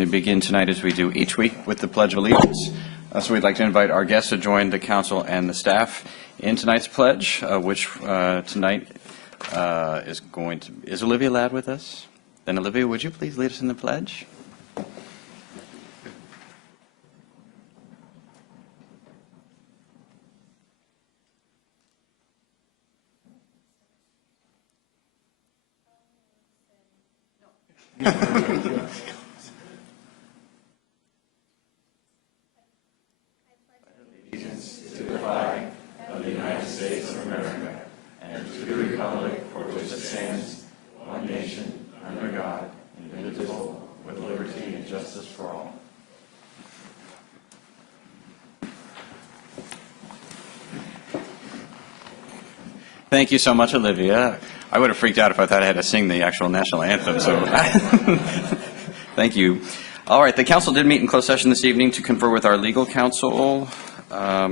We begin tonight, as we do each week, with the Pledge of Allegiance. So we'd like to invite our guests to join the council and the staff in tonight's pledge, which tonight is Olivia Ladd with us? Then Olivia, would you please lead us in the pledge? Allegiance to the flag of the United States of America and to the republic for which it stands, one nation, under God, indivisible, with liberty and justice for all. Thank you so much, Olivia. I would have freaked out if I thought I had to sing the actual national anthem, so thank you. All right, the council did meet in closed session this evening to confer with our legal counsel. I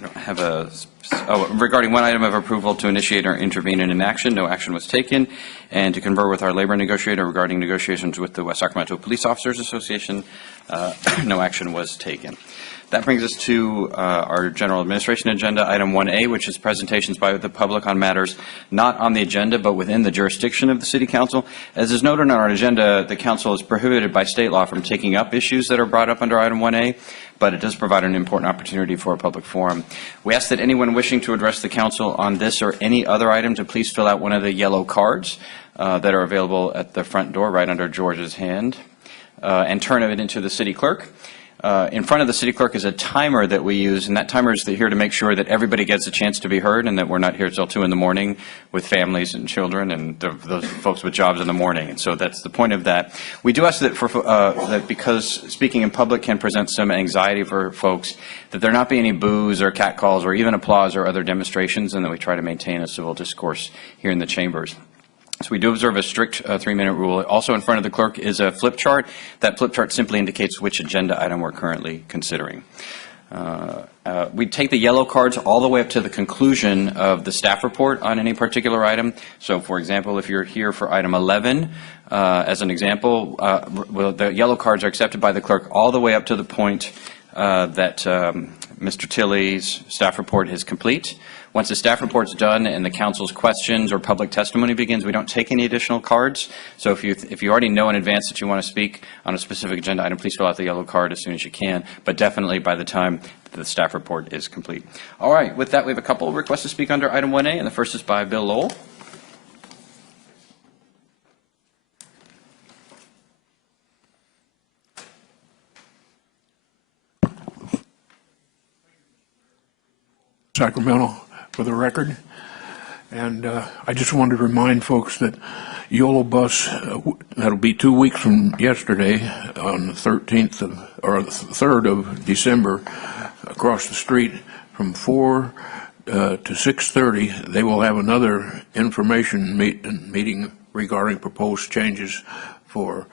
don't have regarding one item of approval to initiate or intervene in an action, no action was taken, and to confer with our labor negotiator regarding negotiations with the West Sacramento Police Officers Association, no action was taken. That brings us to our general administration agenda, item 1A, which is presentations by the public on matters not on the agenda but within the jurisdiction of the City Council. As is noted on our agenda, the Council is prohibited by state law from taking up issues that are brought up under item 1A, but it does provide an important opportunity for a public forum. We ask that anyone wishing to address the Council on this or any other item to please fill out one of the yellow cards that are available at the front door right under George's hand and turn it into the City Clerk. In front of the City Clerk is a timer that we use, and that timer is here to make sure that everybody gets a chance to be heard and that we're not here till 2 in the morning with families and children and those folks with jobs in the morning. And so that's the point of that. We do ask that, that because speaking in public can present some anxiety for folks, that there not be any boos or catcalls or even applause or other demonstrations, and that we try to maintain a civil discourse here in the chambers. So we do observe a strict 3-minute rule. Also in front of the clerk is a flip chart. That flip chart simply indicates which agenda item we're currently considering. We take the yellow cards all the way up to the conclusion of the staff report on any particular item. So for example, if you're here for item 11, as an example, the yellow cards are accepted by the clerk all the way up to the point that Mr. Tilley's staff report is complete. Once the staff report's done and the council's questions or public testimony begins, we don't take any additional cards. So if you already know in advance that you want to speak on a specific agenda item, please fill out the yellow card as soon as you can, but definitely by the time the staff report is complete. All right, with that, we have a couple of requests to speak under item 1A, and the first is by Bill Lowell. Sacramento for the record, and I just wanted to remind folks that YOLO bus, that'll be 2 weeks from yesterday on the 13th or the 3rd of December, across the street from 4 to 6:30, they will have another information meeting regarding proposed changes for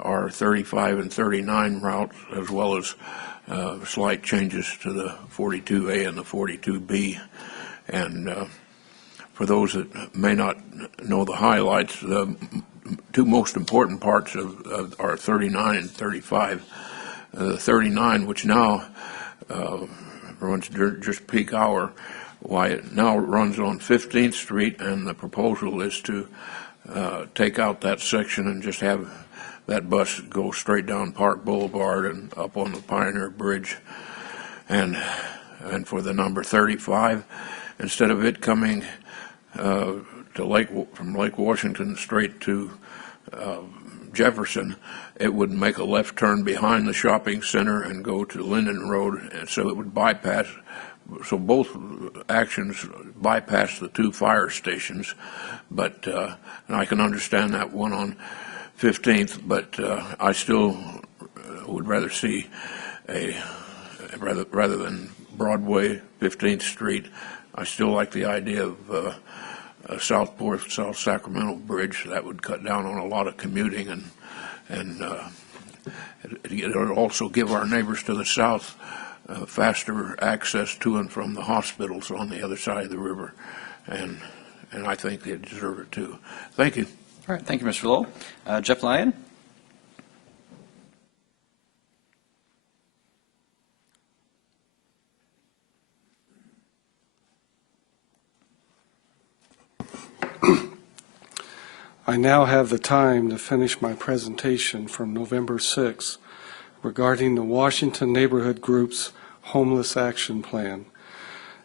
our 35 and 39 routes, as well as slight changes to the 42A and the 42B. And for those that may not know the highlights, the two most important parts of our 39 and 35. 39, which now runs just peak hour, why it now runs on 15th Street, and the proposal is to take out that section and just have that bus go straight down Park Boulevard and up on the Pioneer Bridge. And for the number 35, instead of it coming to from Lake Washington straight to Jefferson, it would make a left turn behind the shopping center and go to Linden Road, and so it would bypass. So both actions bypass the two fire stations, but and I can understand that one on 15th, but I still would rather see rather than Broadway, 15th Street. I still like the idea of South Sacramento Bridge. That would cut down on a lot of commuting, and it would also give our neighbors to the south faster access to and from the hospitals on the other side of the river, and I think they deserve it too. Thank you. All right, thank you, Mr. Lowell. Jeff Lyon. I now have the time to finish my presentation from November 6th regarding the Washington Neighborhood Group's Homeless Action Plan.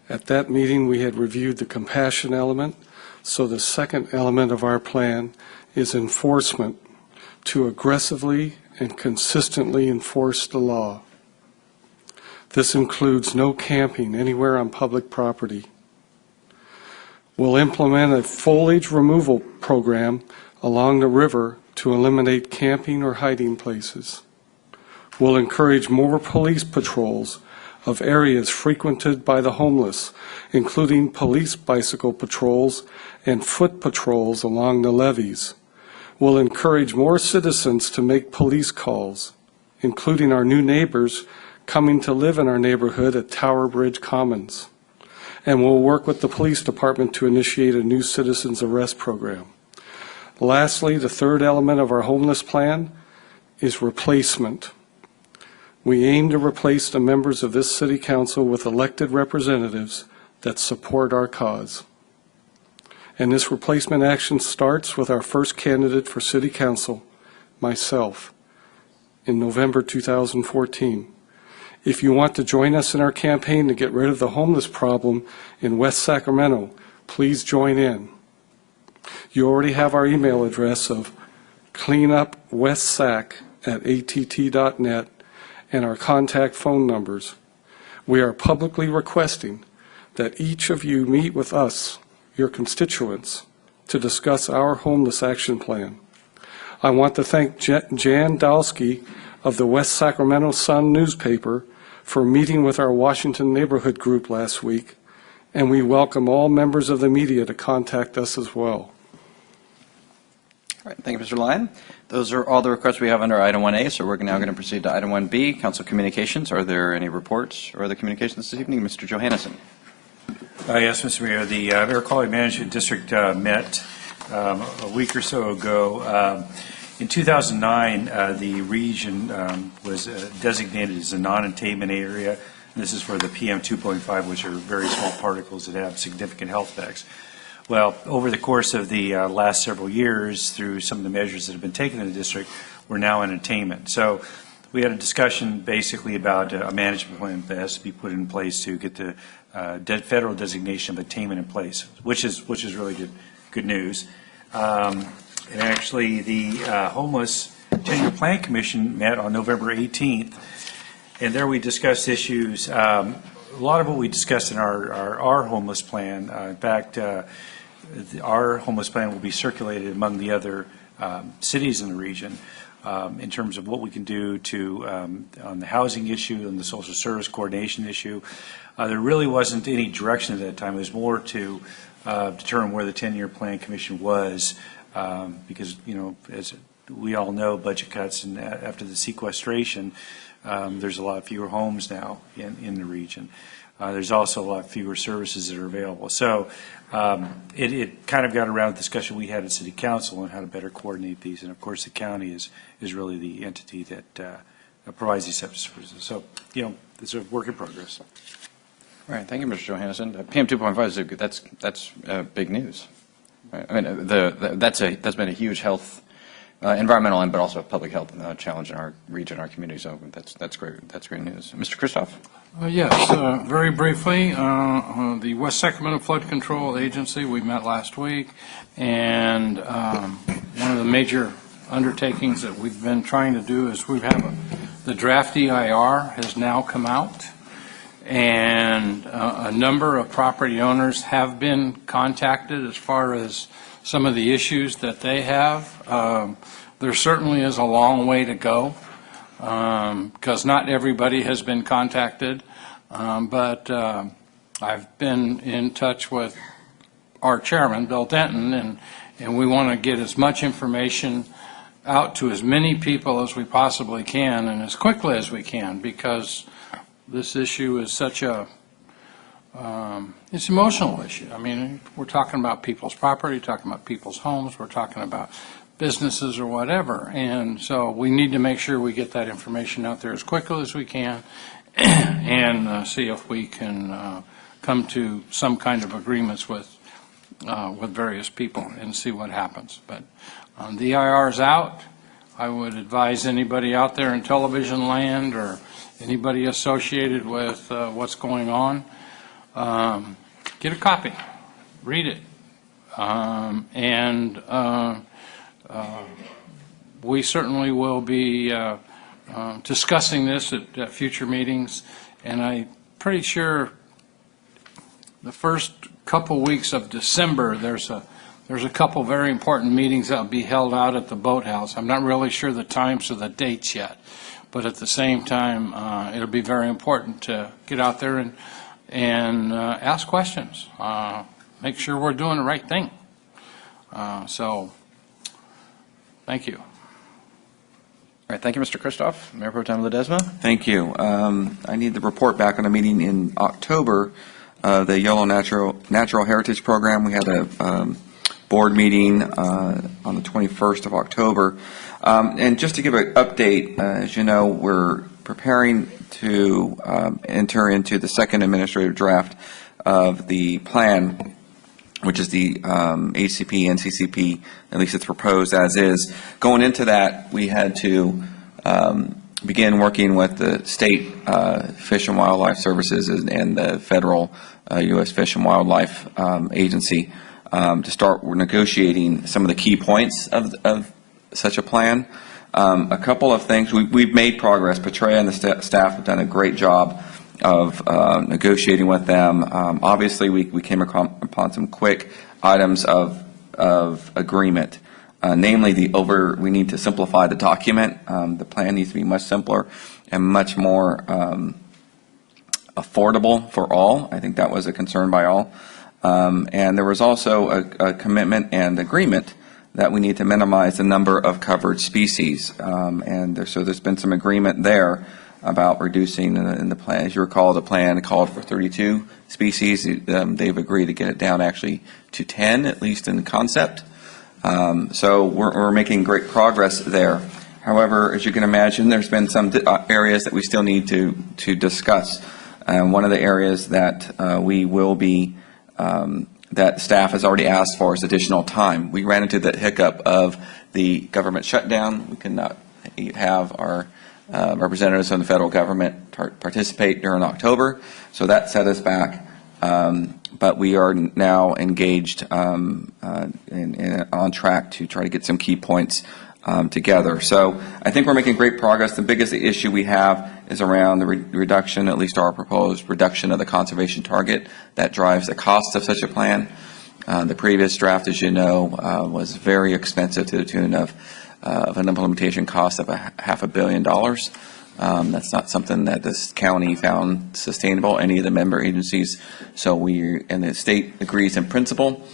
At that meeting, we had reviewed the compassion element, so the second element of our plan is enforcement, to aggressively and consistently enforce the law. This includes no camping anywhere on public property. We'll implement a foliage removal program along the river to eliminate camping or hiding places. We'll encourage more police patrols of areas frequented by the homeless, including police bicycle patrols and foot patrols along the levees. We'll encourage more citizens to make police calls, including our new neighbors coming to live in our neighborhood at Tower Bridge Commons. And we'll work with the police department to initiate a new citizens arrest program. Lastly, the third element of our homeless plan is replacement. We aim to replace the members of this city council with elected representatives that support our cause. And this replacement action starts with our first candidate for city council, myself, in November 2014. If you want to join us in our campaign to get rid of the homeless problem in West Sacramento, please join in. You already have our email address of cleanupwestsac@att.net and our contact phone numbers. We are publicly requesting that each of you meet with us, your constituents, to discuss our homeless action plan. I want to thank Jan Dalsky of the West Sacramento Sun newspaper for meeting with our Washington Neighborhood Group last week, and we welcome all members of the media to contact us as well. All right, thank you, Mr. Lyon. Those are all the requests we have under item 1A, so we're now going to proceed to item 1B, council communications. Are there any reports or other communications this evening? Mr. Johannesson. Yes, Mr. Mayor. The Air Quality Management District met a week or so ago. In 2009, the region was designated as a non-attainment area. This is for the PM 2.5, which are very small particles that have significant health effects. Well, over the course of the last several years, through some of the measures that have been taken in the district, we're now in attainment. So we had a discussion basically about a management plan that has to be put in place to get the federal designation of attainment in place, which is really good news. And actually, the Homeless 10-Year Plan Commission met on November 18th, and there we discussed issues. A lot of what we discussed in our homeless plan, in fact, our homeless plan will be circulated among the other cities in the region in terms of what we can do to on the housing issue and the social service coordination issue. There really wasn't any direction at that time. It was more to determine where the 10-year plan commission was, because, you know, as we all know, budget cuts and after the sequestration, there's a lot fewer homes now in the region. There's also a lot fewer services that are available. So it kind of got around the discussion we had at City Council on how to better coordinate these. And, of course, the county is really the entity that provides these services. So, you know, it's a work in progress. All right, thank you, Mr. Johannesson. PM 2.5 that's big news. Right. I mean, that's been a huge health, environmental, and but also public health challenge in our region, our community. So that's great. That's great news. Mr. Kristoff. Yes, very briefly, the West Sacramento Flood Control Agency, we met last week, and one of the major undertakings that we've been trying to do is the draft EIR has now come out, and a number of property owners have been contacted as far as some of the issues that they have. There certainly is a long way to go, because not everybody has been contacted, but I've been in touch with our chairman, Bill Denton, and we want to get as much information out to as many people as we possibly can and as quickly as we can, because this issue is such a it's an emotional issue. I mean, we're talking about people's property, talking about people's homes, we're talking about businesses or whatever, and so we need to make sure we get that information out there as quickly as we can and see if we can come to some kind of agreements with with various people and see what happens. But the EIR is out. I would advise anybody out there in television land or anybody associated with what's going on, get a copy, read it. We certainly will be discussing this at future meetings, and I'm pretty sure the first couple weeks of December, there's a couple very important meetings that will be held out at the boathouse. I'm not really sure the times or the dates yet, but at the same time, it'll be very important to get out there and ask questions. Make sure we're doing the right thing. So, thank you. All right, thank you, Mr. Kristoff. Mayor Pro Tem Ledesma? Thank you. I need to report back on a meeting in October, the Yolo Natural Heritage Program. We had a board meeting on the 21st of October. And just to give an update, as you know, we're preparing to enter into the second administrative draft of the plan, which is the HCP, NCCP, at least it's proposed as is. Going into that, we had to begin working with the state Fish and Wildlife Services and the federal U.S. Fish and Wildlife Agency to start negotiating some of the key points of such a plan. A couple of things, we've made progress. Petrea and the staff have done a great job of negotiating with them. Obviously, we came upon some quick items of agreement, namely we need to simplify the document. The plan needs to be much simpler and much more affordable for all. I think that was a concern by all. And there was also a commitment and agreement that we need to minimize the number of covered species. So there's been some agreement there about reducing in the plan. As you recall, the plan called for 32 species. They've agreed to get it down actually to 10, at least in concept. So we're making great progress there. However, as you can imagine, there's been some areas that we still need to discuss. One of the areas that we will be that staff has already asked for is additional time. We ran into the hiccup of the government shutdown. We could not have our representatives from the federal government participate during October, so that set us back. But we are now engaged and on track to try to get some key points together. So I think we're making great progress. The biggest issue we have is around the reduction, at least our proposed reduction of the conservation target that drives the cost of such a plan. The previous draft, as you know, was very expensive to the tune of an implementation cost of $500 million. That's not something that this county found sustainable, any of the member agencies. So and the state agrees in principle,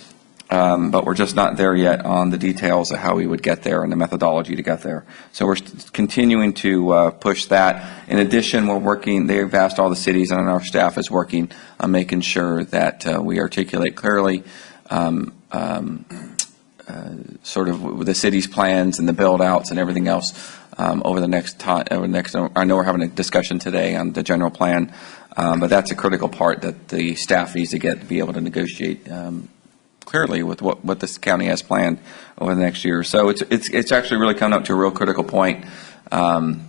but we're just not there yet on the details of how we would get there and the methodology to get there. So we're continuing to push that. In addition, they've asked all the cities, and our staff is working on making sure that we articulate clearly sort of the city's plans and the build outs and everything else over the next time. I know we're having a discussion today on the general plan, but that's a critical part that the staff needs to get to be able to negotiate clearly with what this county has planned over the next year. So it's actually really coming up to a real critical point, and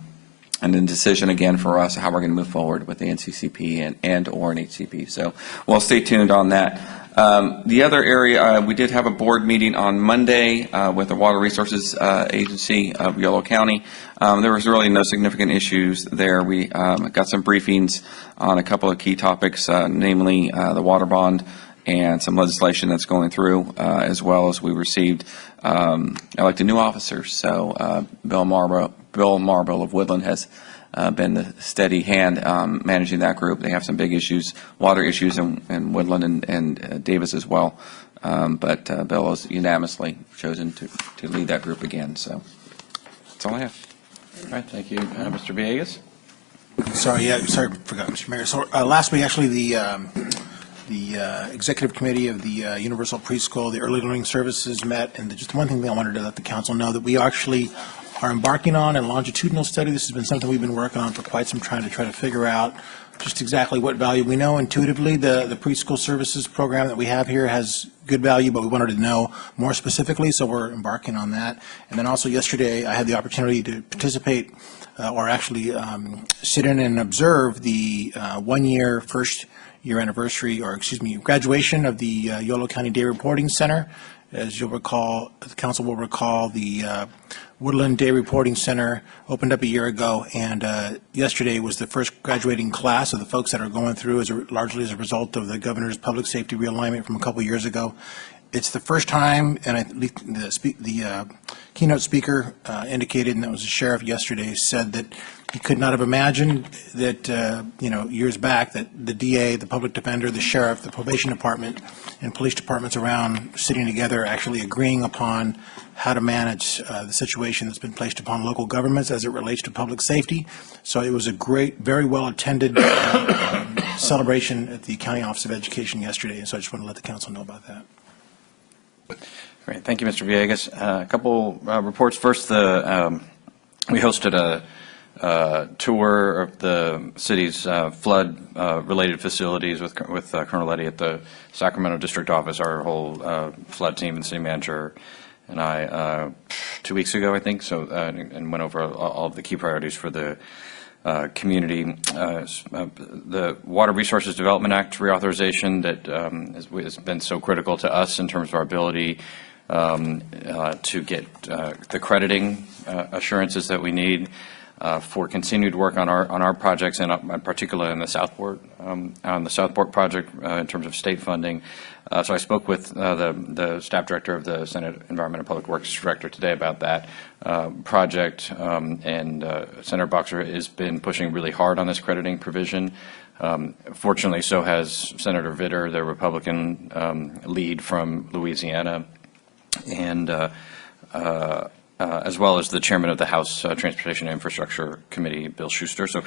then decision again for us how we're going to move forward with the NCCP and or an HCP. So we'll stay tuned on that. The other area, we did have a board meeting on Monday with the Water Resources Agency of Yolo County. There was really no significant issues there. We got some briefings on a couple of key topics, namely the water bond and some legislation that's going through, as well as we received elected new officers. So Bill Marble of Woodland has been the steady hand managing that group. They have some big issues, water issues in Woodland and Davis as well. But Bill has unanimously chosen to lead that group again. So that's all I have. All right, thank you. Mr. Villegas? Sorry, I forgot, Mr. Mayor. So last week, actually, the executive committee of the Universal Preschool, the Early Learning Services met, and just one thing that I wanted to let the council know that we actually are embarking on a longitudinal study. This has been something we've been working on for quite some time to try to figure out just exactly what value. We know intuitively the preschool services program that we have here has good value, but we wanted to know more specifically, so we're embarking on that. And then also yesterday, I had the opportunity to participate or actually sit in and observe the 1-year, first-year anniversary, or excuse me, graduation of the Yolo County Day Reporting Center. As you'll recall, the council will recall, the Woodland Day Reporting Center opened up a year ago, and yesterday was the first graduating class of the folks that are going through largely as a result of the governor's public safety realignment from a couple years ago. It's the first time, and the keynote speaker indicated, and that was the sheriff yesterday, said that he could not have imagined that, years back, that the DA, the public defender, the sheriff, the probation department, and police departments around sitting together actually agreeing upon how to manage the situation that's been placed upon local governments as it relates to public safety. So it was a great, very well-attended celebration at the County Office of Education yesterday, and so I just want to let the council know about that. Great. Thank you, Mr. Villegas. A couple reports. First, we hosted a tour of the city's flood-related facilities with Colonel Leddy at the Sacramento District Office. Our whole flood team and city manager and I 2 weeks ago, I think, and went over all of the key priorities for the community. The Water Resources Development Act reauthorization that has been so critical to us in terms of our ability to get the crediting assurances that we need for continued work on our projects, and particularly on the Southport project in terms of state funding. So I spoke with the staff director of the Senate Environment and Public Works Director today about that project, and Senator Boxer has been pushing really hard on this crediting provision. Fortunately, so has Senator Vitter, the Republican lead from Louisiana, and as well as the chairman of the House Transportation and Infrastructure Committee, Bill Schuster. So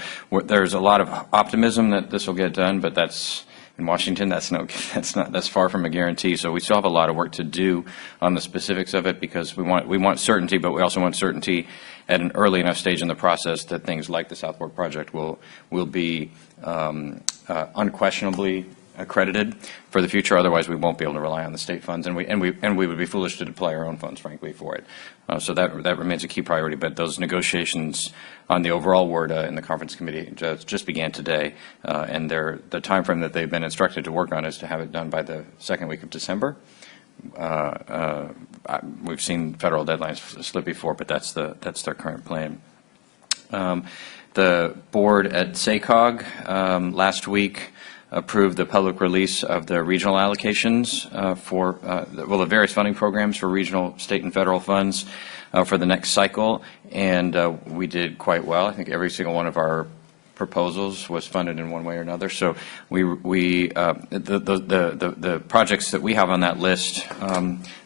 there's a lot of optimism that this will get done, but that's in Washington. That's far from a guarantee. So we still have a lot of work to do on the specifics of it, because we want certainty, but we also want certainty at an early enough stage in the process that things like the Southport project will be unquestionably accredited for the future. Otherwise, we won't be able to rely on the state funds, and we would be foolish to deploy our own funds, frankly, for it. So that remains a key priority. But those negotiations on the overall WRDA in the conference committee just began today, and the time frame that they've been instructed to work on is to have it done by the second week of December. We've seen federal deadlines slip before, but that's their current plan. The board at SACOG last week approved the public release of the regional allocations for the various funding programs for regional, state, and federal funds for the next cycle, and we did quite well. I think every single one of our proposals was funded in one way or another. So the projects that we have on that list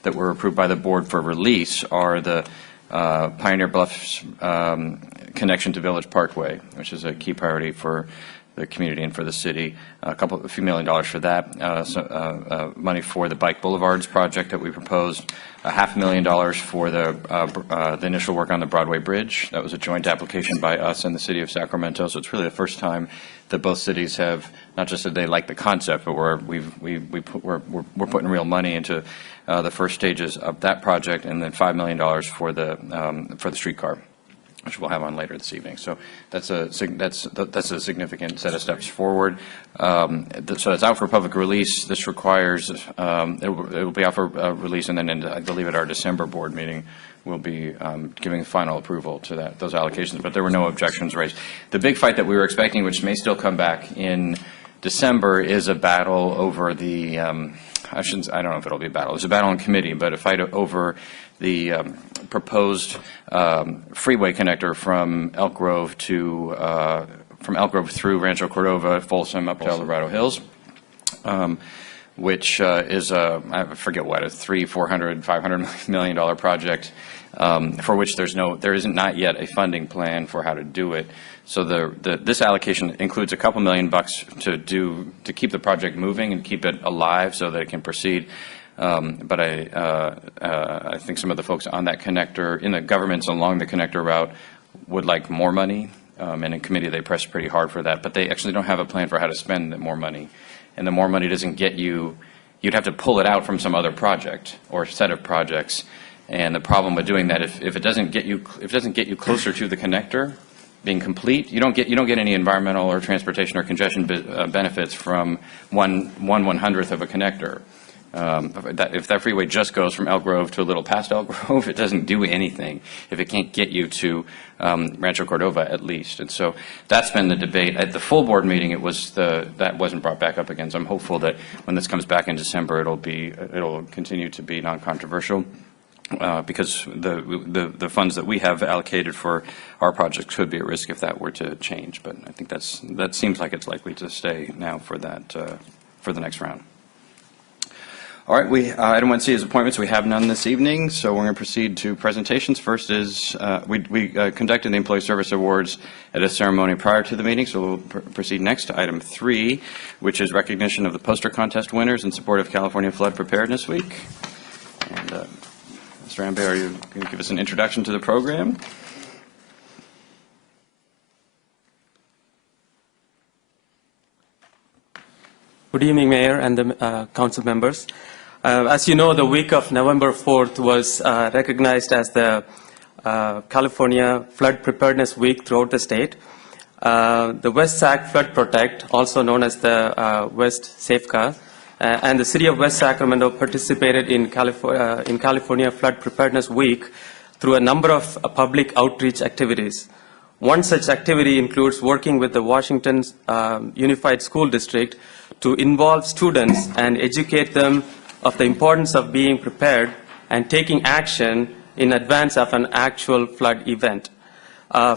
that were approved by the board for release are the Pioneer Bluffs connection to Village Parkway, which is a key priority for the community and for the city. A few $1 million for that. Money for the Bike Boulevards project that we proposed. $500,000 for the initial work on the Broadway Bridge. That was a joint application by us and the city of Sacramento. So it's really the first time that both cities have not just said they like the concept, but we're putting real money into the first stages of that project, and then $5 million for the streetcar, which we'll have on later this evening. So that's a significant set of steps forward. So it's out for public release. This requires it will be out for release, and then I believe at our December board meeting we'll be giving final approval to those allocations. But there were no objections raised. The big fight that we were expecting, which may still come back in December, is a battle over the I don't know if it'll be a battle. It's a battle in committee, but a fight over the proposed freeway connector from Elk Grove through Rancho Cordova, Folsom, up to El Dorado Hills, which is I forget what, a $400, $500 million project, for which there isn't not yet a funding plan for how to do it. So this allocation includes a couple $1 million to keep the project moving and keep it alive so that it can proceed. But I think some of the folks on that connector, in the governments along the connector route, would like more money And in committee, they pressed pretty hard for that. But they actually don't have a plan for how to spend more money. And the more money doesn't get you, you'd have to pull it out from some other project or set of projects. And the problem with doing that, if it doesn't get you, closer to the connector being complete, you don't get any environmental or transportation or congestion benefits from one 1/100th of a connector. If that freeway just goes from Elk Grove to a little past Elk Grove, it doesn't do anything if it can't get you to Rancho Cordova at least. And so that's been the debate. At the full board meeting, that wasn't brought back up again. So I'm hopeful that when this comes back in December, it'll continue to be non-controversial. Because the funds that we have allocated for our projects could be at risk if that were to change. But I think that seems like it's likely to stay now for the next round. All right, item 1C is appointments. We have none this evening, so we're going to proceed to presentations. First is we conducted the Employee Service Awards at a ceremony prior to the meeting, so we'll proceed next to item 3, which is recognition of the poster contest winners in support of California Flood Preparedness Week. And Mr. Ambe, are you going to give us an introduction to the program? Good evening, Mayor and the council members. As you know, the week of November 4th was recognized as the California Flood Preparedness Week throughout the state. The West Sac Flood Protect, also known as the West Safeguard, and the City of West Sacramento participated in California Flood Preparedness Week through a number of public outreach activities. One such activity includes working with the Washington Unified School District to involve students and educate them of the importance of being prepared and taking action in advance of an actual flood event.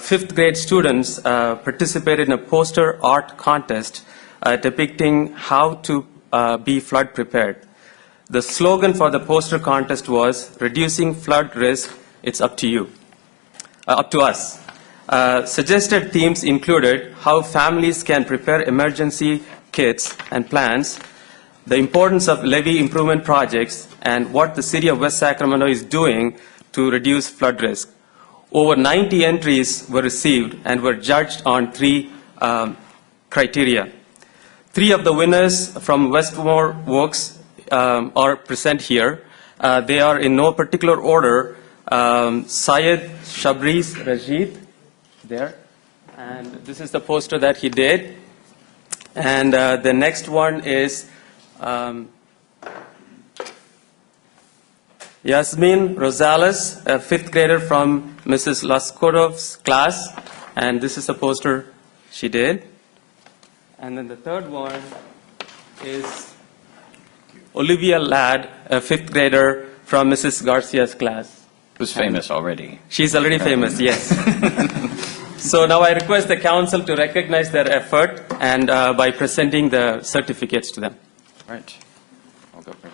Fifth grade students participated in a poster art contest depicting how to be flood prepared. The slogan for the poster contest was, "Reducing flood risk, it's up to you, up to us." Suggested themes included how families can prepare emergency kits and plans, the importance of levee improvement projects, and what the City of West Sacramento is doing to reduce flood risk. Over 90 entries were received and were judged on 3 criteria. 3 of the winners from Westmore Works are present here. They are in no particular order. Syed Shabriz Rashid, there. And this is the poster that he did. And the next one is Yasmin Rosales, a 5th grader from Mrs. Laskorov's class. And this is the poster she did. And then the third one is Olivia Ladd, a 5th grader from Mrs. Garcia's class. Who's famous already. She's already famous, yes. So now I request the council to recognize their effort and by presenting the certificates to them. All right. I'll go for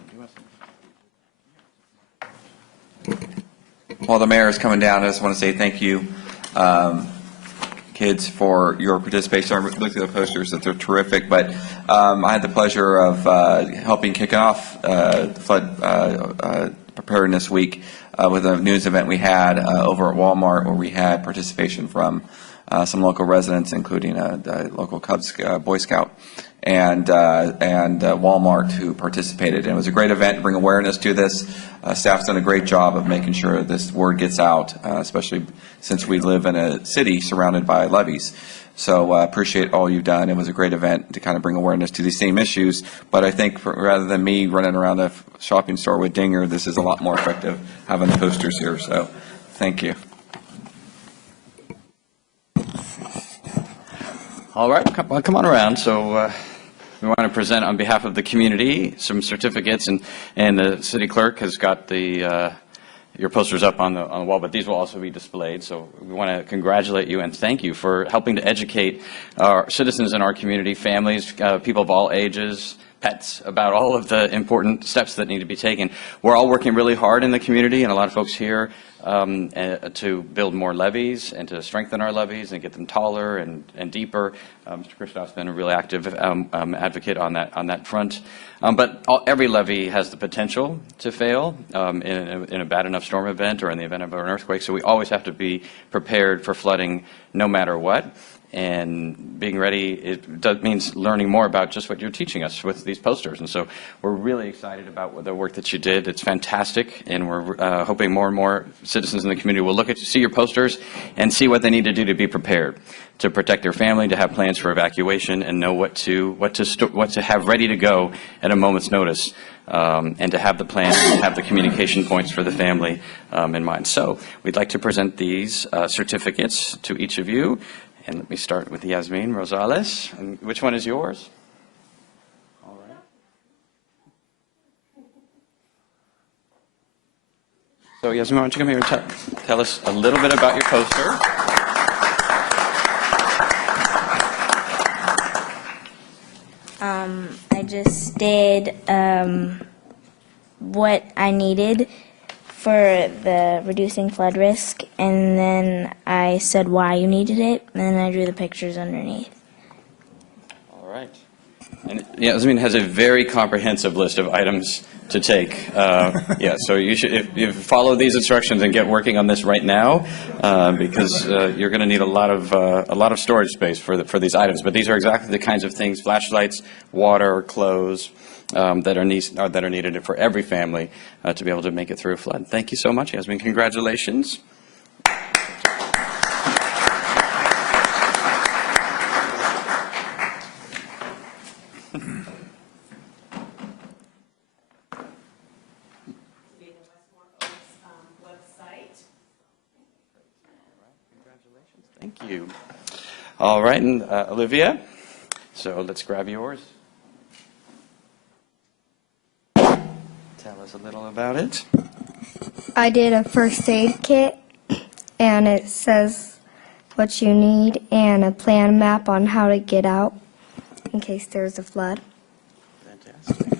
While the mayor is coming down, I just want to say thank you, kids, for your participation. I looked at the posters, that they're terrific, but I had the pleasure of helping kick off the Flood Preparedness Week with a news event we had over at Walmart, where we had participation from some local residents, including a local Cubs Boy Scout, and Walmart, who participated. And it was a great event to bring awareness to this. Staff's done a great job of making sure this word gets out, especially since we live in a city surrounded by levees. So appreciate all you've done. It was a great event to kind of bring awareness to these same issues. But I think rather than me running around a shopping store with Dinger, this is a lot more effective having the posters here. So thank you. All right, come on around. So we want to present on behalf of the community some certificates, and the city clerk has got your posters up on the wall, but these will also be displayed. So we want to congratulate you and thank you for helping to educate our citizens in our community, families, people of all ages, pets about all of the important steps that need to be taken. We're all working really hard in the community, and a lot of folks here, to build more levees and to strengthen our levees and get them taller and deeper. Mr. Kristoff's been a really active advocate on that front. But every levee has the potential to fail in a bad enough storm event or in the event of an earthquake, so we always have to be prepared for flooding no matter what. And being ready, means learning more about just what you're teaching us with these posters. And so we're really excited about the work that you did. It's fantastic, and we're hoping more and more citizens in the community will see your posters and see what they need to do to be prepared, to protect their family, to have plans for evacuation, and know what to have ready to go at a moment's notice, and to have the plan, and have the communication points for the family in mind. So we'd like to present these certificates to each of you. And let me start with Yasmin Rosales. And which one is yours? All right. So Yasmin, why don't you come here and tell us a little bit about your poster. I just did what I needed for the reducing flood risk, and then I said why you needed it, and then I drew the pictures underneath. All right. And Yasmin has a very comprehensive list of items to take. Yeah, so you should, if you follow these instructions and get working on this right now, because you're going to need a lot of storage space for these items. But these are exactly the kinds of things: flashlights, water, clothes, that are needed for every family to be able to make it through a flood. Thank you so much, Yasmin. Congratulations. Thank you. All right, and Olivia, so let's grab yours. Tell us a little about it. I did a first aid kit, and it says what you need and a plan map on how to get out in case there's a flood. Fantastic.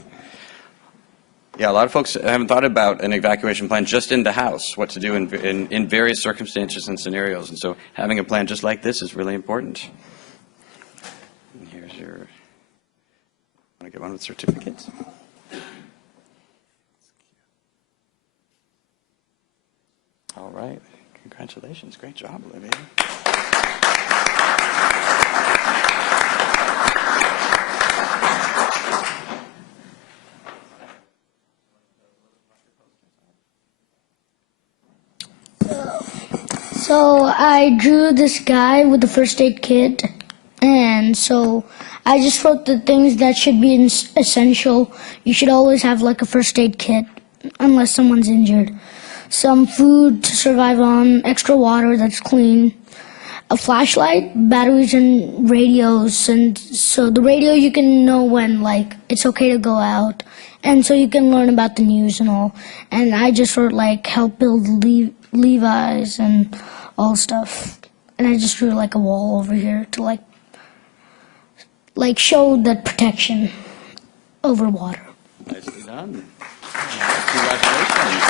Yeah, a lot of folks haven't thought about an evacuation plan just in the house, what to do in various circumstances and scenarios. And so having a plan just like this is really important. And here's your, want to get one with certificates? All right. Congratulations. Great job, Olivia. So I drew this guy with the first aid kit, and so I just wrote the things that should be essential. You should always have like a first aid kit unless someone's injured. Some food to survive on, extra water that's clean, a flashlight, batteries, and radios. And so the radio, you can know when like it's okay to go out, and so you can learn about the news and all. And I just wrote like help build Levi's and all stuff. And I just drew like a wall over here to like show that protection over water. Nicely done. Congratulations.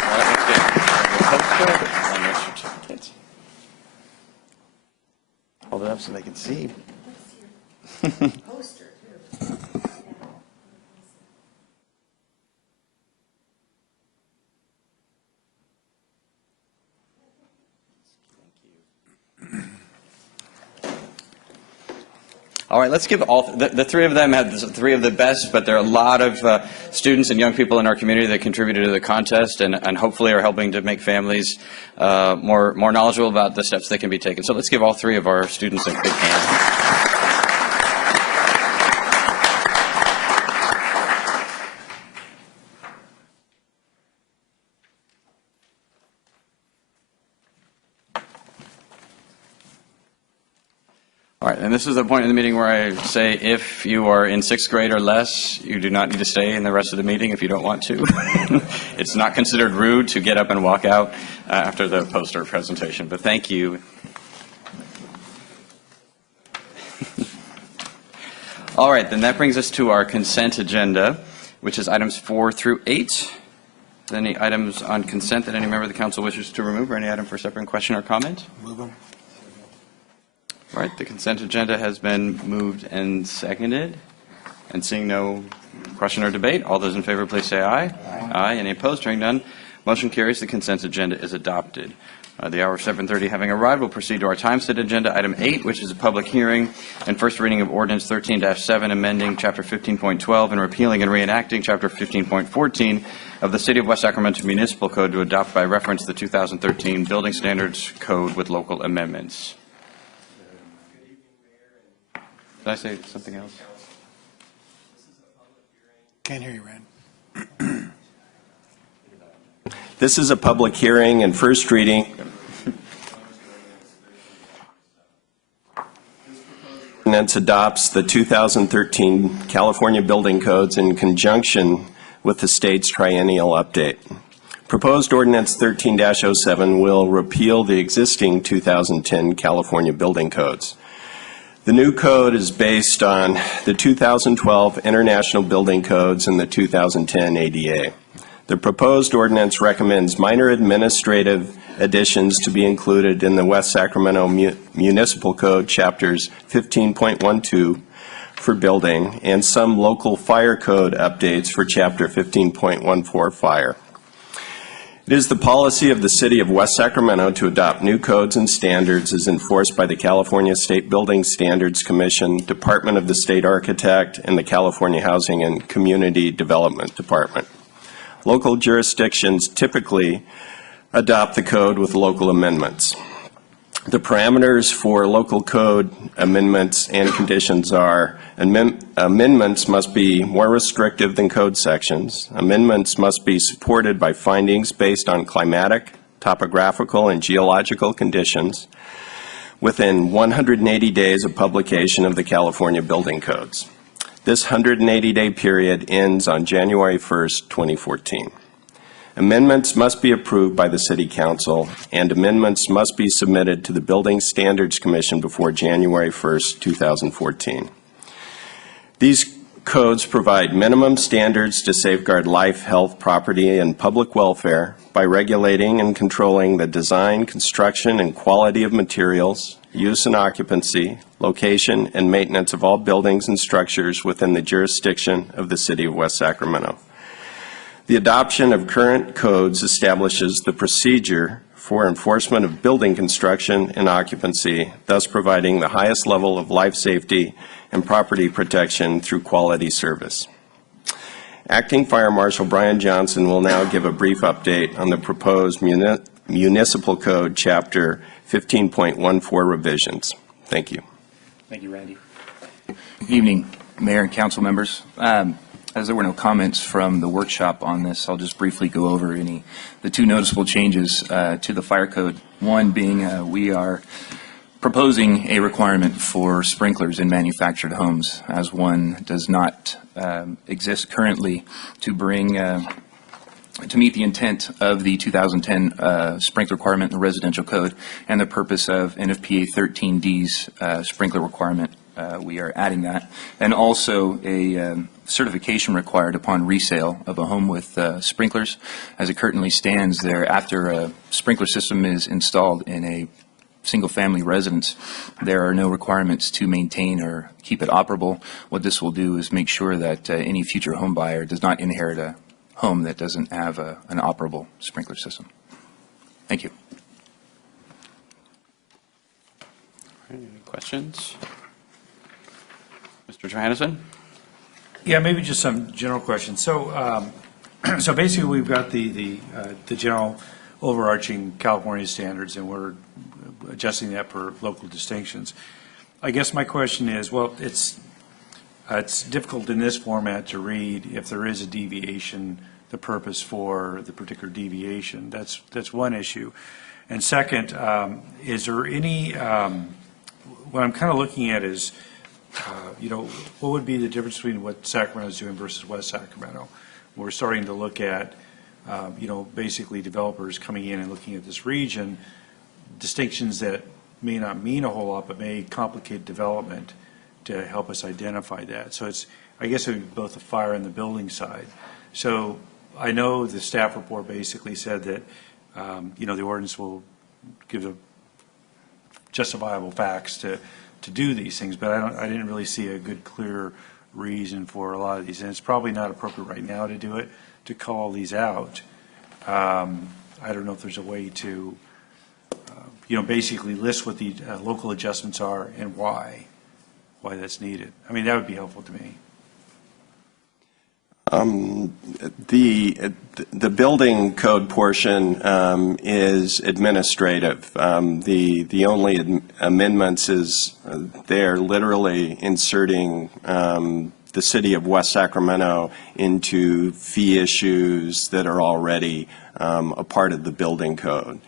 All right, let's get the poster and your certificate. Hold it up so they can see. Poster, too. All right, let's give all the three of them had three of the best, but there are a lot of students and young people in our community that contributed to the contest and hopefully are helping to make families more knowledgeable about the steps that can be taken. So let's give all three of our students a big hand. All right, and this is the point in the meeting where I say if you are in sixth grade or less, you do not need to stay in the rest of the meeting if you don't want to. It's not considered rude to get up and walk out after the poster presentation, but thank you. All right, then that brings us to our consent agenda, which is items 4 through 8. Any items on consent that any member of the council wishes to remove, or any item for separate question or comment? Move them. All right, the consent agenda has been moved and seconded. And seeing no question or debate, all those in favor, please say aye. Aye. Any opposed? Hearing none, motion carries. The consent agenda is adopted. The hour of 7:30 having arrived, we'll proceed to our time-set agenda, item 8, which is a public hearing and first reading of ordinance 13-7, amending Chapter 15.12 and repealing and reenacting Chapter 15.14 of the City of West Sacramento Municipal Code to adopt by reference the 2013 Building Standards Code with local amendments. Did I say something else? Can't hear you, Rand. This is a public hearing and first reading. Ordinance adopts the 2013 California Building Codes in conjunction with the state's triennial update. Proposed Ordinance 13-07 will repeal the existing 2010 California Building Codes. The new code is based on the 2012 International Building Codes and the 2010 ADA. The proposed ordinance recommends minor administrative additions to be included in the West Sacramento Municipal Code, Chapters 15.12 for building, and some local fire code updates for Chapter 15.14 fire. It is the policy of the City of West Sacramento to adopt new codes and standards as enforced by the California State Building Standards Commission, Department of the State Architect, and the California Housing and Community Development Department. Local jurisdictions typically adopt the code with local amendments. The parameters for local code amendments and conditions are: amendments must be more restrictive than code sections. Amendments must be supported by findings based on climatic, topographical, and geological conditions within 180 days of publication of the California Building Codes. This 180-day period ends on January 1st, 2014. Amendments must be approved by the City Council, and amendments must be submitted to the Building Standards Commission before January 1st, 2014. These codes provide minimum standards to safeguard life, health, property, and public welfare by regulating and controlling the design, construction, and quality of materials, use and occupancy, location, and maintenance of all buildings and structures within the jurisdiction of the City of West Sacramento. The adoption of current codes establishes the procedure for enforcement of building construction and occupancy, thus providing the highest level of life safety and property protection through quality service. Acting Fire Marshal Brian Johnson will now give a brief update on the proposed Municipal Code Chapter 15.14 revisions. Thank you. Thank you, Randy. Good evening, Mayor and council members. As there were no comments from the workshop on this, I'll just briefly go over the two noticeable changes to the fire code. One being we are proposing a requirement for sprinklers in manufactured homes, as one does not exist currently to bring to meet the intent of the 2010 sprinkler requirement in the residential code and the purpose of NFPA 13D's sprinkler requirement. We are adding that, and also a certification required upon resale of a home with sprinklers. As it currently stands there, after a sprinkler system is installed in a single-family residence, there are no requirements to maintain or keep it operable. What this will do is make sure that any future home buyer does not inherit a home that doesn't have an operable sprinkler system. Thank you. Any questions? Mr. Johannesson? Yeah, maybe just some general questions. So, so basically, we've got the general overarching California standards, and we're adjusting that for local distinctions. I guess my question is, well, it's difficult in this format to read if there is a deviation, the purpose for the particular deviation. That's one issue. And second, is there any, what I'm kind of looking at is, you know, what would be the difference between what Sacramento is doing versus West Sacramento? We're starting to look at, you know, basically developers coming in and looking at this region, distinctions that may not mean a whole lot but may complicate development to help us identify that. So it's, I guess it would be both the fire and the building side. So I know the staff report basically said that, the ordinance will give the justifiable facts to do these things, but I didn't really see a good, clear reason for a lot of these. And it's probably not appropriate right now to do it, to call these out. I don't know if there's a way to, basically list what the local adjustments are and why that's needed. I mean, that would be helpful to me. The building code portion is administrative. The only amendments is they're literally inserting the city of West Sacramento into fee issues that are already a part of the building code.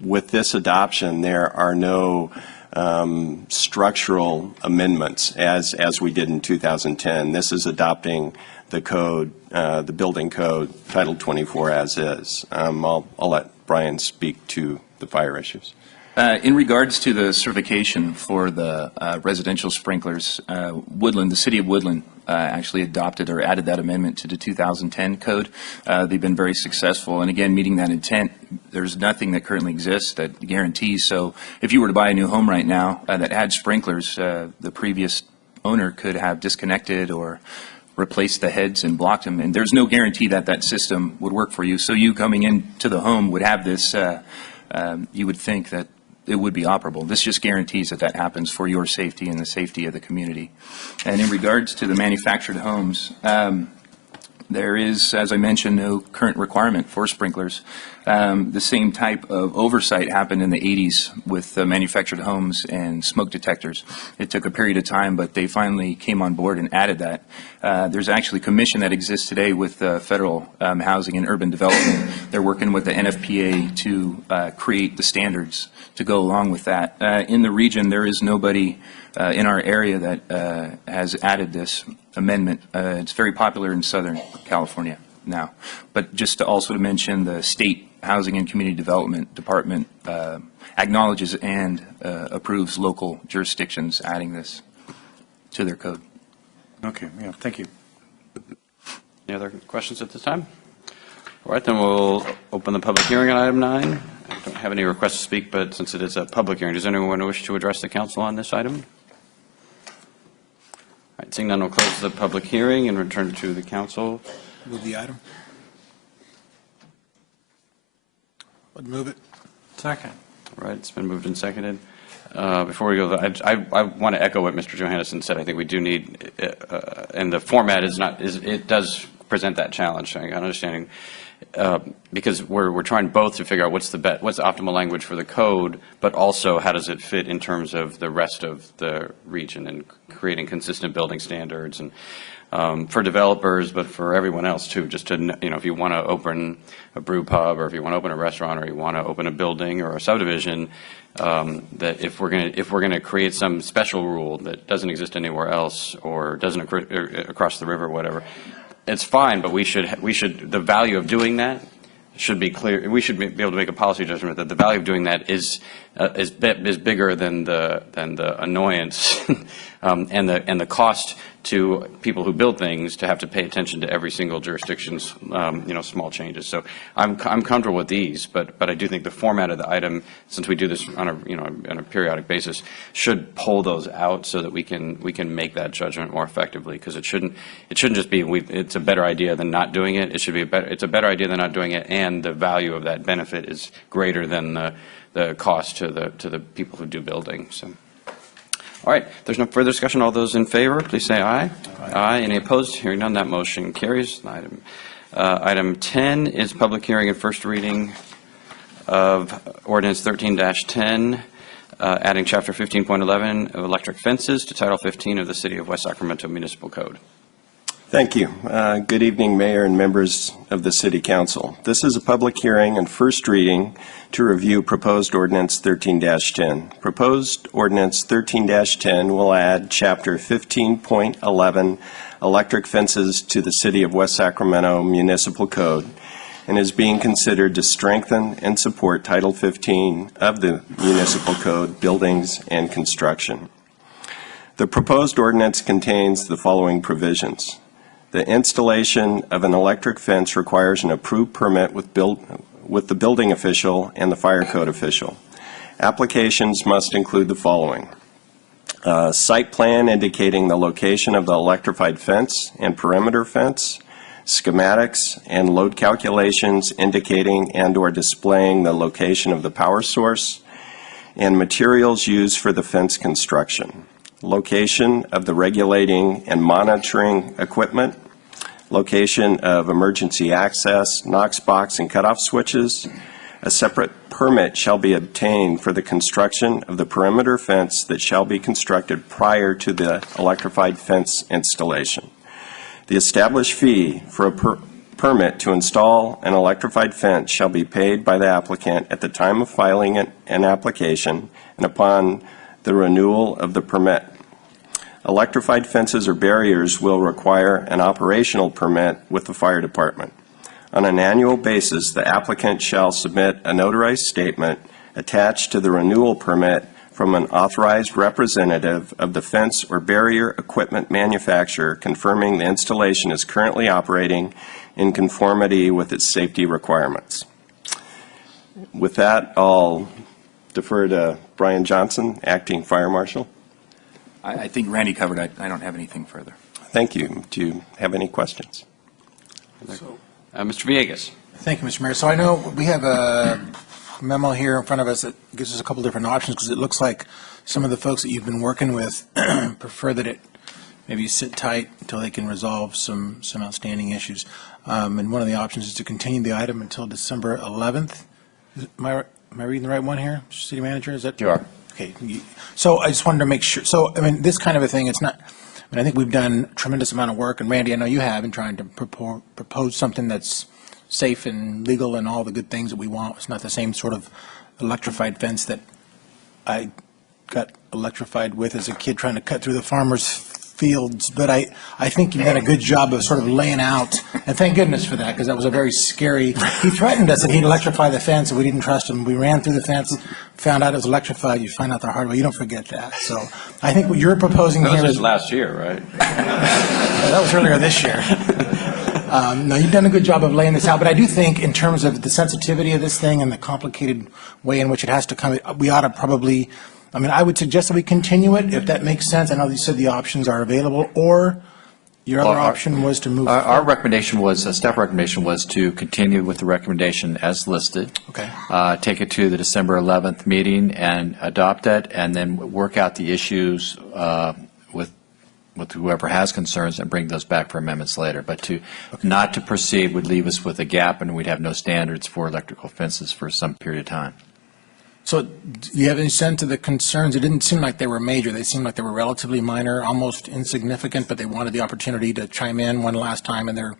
With this adoption, there are no structural amendments as we did in 2010. This is adopting the code, the building code, Title 24 as is. I'll let Brian speak to the fire issues. In regards to the certification for the residential sprinklers, Woodland, the city of Woodland, actually adopted or added that amendment to the 2010 code. They've been very successful, and again, meeting that intent, there's nothing that currently exists that guarantees. So if you were to buy a new home right now that had sprinklers, the previous owner could have disconnected or replaced the heads and blocked them, and there's no guarantee that that system would work for you. So you coming into the home would have this, you would think that it would be operable. This just guarantees that that happens for your safety and the safety of the community. And in regards to the manufactured homes, there is, as I mentioned, no current requirement for sprinklers. The same type of oversight happened in the 80s with manufactured homes and smoke detectors. It took a period of time, but they finally came on board and added that. There's actually a commission that exists today with Federal Housing and Urban Development. They're working with the NFPA to create the standards to go along with that. In the region, there is nobody in our area that has added this amendment. It's very popular in Southern California now. But just to also to mention, the State Housing and Community Development Department acknowledges and approves local jurisdictions adding this to their code. Okay, yeah, thank you. Any other questions at this time? All right, then we'll open the public hearing on item 9. I don't have any requests to speak, but since it is a public hearing, does anyone wish to address the council on this item? All right, seeing none, we'll close the public hearing and return to the council. Move the item. Would move it. Second. All right, it's been moved and seconded. Before we go, I want to echo what Mr. Johannesson said. I think we do need, and the format it does present that challenge. I understanding because we're trying both to figure out what's the optimal language for the code, but also how does it fit in terms of the rest of the region and creating consistent building standards and for developers, but for everyone else too. Just to if you want to open a brew pub, or if you want to open a restaurant, or you want to open a building or a subdivision, that if we're going to create some special rule that doesn't exist anywhere else or doesn't across the river, or whatever, it's fine. But we should the value of doing that should be clear. We should be able to make a policy judgment that the value of doing that is bigger than the annoyance and the cost to people who build things to have to pay attention to every single jurisdiction's small changes. So I'm comfortable with these, but I do think the format of the item, since we do this on a periodic basis, should pull those out so that we can make that judgment more effectively. Because it shouldn't just be it's a better idea than not doing it. It should be it's a better idea than not doing it, and the value of that benefit is greater than the cost to the people who do building. So. All right, if there's no further discussion. All those in favor, please say aye. Aye. Any opposed? Hearing none, that motion carries. Item 10 is public hearing and first reading of ordinance 13-10, adding chapter 15.11 of electric fences to title 15 of the City of West Sacramento Municipal Code. Thank you. Good evening, Mayor and members of the City Council. This is a public hearing and first reading to review proposed ordinance 13-10. Proposed ordinance 13-10 will add chapter 15.11 electric fences to the City of West Sacramento Municipal Code and is being considered to strengthen and support Title 15 of the Municipal Code, Buildings and Construction. The proposed ordinance contains the following provisions. The installation of an electric fence requires an approved permit with the building official and the fire code official. Applications must include the following. Site plan indicating the location of the electrified fence and perimeter fence, schematics and load calculations indicating and/or displaying the location of the power source, and materials used for the fence construction, location of the regulating and monitoring equipment, location of emergency access, Knox box and cutoff switches. A separate permit shall be obtained for the construction of the perimeter fence that shall be constructed prior to the electrified fence installation. The established fee for a permit to install an electrified fence shall be paid by the applicant at the time of filing an application and upon the renewal of the permit. Electrified fences or barriers will require an operational permit with the fire department. On an annual basis, the applicant shall submit a notarized statement attached to the renewal permit from an authorized representative of the fence or barrier equipment manufacturer confirming the installation is currently operating in conformity with its safety requirements. With that, I'll defer to Brian Johnson, Acting Fire Marshal. I think Randy covered. I don't have anything further. Thank you. Do you have any questions? Mr. Villegas. Thank you, Mr. Mayor. So I know we have a memo here in front of us that gives us a couple different options because it looks like some of the folks that you've been working with prefer that it maybe sit tight until they can resolve some outstanding issues. And one of the options is to continue the item until December 11th. Am I reading the right one here, Mr. City Manager? Is that? You are. Okay. So I just wanted to make sure. So, I mean, this kind of a thing, it's not, I mean, I think we've done a tremendous amount of work, and Randy, I know you have, in trying to propose something that's safe and legal and all the good things that we want. It's not the same sort of electrified fence that I got electrified with as a kid trying to cut through the farmer's fields. But I think you've done a good job of sort of laying out, and thank goodness for that, because that was a very scary, he threatened us that he'd electrify the fence, and we didn't trust him. We ran through the fence, found out it was electrified. You find out the hard way. You don't forget that. So I think what you're proposing That here was is... just last year, right? That was earlier this year. No, you've done a good job of laying this out, but I do think in terms of the sensitivity of this thing and the complicated way in which it has to come, we ought to probably, I mean, I would suggest that we continue it, if that makes sense. I know you said the options are available, or your other option was to move. Our recommendation was, staff recommendation was to continue with the recommendation as listed. Okay. Take it to the December 11th meeting and adopt it, and then work out the issues with whoever has concerns and bring those back for amendments later. But not to proceed would leave us with a gap, and we'd have no standards for electrical fences for some period of time. So do you have any sense of the concerns? It didn't seem like they were major. They seemed like they were relatively minor, almost insignificant, but they wanted the opportunity to chime in one last time, and they're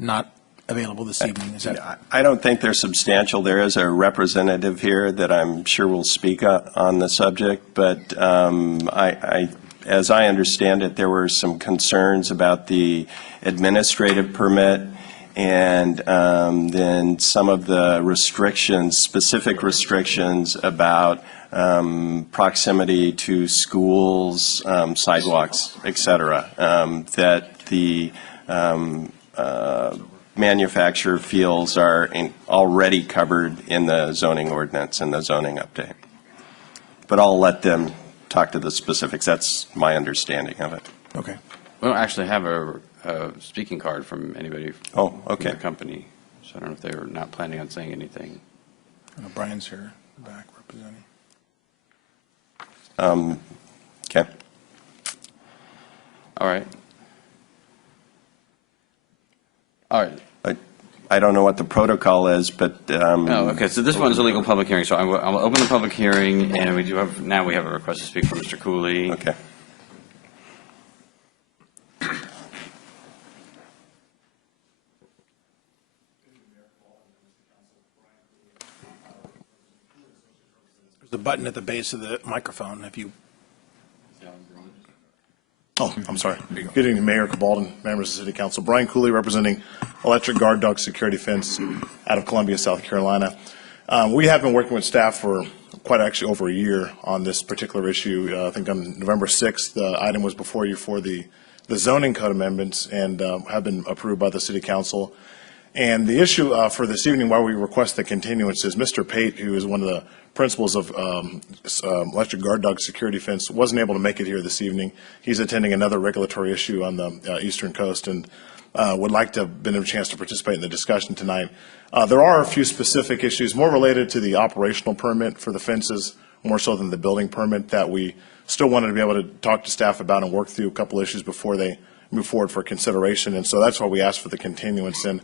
not available this evening. Is that? I don't think they're substantial. There is a representative here that I'm sure will speak on the subject, but as I understand it, there were some concerns about the administrative permit and then some of the restrictions, specific restrictions about proximity to schools, sidewalks, et cetera, that the manufacturer feels are already covered in the zoning ordinance and the zoning update. But I'll let them talk to the specifics. That's my understanding of it. Okay. We don't actually have a speaking card from anybody from the company, so I don't know if they're not planning on saying anything. Brian's here, back representing. Okay. All right. All right. I don't know what the protocol is, but... okay, so this one is a legal public hearing, so I'll open the public hearing, and we have a request to speak from Mr. Cooley. Okay. There's a button at the base of the microphone if you... Oh, I'm sorry. Good evening, Mayor Cabaldon, members of the City Council. Brian Cooley, representing Electric Guard Dog Security Fence out of Columbia, South Carolina. We have been working with staff for quite actually over a year on this particular issue. I think on November 6th, the item was before you for the zoning code amendments and have been approved by the City Council. And the issue for this evening, why we request the continuance, is Mr. Pate, who is one of the principals of electric guard dog security fence, wasn't able to make it here this evening. He's attending another regulatory issue on the Eastern Coast and would like to have been a chance to participate in the discussion tonight. There are a few specific issues more related to the operational permit for the fences, more so than the building permit, that we still wanted to be able to talk to staff about and work through a couple issues before they move forward for consideration. And so that's why we asked for the continuance. And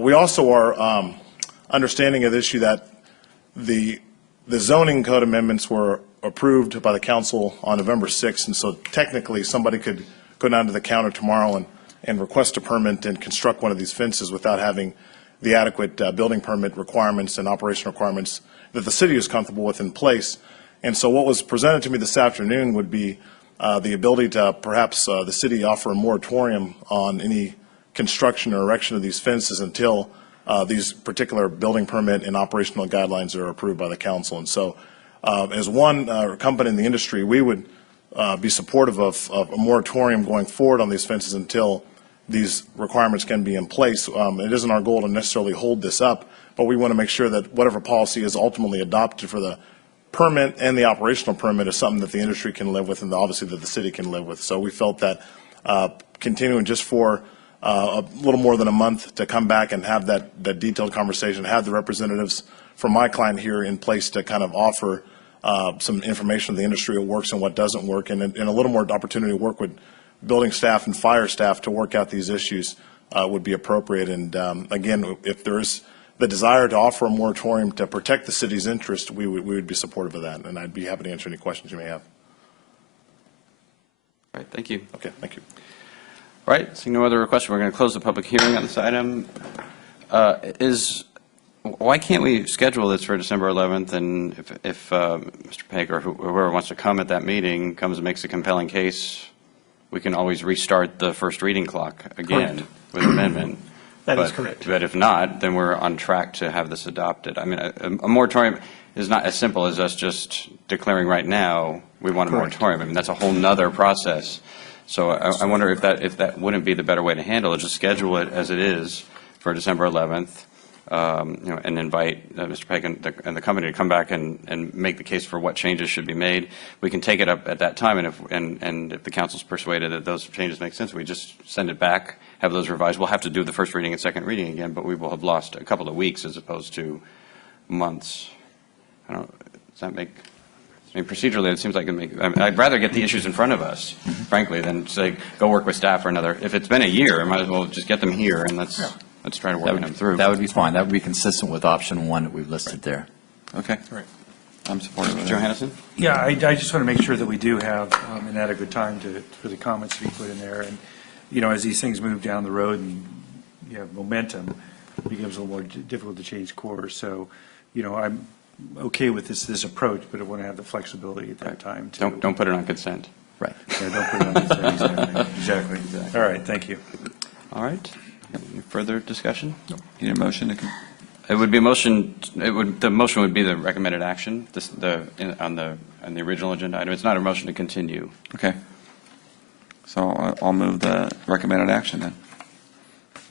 we also are understanding of the issue that the zoning code amendments were approved by the council on November 6th. And so technically somebody could go down to the counter tomorrow and request a permit and construct one of these fences without having the adequate building permit requirements and operation requirements that the city is comfortable with in place. And so what was presented to me this afternoon would be the ability to perhaps the city offer a moratorium on any construction or erection of these fences until these particular building permit and operational guidelines are approved by the council. And so as one company in the industry, we would be supportive of a moratorium going forward on these fences until these requirements can be in place. It isn't our goal to necessarily hold this up, but we want to make sure that whatever policy is ultimately adopted for the permit and the operational permit is something that the industry can live with and obviously that the city can live with. So we felt that continuing just for a little more than a month to come back and have that detailed conversation, have the representatives from my client here in place to kind of offer some information of the industry, what works and what doesn't work, and a little more opportunity to work with building staff and fire staff to work out these issues would be appropriate. And again, if there is the desire to offer a moratorium to protect the city's interest, we would be supportive of that, and I'd be happy to answer any questions you may have. All right, thank you. Okay, thank you. All right, seeing no other requests, we're going to close the public hearing on this item. Why can't we schedule this for December 11th, and if Mr. Pegg or whoever wants to come at that meeting comes and makes a compelling case, we can always restart the first reading clock again with amendment. That is correct. But if not, then we're on track to have this adopted. I mean, a moratorium is not as simple as us just declaring right now we want a moratorium. I mean, that's a whole nother process. So I wonder if that wouldn't be the better way to handle it. Just schedule it as it is for December 11th, and invite Mr. Pegg and the company to come back and make the case for what changes should be made. We can take it up at that time, and if the council's persuaded that those changes make sense, we just send it back, have those revised. We'll have to do the first reading and second reading again, but we will have lost a couple of weeks as opposed to months. I don't. Does that make? I mean, procedurally, it seems like I'd rather get the issues in front of us, frankly, than say go work with staff for another. If it's been a year, I might as well just get them here and let's try to work them through. That would be fine. That would be consistent with option one that we've listed there. Okay. Right. I'm supportive of that. Johannesson? Yeah, I just want to make sure that we do have an adequate time for the comments to be put in there. And, as these things move down the road and you have momentum, it becomes a little more difficult to change course. So, I'm okay with this approach, but I want to have the flexibility at that time to. Don't put it on consent. Right. Yeah, don't put it on consent. Exactly. All right, thank you. All right. Any further discussion? You need a motion to? It would be a motion. The motion would be the recommended action. On the original agenda item. It's not a motion to continue. Okay. So I'll move the recommended action then. Is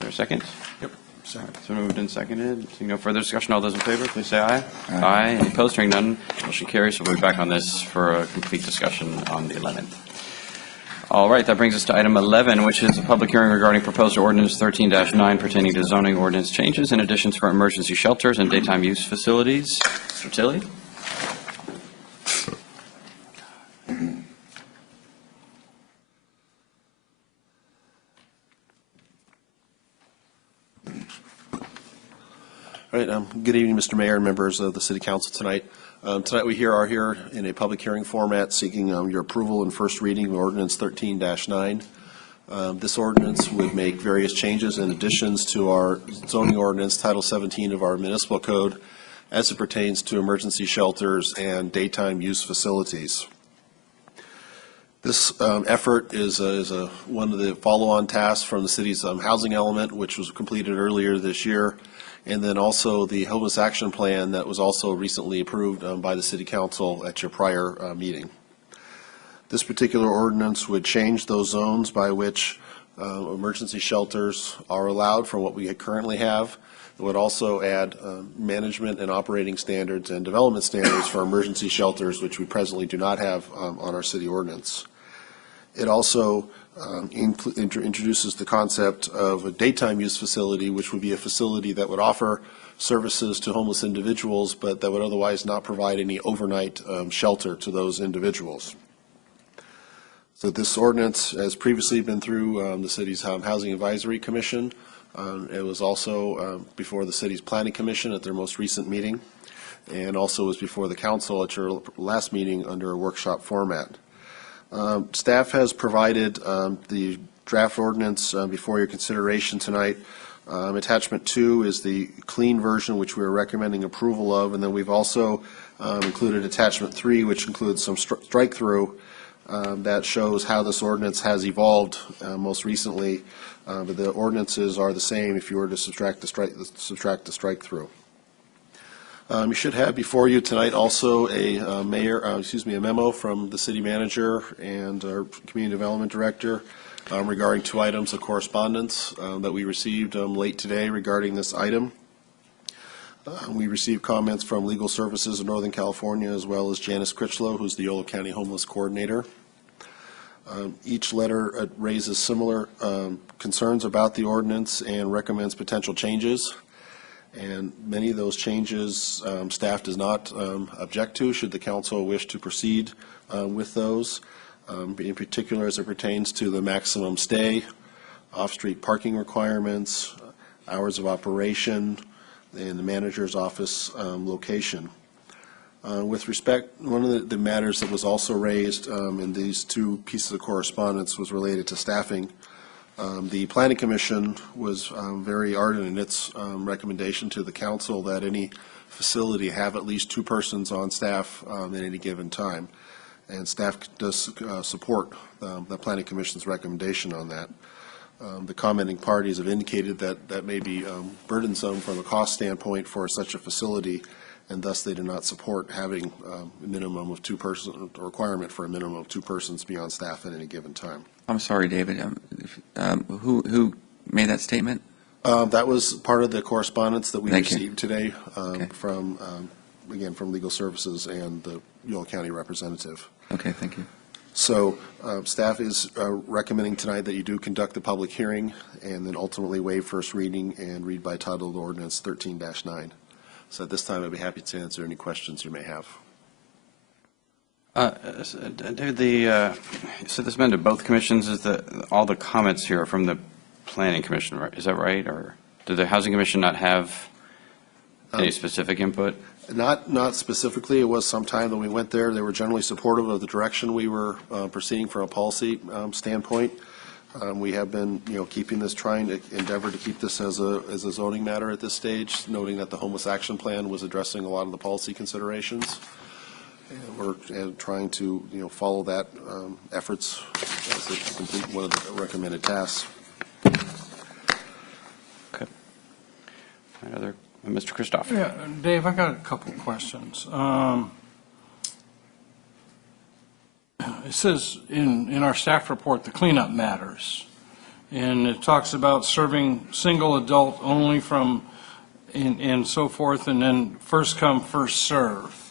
there a second? Yep. So moved and seconded. Seeing no further discussion, all those in favor, please say aye. Aye. Any opposed? Hearing none, motion carries. We'll be back on this for a complete discussion on the 11th. All right, that brings us to item 11, which is a public hearing regarding proposed ordinance 13-9 pertaining to zoning ordinance changes and additions for emergency shelters and daytime use facilities. Mr. Tilley? All right. Good evening, Mr. Mayor and members of the City Council tonight. Tonight we are here in a public hearing format seeking your approval and first reading of Ordinance 13-9. This ordinance would make various changes and additions to our zoning ordinance, Title 17 of our municipal code, as it pertains to emergency shelters and daytime use facilities. This effort is one of the follow-on tasks from the city's housing element, which was completed earlier this year, and then also the homeless action plan that was also recently approved by the city council at your prior meeting. This particular ordinance would change those zones by which emergency shelters are allowed from what we currently have. It would also add management and operating standards and development standards for emergency shelters, which we presently do not have on our city ordinance. It also introduces the concept of a daytime use facility, which would be a facility that would offer services to homeless individuals, but that would otherwise not provide any overnight shelter to those individuals. So this ordinance has previously been through the city's Housing Advisory Commission. It was also before the city's Planning Commission at their most recent meeting, and also was before the council at your last meeting under a workshop format. Staff has provided the draft ordinance before your consideration tonight. Attachment 2 is the clean version, which we are recommending approval of, and then we've also included Attachment 3, which includes some strike-through that shows how this ordinance has evolved most recently. But the ordinances are the same if you were to subtract the strike-through. You should have before you tonight also a memo from the city manager and our community development director regarding 2 items of correspondence that we received late today regarding this item. We received comments from Legal Services of Northern California, as well as Janice Critchlow, who's the Yolo County Homeless Coordinator. Each letter raises similar concerns about the ordinance and recommends potential changes. And many of those changes staff does not object to, should the council wish to proceed with those, in particular as it pertains to the maximum stay, off-street parking requirements, hours of operation, and the manager's office location. With respect, one of the matters that was also raised in these 2 pieces of correspondence was related to staffing. The Planning Commission was very ardent in its recommendation to the council that any facility have at least 2 persons on staff at any given time. And staff does support the Planning Commission's recommendation on that. The commenting parties have indicated that that may be burdensome from a cost standpoint for such a facility, and thus they do not support having a minimum of 2 persons, a requirement for a minimum of 2 persons be on staff at any given time. I'm sorry, David. Who made that statement? That was part of the correspondence that we Thank you. received today Okay. from, again, from Legal Services and the Yolo County representative. Okay, thank you. So staff is recommending tonight that you do conduct the public hearing and then ultimately waive first reading and read by title the ordinance 13-9. So at this time, I'd be happy to answer any questions you may have. David, you said this meant to both commissions. Is all the comments here are from the Planning Commission, right? Is that right? Or did the Housing Commission not have any specific input? Not specifically. It was some time that we went there. They were generally supportive of the direction we were proceeding from a policy standpoint. We have been, keeping this, trying to endeavor to keep this as a zoning matter at this stage, noting that the homeless action plan was addressing a lot of the policy considerations. And we're trying to, follow that efforts as a complete one of the recommended tasks. Okay. Another, Mr. Christoph. Yeah, Dave, I got a couple questions. It says in our staff report, the cleanup matters. And it talks about serving single adult only from, and so forth, and then first come, first serve.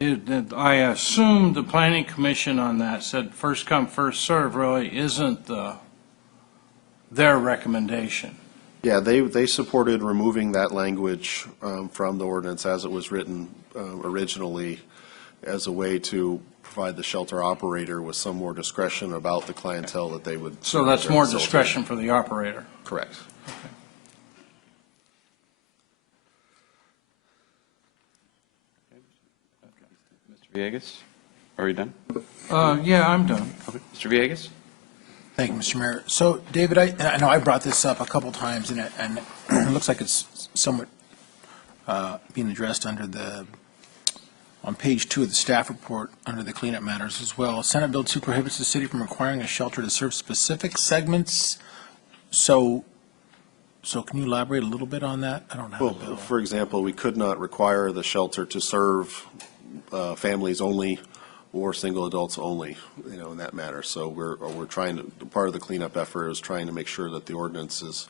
I assume the Planning Commission on that said first come, first serve really isn't their recommendation. Yeah, they supported removing that language from the ordinance as it was written originally, as a way to provide the shelter operator with some more discretion about the clientele that they would. So that's more discretion for the operator. Correct. Mr. Villegas, are you done? Yeah, I'm done. Okay. Mr. Villegas? Thank you, Mr. Mayor. So, David, I know I brought this up a couple times, and it looks like it's somewhat being addressed under the on page 2 of the staff report under the cleanup matters as well. Senate Bill 2 prohibits the city from requiring a shelter to serve specific segments. So can you elaborate a little bit on that? I don't have a bill. For example, we could not require the shelter to serve families only or single adults only, in that matter. So we're trying to, part of the cleanup effort is trying to make sure that the ordinance is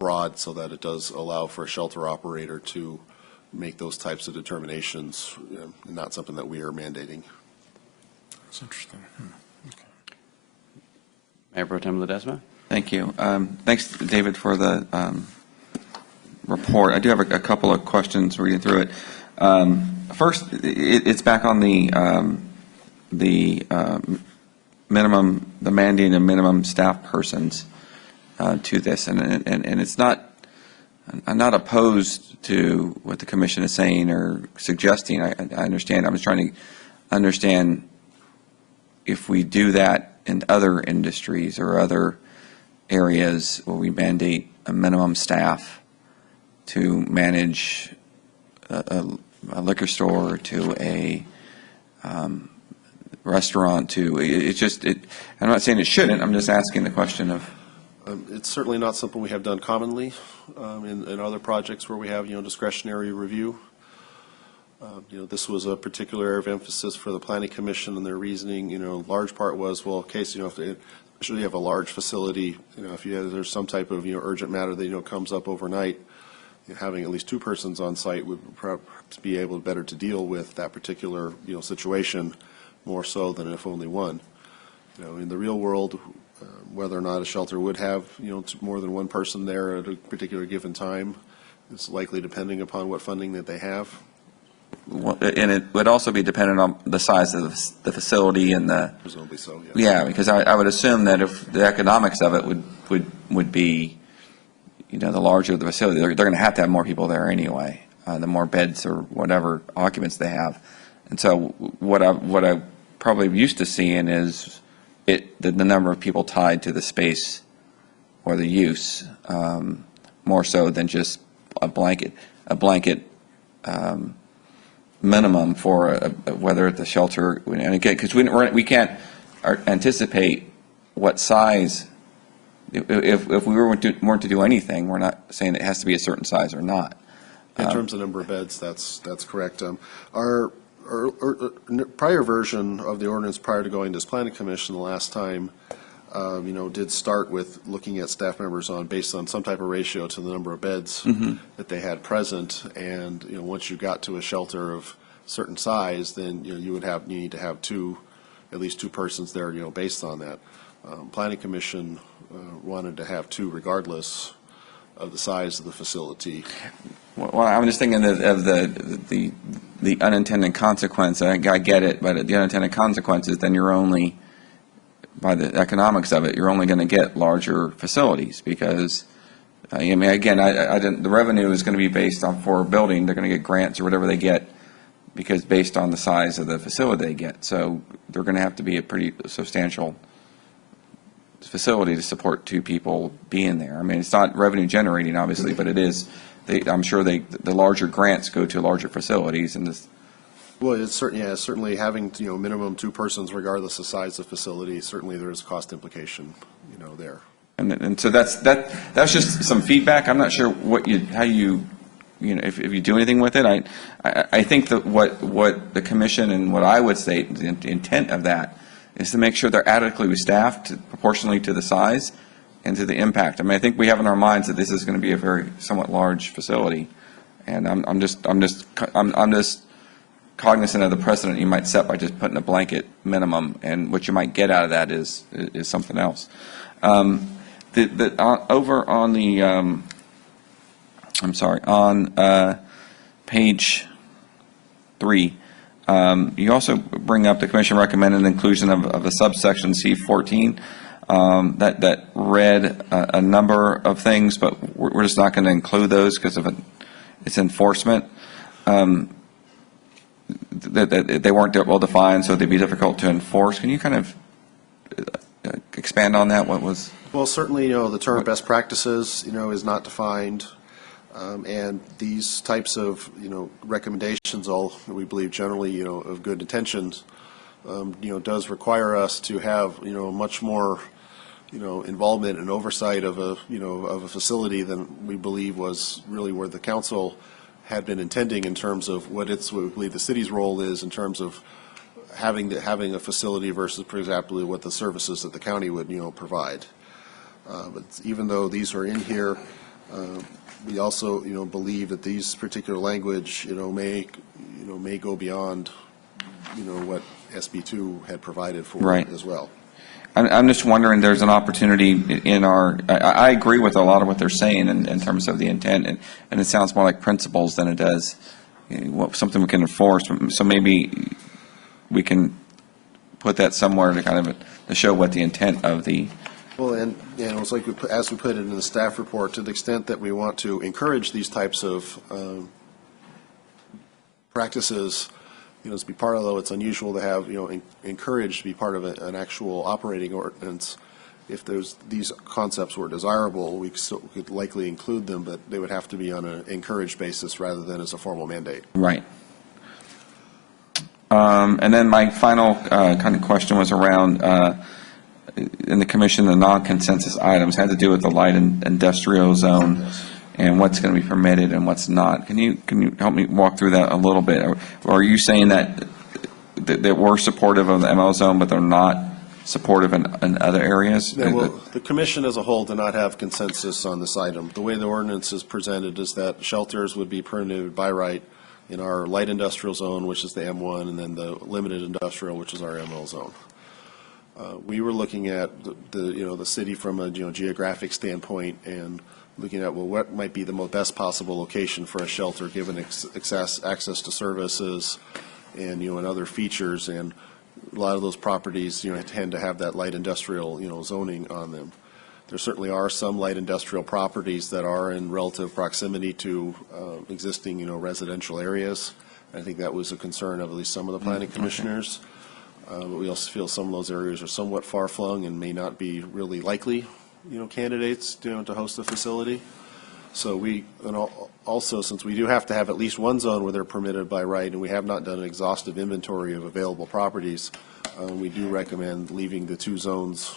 broad so that it does allow for a shelter operator to make those types of determinations, not something that we are mandating. That's interesting. Mayor Pro Tem Ledesma? Thank you. Thanks, David, for the report. I do have a couple of questions reading through it. First, it's back on the minimum, the mandating of minimum staff persons to this, and it's not. I'm not opposed to what the commission is saying or suggesting. I understand. I'm just trying to understand if we do that in other industries or other areas where we mandate a minimum staff to manage a liquor store, to a restaurant, to I'm not saying it shouldn't. I'm just asking the question of. It's certainly not something we have done commonly in other projects where we have, discretionary review. This was a particular area of emphasis for the Planning Commission, and their reasoning, large part was, well, in case, especially you have a large facility, if there's some type of, urgent matter that, comes up overnight, having at least 2 persons on site would perhaps be able better to deal with that particular, situation more so than if only one. In the real world, whether or not a shelter would have, more than one person there at a particular given time, it's likely depending upon what funding that they have. And it would also be dependent on the size of the facility and the. Presumably so, yes. Yeah, because I would assume that if the economics of it would be, the larger the facility, they're going to have more people there anyway, the more beds or whatever occupants they have. And so what I probably used to seeing is the number of people tied to the space or the use, more so than just a blanket minimum for whether at the shelter, and again, because we can't anticipate what size. If we weren't to do anything, we're not saying it has to be a certain size or not. In terms of number of beds, that's correct. Our prior version of the ordinance prior to going to this Planning Commission the last time, did start with looking at staff members based on some type of ratio to the number of beds that they had present. And, once you got to a shelter of certain size, then, you need to have at least 2 persons there, based on that. Planning Commission wanted to have 2 regardless of the size of the facility. Well, I'm just thinking of the unintended consequence. I get it, but the unintended consequences, then you're only, by the economics of it, you're only going to get larger facilities because, again, the revenue is going to be based on for a building. They're going to get grants or whatever they get because based on the size of the facility they get. So they're going to have to be a pretty substantial facility to support 2 people being there. I mean, it's not revenue generating, obviously, but it is. I'm sure the larger grants go to larger facilities, and this. Well, it's certainly having minimum 2 persons, regardless of size of facility. Certainly, there is a cost implication, there. And so that's just some feedback. I'm not sure how you if you do anything with it. I think that what the commission and what I would say the intent of that is to make sure they're adequately staffed proportionally to the size and to the impact. I mean, I think we have in our minds that this is going to be a very somewhat large facility, and I'm just cognizant of the precedent you might set by just putting a blanket minimum, and what you might get out of that is something else. Over on the on page 3. You also bring up the commission recommended inclusion of a subsection C14 that read a number of things, but we're just not going to include those because of its enforcement. That they weren't well defined, so they'd be difficult to enforce. Can you kind of expand on that? What was? Well, certainly, the term best practices, is not defined. And these types of, recommendations, all we believe generally, of good intentions, does require us to have, much more, involvement and oversight of a facility than we believe was really where the council had been intending in terms of what we believe the city's role is in terms of having a facility versus, for example, what the services that the county would, provide. But even though these are in here, we also, believe that these particular language, may go beyond, what SB2 had provided for Right. as well. I'm just wondering, there's an opportunity in I agree with a lot of what they're saying in terms of the intent, and it sounds more like principles than it does something we can enforce. So maybe we can put that somewhere to kind of to show what the intent of the. Well, and it's like as we put it in the staff report, to the extent that we want to encourage these types of practices, to be part of, though it's unusual to have, encouraged to be part of an actual operating ordinance. If these concepts were desirable, we could likely include them, but they would have to be on an encouraged basis rather than as a formal mandate. Right. And then my final kind of question was around, in the commission, the non-consensus items had to do with the light industrial zone and what's going to be permitted and what's not. Can you help me walk through that a little bit? Or are you saying that we're supportive of the ML zone, but they're not supportive in other areas? Yeah, well, the commission as a whole did not have consensus on this item. The way the ordinance is presented is that shelters would be permitted by right in our light industrial zone, which is the M1, and then the limited industrial, which is our ML zone. We were looking at the city from a geographic standpoint and looking at, well, what might be the best possible location for a shelter given access to services and and other features, and a lot of those properties tend to have that light industrial zoning on them. There certainly are some light industrial properties that are in relative proximity to existing residential areas. I think that was a concern of at least some of the planning commissioners. But we also feel some of those areas are somewhat far-flung and may not be really likely, candidates to host a facility. So also, since we do have to have at least one zone where they're permitted by right, and we have not done an exhaustive inventory of available properties, we do recommend leaving the two zones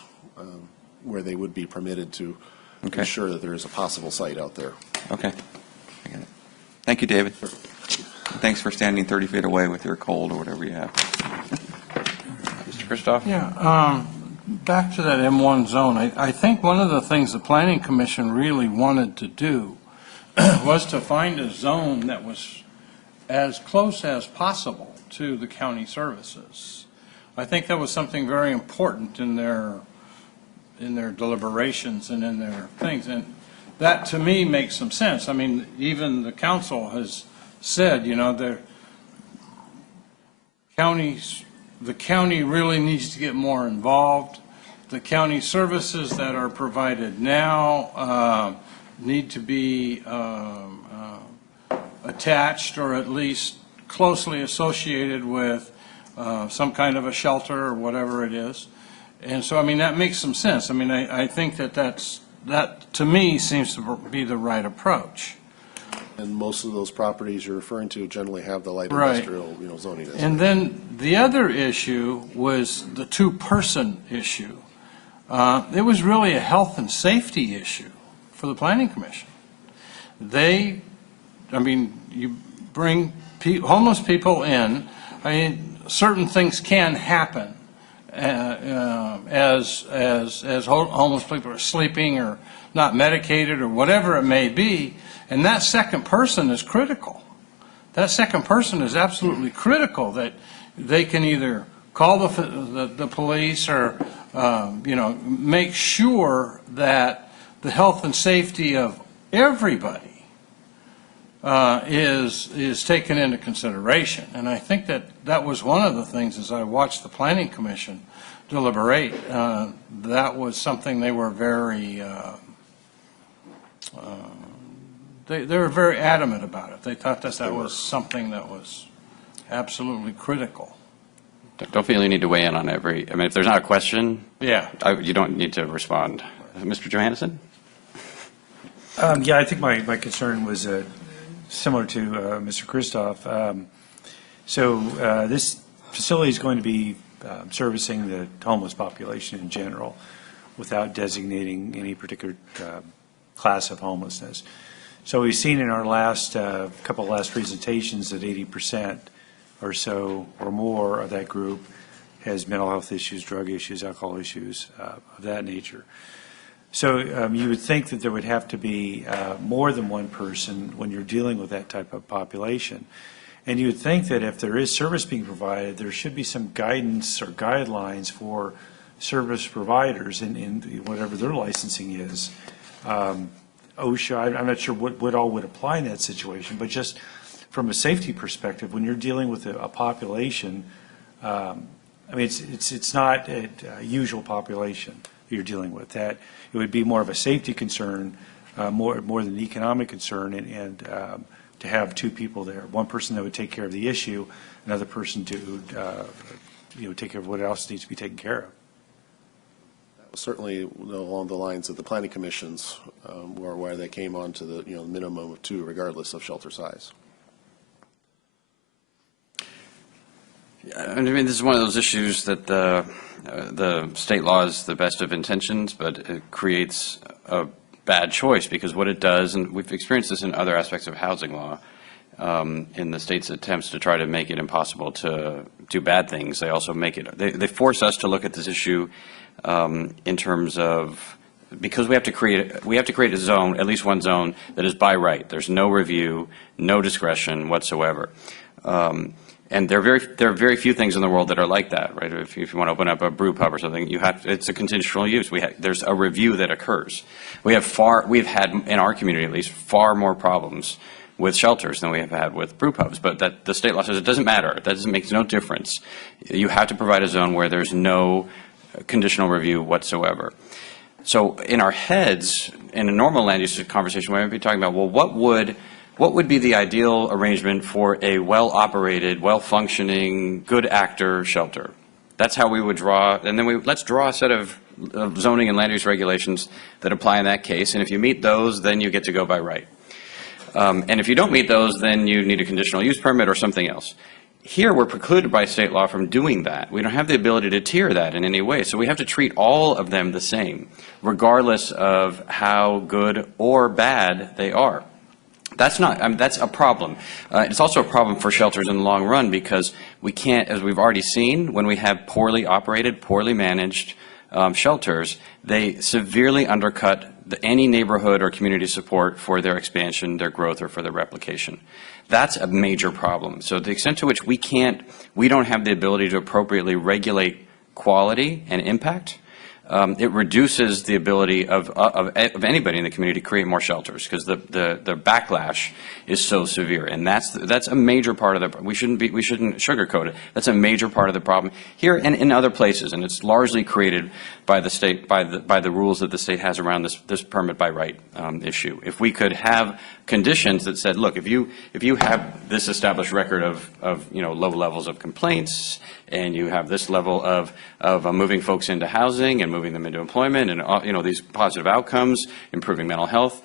where they would be permitted to ensure that there is a possible site out there. Okay. I get it. Thank you, David. Thanks for standing 30 feet away with your cold or whatever you have. Mr. Christoph? Yeah, back to that M1 zone, I think one of the things the Planning Commission really wanted to do was to find a zone that was as close as possible to the county services. I think that was something very important in their deliberations and in their things, and that to me makes some sense. I mean, even the council has said, the county really needs to get more involved. The county services that are provided now need to be attached or at least closely associated with some kind of a shelter or whatever it is. And so, I mean, that makes some sense. I mean, I think that to me seems to be the right approach. And most of those properties you're referring to generally have the light Right. industrial zoning. And then the other issue was the two-person issue. It was really a health and safety issue for the Planning Commission. You bring homeless people in, certain things can happen as homeless people are sleeping or not medicated or whatever it may be, and that second person is critical. That second person is absolutely critical, that they can either call the police or make sure that the health and safety of everybody is taken into consideration. And I think that was one of the things as I watched the Planning Commission deliberate. That was something they were very they were very adamant about it. They thought that was something that was absolutely critical. Don't feel you need to weigh in on every, if there's not a question, Yeah. you don't need to respond. Mr. Johannesson? Yeah, I think my concern was similar to Mr. Kristoff. This facility is going to be servicing the homeless population in general without designating any particular class of homelessness. So we've seen in our last couple of last presentations that 80% or so or more of that group has mental health issues, drug issues, alcohol issues of that nature. So you would think that there would have to be more than one person when you're dealing with that type of population. And you would think that if there is service being provided, there should be some guidance or guidelines for service providers in whatever their licensing is. OSHA, I'm not sure what all would apply in that situation, but just from a safety perspective, when you're dealing with a population, I mean, it's not a usual population you're dealing with. That it would be more of a safety concern, more than an economic concern, and to have two people there, one person that would take care of the issue, another person to take care of what else needs to be taken care of. Certainly along the lines of the planning commissions, where they came on to the minimum of 2, regardless of shelter size. I mean, this is one of those issues that the state law is the best of intentions, but it creates a bad choice, because what it does, and we've experienced this in other aspects of housing law, in the state's attempts to try to make it impossible to do bad things, they also make it, they force us to look at this issue in terms of, because we have to create a zone, at least one zone, that is by right. There's no review, no discretion whatsoever. And there are very few things in the world that are like that, right? If you want to open up a brew pub or something, it's a conditional use. There's a review that occurs. We've had, in our community at least, far more problems with shelters than we have had with brew pubs. But the state law says it doesn't matter. That makes no difference. You have to provide a zone where there's no conditional review whatsoever. So in our heads, in a normal land use conversation, we might be talking about, well, what would be the ideal arrangement for a well-operated, well-functioning, good actor shelter? That's how we would draw, and then let's draw a set of zoning and land use regulations that apply in that case, and if you meet those, then you get to go by right. And if you don't meet those, then you need a conditional use permit or something else. Here, we're precluded by state law from doing that. We don't have the ability to tier that in any way, so we have to treat all of them the same, regardless of how good or bad they are. That's a problem. It's also a problem for shelters in the long run, because we can't, as we've already seen, when we have poorly operated, poorly managed shelters, they severely undercut any neighborhood or community support for their expansion, their growth, or for their replication. That's a major problem. So the extent to which we don't have the ability to appropriately regulate quality and impact, it reduces the ability of anybody in the community to create more shelters, because the backlash is so severe, and that's a major part of the. We shouldn't sugarcoat it. That's a major part of the problem here and in other places, and it's largely created by the state, by the rules that the state has around this permit by right issue. If we could have conditions that said, look, if you have this established record of low levels of complaints, and you have this level of moving folks into housing and moving them into employment, and these positive outcomes, improving mental health,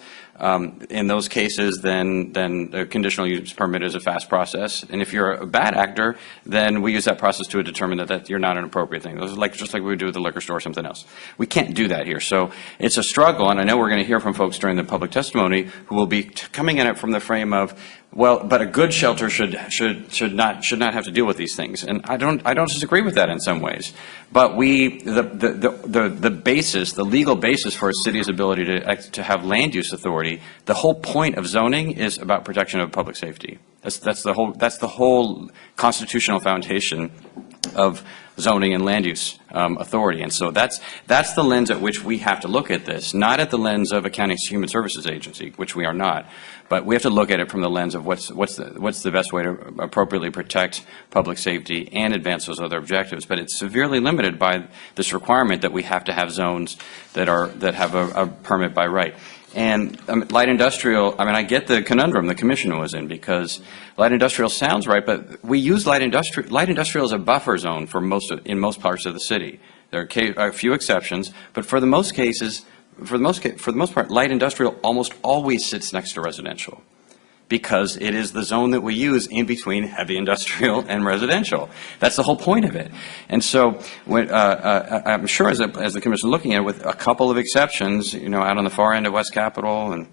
in those cases, then the conditional use permit is a fast process. And if you're a bad actor, then we use that process to determine that you're not an appropriate thing. Those are just like we would do with the liquor store or something else. We can't do that here. So it's a struggle, and I know we're going to hear from folks during the public testimony who will be coming at it from the frame of, well, but a good shelter should not have to deal with these things. And I don't disagree with that in some ways. But the basis, the legal basis for a city's ability to have land use authority, the whole point of zoning is about protection of public safety. That's the whole constitutional foundation of zoning and land use authority. And so that's the lens at which we have to look at this, not at the lens of a county human services agency, which we are not, but we have to look at it from the lens of what's the best way to appropriately protect public safety and advance those other objectives. But it's severely limited by this requirement that we have to have zones that have a permit by right. And light industrial, I get the conundrum the commission was in, because light industrial sounds right, but we use light industrial as a buffer zone for in most parts of the city. There are a few exceptions, but for the most cases, for the most part, light industrial almost always sits next to residential, because it is the zone that we use in between heavy industrial and residential. That's the whole point of it. And so I'm sure as the commission looking at it, with a couple of exceptions, out on the far end of West Capitol and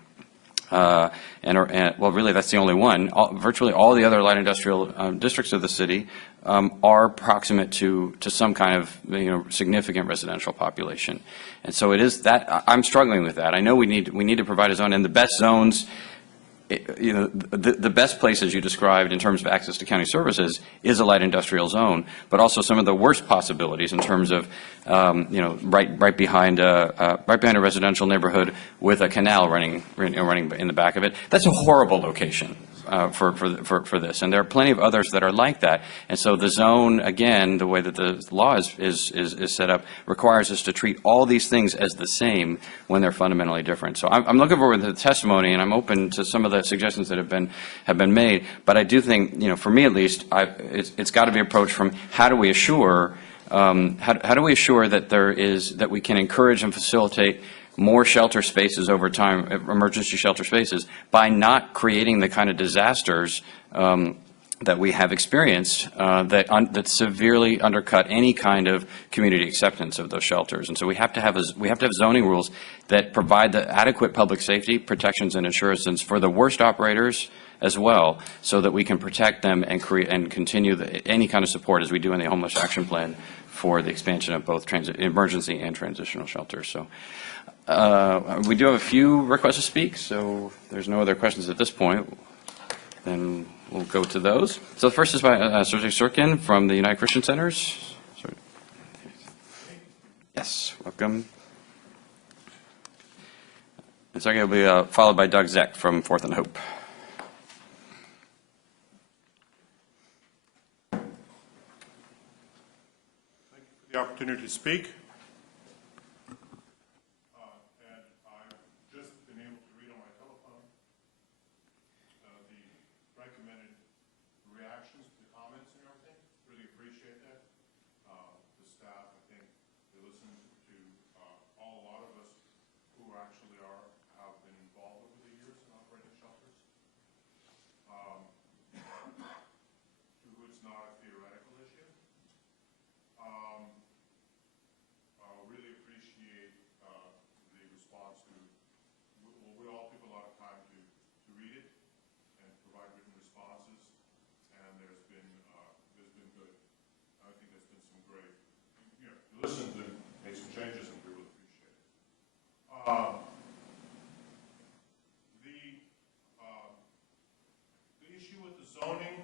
well, really that's the only one. Virtually all the other light industrial districts of the city are proximate to some kind of significant residential population. And so it is that I'm struggling with that. I know we need to provide a zone, and the best zones, the best place, as you described, in terms of access to county services is a light industrial zone, but also some of the worst possibilities in terms of, right behind a residential neighborhood with a canal running in the back of it. That's a horrible location for this, and there are plenty of others that are like that. And so the zone, again, the way that the law is set up, requires us to treat all these things as the same when they're fundamentally different. So I'm looking forward to the testimony, and I'm open to some of the suggestions that have been made. But I do think, for me at least, it's got to be approached from how do we assure that we can encourage and facilitate more shelter spaces over time, emergency shelter spaces, by not creating the kind of disasters that we have experienced that severely undercut any kind of community acceptance of those shelters. And so we have to have zoning rules that provide the adequate public safety protections and assurances for the worst operators as well, so that we can protect them and continue any kind of support, as we do in the Homeless Action Plan, for the expansion of both emergency and transitional shelters. So we do have a few requests to speak, so if there's no other questions at this point, then we'll go to those. So the first is by Sergey Surkin from the United Christian Centers. Yes, welcome. And Sergey will be followed by Doug Zeck from Fourth and Hope. The opportunity to speak. And I've just been able to read on my telephone the recommended reactions to the comments and everything. Really appreciate that. The staff, I think, they listen to a lot of us who actually have been involved over the years in operating shelters. To who it's not a theoretical issue. I really appreciate the response to, we all took a lot of time to read it and provide written responses, and there's been good. I think there's been some great, you listened and made some changes, and we really appreciate it. The issue with the zoning,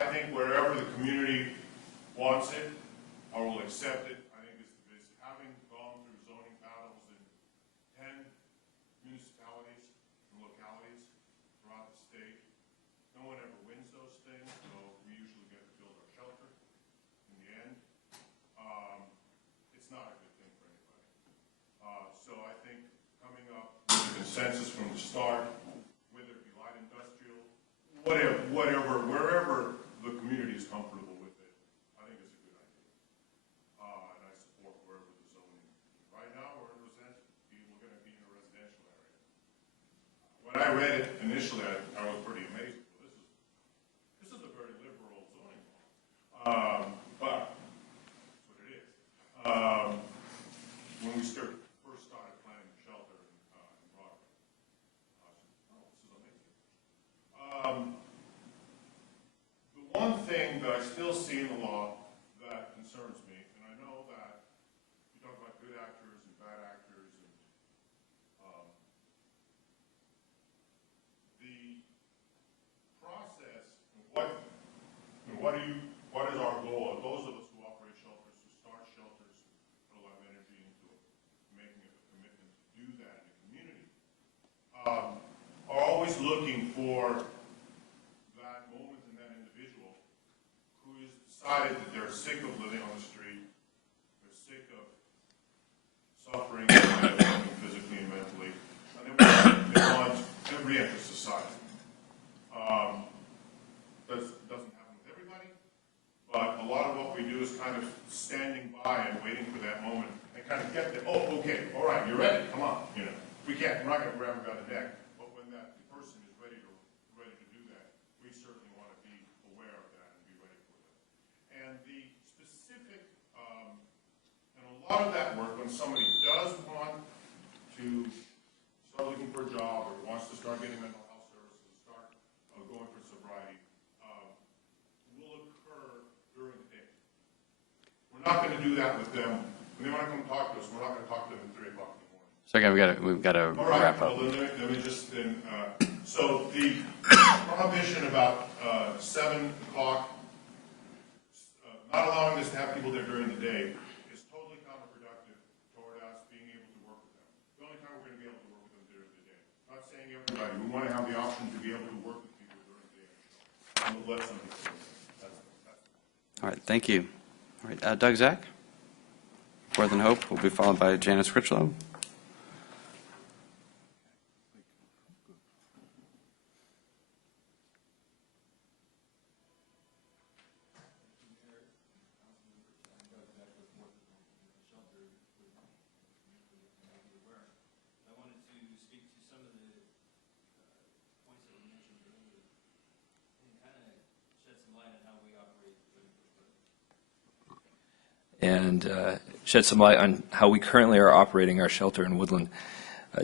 I think wherever the community wants it or will accept it, I think it's the best. Having gone through zoning battles in 10 municipalities and localities throughout the state, no one ever wins those things, so we usually get to build our shelter in the end. It's not a good thing for anybody. So I think coming up with a consensus from the start, whether it be light industrial, whatever, wherever the community is comfortable with it, I think it's a good idea. And I support wherever the zoning. Right now, we're going to be in a residential area. When I read it initially, I was pretty amazed. Well, this is a very liberal zoning law. But that's what it is. When we first started planning the shelter in Broadway, I said, oh, this is amazing. The one thing that I still see in the law that concerns me, and I know that you talk about good actors and bad actors, and get there, oh, okay, all right, you're ready, come on, you know. We're not gonna grab them by the neck, but when the person is ready to do that, we certainly want to be aware of that and be ready for them. And the specific, and a lot of that work, when somebody does want to start looking for a job or wants to start getting mental health services, start going for sobriety, will occur during the day. We're not going to do that with them. When they want to come talk to us, we're not going to talk to them at 3 o'clock in the morning. So again, we've got to All right, wrap up. well, let me just then, so the prohibition about 7 o'clock, not allowing us to have people there during the day is totally counterproductive toward us being able to work with them. The only time we're going to be able to work with them during the day. Not saying everybody, we want to have the option to be able to work with people during the day. And we'll let some people. All right, thank you. All right, Doug Zach, More Than Hope, will be followed by Janice Critchlow. And shed some light on how we currently are operating our shelter in Woodland.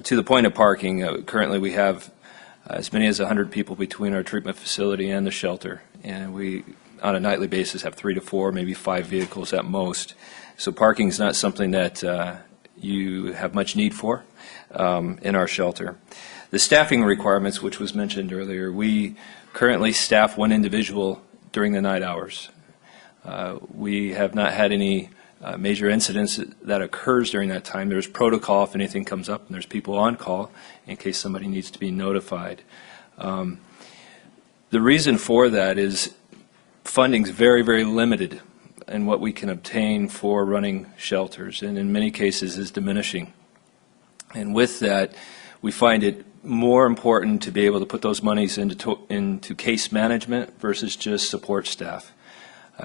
To the point of parking, currently we have as many as 100 people between our treatment facility and the shelter, and we, on a nightly basis, have 3 to 4, maybe 5 vehicles at most. So parking is not something that you have much need for in our shelter. The staffing requirements, which was mentioned earlier, we currently staff 1 individual during the night hours. We have not had any major incidents that occurs during that time. There's protocol if anything comes up, and there's people on call in case somebody needs to be notified. The reason for that is funding is very, very limited in what we can obtain for running shelters, and in many cases is diminishing. And with that, we find it more important to be able to put those monies into case management versus just support staff.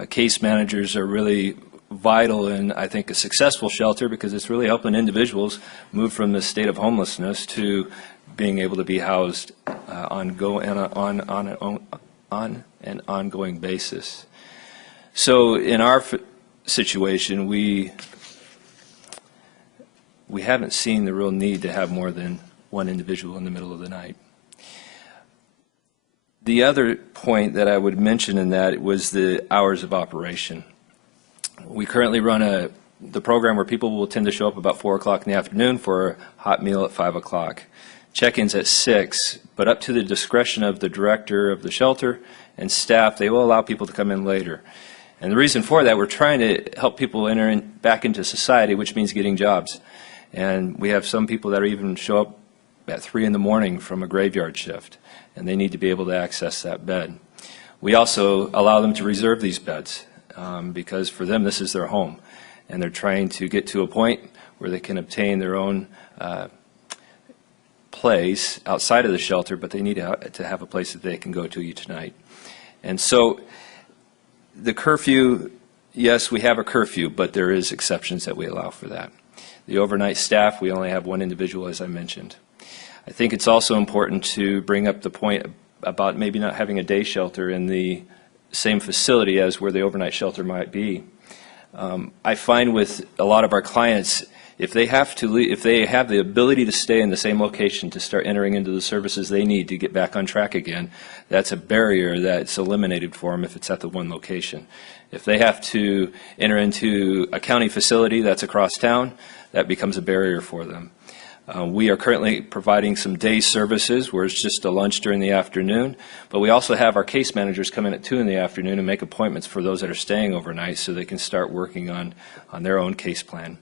Case managers are really vital in, I think, a successful shelter because it's really helping individuals move from the state of homelessness to being able to be housed on an ongoing basis. So in our situation, we haven't seen the real need to have more than 1 individual in the middle of the night. The other point that I would mention in that was the hours of operation. We currently run the program where people will tend to show up about 4 o'clock in the afternoon for a hot meal at 5 o'clock. Check-ins at 6, but up to the discretion of the director of the shelter and staff, they will allow people to come in later. And the reason for that, we're trying to help people enter back into society, which means getting jobs. And we have some people that even show up at 3 in the morning from a graveyard shift, and they need to be able to access that bed. We also allow them to reserve these beds because for them this is their home, and they're trying to get to a point where they can obtain their own place outside of the shelter, but they need to have a place that they can go to each night. And so the curfew, yes, we have a curfew, but there is exceptions that we allow for that. The overnight staff, we only have 1 individual, as I mentioned. I think it's also important to bring up the point about maybe not having a day shelter in the same facility as where the overnight shelter might be. I find with a lot of our clients, if they have the ability to stay in the same location to start entering into the services they need to get back on track again, that's a barrier that's eliminated for them if it's at the one location. If they have to enter into a county facility that's across town, that becomes a barrier for them. We are currently providing some day services where it's just a lunch during the afternoon, but we also have our case managers come in at 2 in the afternoon and make appointments for those that are staying overnight so they can start working on their own case plan.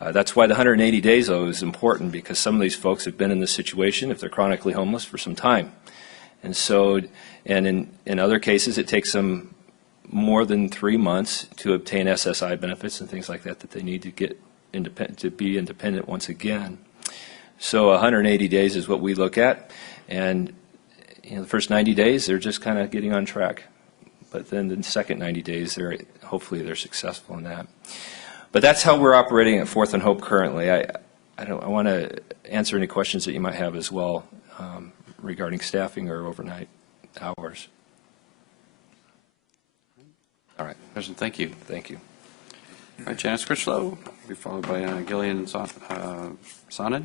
That's why the 180 days, though, is important, because some of these folks have been in this situation, if they're chronically homeless, for some time. And so, and in other cases, it takes them more than 3 months to obtain SSI benefits and things like that that they need to get independent, to be independent once again. So 180 days is what we look at, and the first 90 days they're just kind of getting on track, but then the second 90 days hopefully they're successful in that. But that's how we're operating at Fourth and Hope currently. I want to answer any questions that you might have as well regarding staffing or overnight hours. All right, thank you. Thank you. All right, Janice Critchlow, be followed by Gillian Sonnet.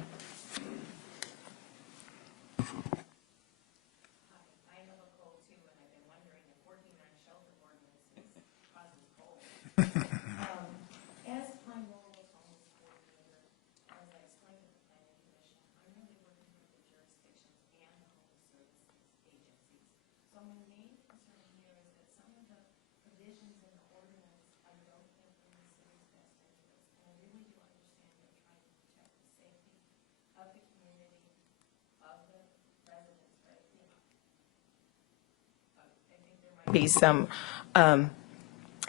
Be some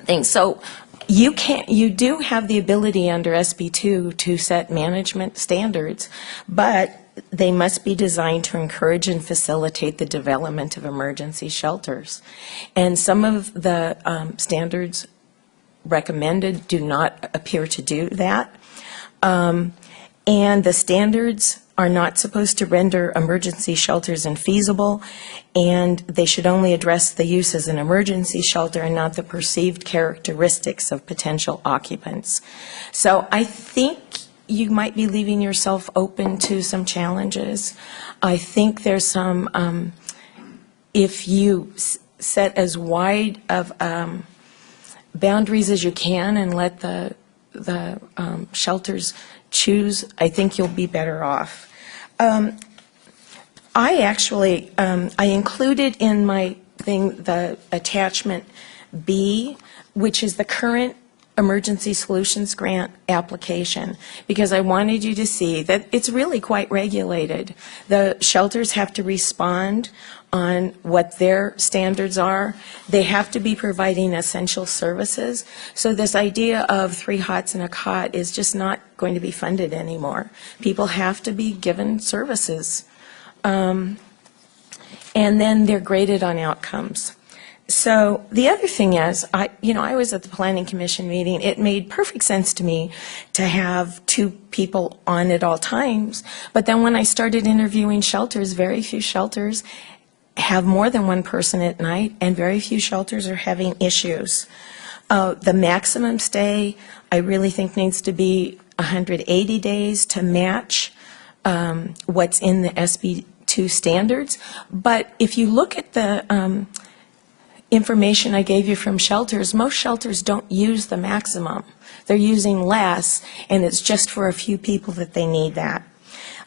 things. So you do have the ability under SB2 to set management standards, but they must be designed to encourage and facilitate the development of emergency shelters. And some of the standards recommended do not appear to do that. And the standards are not supposed to render emergency shelters infeasible, and they should only address the use as an emergency shelter and not the perceived characteristics of potential occupants. So I think you might be leaving yourself open to some challenges. I think there's some, if you set as wide of boundaries as you can and let the shelters choose, I think you'll be better off. I actually, I included in my thing the attachment B, which is the current Emergency Solutions Grant application, because I wanted you to see that it's really quite regulated. The shelters have to respond on what their standards are. They have to be providing essential services. So this idea of 3 hots and a cot is just not going to be funded anymore. People have to be given services. And then they're graded on outcomes. So the other thing is, I was at the Planning Commission meeting. It made perfect sense to me to have 2 people on at all times. But then when I started interviewing shelters, very few shelters have more than 1 person at night, and very few shelters are having issues. The maximum stay, I really think, needs to be 180 days to match what's in the SB2 standards. But if you look at the information I gave you from shelters, most shelters don't use the maximum. They're using less, and it's just for a few people that they need that.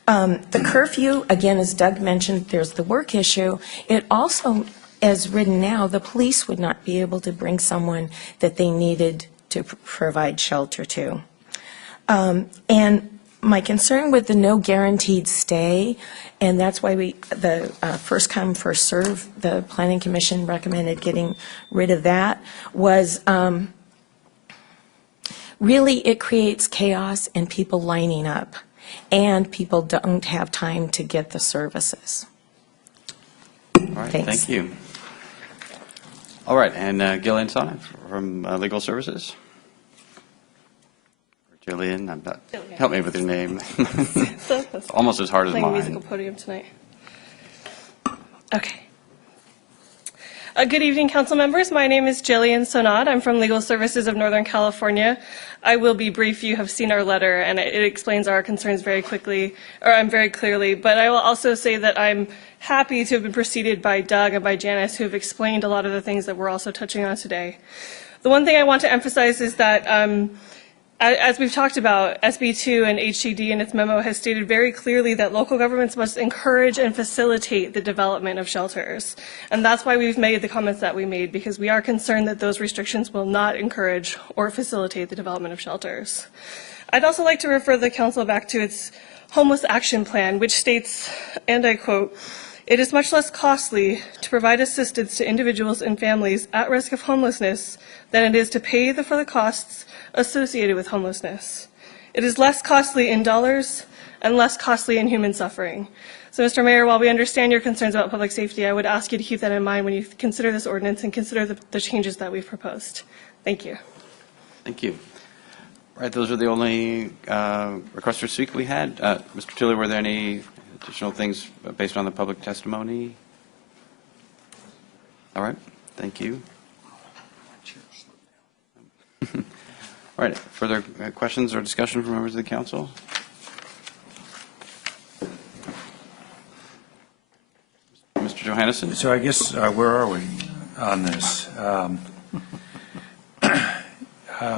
The curfew, again, as Doug mentioned, there's the work issue. It also, as written now, the police would not be able to bring someone that they needed to provide shelter to. And my concern with the no guaranteed stay, and that's why the first come, first serve, the Planning Commission recommended getting rid of that, was really it creates chaos and people lining up, and people don't have time to get the services. All right, thank you. All right, and Gillian Sonnet from Legal Services. Jillian, I'm not, help me with your name. Almost as hard as playing mine. Musical podium tonight. Okay. Good evening, council members. My name is Jillian Sonat. I'm from Legal Services of Northern California. I will be brief. You have seen our letter, and it explains our concerns very quickly, or very clearly. But I will also say that I'm happy to have been preceded by Doug and by Janice, who have explained a lot of the things that we're also touching on today. The one thing I want to emphasize is that as we've talked about, SB2 and HCD in its memo has stated very clearly that local governments must encourage and facilitate the development of shelters. And that's why we've made the comments that we made, because we are concerned that those restrictions will not encourage or facilitate the development of shelters. I'd also like to refer the council back to its homeless action plan, which states, and I quote, "It is much less costly to provide assistance to individuals and families at risk of homelessness than it is to pay for the costs associated with homelessness. It is less costly in dollars and less costly in human suffering." So, Mr. Mayor, while we understand your concerns about public safety, I would ask you to keep that in mind when you consider this ordinance and consider the changes that we've proposed. Thank you. Thank you. Right, those are the only requests to speak we had. Mr. Tiller, were there any additional things based on the public testimony? All right, thank you. All right, further questions or discussion from members of the council? Mr. Johannesson? So I guess, where are we on this?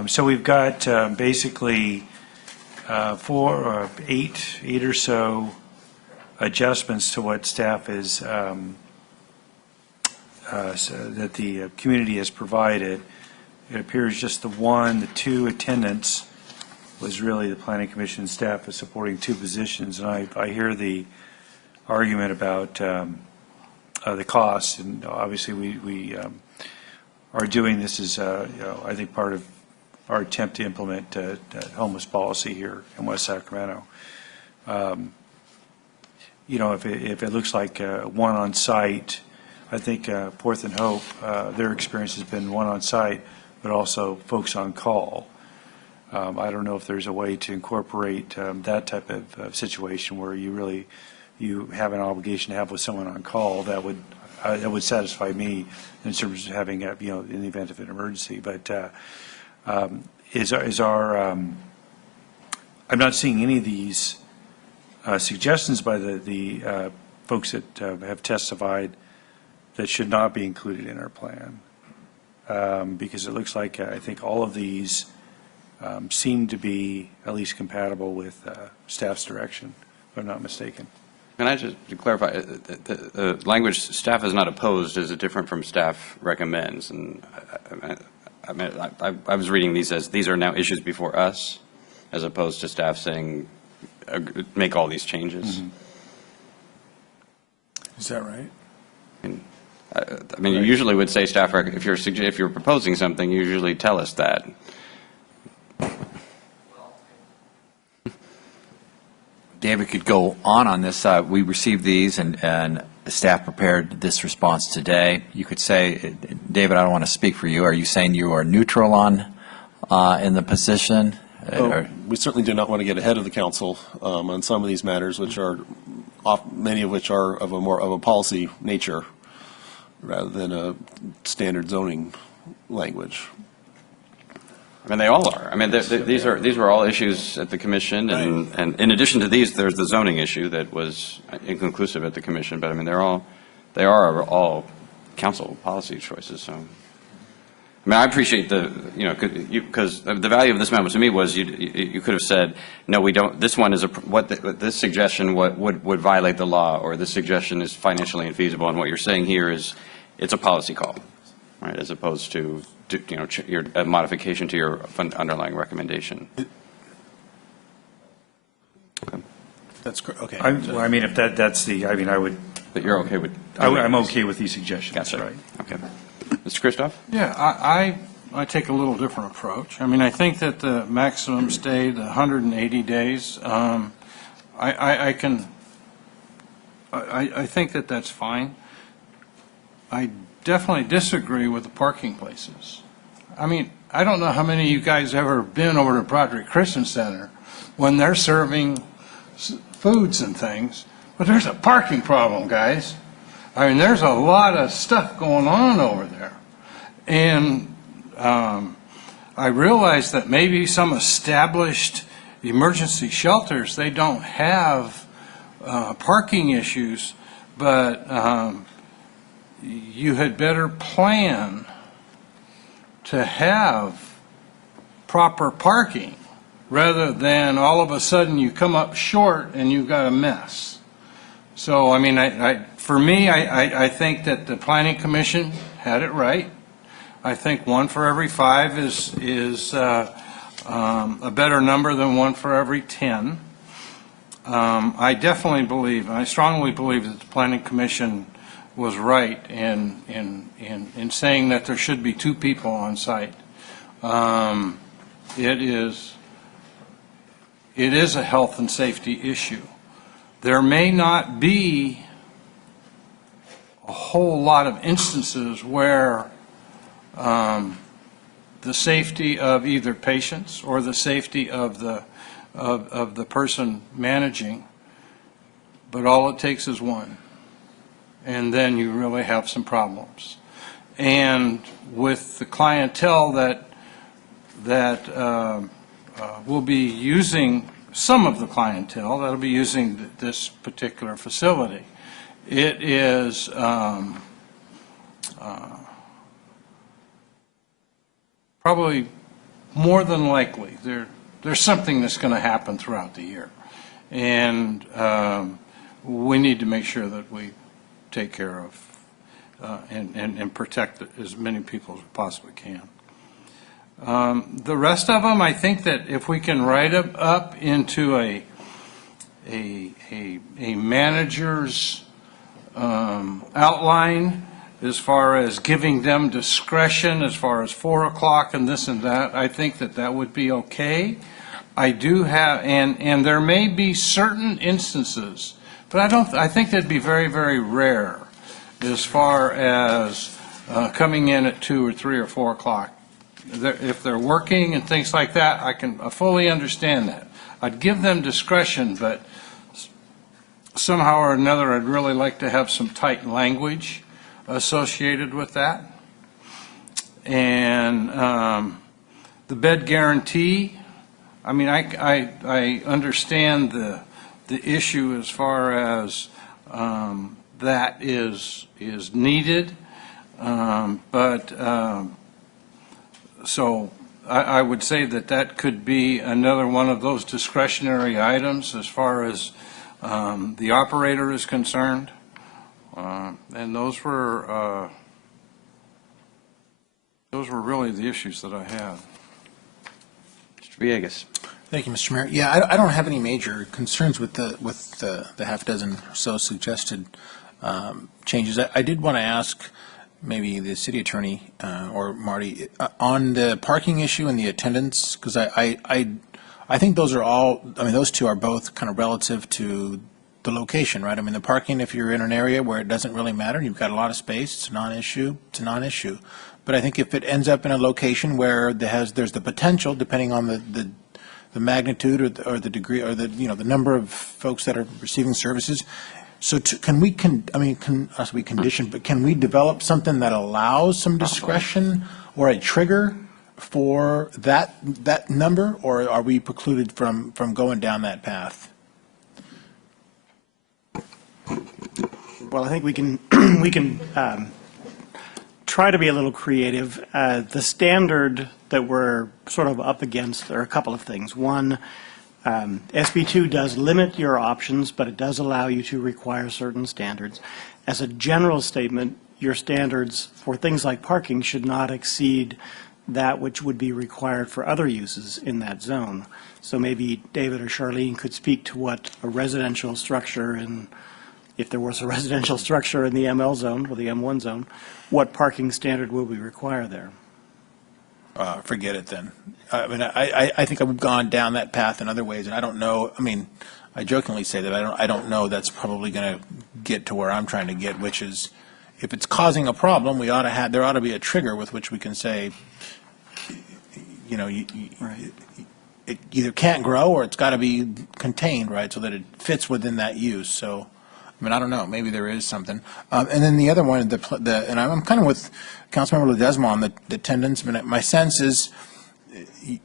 So we've got basically eight or so adjustments to what staff is, that the community has provided. It appears just the two attendance was really the planning commission staff is supporting two positions. And I hear the argument about the cost, and obviously we are doing this as, I think, part of our attempt to implement homeless policy here in West Sacramento. If it looks like one on site, I think Fourth and Hope, their experience has been one on site, but also folks on call. I don't know if there's a way to incorporate that type of situation where you have an obligation to have with someone on call that would satisfy me in terms of having in the event of an emergency. But I'm not seeing any of these suggestions by the folks that have testified that should not be included in our plan, because it looks like I think all of these seem to be at least compatible with staff's direction, if I'm not mistaken. Can I just clarify, the language staff is not opposed, is it different from staff recommends? And I was reading these as these are now issues before us, as opposed to staff saying, make all these changes. Mm-hmm. Is that right? I mean, you usually would say staff, if you're proposing something, you usually tell us that. David could go on this. We received these, and staff prepared this response today. You could say, David, I don't want to speak for you. Are you saying you are neutral on in the position? We certainly do not want to get ahead of the council on some of these matters, which are many of which are of a policy nature rather than a standard zoning language. I mean, they all are. I mean, these were all issues at the commission, and in addition to these, there's the zoning issue that was inconclusive at the commission. But I mean, they are all council policy choices. So, I mean, I appreciate because the value of this memo to me was you could have said, no, we don't. This one is this suggestion would violate the law, or this suggestion is financially infeasible. And what you're saying here is it's a policy call, right, as opposed to a modification to your underlying recommendation. Okay. That's correct. Okay. I mean, if that's I would. But you're okay with. I'm okay with these suggestions. Gotcha. Right. Okay. Mr. Christoph? Yeah, I take a little different approach. I mean, I think that the maximum stay, the 180 days, I think that that's fine. I definitely disagree with the parking places. I mean, I don't know how many of you guys ever been over to Broderick Christian Center when they're serving foods and things, but there's a parking problem, guys. I mean, there's a lot of stuff going on over there. And I realize that maybe some established emergency shelters, they don't have parking issues, but you had better plan to have proper parking rather than all of a sudden you come up short and you've got a mess. So, I mean, for me, I think that the Planning Commission had it right. I think 1 for every 5 is a better number than 1 for every 10. I definitely believe, and I strongly believe that the Planning Commission was right in saying that there should be 2 people on site. It is a health and safety issue. There may not be a whole lot of instances where the safety of either patients or the safety of the person managing, but all it takes is one. And then you really have some problems. And with the clientele that will be using, some of the clientele that will be using this particular facility, it is probably more than likely there's something that's going to happen throughout the year. And we need to make sure that we take care of and protect as many people as we possibly can. The rest of them, I think that if we can write up into a manager's outline as far as giving them discretion as far as 4 o'clock and this and that, I think that would be okay. I do have, and there may be certain instances, but I think that'd be very, very rare as far as coming in at 2 or 3 or 4 o'clock. If they're working and things like that, I can fully understand that. I'd give them discretion, but somehow or another, I'd really like to have some tight language associated with that. And the bed guarantee, I mean, I understand the issue as far as that is needed, but so I would say that could be another one of those discretionary items as far as the operator is concerned. And those were really the issues that I had. Mr. Villegas. Thank you, Mr. Mayor. Yeah, I don't have any major concerns with the half dozen or so suggested changes. I did want to ask maybe the city attorney or Marty on the parking issue and the attendance, because I think those are all, I mean, those two are both kind of relative to the location, right? I mean, the parking, if you're in an area where it doesn't really matter, you've got a lot of space, it's a non-issue, it's a non-issue. But I think if it ends up in a location where there's the potential, depending on the magnitude or the degree or the number of folks that are receiving services. So can we condition, but can we develop something that allows some discretion or a trigger for that number, or are we precluded from going down that path? Well, I think we can try to be a little creative. The standard that we're sort of up against are a couple of things. One, SB2 does limit your options, but it does allow you to require certain standards. As a general statement, your standards for things like parking should not exceed that which would be required for other uses in that zone. So maybe David or Charlene could speak to what a residential structure, and if there was a residential structure in the ML zone or the M1 zone, what parking standard will we require there? Forget it then. I mean, I think I've gone down that path in other ways, and I don't know. I mean, I jokingly say that I don't know that's probably going to get to where I'm trying to get, which is, if it's causing a problem, there ought to be a trigger with which we can say, it either can't grow or it's got to be contained, right, so that it fits within that use. So, I mean, I don't know. Maybe there is something. And then the other one, and I'm kind of with Councilmember Ledesma on the attendance. I mean, my sense is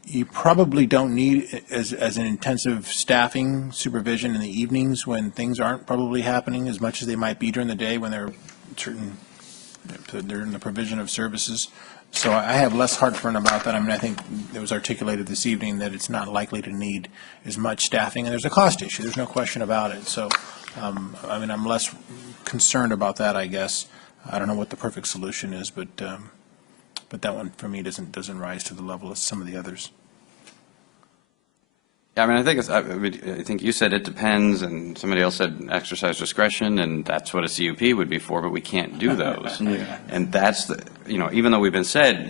you probably don't need as an intensive staffing supervision in the evenings when things aren't probably happening as much as they might be during the day when they're in the provision of services. So I have less heartburn about that. I mean, I think it was articulated this evening that it's not likely to need as much staffing, and there's a cost issue. There's no question about it. So, I mean, I'm less concerned about that, I guess. I don't know what the perfect solution is, but that one for me doesn't rise to the level of some of the others. Yeah, I mean, I think you said it depends, and somebody else said exercise discretion, and that's what a CUP would be for, but we can't do those. And that's even though we've been said,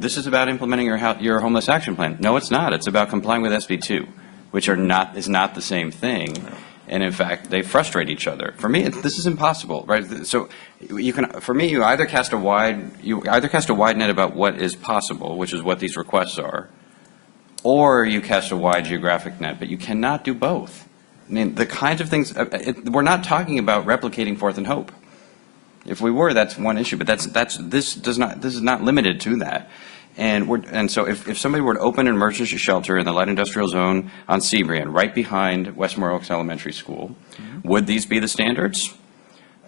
this is about implementing your homeless action plan. No, it's not. It's about complying with SB2, which is not the same thing. And in fact, they frustrate each other. For me, this is impossible, right? So you can, for me, you either cast a wide net about what is possible, which is what these requests are, or you cast a wide geographic net, but you cannot do both. I mean, the kinds of things, we're not talking about replicating Fourth and Hope. If we were, that's one issue, but this is not limited to that. And so if somebody were to open an emergency shelter in the light industrial zone on Seabrian, right behind Westmore Oaks Elementary School, would these be the standards?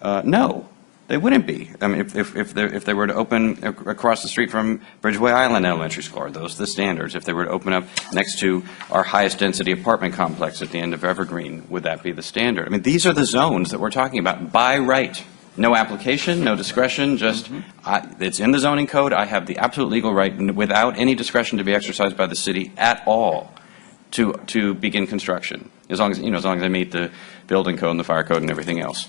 No, they wouldn't be. I mean, if they were to open across the street from Bridgeway Island Elementary School, are those the standards? If they were to open up next to our highest density apartment complex at the end of Evergreen, would that be the standard? I mean, these are the zones that we're talking about by right. No application, no discretion, just it's in the zoning code. I have the absolute legal right without any discretion to be exercised by the city at all to begin construction, as long as I meet the building code and the fire code and everything else.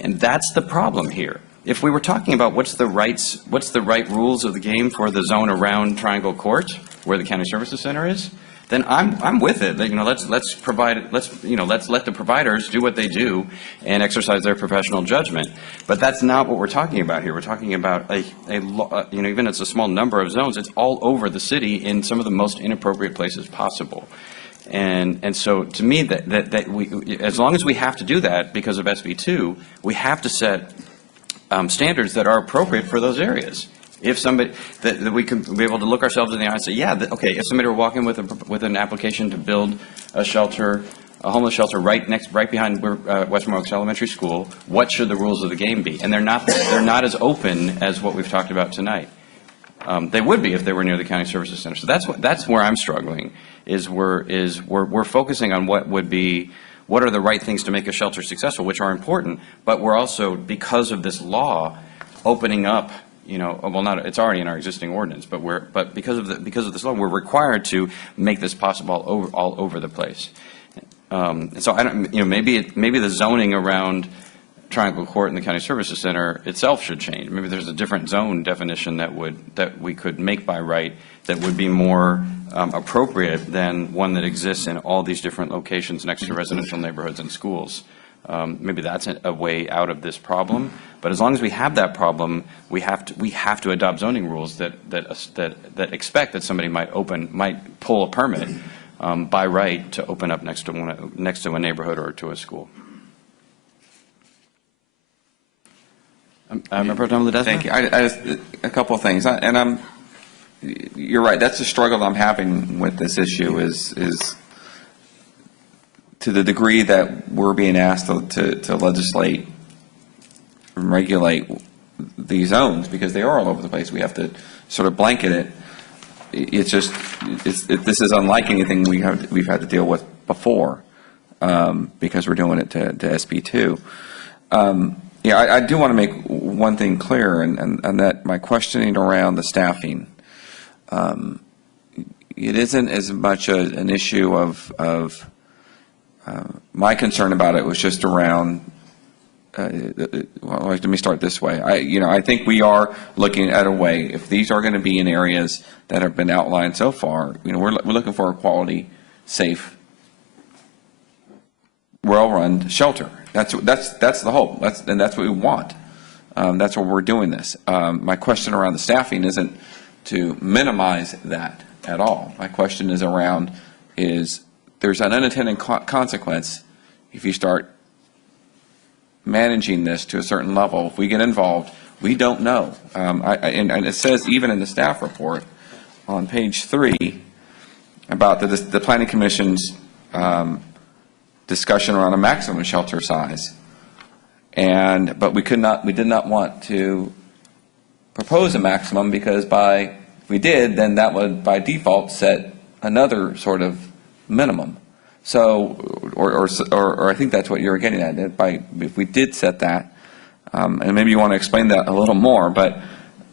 And that's the problem here. If we were talking about what's the right rules of the game for the zone around Triangle Court, where the County Services Center is, then I'm with it. Let's let the providers do what they do and exercise their professional judgment. But that's not what we're talking about here. We're talking about even it's a small number of zones. It's all over the city in some of the most inappropriate places possible. And so to me, that we, as long as we have to do that because of SB2, we have to set standards that are appropriate for those areas. If somebody, that we can be able to look ourselves in the eye and say, yeah, okay, if somebody were walking with an application to build a shelter, a homeless shelter right behind Westmore Oaks Elementary School, what should the rules of the game be? And they're not as open as what we've talked about tonight. They would be if they were near the County Services Center. So that's where I'm struggling, is we're focusing on what are the right things to make a shelter successful, which are important, but we're also, because of this law, opening up. It's already in our existing ordinance, but because of this law, we're required to make this possible all over the place. So I don't, maybe the zoning around Triangle Court and the County Services Center itself should change. Maybe there's a different zone definition that we could make by right that would be more appropriate than one that exists in all these different locations next to residential neighborhoods and schools. Maybe that's a way out of this problem. But as long as we have that problem, we have to adopt zoning rules that expect that somebody might pull a permit by right to open up next to a neighborhood or to a school. Member Pro Tem Ledesma? Thank you. I just, a couple of things, you're right. That's the struggle I'm having with this issue is to the degree that we're being asked to legislate and regulate these zones, because they are all over the place. We have to sort of blanket it. This is unlike anything we've had to deal with before, because we're doing it to SB2. I do want to make one thing clear, and that my questioning around the staffing, it isn't as much an issue of my concern about it was just around. Let me start this way. I think we are looking at a way, if these are going to be in areas that have been outlined so far, we're looking for a quality, safe, well-run shelter. That's the hope. And that's what we want. That's why we're doing this. My question around the staffing isn't to minimize that at all. My question is around there's an unintended consequence if you start managing this to a certain level. If we get involved, we don't know. And it says even in the staff report on page 3 about the Planning Commission's discussion around a maximum shelter size. But we did not want to propose a maximum, because if we did, then that would by default set another sort of minimum. So, or I think that's what you were getting at. If we did set that, and maybe you want to explain that a little more, but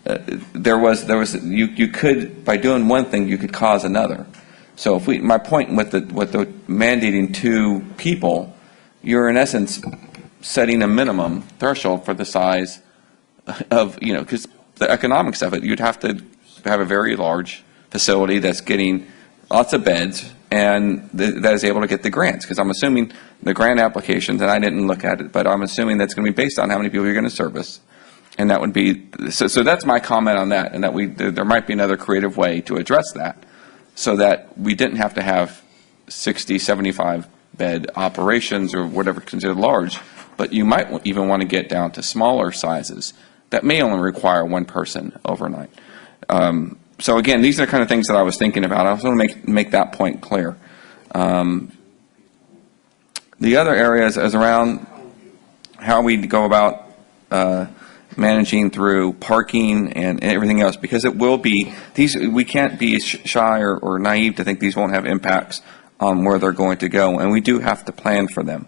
you could, by doing one thing, you could cause another. So my point with the mandating 2 people, you're in essence setting a minimum threshold for the size of, because the economics of it, you'd have to have a very large facility that's getting lots of beds and that is able to get the grants, because I'm assuming the grant applications, and I didn't look at it, but I'm assuming that's going to be based on how many people you're going to service. And that would be, so that's my comment on that, and that there might be another creative way to address that, so that we didn't have to have 60, 75 bed operations or whatever considered large, but you might even want to get down to smaller sizes that may only require one person overnight. So again, these are the kind of things that I was thinking about. I was going to make that point clear. The other areas is around how we go about managing through parking and everything else, because it will be, we can't be shy or naive to think these won't have impacts on where they're going to go, and we do have to plan for them.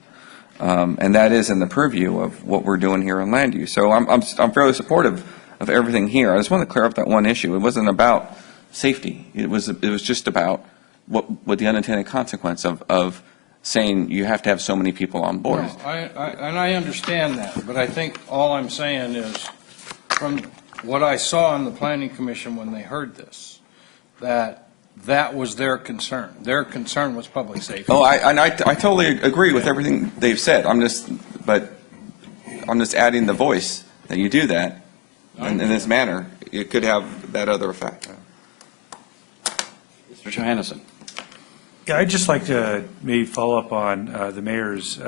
And that is in the purview of what we're doing here in land use. So I'm fairly supportive of everything here. I just want to clear up that one issue. It wasn't about safety. It was just about what the unintended consequence of saying you have to have so many people on board. No, I understand that, but I think all I'm saying is, from what I saw in the Planning Commission when they heard this, that was their concern. Their concern was public safety. Oh, I totally agree with everything they've said. I'm just adding the voice that you do that in this manner. It could have that other effect. Mr. Johannesson. Yeah, I'd just like to maybe follow up on the mayor's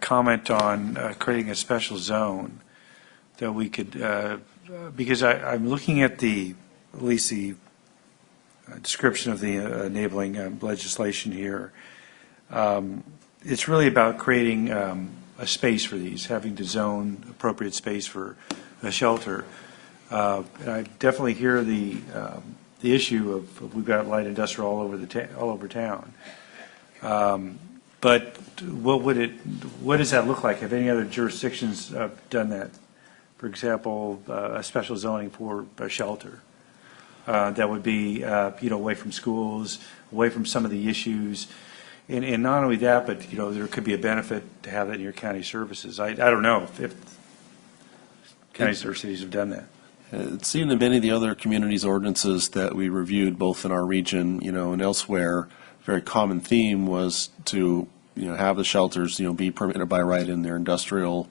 comment on creating a special zone that we could, because I'm looking at at least the description of the enabling legislation here. It's really about creating a space for these, having to zone appropriate space for a shelter. And I definitely hear the issue of we've got light industrial all over town. But what does that look like? Have any other jurisdictions done that? For example, a special zoning for a shelter that would be away from schools, away from some of the issues, and not only that, but there could be a benefit to have that in your county services. I don't know if counties or cities have done that. It seemed in many of the other communities' ordinances that we reviewed, both in our region, and elsewhere, a very common theme was to, have the shelters, be permitted by right in their industrial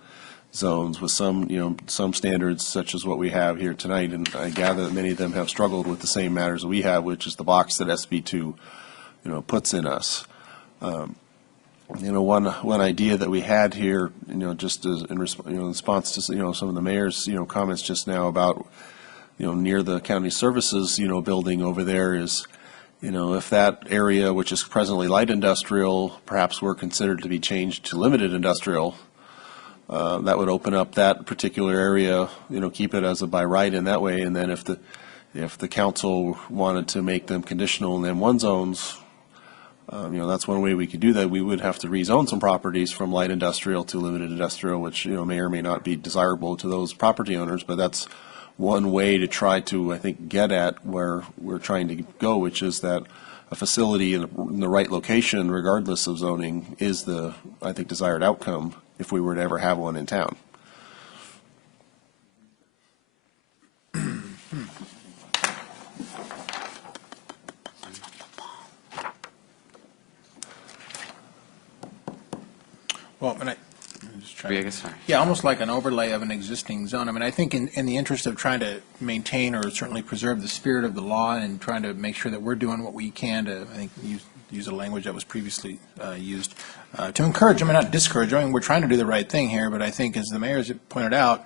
zones with some standards such as what we have here tonight. And I gather that many of them have struggled with the same matters that we have, which is the box that SB2, puts in us. One idea that we had here, just as in response to some of the mayor's comments just now about near the county services building over there is if that area, which is presently light industrial, perhaps were considered to be changed to limited industrial, that would open up that particular area, keep it as a by right in that way, and then if the council wanted to make them conditional in M1 zones. That's one way we could do that. We would have to rezone some properties from light industrial to limited industrial, which, may or may not be desirable to those property owners, but that's one way to try to, I think, get at where we're trying to go, which is that a facility in the right location, regardless of zoning, is the, I think, desired outcome if we were to ever have one in town. Well, and almost like an overlay of an existing zone. I think in the interest of trying to maintain or certainly preserve the spirit of the law and trying to make sure that we're doing what we can to, I think, use a language that was previously used, to encourage, not discourage. We're trying to do the right thing here, but I think, as the mayor has pointed out,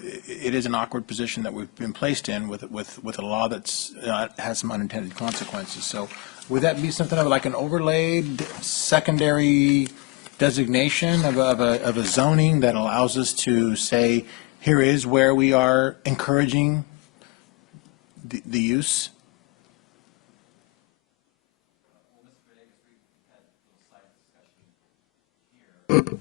it is an awkward position that we've been placed in with a law that's has some unintended consequences. So would that be something of like an overlaid secondary designation of a zoning that allows us to say, here is where we are encouraging the use?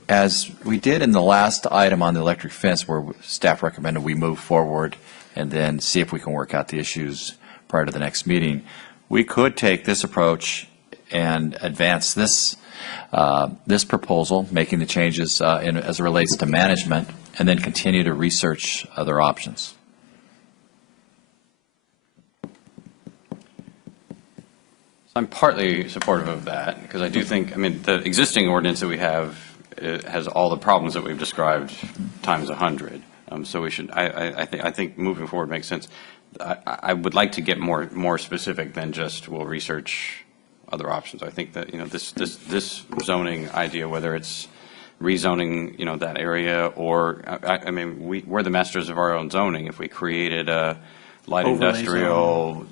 As we did in the last item on the electric fence, where staff recommended we move forward and then see if we can work out the issues prior to the next meeting, we could take this approach and advance this proposal, making the changes as it relates to management, and then continue to research other options. I'm partly supportive of that, because I do think, I mean, the existing ordinance that we have has all the problems that we've described times 100. So we should, I think moving forward makes sense. I would like to get more specific than just we'll research other options. I think that, this zoning idea, whether it's rezoning, that area, or, I mean, we're the masters of our own zoning. If we created a light Overlay industrial,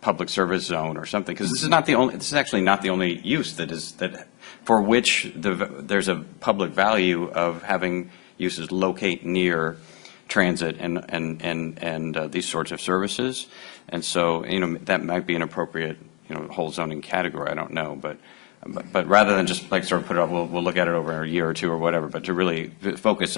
public service zone or something, because this is actually not the only use that for which there's a public value of having uses locate near transit and these sorts of services. And so, that might be an appropriate, whole zoning category. I don't know, but rather than just like sort of put it up, we'll look at it over a year or two or whatever, but to really focus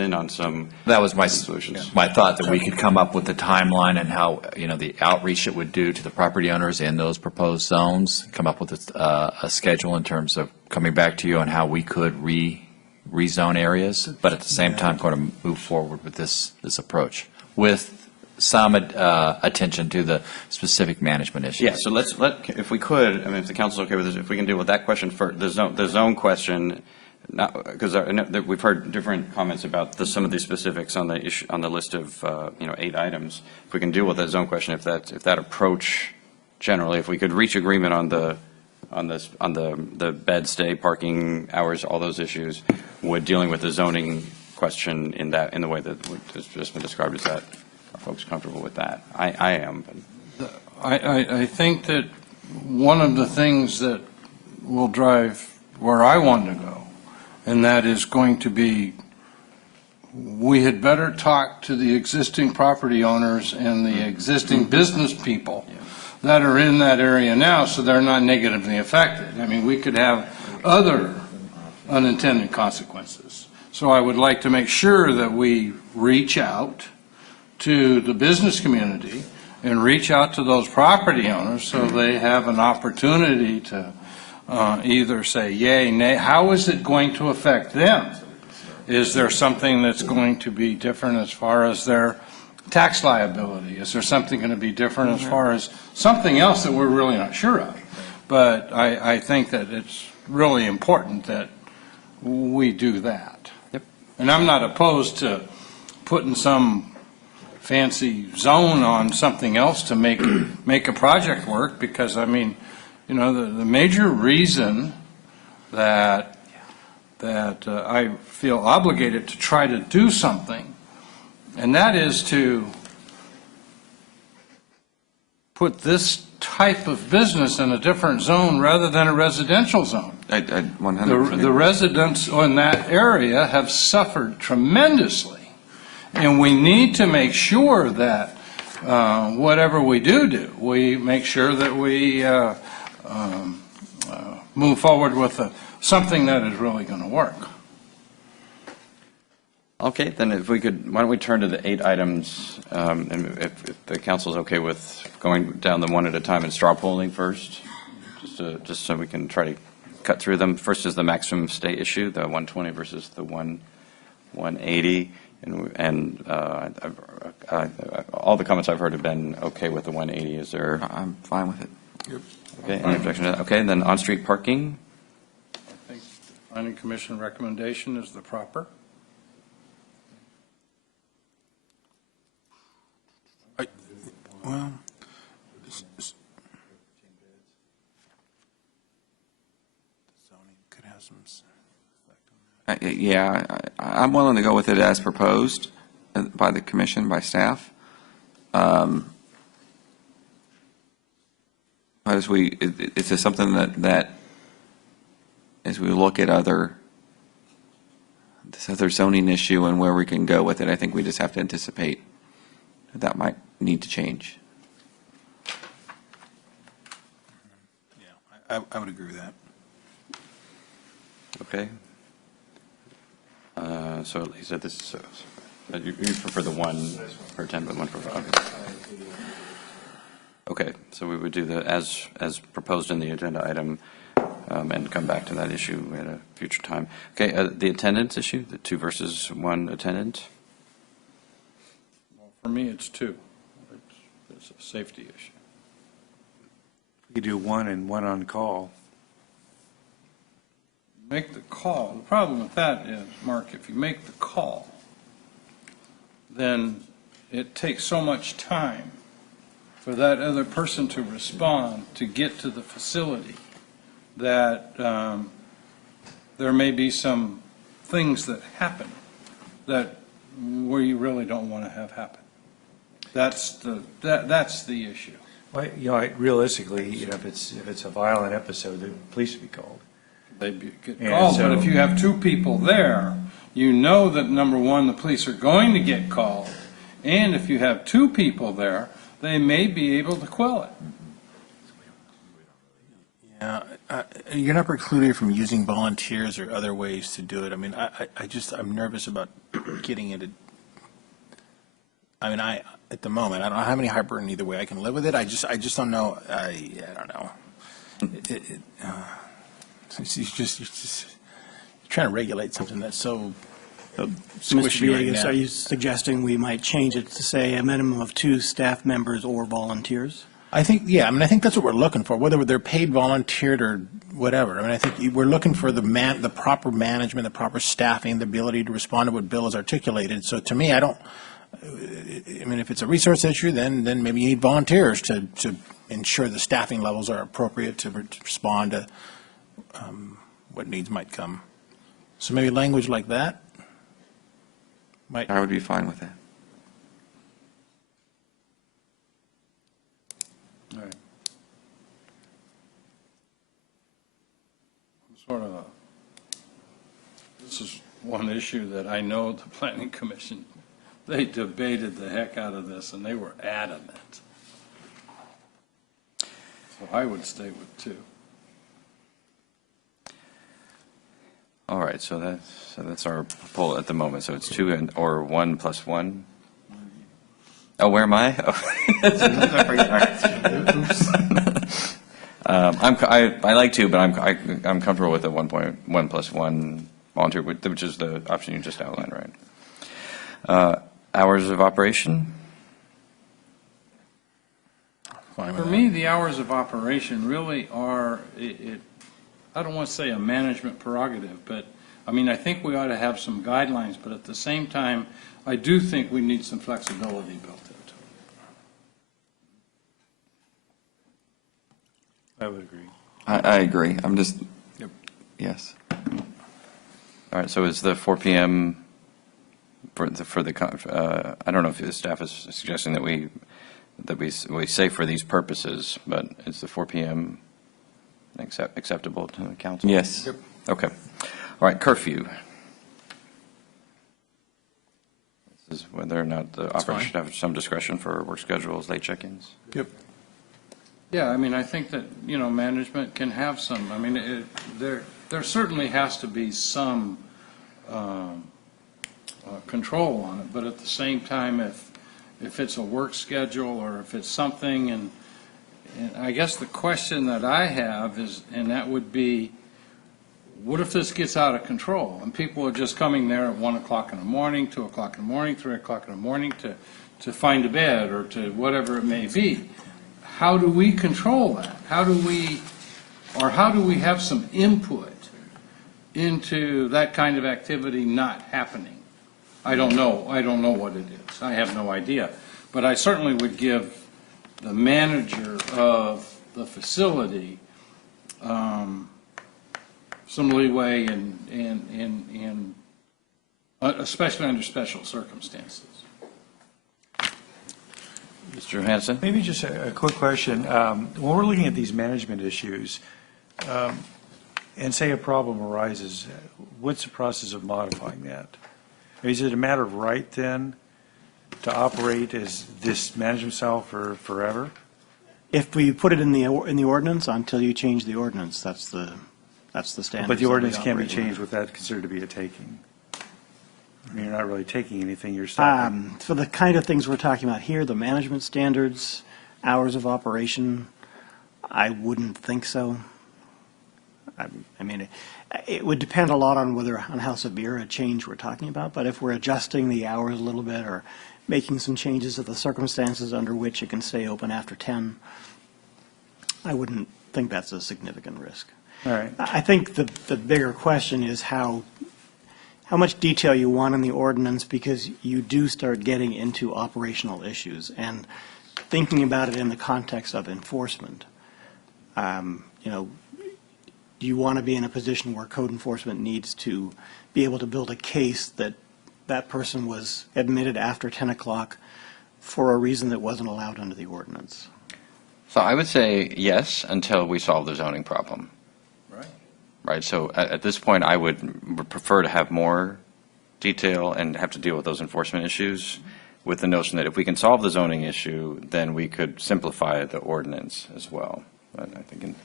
in on some. That was my solutions. my thought, that we could come up with a timeline and how, the outreach it would do to the property owners in those proposed zones, come up with a schedule in terms of coming back to you on how we could rezone areas, but at the same time going to move forward with this approach with some attention to the specific management issues. Yeah, so if we could, I mean, if the council's okay with this, if we can deal with that question for the zone question, because we've heard different comments about some of these specifics on the issue, on the list of 8 items. If we can deal with that zone question, if that approach generally, if we could reach agreement on the bed stay, parking hours, all those issues, would dealing with the zoning question in the way that has just been described, is that, are folks comfortable with that? I am. But. I think that one of the things that will drive where I want to go, and that is going to be, we had better talk to the existing property owners and the existing business people that are in that area now, so they're not negatively affected. I mean, we could have other unintended consequences. So I would like to make sure that we reach out to the business community and reach out to those property owners so they have an opportunity to either say yay, nay. How is it going to affect them? Is there something that's going to be different as far as their tax liability? Is there something going to be different as far as something else that we're really not sure of? But I think that it's really important that we do that. Yep. And I'm not opposed to putting some fancy zone on something else to make a project work, because I mean, the major reason that I feel obligated to try to do something, and that is to put this type of business in a different zone rather than a residential zone. 100%. The residents in that area have suffered tremendously. And we need to make sure that whatever we do, we make sure that we move forward with something that is really going to work. Okay, then if we could, why don't we turn to the 8 items, and if the council's okay with going down them one at a time and straw polling first, just so we can try to cut through them. First is the maximum stay issue, the 120 versus the 180. And all the comments I've heard have been okay with the 180. Is there? I'm fine with it. Yep. Okay. Any objection to that? Okay. Then on-street parking. I think the Planning Commission recommendation is the proper. Well, zoning could have some. Yeah, I'm willing to go with it as proposed by the commission, by staff. But it's just something that as we look at this other zoning issue and where we can go with it, I think we just have to anticipate that might need to change. Yeah, I would agree with that. Okay. So he said this. You prefer the 1 per 10, but 1 per 5. Okay. So we would do the as proposed in the agenda item, and come back to that issue at a future time. Okay. The attendance issue, the 2 versus 1 attendant. Well, for me, it's 2. It's a safety issue. You could do one and one on call. Make the call. The problem with that is, Mark, if you make the call, then it takes so much time for that other person to respond, to get to the facility, that there may be some things that happen that where you really don't want to have happen. That's the issue. Well, realistically, if it's a violent episode, the police would be called. They get And called, so- but if you have two people there, you know that, number one, the police are going to get called, and if you have two people there, they may be able to quell it. Yeah, you're not precluded from using volunteers or other ways to do it. I mean, I'm nervous about getting into, at the moment, I don't have any heartburn either way. I can live with it. I just don't know. I don't know. You're trying to regulate something that's so Mr. squishy right Villegas, now. are you suggesting we might change it to say a minimum of 2 staff members or volunteers? I think, yeah, I think that's what we're looking for, whether they're paid, volunteered, or whatever. I think we're looking for the proper management, the proper staffing, the ability to respond to what Bill has articulated. So to me, if it's a resource issue, then maybe you need volunteers to ensure the staffing levels are appropriate to respond to what needs might come. So maybe language like that might. I would be fine with that. All right. This is one issue that I know the Planning Commission, they debated the heck out of this, and they were adamant. So I would stay with 2. All right, so that's our poll at the moment. So it's 2 or 1 plus 1. Oh, where am I? I like 2, but I'm comfortable with the 1.1 plus 1 volunteer, which is the option you just outlined, right? Hours of operation. For me, the hours of operation really are, I don't want to say a management prerogative, but, I think we ought to have some guidelines, but at the same time, I do think we need some flexibility built into it. I would agree. I agree. I'm just, Yep. yes. All right, so is the 4 p.m. for the I don't know if the staff is suggesting that we say for these purposes, but is the 4 p.m. acceptable to the council? Yes. Yep. Okay. All right, curfew. This is whether or not the operator should have some discretion for work schedules, late check-ins. Yep. Yeah, I think that, management can have some, there certainly has to be some control on it, but at the same time, if it's a work schedule or if it's something, and I guess the question that I have is, and that would be, what if this gets out of control and people are just coming there at 1 o'clock in the morning, 2 o'clock in the morning, 3 o'clock in the morning to find a bed or to whatever it may be? How do we control that? How do we have some input into that kind of activity not happening? I don't know what it is. I have no idea. But I certainly would give the manager of the facility some leeway in especially under special circumstances. Mr. Johansson? Maybe just a quick question. When we're looking at these management issues, and say a problem arises, what's the process of modifying that? Is it a matter of right then to operate as this management style for forever? If we put it in the ordinance, until you change the ordinance, that's the standard. But the ordinance can't be changed with that considered to be a taking. You're not really taking anything, you're stopping. For the kind of things we're talking about here, the management standards, hours of operation, I wouldn't think so. It would depend a lot on how severe a change we're talking about, but if we're adjusting the hours a little bit or making some changes to the circumstances under which it can stay open after 10, I wouldn't think that's a significant risk. All right. I think the bigger question is how much detail you want in the ordinance, because you do start getting into operational issues and thinking about it in the context of enforcement. Do you want to be in a position where code enforcement needs to be able to build a case that that person was admitted after 10 o'clock for a reason that wasn't allowed under the ordinance? So I would say yes, until we solve the zoning problem. Right, so at this point, I would prefer to have more detail and have to deal with those enforcement issues with the notion that if we can solve the zoning issue, then we could simplify the ordinance as well. But I think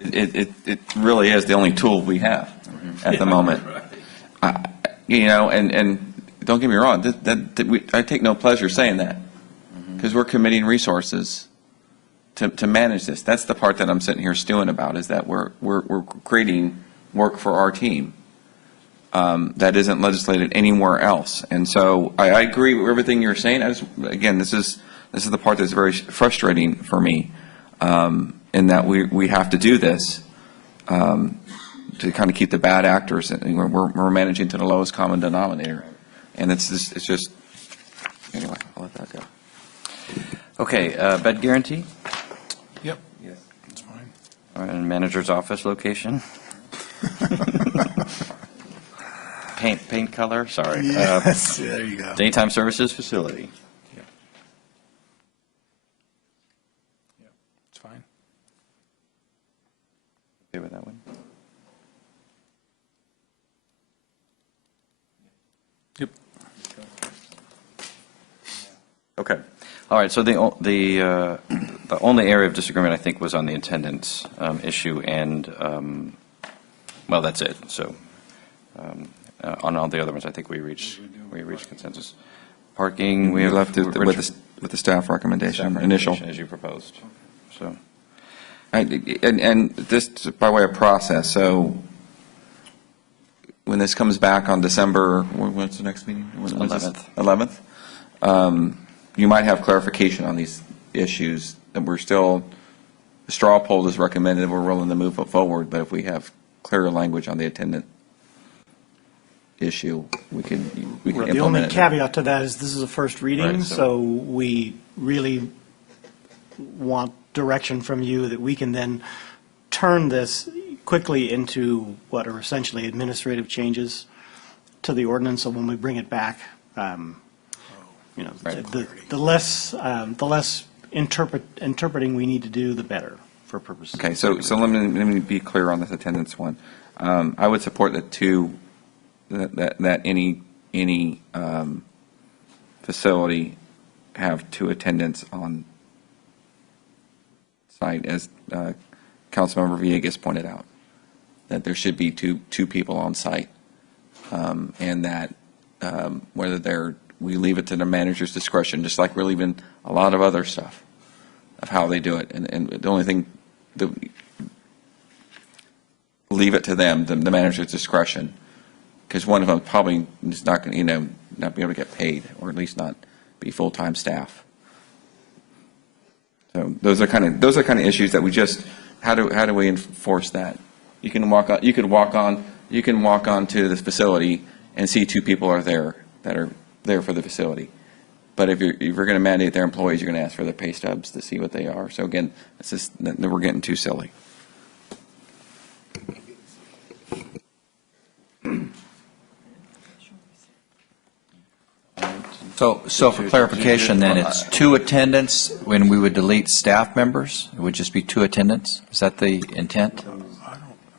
It really is the only tool we have at the moment. And don't get me wrong, I take no pleasure saying that, because we're committing resources to manage this. That's the part that I'm sitting here stewing about, is that we're creating work for our team that isn't legislated anywhere else. And so I agree with everything you're saying. Again, this is the part that's very frustrating for me, in that we have to do this to kind of keep the bad actors. And we're managing to the lowest common denominator, and it's just anyway. I'll let that go. Okay, bed guarantee? Yep. Yes. That's fine. All right, and manager's office location? Paint color, sorry. Yes, there you go. Daytime services facility. It's fine. Okay with that one? Yep. Okay. All right, so the only area of disagreement, I think, was on the attendance issue, and, well, that's it. So on all the other ones, I think we reached consensus. Parking, we have left it with the staff recommendation, initial. As you proposed. So, and this by way of process. So when this comes back on December, what's the next meeting? 11th. You might have clarification on these issues, and we're still, the straw poll is recommended, we're willing to move it forward, but if we have clearer language on the attendant issue, we can implement it. The only caveat to that is this is a first reading, Right, so we really want direction from you that we can then turn this quickly into what are essentially administrative changes to the ordinance. So when we bring it back, the less interpreting we need to do, the better for purposes. Okay, so let me be clear on this attendance one. I would support that any facility have 2 attendants on site, as Councilmember Villegas pointed out, that there should be two people on site, and that whether we leave it to the manager's discretion, just like we're leaving a lot of other stuff of how they do it. And the only thing, leave it to them, the manager's discretion, because one of them probably is not going to, not be able to get paid, or at least not be full-time staff. So those are kind of issues that we just, how do we enforce that? You can walk on to the facility and see 2 people are there that are there for the facility. But if you're going to mandate their employees, you're going to ask for their pay stubs to see what they are. So again, it's just that we're getting too silly. So for clarification, then, it's 2 attendants when we would delete staff members? It would just be 2 attendants? Is that the intent?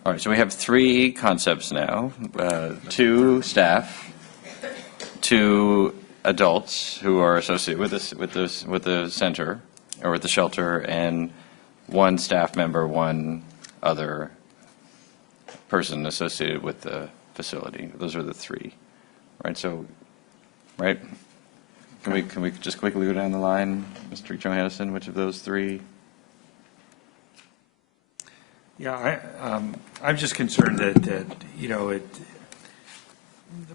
All right, so we have 3 concepts now, 2 staff, 2 adults who are associated with the center or with the shelter, and 1 staff member, 1 other person associated with the facility. Those are the 3, right? So, right? Can we just quickly go down the line, Mr. Johannesson? Which of those 3? Yeah, I'm just concerned that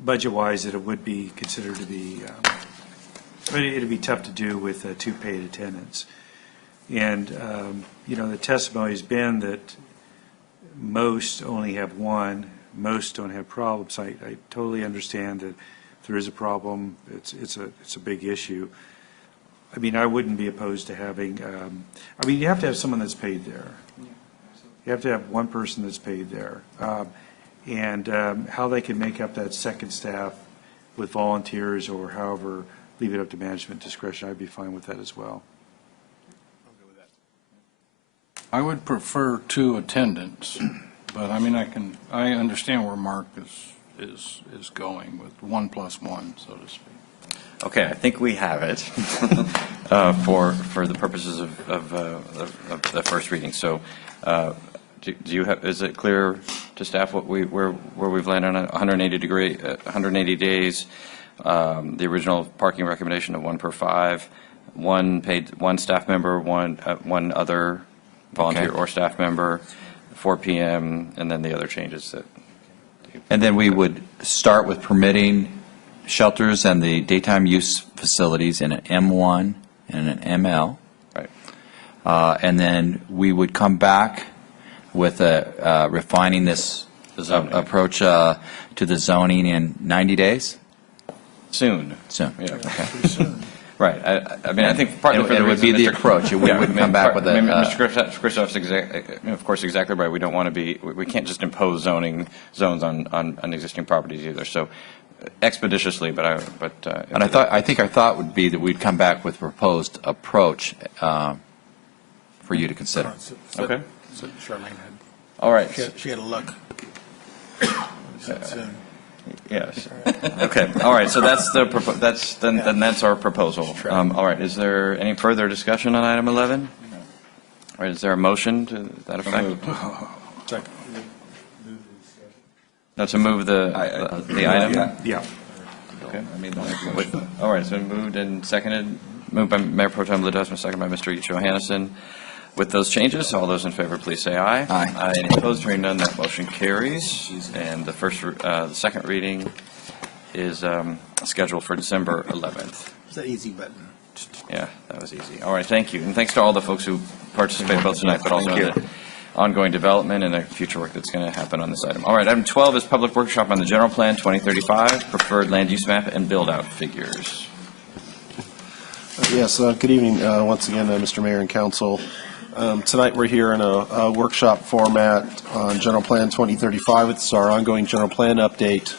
budget-wise, that it would be considered to be, it'd be tough to do with 2 paid attendants. And, the testimony has been that most only have one, most don't have problems. I totally understand that if there is a problem, it's a big issue. I mean, I wouldn't be opposed to having, you have to have someone that's paid there. You have to have one person that's paid there. And how they can make up that second staff with volunteers or however, leave it up to management discretion, I'd be fine with that as well. I would prefer 2 attendants, but I understand where Mark is going with 1 + 1, so to speak. Okay, I think we have it for the purposes of the first reading. So do you have, is it clear to staff where we've landed on 180 days, the original parking recommendation of 1 per 5, 1 staff member, one other volunteer or staff member, 4 p.m., and then the other changes that. And then we would start with permitting shelters and the daytime use facilities in an M1 and an ML. Right. And then we would come back with refining this approach to the zoning in 90 days? Soon. Soon. Yeah. Okay. Right. I think partly for the it would be the approach. We wouldn't come back with a. Mr. Christoph's of course exactly right. We don't want to be. We can't just impose zones on existing properties either. So expeditiously, but. And I think our thought would be that we'd come back with a proposed approach for you to consider. Okay. So Charlene had. All right. She had a look. Yes. Okay. All right. So that's that's our proposal. All right. Is there any further discussion on item 11? All right. Is there a motion to that effect? Second. No, to move the item. Yeah. Okay. All right. So moved and seconded. Moved by Mayor Pro Tem Ledesma, seconded by Mr. Johannesson. With those changes, all those in favor, please say aye. Aye. Any opposed? Hearing none, that motion carries. And the second reading is scheduled for December 11th. It's that easy button. Yeah, that was easy. All right, thank you. And thanks to all the folks who participated both tonight, but also in the ongoing development and the future work that's going to happen on this item. All right, item 12 is public workshop on the general plan 2035, preferred land use map, and build-out figures. Yes, good evening once again, Mr. Mayor and Council. Tonight we're here in a workshop format on General Plan 2035. It's our ongoing general plan update.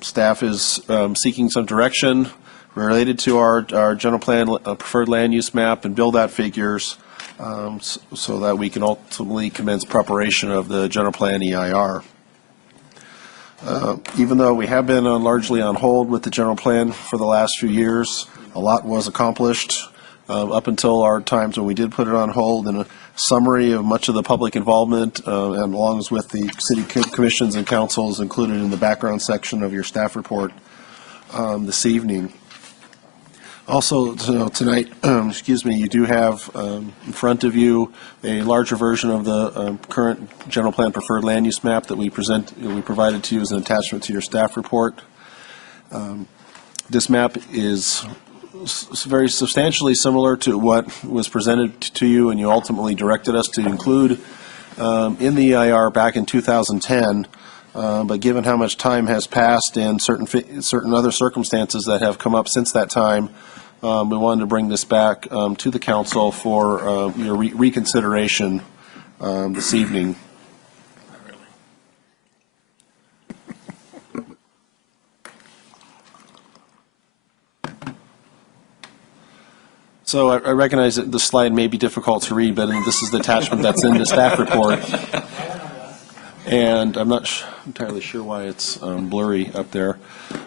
Staff is seeking some direction related to our general plan preferred land use map and build-out figures so that we can ultimately commence preparation of the general plan EIR. Even though we have been largely on hold with the general plan for the last few years, a lot was accomplished up until our times when we did put it on hold, and a summary of much of the public involvement and along with the city commissions and councils included in the background section of your staff report this evening. Also tonight, you do have in front of you a larger version of the current general plan preferred land use map that we provided to you as an attachment to your staff report. This map is very substantially similar to what was presented to you and you ultimately directed us to include in the EIR back in 2010. But given how much time has passed and certain other circumstances that have come up since that time, we wanted to bring this back to the council for your reconsideration this evening. So I recognize that the slide may be difficult to read, but this is the attachment that's in the staff report. And I'm not entirely sure why it's blurry up there.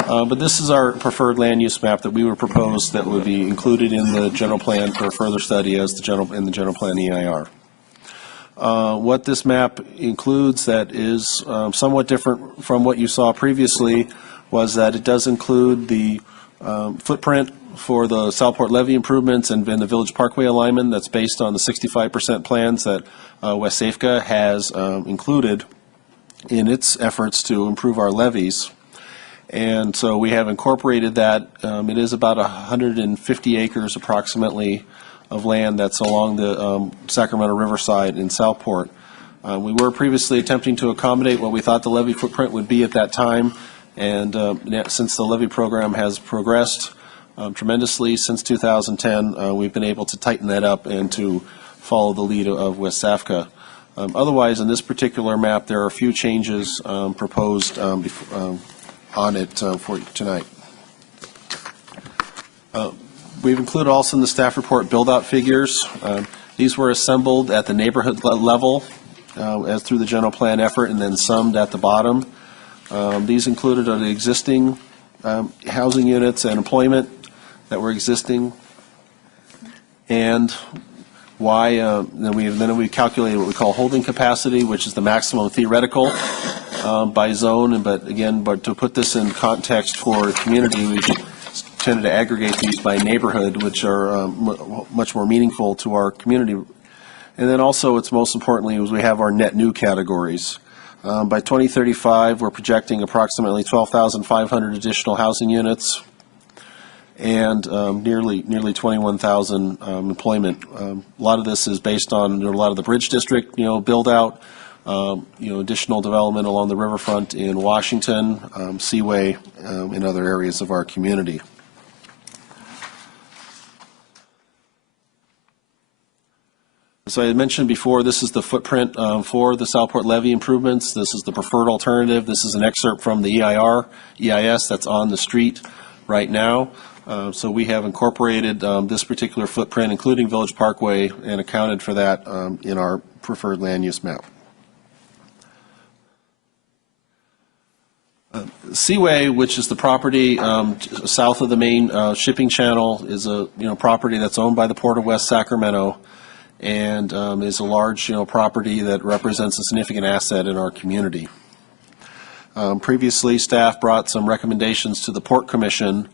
But this is our preferred land use map that we would propose that would be included in the general plan for further study as in the general plan EIR. What this map includes that is somewhat different from what you saw previously was that it does include the footprint for the Southport levee improvements and the Village Parkway alignment that's based on the 65% plans that West Safeca has included in its efforts to improve our levees. And so we have incorporated that. It is about 150 acres approximately of land that's along the Sacramento Riverside in Southport. We were previously attempting to accommodate what we thought the levee footprint would be at that time, and since the levee program has progressed tremendously since 2010, we've been able to tighten that up and to follow the lead of West Safka. Otherwise, in this particular map, there are a few changes proposed on it for tonight. We've included also in the staff report build-out figures. These were assembled at the neighborhood level as through the general plan effort and then summed at the bottom. These included the existing housing units and employment that were existing, and why then we calculated what we call holding capacity, which is the maximum theoretical by zone. But to put this in context for the community, we tended to aggregate these by neighborhood, which are much more meaningful to our community. And then also, what's most importantly, is we have our net new categories. By 2035, we're projecting approximately 12,500 additional housing units and nearly 21,000 employment. A lot of this is based on a lot of the Bridge District, build out, additional development along the riverfront in Washington, Seaway, in other areas of our community. So I mentioned before, this is the footprint for the Southport levee improvements. This is the preferred alternative. This is an excerpt from the EIS that's on the street right now. So we have incorporated this particular footprint, including Village Parkway, and accounted for that in our preferred land use map. Seaway, which is the property south of the main shipping channel, is a property that's owned by the Port of West Sacramento, and is a large property that represents a significant asset in our community. Previously, staff brought some recommendations to the Port Commission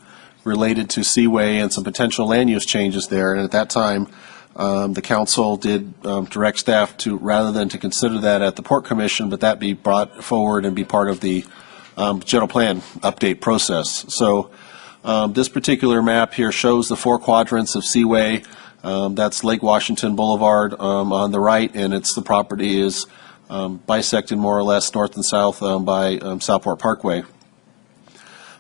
related to Seaway and some potential land use changes there, and at that time the council did direct staff to, rather than to consider that at the Port Commission, but that be brought forward and be part of the general plan update process. So this particular map here shows the 4 quadrants of Seaway. That's Lake Washington Boulevard on the right, and the property is bisected more or less north and south by Southport Parkway.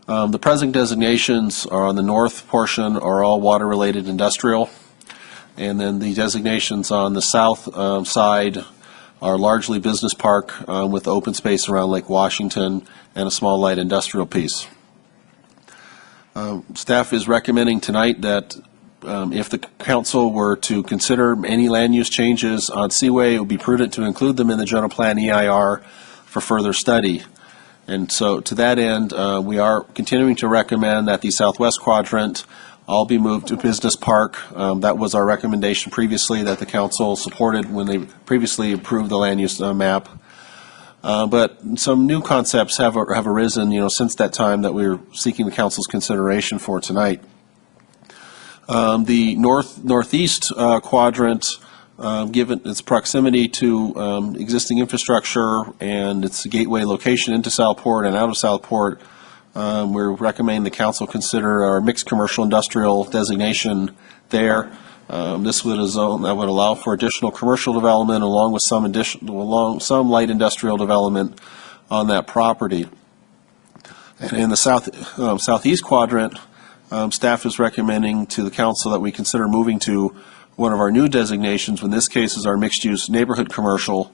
The present designations are on the north portion are all water-related industrial, and then the designations on the south side are largely business park with open space around Lake Washington and a small light industrial piece. Staff is recommending tonight that if the council were to consider any land use changes on Seaway, it would be prudent to include them in the general plan EIR for further study. And so to that end, we are continuing to recommend that the southwest quadrant all be moved to business park. That was our recommendation previously that the council supported when they previously approved the land use map. But some new concepts have arisen, since that time that we were seeking the council's consideration for tonight. The northeast quadrant, given its proximity to existing infrastructure and its gateway location into Southport and out of Southport, we're recommending the council consider our mixed commercial industrial designation there. This would a zone that would allow for additional commercial development along with some light industrial development on that property. And in the southeast quadrant, staff is recommending to the council that we consider moving to one of our new designations. In this case, is our mixed-use neighborhood commercial.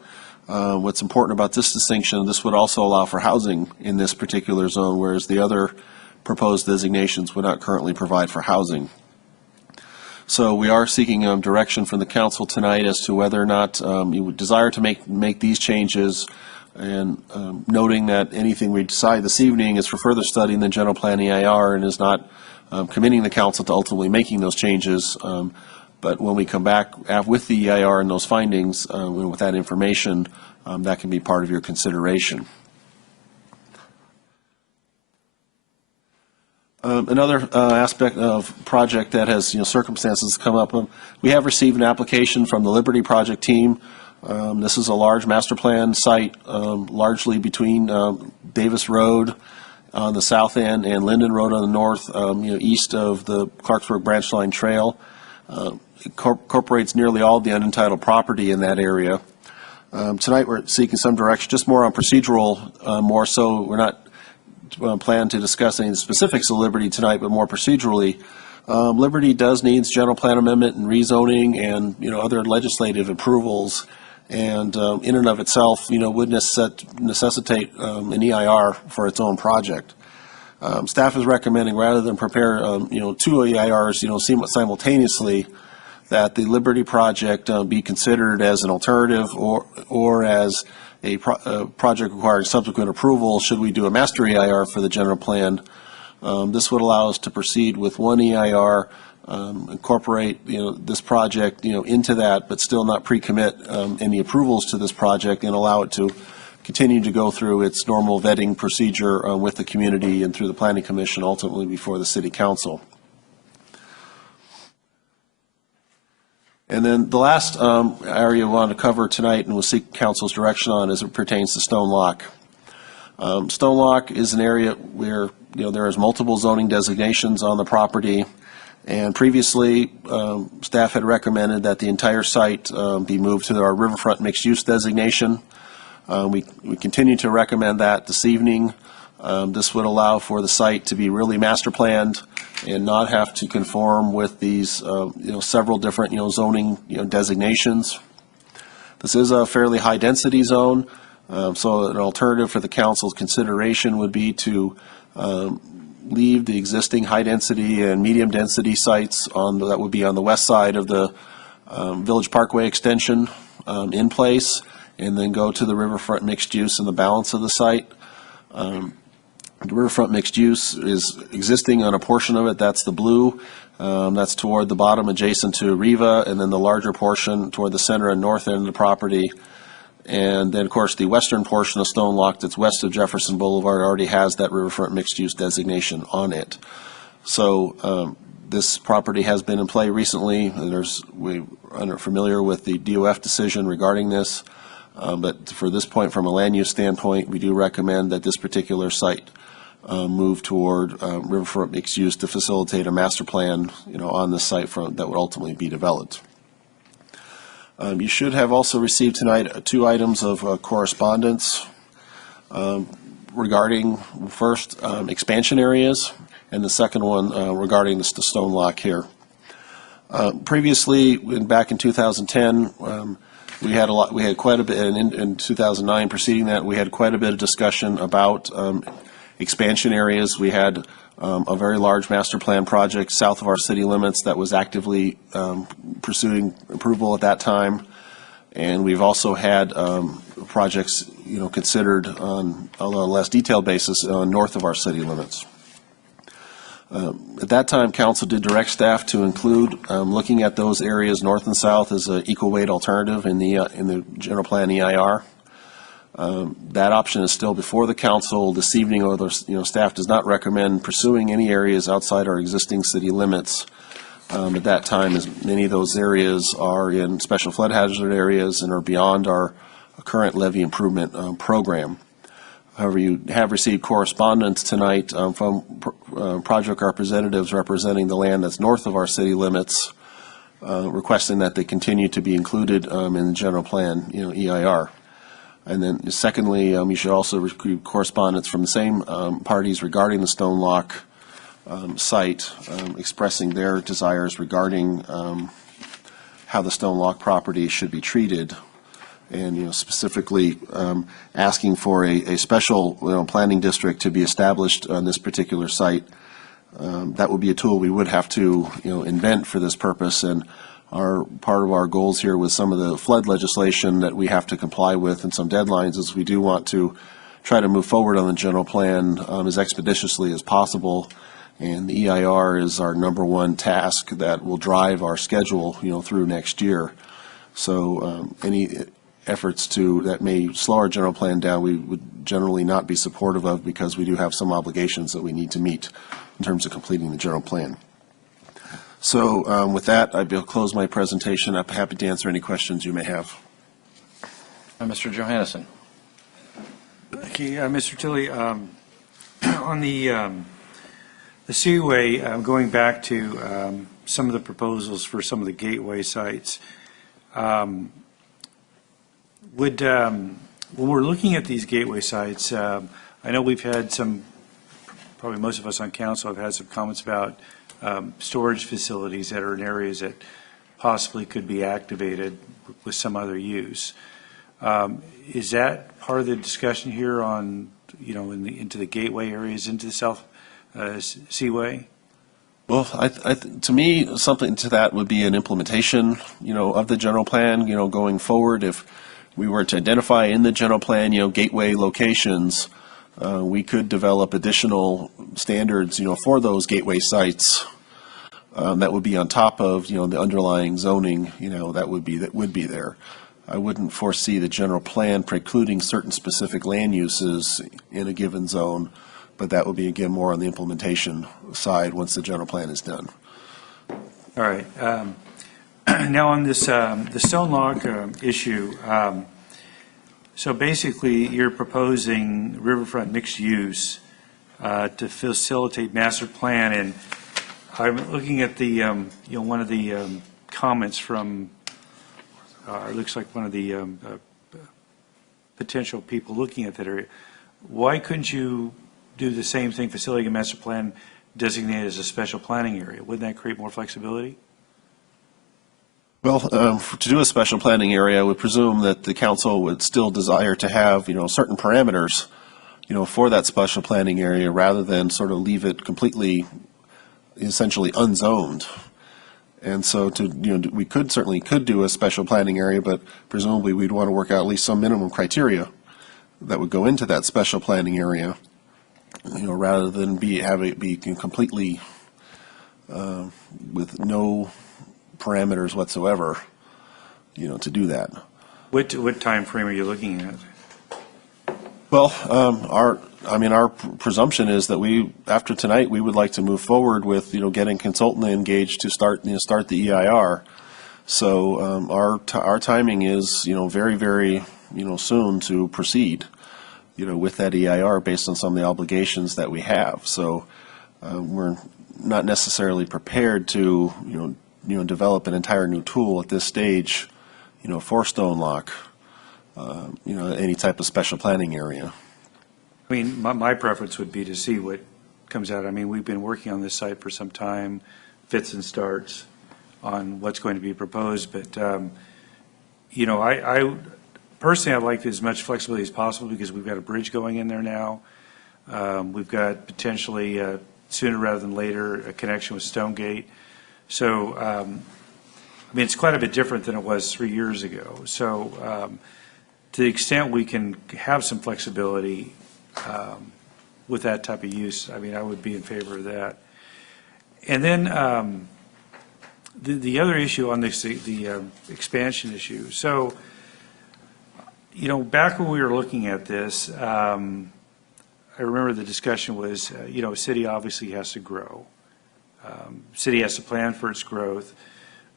What's important about this distinction, this would also allow for housing in this particular zone, whereas the other proposed designations would not currently provide for housing. So we are seeking direction from the council tonight as to whether or not you would desire to make these changes, and noting that anything we decide this evening is for further study in the general plan EIR and is not committing the council to ultimately making those changes. But when we come back with the EIR and those findings, with that information, that can be part of your consideration. Another aspect of project that has circumstances come up, we have received an application from the Liberty Project team. This is a large master plan site, largely between Davis Road on the south end and Linden Road on the north, east of the Clarksburg Branch Line Trail. incorporates nearly all the unentitled property in that area. Tonight, we're seeking some direction, just more on procedural, more so. We're not planning to discuss any specifics of Liberty tonight, but more procedurally. Liberty does needs general plan amendment and rezoning and, other legislative approvals. And in and of itself, would necessitate an EIR for its own project. Staff is recommending, rather than prepare, two EIRs, simultaneously, that the Liberty project be considered as an alternative or as a project requiring subsequent approval should we do a master EIR for the general plan. This would allow us to proceed with one EIR, incorporate this project into that, but still not pre-commit any approvals to this project, and allow it to continue to go through its normal vetting procedure with the community and through the Planning Commission, ultimately before the City Council. And then the last area we want to cover tonight and we'll seek Council's direction on as it pertains to Stone Lock. Stone Lock is an area where there is multiple zoning designations on the property, and previously staff had recommended that the entire site be moved to our riverfront mixed-use designation. We continue to recommend that this evening. This would allow for the site to be really master planned and not have to conform with these several different zoning designations. This is a fairly high density zone, so an alternative for the council's consideration would be to leave the existing high density and medium density sites that would be on the west side of the Village Parkway extension in place, and then go to the riverfront mixed use in the balance of the site. The riverfront mixed use is existing on a portion of it. That's the blue. That's toward the bottom adjacent to Riva, and then the larger portion toward the center and north end of the property. And then, of course, the western portion of Stone Lock that's west of Jefferson Boulevard already has that riverfront mixed use designation on it. So this property has been in play recently. We are familiar with the DOF decision regarding this. But for this point, from a land use standpoint, we do recommend that this particular site move toward riverfront mixed use to facilitate a master plan, on this site that would ultimately be developed. You should have also received tonight 2 items of correspondence regarding, first, expansion areas, and the second one regarding the Stone Lock here. Previously, back in 2010, we had quite a bit, and in 2009 preceding that, we had quite a bit of discussion about expansion areas. We had a very large master plan project south of our city limits that was actively pursuing approval at that time. And we've also had projects, considered on a less detailed basis north of our city limits. At that time, Council did direct staff to include looking at those areas north and south as an equal weight alternative in the general plan EIR. That option is still before the Council this evening, although staff does not recommend pursuing any areas outside our existing city limits at that time, as many of those areas are in special flood hazard areas and are beyond our current levee improvement program. However, you have received correspondence tonight from project representatives representing the land that's north of our city limits, requesting that they continue to be included in the general plan, EIR. And then secondly, you should also receive correspondence from the same parties regarding the Stone Lock site, expressing their desires regarding how the Stone Lock property should be treated, and specifically asking for a special planning district to be established on this particular site. That would be a tool we would have to invent for this purpose, and part of our goals here with some of the flood legislation that we have to comply with and some deadlines is we do want to try to move forward on the general plan as expeditiously as possible, and the EIR is our #1 task that will drive our schedule through next year. So any efforts that may slow our general plan down, we would generally not be supportive of, because we do have some obligations that we need to meet in terms of completing the general plan. So with that, I'll close my presentation. I'm happy to answer any questions you may have. Mr. Johannesson. Thank you, Mr. Tilley. On the seaway, going back to some of the proposals for some of the gateway sites. When we're looking at these gateway sites, I know we've had some, probably most of us on council have had some comments about storage facilities that are in areas that possibly could be activated with some other use. Is that part of the discussion here on, into the gateway areas, into the South Seaway? Well, to me, something to that would be an implementation, of the general plan, going forward. If we were to identify in the general plan, gateway locations, we could develop additional standards, for those gateway sites that would be on top of, the underlying zoning, that would be there. I wouldn't foresee the general plan precluding certain specific land uses in a given zone, but that would be, again, more on the implementation side once the general plan is done. All right. Now on this, the stone lock issue, so basically you're proposing riverfront mixed use to facilitate master plan, and I'm looking at the, one of the comments from, it looks like one of the potential people looking at that area. Why couldn't you do the same thing, facilitating a master plan designated as a special planning area? Wouldn't that create more flexibility? Well, to do a special planning area, I would presume that the council would still desire to have, certain parameters, for that special planning area rather than sort of leave it completely, essentially unzoned. And so we certainly could do a special planning area, but presumably we'd want to work out at least some minimum criteria that would go into that special planning area, rather than have it be completely with no parameters whatsoever, to do that. What time frame are you looking at? Well, our presumption is that after tonight, we would like to move forward with, getting consultant engaged to start the EIR. So our timing is, very, very, soon to proceed, with that EIR based on some of the obligations that we have. So we're not necessarily prepared to, develop an entire new tool at this stage, for stone lock, any type of special planning area. I mean, my preference would be to see what comes out. I mean, we've been working on this site for some time, fits and starts on what's going to be proposed. But, I personally, I'd like as much flexibility as possible because we've got a bridge going in there now. We've got potentially, sooner rather than later, a connection with Stonegate. So, I mean, it's quite a bit different than it was 3 years ago. So, to the extent we can have some flexibility with that type of use, I mean, I would be in favor of that. And then the other issue on this, the expansion issue. So, back when we were looking at this, I remember the discussion was, city obviously has to grow. City has to plan for its growth.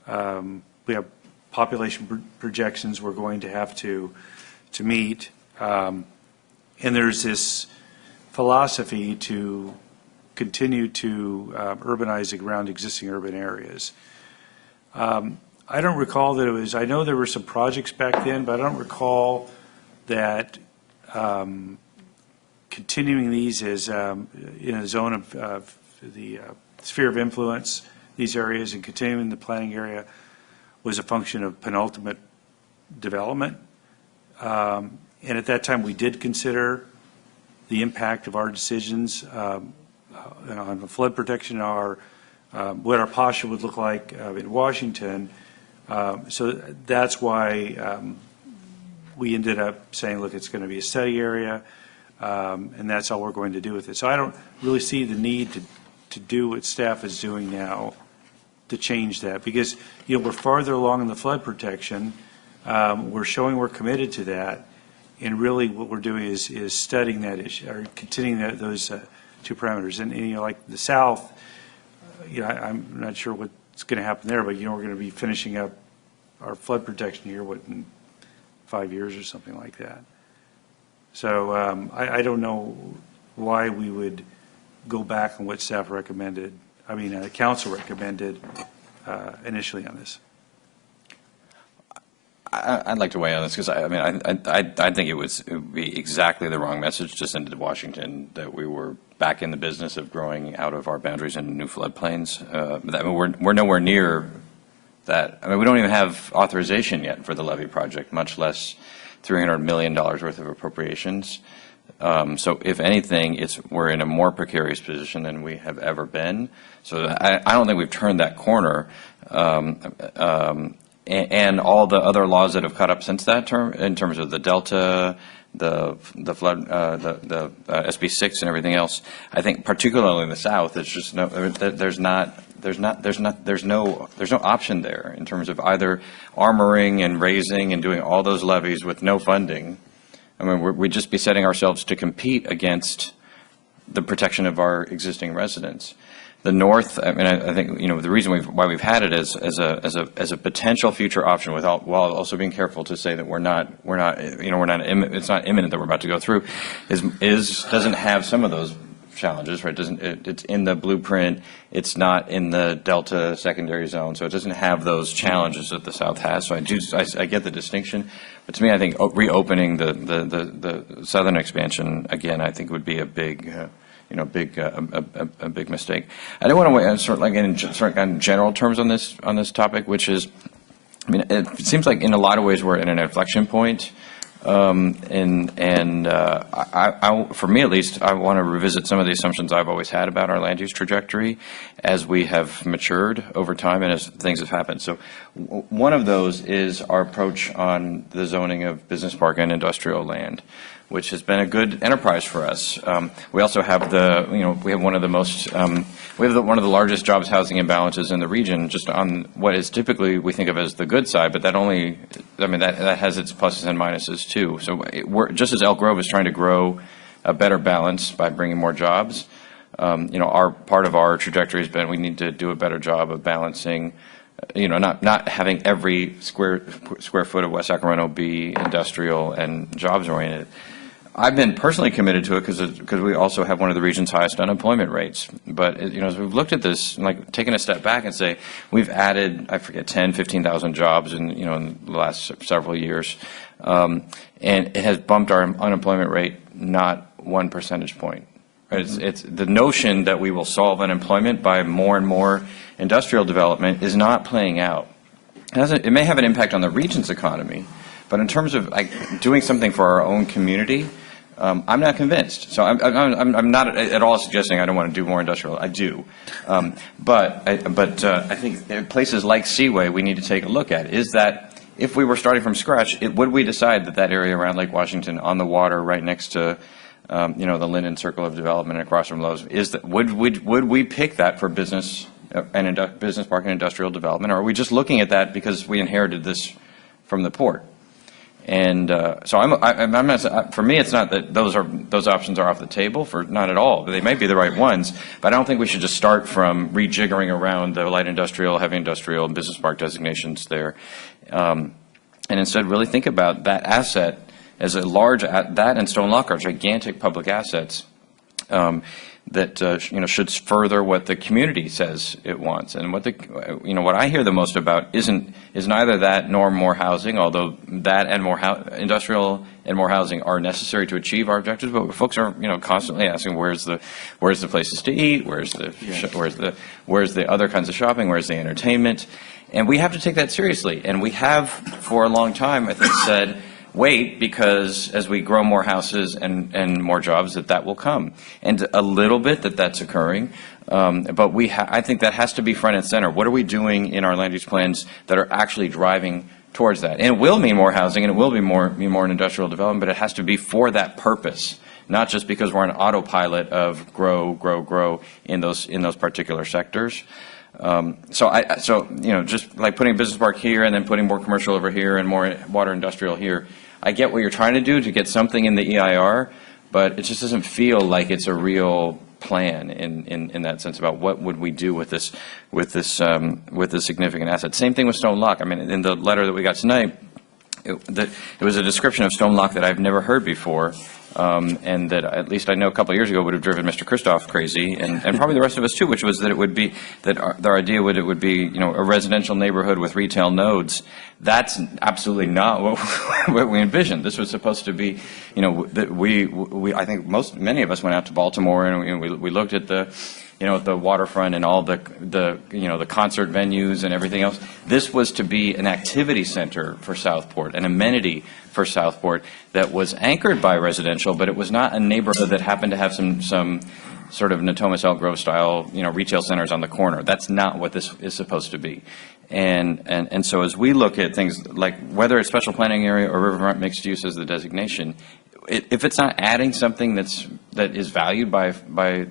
We have population projections we're going to have to meet. And there's this philosophy to continue to urbanize around existing urban areas. I don't recall that it was, I know there were some projects back then, but I don't recall that continuing these as in a zone of the sphere of influence, these areas, and continuing the planning area was a function of penultimate development. And at that time, we did consider the impact of our decisions on the flood protection, what our posture would look like in Washington. So that's why we ended up saying, look, it's going to be a study area, and that's all we're going to do with it. So I don't really see the need to do what staff is doing now to change that, because we're farther along in the flood protection. We're showing we're committed to that. And really what we're doing is studying that issue, or continuing those two parameters. And like the South, I'm not sure what's going to happen there, but, we're going to be finishing up our flood protection here, in 5 years or something like that. So I don't know why we would go back on what staff recommended, council recommended, initially on this. I'd like to weigh on this because I think it would be exactly the wrong message to send to Washington that we were back in the business of growing out of our boundaries into new floodplains. We're nowhere near that. I mean, we don't even have authorization yet for the levee project, much less $300 million worth of appropriations. So if anything, we're in a more precarious position than we have ever been. So I don't think we've turned that corner. And all the other laws that have caught up since that term, in terms of the Delta, the flood, the SB 6 and everything else, I think particularly in the South, it's just there's no option there in terms of either armoring and raising and doing all those levies with no funding. I mean, we'd just be setting ourselves to compete against the protection of our existing residents. The North, I mean, I think, the reason why we've had it as a potential future option, while also being careful to say that it's not imminent that we're about to go through, doesn't have some of those challenges, right? It's in the blueprint. It's not in the Delta secondary zone, so it doesn't have those challenges that the South has. So I get the distinction, but to me, I think reopening the southern expansion again, I think would be a big. A big mistake. I don't want to weigh sort of in general terms on this topic, which is, I mean, it seems like in a lot of ways we're at an inflection point, for me at least, I want to revisit some of the assumptions I've always had about our land use trajectory as we have matured over time and as things have happened. So one of those is our approach on the zoning of business park and industrial land, which has been a good enterprise for us. We also have we have one of the largest jobs housing imbalances in the region, just on what is typically we think of as the good side, but that has its pluses and minuses too. So just as Elk Grove is trying to grow a better balance by bringing more jobs, our part of our trajectory has been we need to do a better job of balancing. Not having every square foot of West Sacramento be industrial and jobs oriented. I've been personally committed to it because we also have one of the region's highest unemployment rates. But as we've looked at this, like taking a step back and say we've added 15,000 jobs in the last several years, and it has bumped our unemployment rate not 1 percentage point. It's the notion that we will solve unemployment by more and more industrial development is not playing out. It may have an impact on the region's economy, but in terms of doing something for our own community, I'm not convinced. So I'm not at all suggesting I don't want to do more industrial. I do, but I think places like Seaway we need to take a look at. Is that if we were starting from scratch, would we decide that area around Lake Washington on the water, right next to the Linden Circle of Development across from Lowe's, would we pick that for business and business park and industrial development, or are we just looking at that because we inherited this from the port? And so I'm not, for me, it's not that those options are off the table, not at all. They may be the right ones, but I don't think we should just start from rejiggering around the light industrial, heavy industrial, and business park designations there, and instead really think about that asset as a large, that and Stone Lock are gigantic public assets that should further what the community says it wants. And what I hear the most about is neither that nor more housing, although that and more industrial and more housing are necessary to achieve our objectives. But folks are constantly asking where's the places to eat, where's the other kinds of shopping, where's the entertainment, and we have to take that seriously. And we have for a long time, I think, said, wait, because as we grow more houses and more jobs, that will come. And a little bit that's occurring, but I think that has to be front and center. What are we doing in our land use plans that are actually driving towards that? And it will mean more housing, and it will be more industrial development, but it has to be for that purpose, not just because we're on autopilot of grow in those particular sectors. So just like putting a business park here and then putting more commercial over here and more water industrial here, I get what you're trying to do to get something in the EIR, but it just doesn't feel like it's a real plan in that sense about what would we do with this significant asset. Same thing with Stone Lock. I mean, in the letter that we got tonight, it was a description of Stone Lock that I've never heard before, and that at least I know a couple of years ago would have driven Mr. Kristoff crazy, and probably the rest of us too, which was that it would be, that our idea would, it would be, you know, a residential neighborhood with retail nodes. That's absolutely not what we envisioned. This was supposed to be, you know, that I think many of us went out to Baltimore and we looked at the, you know, the waterfront and all the you know, the concert venues and everything else. This was to be an activity center for Southport, an amenity for Southport that was anchored by residential, but it was not a neighborhood that happened to have some sort of Natomas Elk Grove style, you know, retail centers on the corner. That's not what this is supposed to be. And so as we look at things like whether it's special planning area or riverfront mixed use as the designation, if it's not adding something that is valued by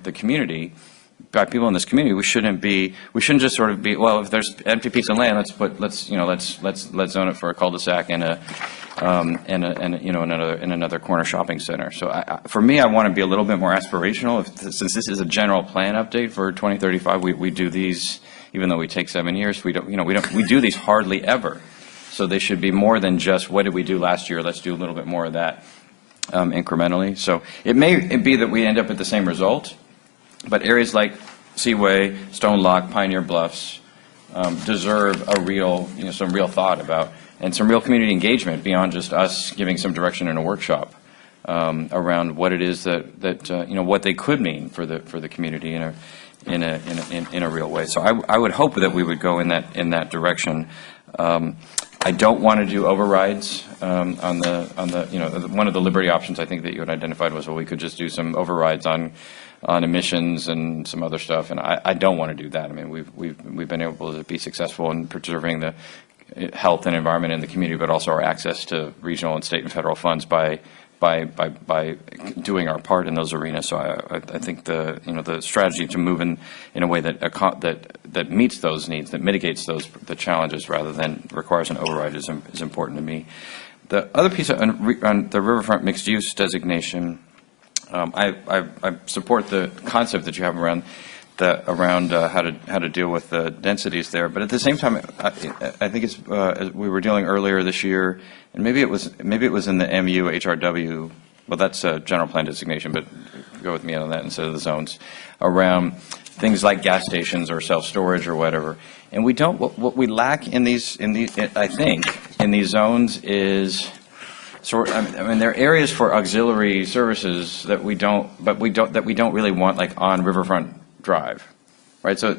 the community, by people in this community, we shouldn't just sort of be, well, if there's empty piece of land, let's zone it for a cul-de-sac and another corner shopping center. So for me, I want to be a little bit more aspirational. Since this is a general plan update for 2035, we do these, even though we take 7 years, we do these hardly ever. So they should be more than just what did we do last year? Let's do a little bit more of that incrementally. So it may be that we end up at the same result, but areas like Seaway, Stone Lock, Pioneer Bluffs deserve a real, some real thought about, and some real community engagement beyond just us giving some direction in a workshop around what it is that what they could mean for the community in a real way. So I would hope that we would go in that direction. I don't want to do overrides on the one of the Liberty options I think that you had identified was, well, we could just do some overrides on emissions and some other stuff, and I don't want to do that. I mean, we've been able to be successful in preserving the health and environment in the community, but also our access to regional and state and federal funds by doing our part in those arenas. So I think the strategy to move in a way that meets those needs, that mitigates the challenges rather than requires an override is important to me. The other piece on the riverfront mixed use designation, I support the concept that you have around how to deal with the densities there. But at the same time, I think it's as we were dealing earlier this year, and maybe it was in the MU HRW. Well, that's a general plan designation, but go with me on that instead of the zones around things like gas stations or self-storage or whatever. And we don't. What we lack in these I think in these zones is. I mean, there are areas for auxiliary services that we don't really want, like on Riverfront Drive, right? So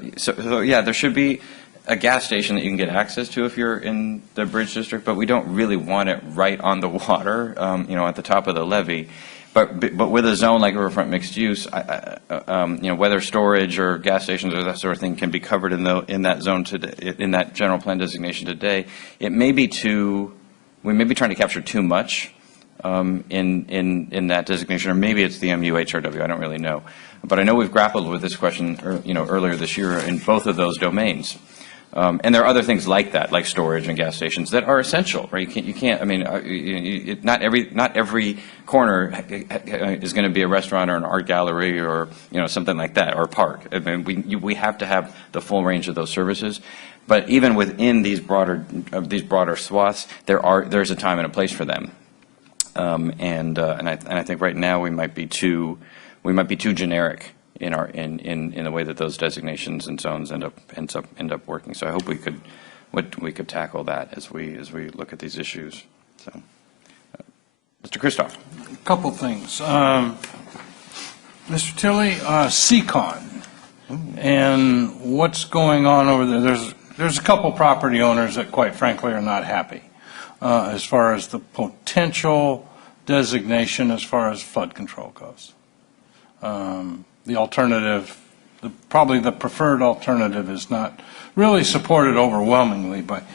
yeah, there should be a gas station that you can get access to if you're in the Bridge District, but we don't really want it right on the water, at the top of the levee. But with a zone like Riverfront Mixed Use, whether storage or gas stations or that sort of thing can be covered in that zone today, in that general plan designation today, it may be we may be trying to capture too much in that designation, or maybe it's the MUHRW. I don't really know, but I know we've grappled with this question, earlier this year in both of those domains. And there are other things like that, like storage and gas stations, that are essential, right? You can't. I mean, not every corner is going to be a restaurant or an art gallery or something like that, or a park. I mean, we have to have the full range of those services. But even within these broader swaths, there's a time and a place for them, and I think right now we might be too generic in the way that those designations and zones end up working. So I hope we could tackle that as we look at these issues. So, Mr. Kristoff. A couple things, Mr. Tilley, Seacon, and what's going on over there. There's a couple property owners that, quite frankly, are not happy as far as the potential designation as far as flood control goes. The alternative, probably the preferred alternative, is not really supported overwhelmingly. But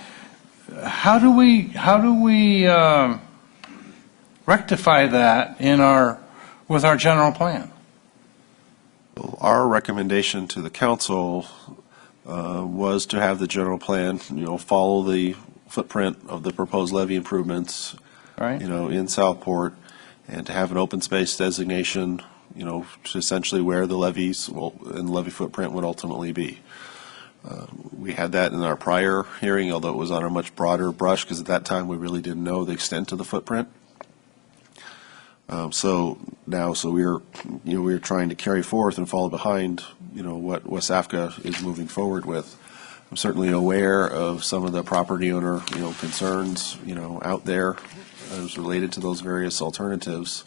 how do we rectify that with our general plan? Our recommendation to the council was to have the general plan, follow the footprint of the proposed levee improvements, right? In Southport, and to have an open space designation, to essentially where the levees and the levee footprint would ultimately be. We had that in our prior hearing, although it was on a much broader brush, because at that time we really didn't know the extent of the footprint. So we're trying to carry forth and follow behind, what West Africa is moving forward with. I'm certainly aware of some of the property owner, concerns, out there as related to those various alternatives.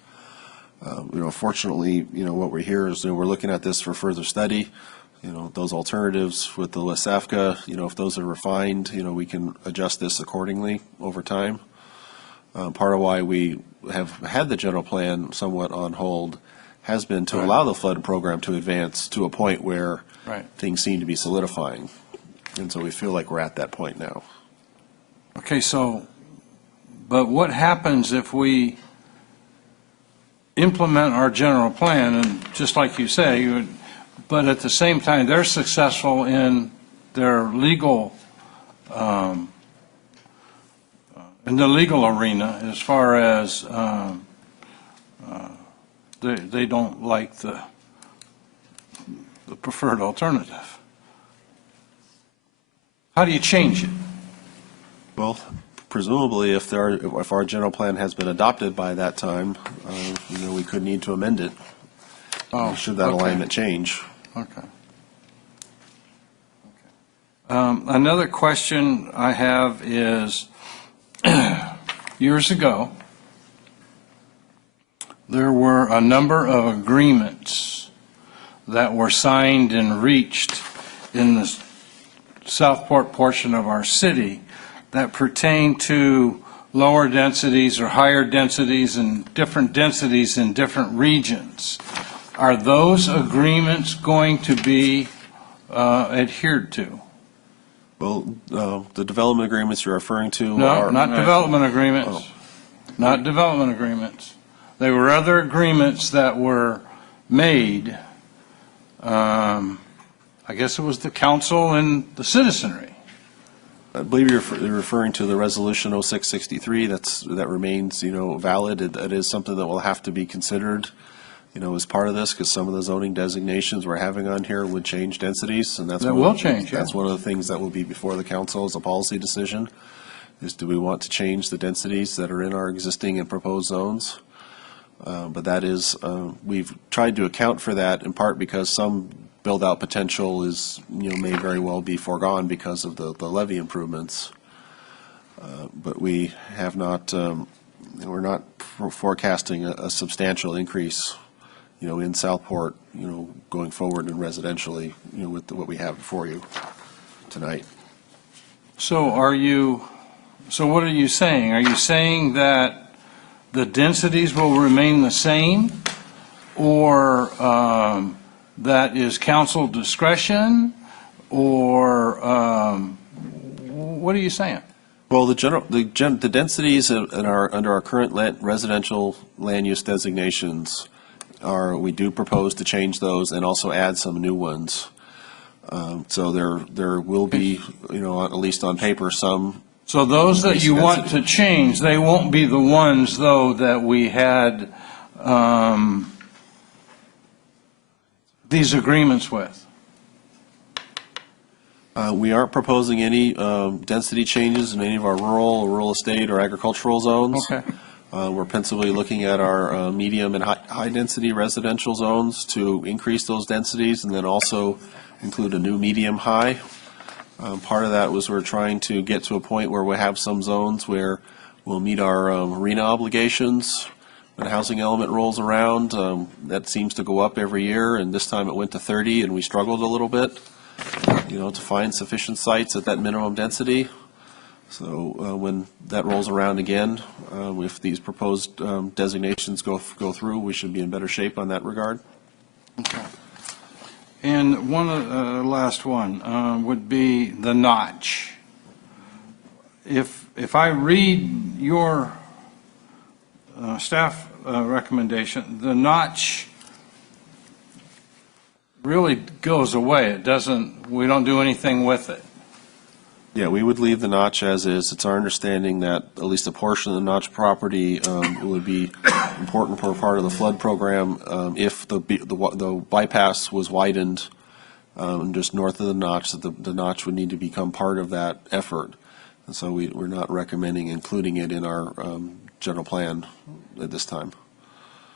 Fortunately, what we hear is, we're looking at this for further study. Those alternatives with the West Africa, if those are refined, we can adjust this accordingly over time. Part of why we have had the general plan somewhat on hold has been to allow the flood program to advance to a point where things seem to be solidifying. And so we feel like we're at that point now. Okay, but what happens if we implement our general plan, and just like you say, but at the same time, they're successful in their legal, in the legal arena as far as they don't like the preferred alternative. How do you change it? Well, presumably, if our general plan has been adopted by that time, we could need to amend it. Should that alignment change? Okay. Another question I have is, years ago, there were a number of agreements that were signed and reached in the Southport portion of our city that pertain to lower densities or higher densities and different densities in different regions. Are those agreements going to be adhered to? Well, the development agreements you're referring to No, are... not development agreements. Not development agreements. They were other agreements that were made, I guess it was the council and the citizenry. I believe you're referring to the resolution 0663 that remains, valid. That is something that will have to be considered, as part of this, because some of the zoning designations we're having on here would change densities, and that's that's one of the things that will be before the council as a policy decision. Is do we want to change the densities that are in our existing and proposed zones? But that is, we've tried to account for that in part because some build-out potential is, may very well be foregone because of the levee improvements. But we have not, we're not forecasting a substantial increase, in Southport, going forward and residentially, with what we have before you tonight. So what are you saying? Are you saying that the densities will remain the same, or that is council discretion, or what are you saying? Well, the densities under our current residential land use designations we do propose to change those and also add some new ones. So there will be, at least on paper, some. So those that you want to change, they won't be the ones, though, that we had these agreements with? We aren't proposing any density changes in any of our rural, real estate, or agricultural zones. Okay. We're principally looking at our medium and high-density residential zones to increase those densities and then also include a new medium-high. Part of that was we're trying to get to a point where we have some zones where we'll meet our arena obligations. When housing element rolls around, that seems to go up every year, and this time it went to 30, and we struggled a little bit, to find sufficient sites at that minimum density. So when that rolls around again, if these proposed designations go through, we should be in better shape on that regard. Okay. And last one would be the notch. If I read your staff recommendation, the notch really goes away. It doesn't. We don't do anything with it. Yeah, we would leave the notch as is. It's our understanding that at least a portion of the notch property would be important for part of the flood program if the bypass was widened just north of the notch, that the notch would need to become part of that effort. And so we're not recommending including it in our general plan at this time.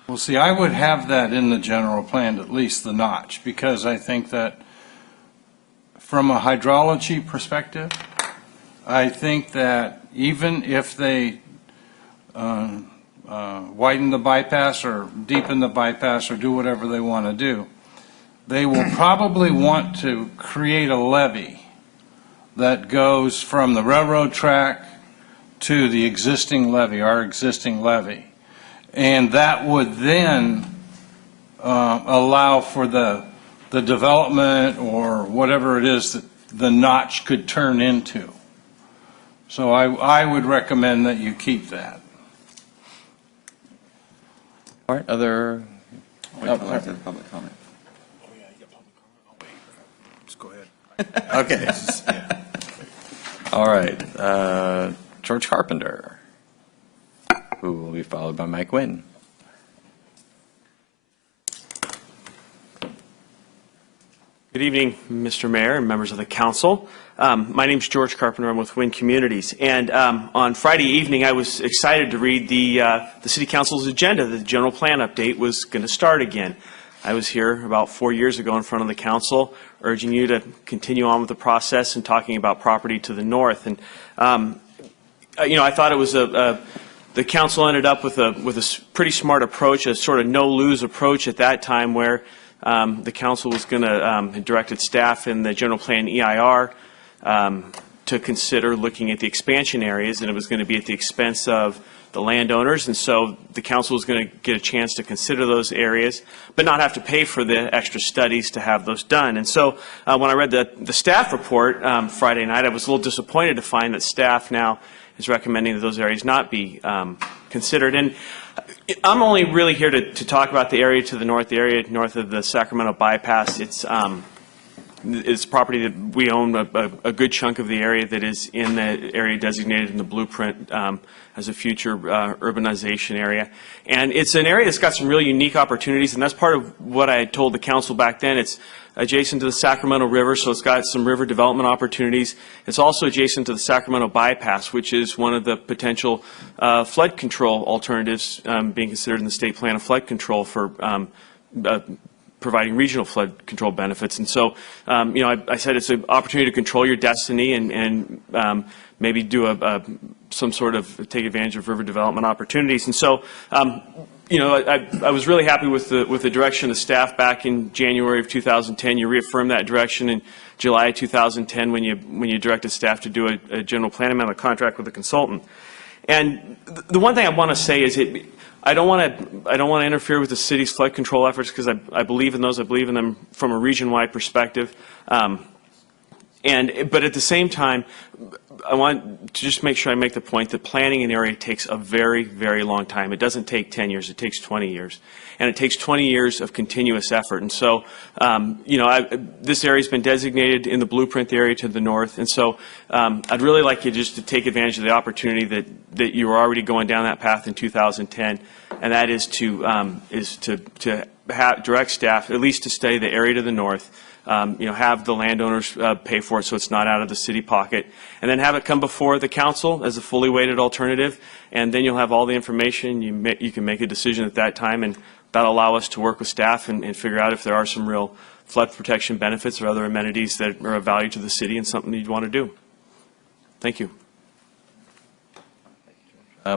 Well, see, I would have that in the general plan, at least the notch, because I think that from a hydrology perspective, I think that even if they widen the bypass or deepen the bypass or do whatever they want to do, they will probably want to create a levee that goes from the railroad track to the existing levee, our existing levee. And that would then allow for the development or whatever it is that the notch could turn into. So I would recommend that you keep that. All right, other? Public comment. Just go ahead. Okay. All right, George Carpenter, who will be followed by Mike Wynn. Good evening, Mr. Mayor and members of the council. My name is George Carpenter. I'm with Wynn Communities. And on Friday evening, I was excited to read the City Council's agenda that the general plan update was going to start again. I was here about 4 years ago in front of the council, urging you to continue on with the process and talking about property to the north. And I thought it was the council ended up with a pretty smart approach, a sort of no-lose approach at that time, where the council was going to directed staff in the general plan EIR to consider looking at the expansion areas, and it was going to be at the expense of the landowners. And so the council was going to get a chance to consider those areas, but not have to pay for the extra studies to have those done. And so when I read the staff report Friday night, I was a little disappointed to find that staff now is recommending that those areas not be considered. And I'm only really here to talk about the area to the north of the Sacramento bypass. It's property that we own, a good chunk of the area that is in the area designated in the blueprint as a future urbanization area. And it's an area that's got some really unique opportunities, and that's part of what I had told the council back then. It's adjacent to the Sacramento River, so it's got some river development opportunities. It's also adjacent to the Sacramento bypass, which is one of the potential flood control alternatives being considered in the state plan of flood control for providing regional flood control benefits. And so, I said it's an opportunity to control your destiny and maybe do some sort of take advantage of river development opportunities. And so, I was really happy with the direction of the staff back in January of 2010. You reaffirmed that direction in July of 2010 when you directed staff to do a general plan amendment contract with a consultant. And the one thing I want to say is I don't want to interfere with the city's flood control efforts, because I believe in those. I believe in them from a region-wide perspective. But at the same time, I want to just make sure I make the point that planning an area takes a very, very long time. It doesn't take 10 years. It takes 20 years. And it takes 20 years of continuous effort. And so, this area has been designated in the blueprint area to the north. And so I'd really like you just to take advantage of the opportunity that you were already going down that path in 2010. And that is to direct staff, at least to study the area to the north, have the landowners pay for it so it's not out of the city pocket, and then have it come before the council as a fully weighted alternative, and then you'll have all the information. You can make a decision at that time, and that'll allow us to work with staff and figure out if there are some real flood protection benefits or other amenities that are of value to the city and something you'd want to do. Thank you.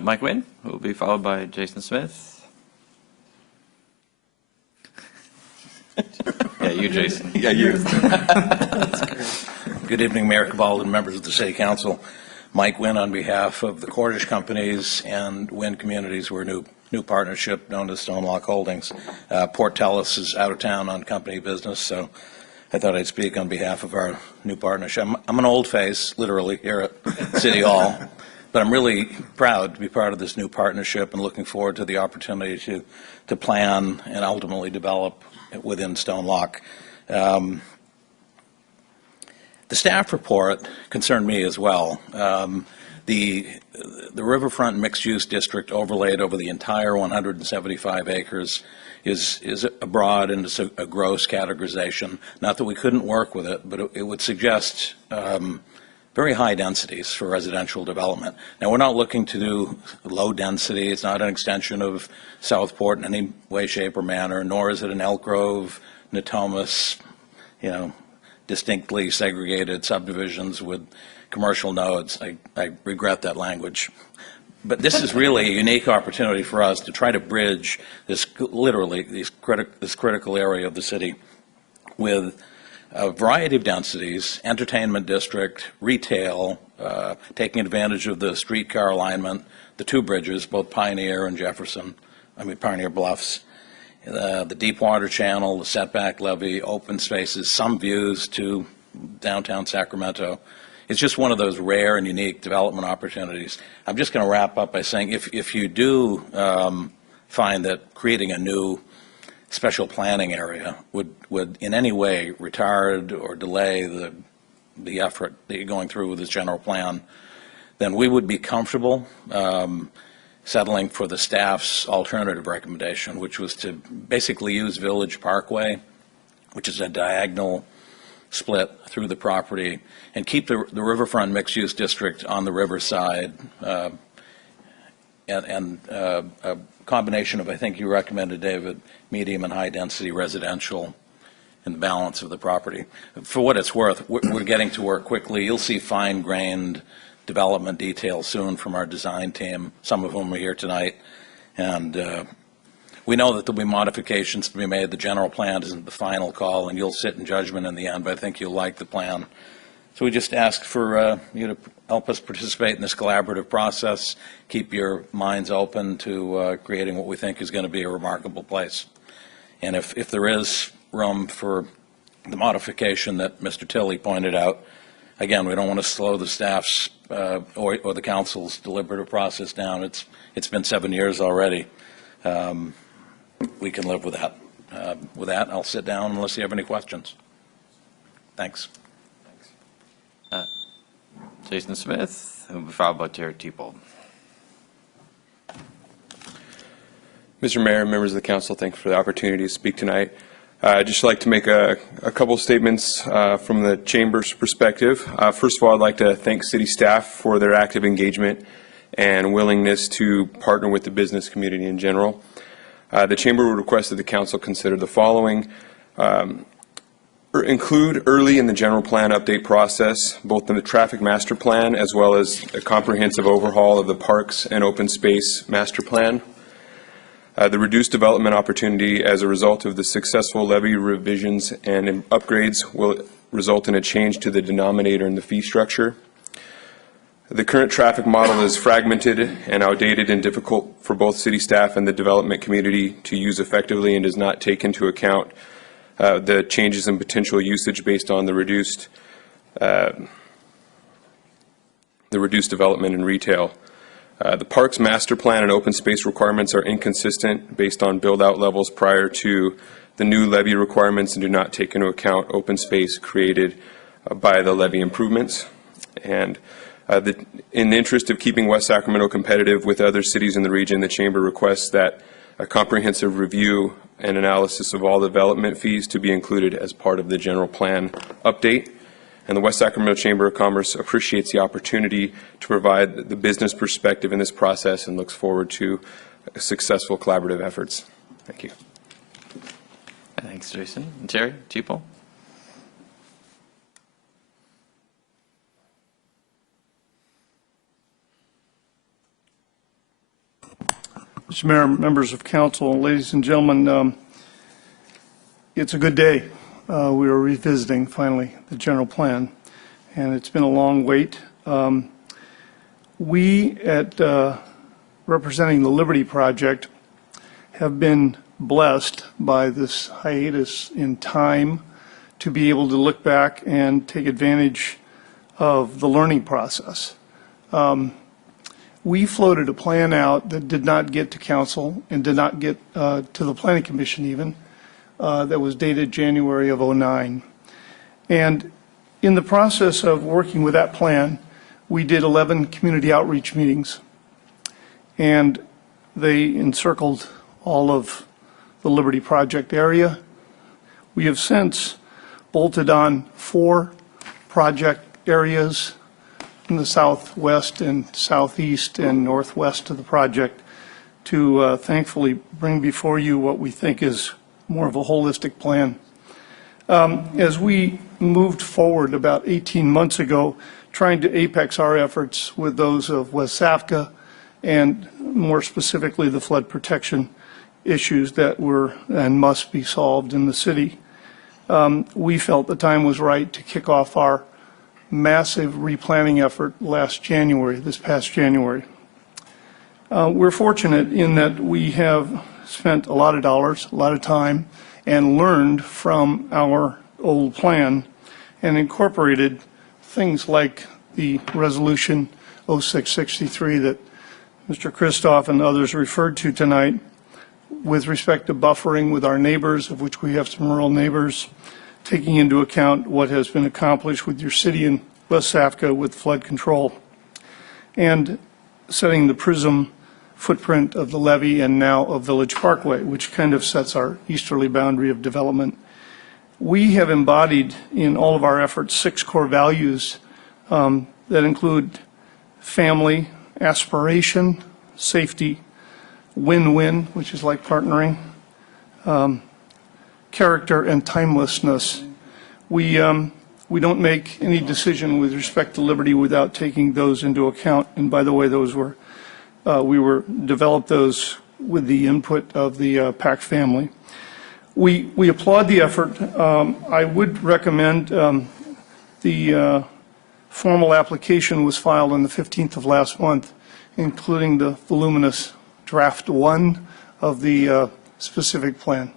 Mike Wynn, who will be followed by Jason Smith. Yeah, you, Jason. Yeah, you. Good evening, Mayor Cabal and members of the City Council. Mike Wynn on behalf of the Cordish Companies and Wynn Communities. We're a new partnership known as Stonelock Holdings. Port Tellis is out of town on company business, so I thought I'd speak on behalf of our new partnership. I'm an old face, literally, here at City Hall, but I'm really proud to be part of this new partnership and looking forward to the opportunity to plan and ultimately develop within Stonelock. The staff report concerned me as well. The riverfront mixed-use district overlaid over the entire 175 acres is a broad and it's a gross categorization. Not that we couldn't work with it, but it would suggest very very high densities for residential development. Now, we're not looking to do low density. It's not an extension of Southport in any way, shape, or manner, nor is it an Elk Grove, Natomas, distinctly segregated subdivisions with commercial nodes. I regret that language. But this is really a unique opportunity for us to try to bridge this, literally, this critical area of the city with a variety of densities, entertainment district, retail, taking advantage of the streetcar alignment, the two bridges, both Pioneer and Pioneer Bluffs, the Deepwater Channel, the setback levee, open spaces, some views to downtown Sacramento. It's just one of those rare and unique development opportunities. I'm just going to wrap up by saying if you do find that creating a new special planning area would in any way retard or delay the effort that you're going through with this general plan, then we would be comfortable settling for the staff's alternative recommendation, which was to basically use Village Parkway, which is a diagonal split through the property, and keep the riverfront mixed-use district on the riverside, and a combination of, I think you recommended, David, medium and high-density residential in the balance of the property. For what it's worth, we're getting to work quickly. You'll see fine-grained development details soon from our design team, some of whom are here tonight. And we know that there'll be modifications to be made. The general plan isn't the final call, and you'll sit in judgment in the end, but I think you'll like the plan. So we just ask for you to help us participate in this collaborative process, keep your minds open to creating what we think is going to be a remarkable place. And if there is room for the modification that Mr. Tilley pointed out, again, we don't want to slow the staff's or the council's deliberative process down. It's been 7 years already. We can live with that. With that, I'll sit down unless you have any questions. Thanks. Jason Smith, followed by Terry Teepold. Mr. Mayor, members of the council, thanks for the opportunity to speak tonight. I'd just like to make a couple statements from the Chamber's perspective. First of all, I'd like to thank city staff for their active engagement and willingness to partner with the business community in general. The Chamber would request that the council consider the following. Include early in the general plan update process, both in the traffic master plan as well as a comprehensive overhaul of the parks and open space master plan. The reduced development opportunity as a result of the successful levy revisions and upgrades will result in a change to the denominator in the fee structure. The current traffic model is fragmented and outdated and difficult for both city staff and the development community to use effectively and does not take into account the changes in potential usage based on the reduced development in retail. The parks master plan and open space requirements are inconsistent based on build-out levels prior to the new levy requirements and do not take into account open space created by the levy improvements. And in the interest of keeping West Sacramento competitive with other cities in the region, the Chamber requests that a comprehensive review and analysis of all development fees to be included as part of the general plan update. And the West Sacramento Chamber of Commerce appreciates the opportunity to provide the business perspective in this process and looks forward to successful collaborative efforts. Thank you. Thanks, Jason. And Terry Teepold. Mr. Mayor, members of council, ladies and gentlemen, it's a good day. We are revisiting, finally, the general plan, and it's been a long wait. We at representing the Liberty Project have been blessed by this hiatus in time to be able to look back and take advantage of the learning process. We floated a plan out that did not get to council and did not get to the Planning Commission even, that was dated January of '09. And in the process of working with that plan, we did 11 community outreach meetings, and they encircled all of the Liberty Project area. We have since bolted on 4 project areas in the southwest and southeast and northwest of the project to thankfully bring before you what we think is more of a holistic plan. As we moved forward about 18 months ago, trying to apex our efforts with those of West Safka and more specifically the flood protection issues that were and must be solved in the city, we felt the time was right to kick off our massive replanning effort this past January. We're fortunate in that we have spent a lot of dollars, a lot of time, and learned from our old plan and incorporated things like the resolution 0663 that Mr. Christoph and others referred to tonight with respect to buffering with our neighbors, of which we have some rural neighbors, taking into account what has been accomplished with your city in West Safka with flood control, and setting the PRISM footprint of the levee and now of Village Parkway, which kind of sets our easterly boundary of development. We have embodied in all of our efforts 6 core values that include family, aspiration, safety, win-win, which is like partnering, character, and timelessness. We don't make any decision with respect to liberty without taking those into account. And by the way, those were developed those with the input of the PAC family. We applaud the effort. I would recommend the formal application was filed on the 15th of last month, including the voluminous draft 1 of the specific plan.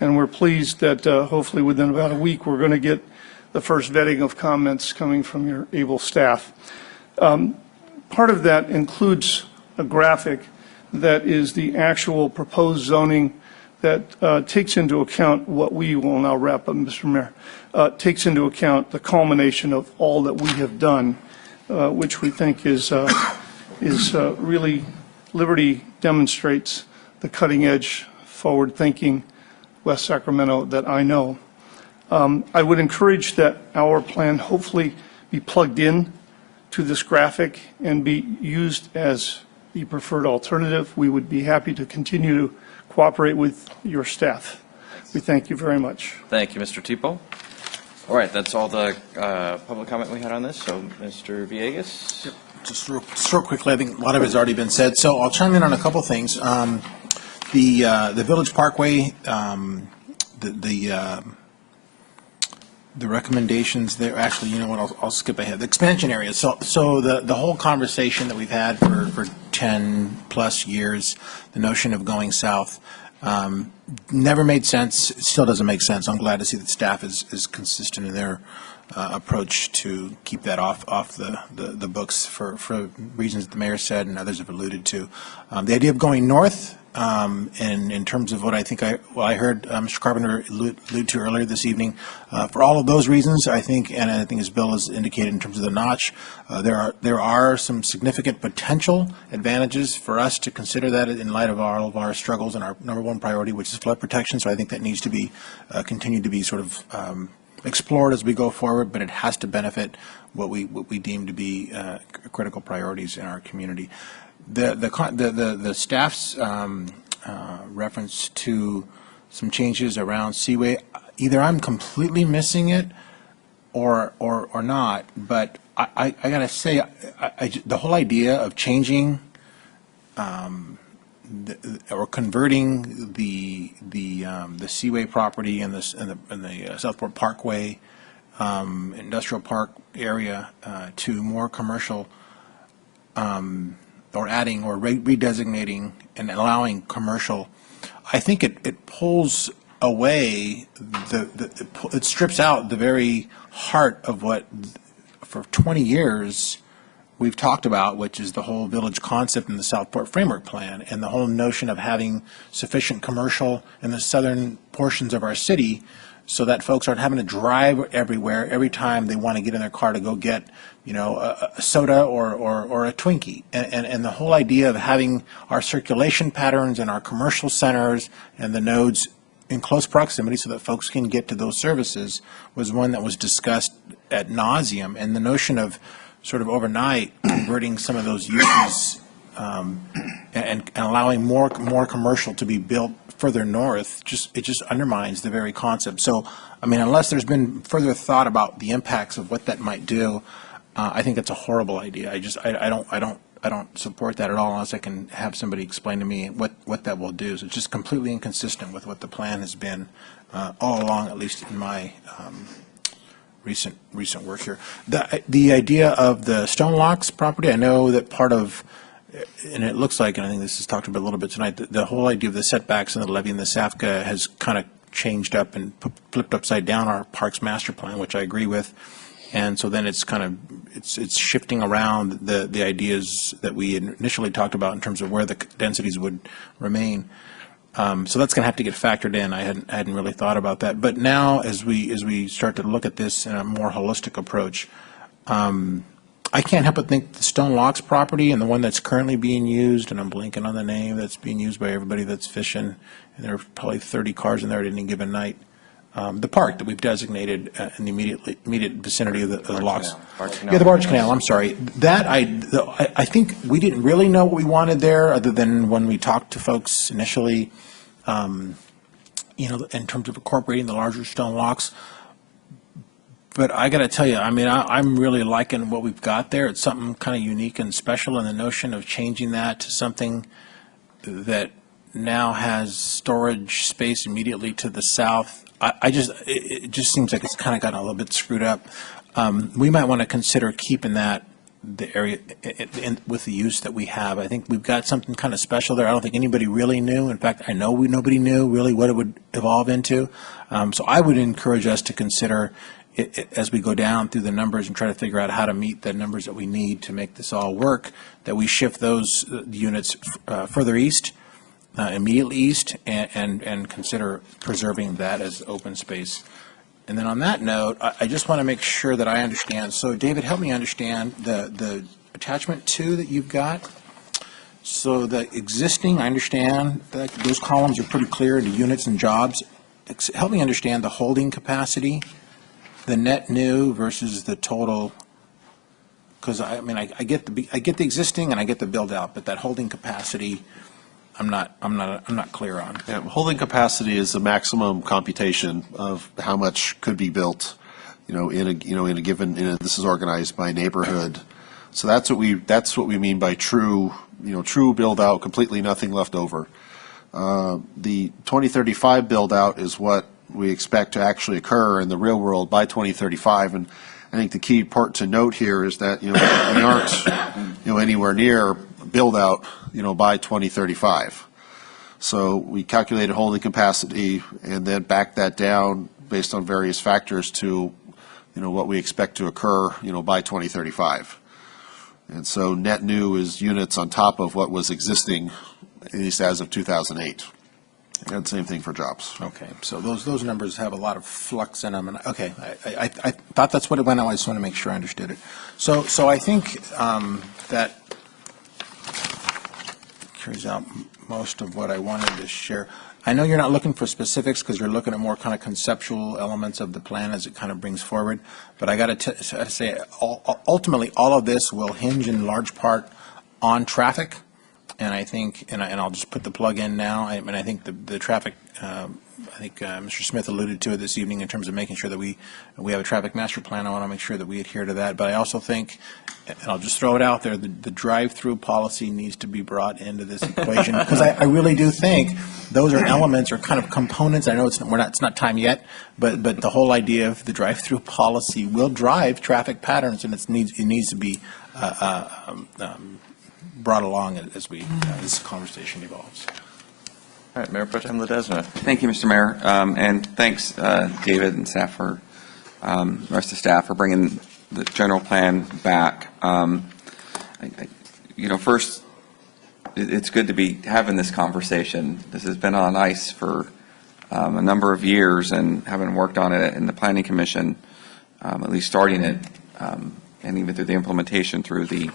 And we're pleased that hopefully within about a week we're going to get the first vetting of comments coming from your able staff. Part of that includes a graphic that is the actual proposed zoning that takes into account what we will now wrap up, Mr. Mayor, takes into account the culmination of all that we have done, which we think is really, Liberty demonstrates the cutting edge, forward thinking West Sacramento that I know. I would encourage that our plan hopefully be plugged in to this graphic and be used as the preferred alternative. We would be happy to continue to cooperate with your staff. We thank you very much. Thank you, Mr. Tipo. All right, that's all the public comment we had on this. So, Mr. Villegas. Yep. Just real quickly, I think a lot of it has already been said. So I'll chime in on a couple things. The Village Parkway, the recommendations there, actually, you know what, I'll skip ahead. The expansion areas. So the whole conversation that we've had for 10 plus years, the notion of going south, never made sense. It still doesn't make sense. I'm glad to see that staff is consistent in their approach to keep that off the books for reasons that the mayor said and others have alluded to. The idea of going north, and in terms of what I think I heard Mr. Carpenter allude to earlier this evening, for all of those reasons, I think, and I think as Bill has indicated in terms of the notch, there are some significant potential advantages for us to consider that in light of all of our struggles and our number one priority, which is flood protection. So I think that needs to be continued to be sort of explored as we go forward, but it has to benefit what we deem to be critical priorities in our community. The staff's reference to some changes around Seaway, either I'm completely missing it or not, but I got to say, the whole idea of changing or converting the Seaway property and the Southport Parkway industrial park area to more commercial, or adding or redesignating and allowing commercial, I think it pulls away it strips out the very heart of what for 20 years we've talked about, which is the whole village concept in the Southport Framework Plan and the whole notion of having sufficient commercial in the southern portions of our city so that folks aren't having to drive everywhere every time they want to get in their car to go get, you know, a soda or a Twinkie. And the whole idea of having our circulation patterns and our commercial centers and the nodes in close proximity so that folks can get to those services was one that was discussed ad nauseum. And the notion of sort of overnight converting some of those uses and allowing more commercial to be built further north, it just undermines the very concept. So, I mean, unless there's been further thought about the impacts of what that might do, I think it's a horrible idea. I don't support that at all unless I can have somebody explain to me what that will do. So it's just completely inconsistent with what the plan has been all along, at least in my recent work here. The idea of the Stone Locks property, I know that part of, and it looks like, and I think this is talked about a little bit tonight, the whole idea of the setbacks and the levy and the SAFCA has kind of changed up and flipped upside down our Parks Master Plan, which I agree with. And so then it's kind of, it's shifting around the ideas that we initially talked about in terms of where the densities would remain. So that's going to have to get factored in. I hadn't really thought about that. But now as we start to look at this in a more holistic approach, I can't help but think the Stone Locks property and the one that's currently being used, and I'm blanking on the name, that's being used by everybody that's fishing, and there are probably 30 cars in there at any given night. The park that we've designated in the immediate vicinity of the locks. Yeah, the Barge Canal, I'm sorry. That, I think we didn't really know what we wanted there, other than when we talked to folks initially, you know, in terms of incorporating the larger stone locks. But I got to tell you, I mean, I'm really liking what we've got there. It's something kind of unique and special, and the notion of changing that to something that now has storage space immediately to the south, it just seems like it's kind of gotten a little bit screwed up. We might want to consider keeping that the area with the use that we have. I think we've got something kind of special there. I don't think anybody really knew. In fact, I know nobody knew really what it would evolve into. So I would encourage us to consider as we go down through the numbers and try to figure out how to meet the numbers that we need to make this all work, that we shift those units further east, immediately east, and consider preserving that as open space. And then on that note, I just want to make sure that I understand. So David, help me understand the attachment 2 that you've got. So the existing, I understand that those columns are pretty clear into units and jobs. Help me understand the holding capacity, the net new versus the total, because I mean I get the existing and I get the build out, but that holding capacity I'm not clear on. Yeah, holding capacity is the maximum computation of how much could be built, in a given. This is organized by neighborhood, so that's what we mean by true build out, completely nothing left over. The 2035 build out is what we expect to actually occur in the real world by 2035, and I think the key part to note here is that we aren't anywhere near build out by 2035. So we calculated holding capacity and then backed that down based on various factors to what we expect to occur by 2035. And so net new is units on top of what was existing, at least as of 2008. And same thing for jobs. Okay, so those numbers have a lot of flux in them, and okay, I thought that's what it went on. I just want to make sure I understood it. So I think that carries out most of what I wanted to share. I know you're not looking for specifics because you're looking at more kind of conceptual elements of the plan as it kind of brings forward, but I got to say, ultimately, all of this will hinge in large part on traffic. And I think, and I'll just put the plug in now, I think the traffic, I think Mr. Smith alluded to it this evening in terms of making sure that we have a traffic master plan. I want to make sure that we adhere to that. But I also think, and I'll just throw it out there, the drive-through policy needs to be brought into this equation, because I really do think those are elements or kind of components. I know it's not time yet, but the whole idea of the drive-through policy will drive traffic patterns, and it needs to be brought along as this conversation evolves. All right, Mayor Pro Tem Ledesma. Thank you, Mr. Mayor, and thanks, David and staff the rest of the staff for bringing the general plan back. First, it's good to be having this conversation. This has been on ice for a number of years, and having worked on it in the Planning Commission, at least starting it, and even through the implementation through the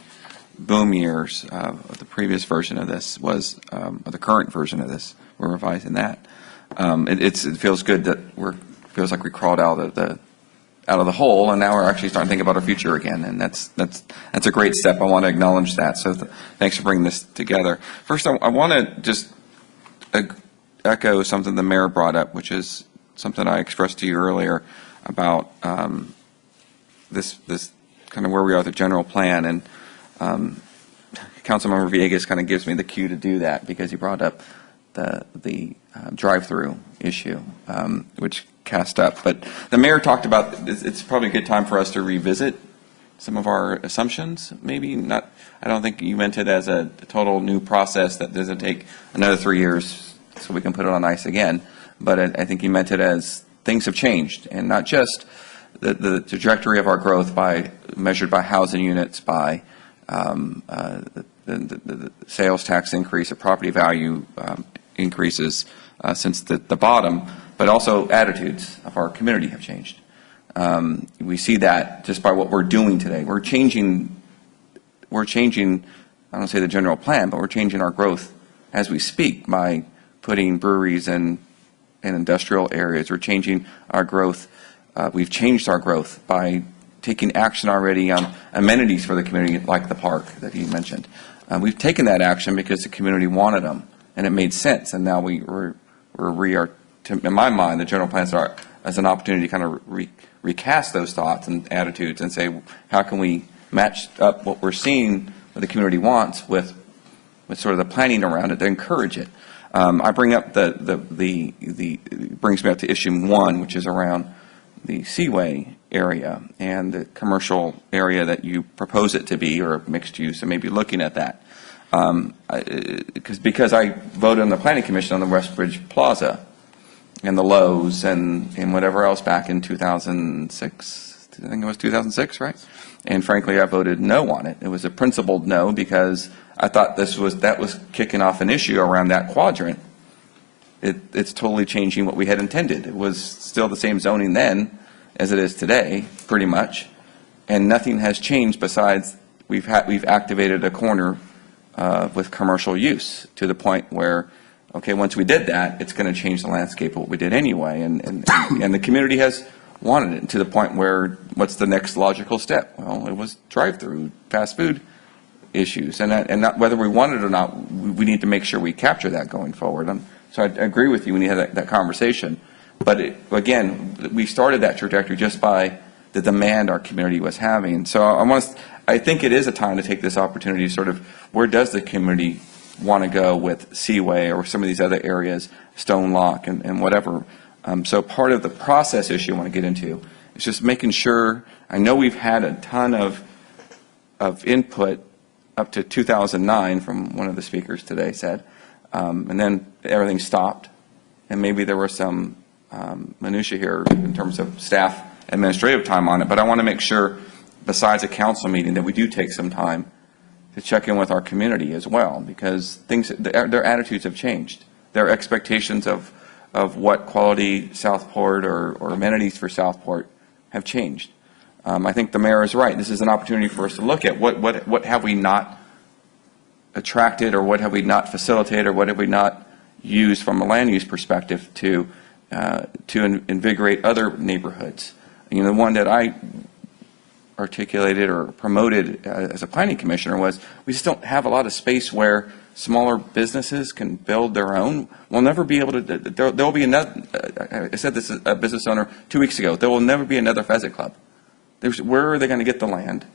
boom years of the previous version of this or the current version of this. We're revising that. It feels good that feels like we crawled out of the out of the hole, and now we're actually starting to think about our future again, and that's a great step. I want to acknowledge that. So thanks for bringing this together. First, I want to just echo something the mayor brought up, which is something I expressed to you earlier about this kind of where we are with the general plan, and Councilmember Villegas kind of gives me the cue to do that because he brought up the drive-through issue, which cast up. But the mayor talked about it's probably a good time for us to revisit some of our assumptions. Maybe not. I don't think you meant it as a total new process that doesn't take another 3 years so we can put it on ice again. But I think you meant it as things have changed, and not just the trajectory of our growth measured by housing units, by the sales tax increase, the property value increases since the bottom, but also attitudes of our community have changed. We see that just by what we're doing today. We're changing, I don't say the general plan, but we're changing our growth as we speak by putting breweries in industrial areas. We're changing our growth. We've changed our growth by taking action already on amenities for the community, like the park that you mentioned. We've taken that action because the community wanted them, and it made sense. And now we're in my mind, the general plans are as an opportunity to kind of recast those thoughts and attitudes and say, how can we match up what we're seeing, what the community wants, with sort of the planning around it to encourage it. I bring up brings me up to issue 1, which is around the Seaway area and the commercial area that you propose it to be, or mixed use, and maybe looking at that. Because I voted on the Planning Commission on the Westbridge Plaza and the Lowe's and whatever else back in 2006. I think it was 2006, right? And frankly, I voted no on it. It was a principled no because I thought that was kicking off an issue around that quadrant. It's totally changing what we had intended. It was still the same zoning then as it is today, pretty much, and nothing has changed besides we've activated a corner with commercial use to the point where, okay, once we did that, it's going to change the landscape of what we did anyway, and the community has wanted it to the point where what's the next logical step? Well, it was drive-through fast food issues, and not whether we want it or not, we need to make sure we capture that going forward. So I agree with you when you had that conversation. But again, we started that trajectory just by the demand our community was having. So I think it is a time to take this opportunity to sort of, where does the community want to go with Seaway or some of these other areas, Stone Lock and whatever. So part of the process issue I want to get into is just making sure, I know we've had a ton of input up to 2009 from one of the speakers today said, and then everything stopped, and maybe there were some minutia here in terms of staff administrative time on it, but I want to make sure, besides a council meeting, that we do take some time to check in with our community as well, because their attitudes have changed. Their expectations of what quality Southport or amenities for Southport have changed. I think the mayor is right. This is an opportunity for us to look at what have we not attracted, or what have we not facilitated, or what have we not used from a land use perspective to invigorate other neighborhoods. You know, the one that I articulated or promoted as a planning commissioner was, we just don't have a lot of space where smaller businesses can build their own. We'll never be able to, there'll be another, I said this as a business owner 2 weeks ago, there will never be another Pheasant Club. Where are they going to get the land,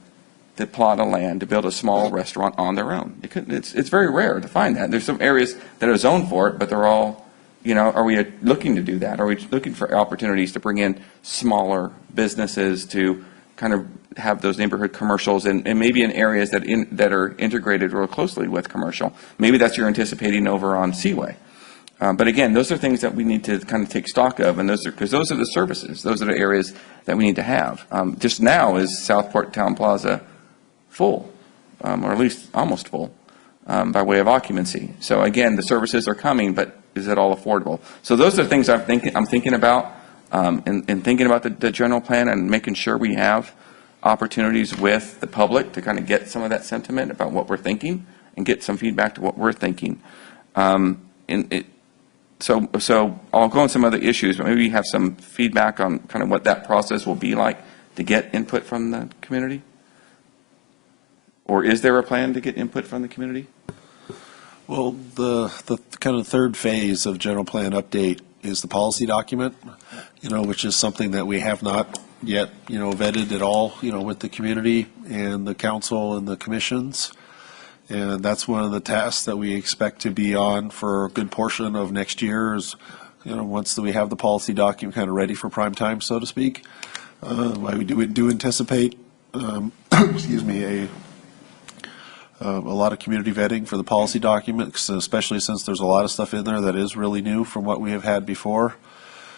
to plot of land, to build a small restaurant on their own? It's very rare to find that. There's some areas that are zoned for it, but they're all, you know, are we looking to do that? Are we looking for opportunities to bring in smaller businesses to kind of have those neighborhood commercials and maybe in areas that are integrated real closely with commercial? Maybe that's you're anticipating over on Seaway. But again, those are things that we need to kind of take stock of, and because those are the services, those are the areas that we need to have. Just now is Southport Town Plaza full, or at least almost full, by way of occupancy. So again, the services are coming, but is it all affordable? So those are things I'm thinking about, and thinking about the general plan and making sure we have opportunities with the public to kind of get some of that sentiment about what we're thinking and get some feedback to what we're thinking. so I'll go on some other issues, but maybe you have some feedback on kind of what that process will be like to get input from the community? Or is there a plan to get input from the community? Well, the kind of third phase of general plan update is the policy document, which is something that we have not yet, vetted at all, with the community and the council and the commissions. And that's one of the tasks that we expect to be on for a good portion of next year is, once we have the policy document kind of ready for prime time, so to speak. We do anticipate, excuse me, a lot of community vetting for the policy documents, especially since there's a lot of stuff in there that is really new from what we have had before.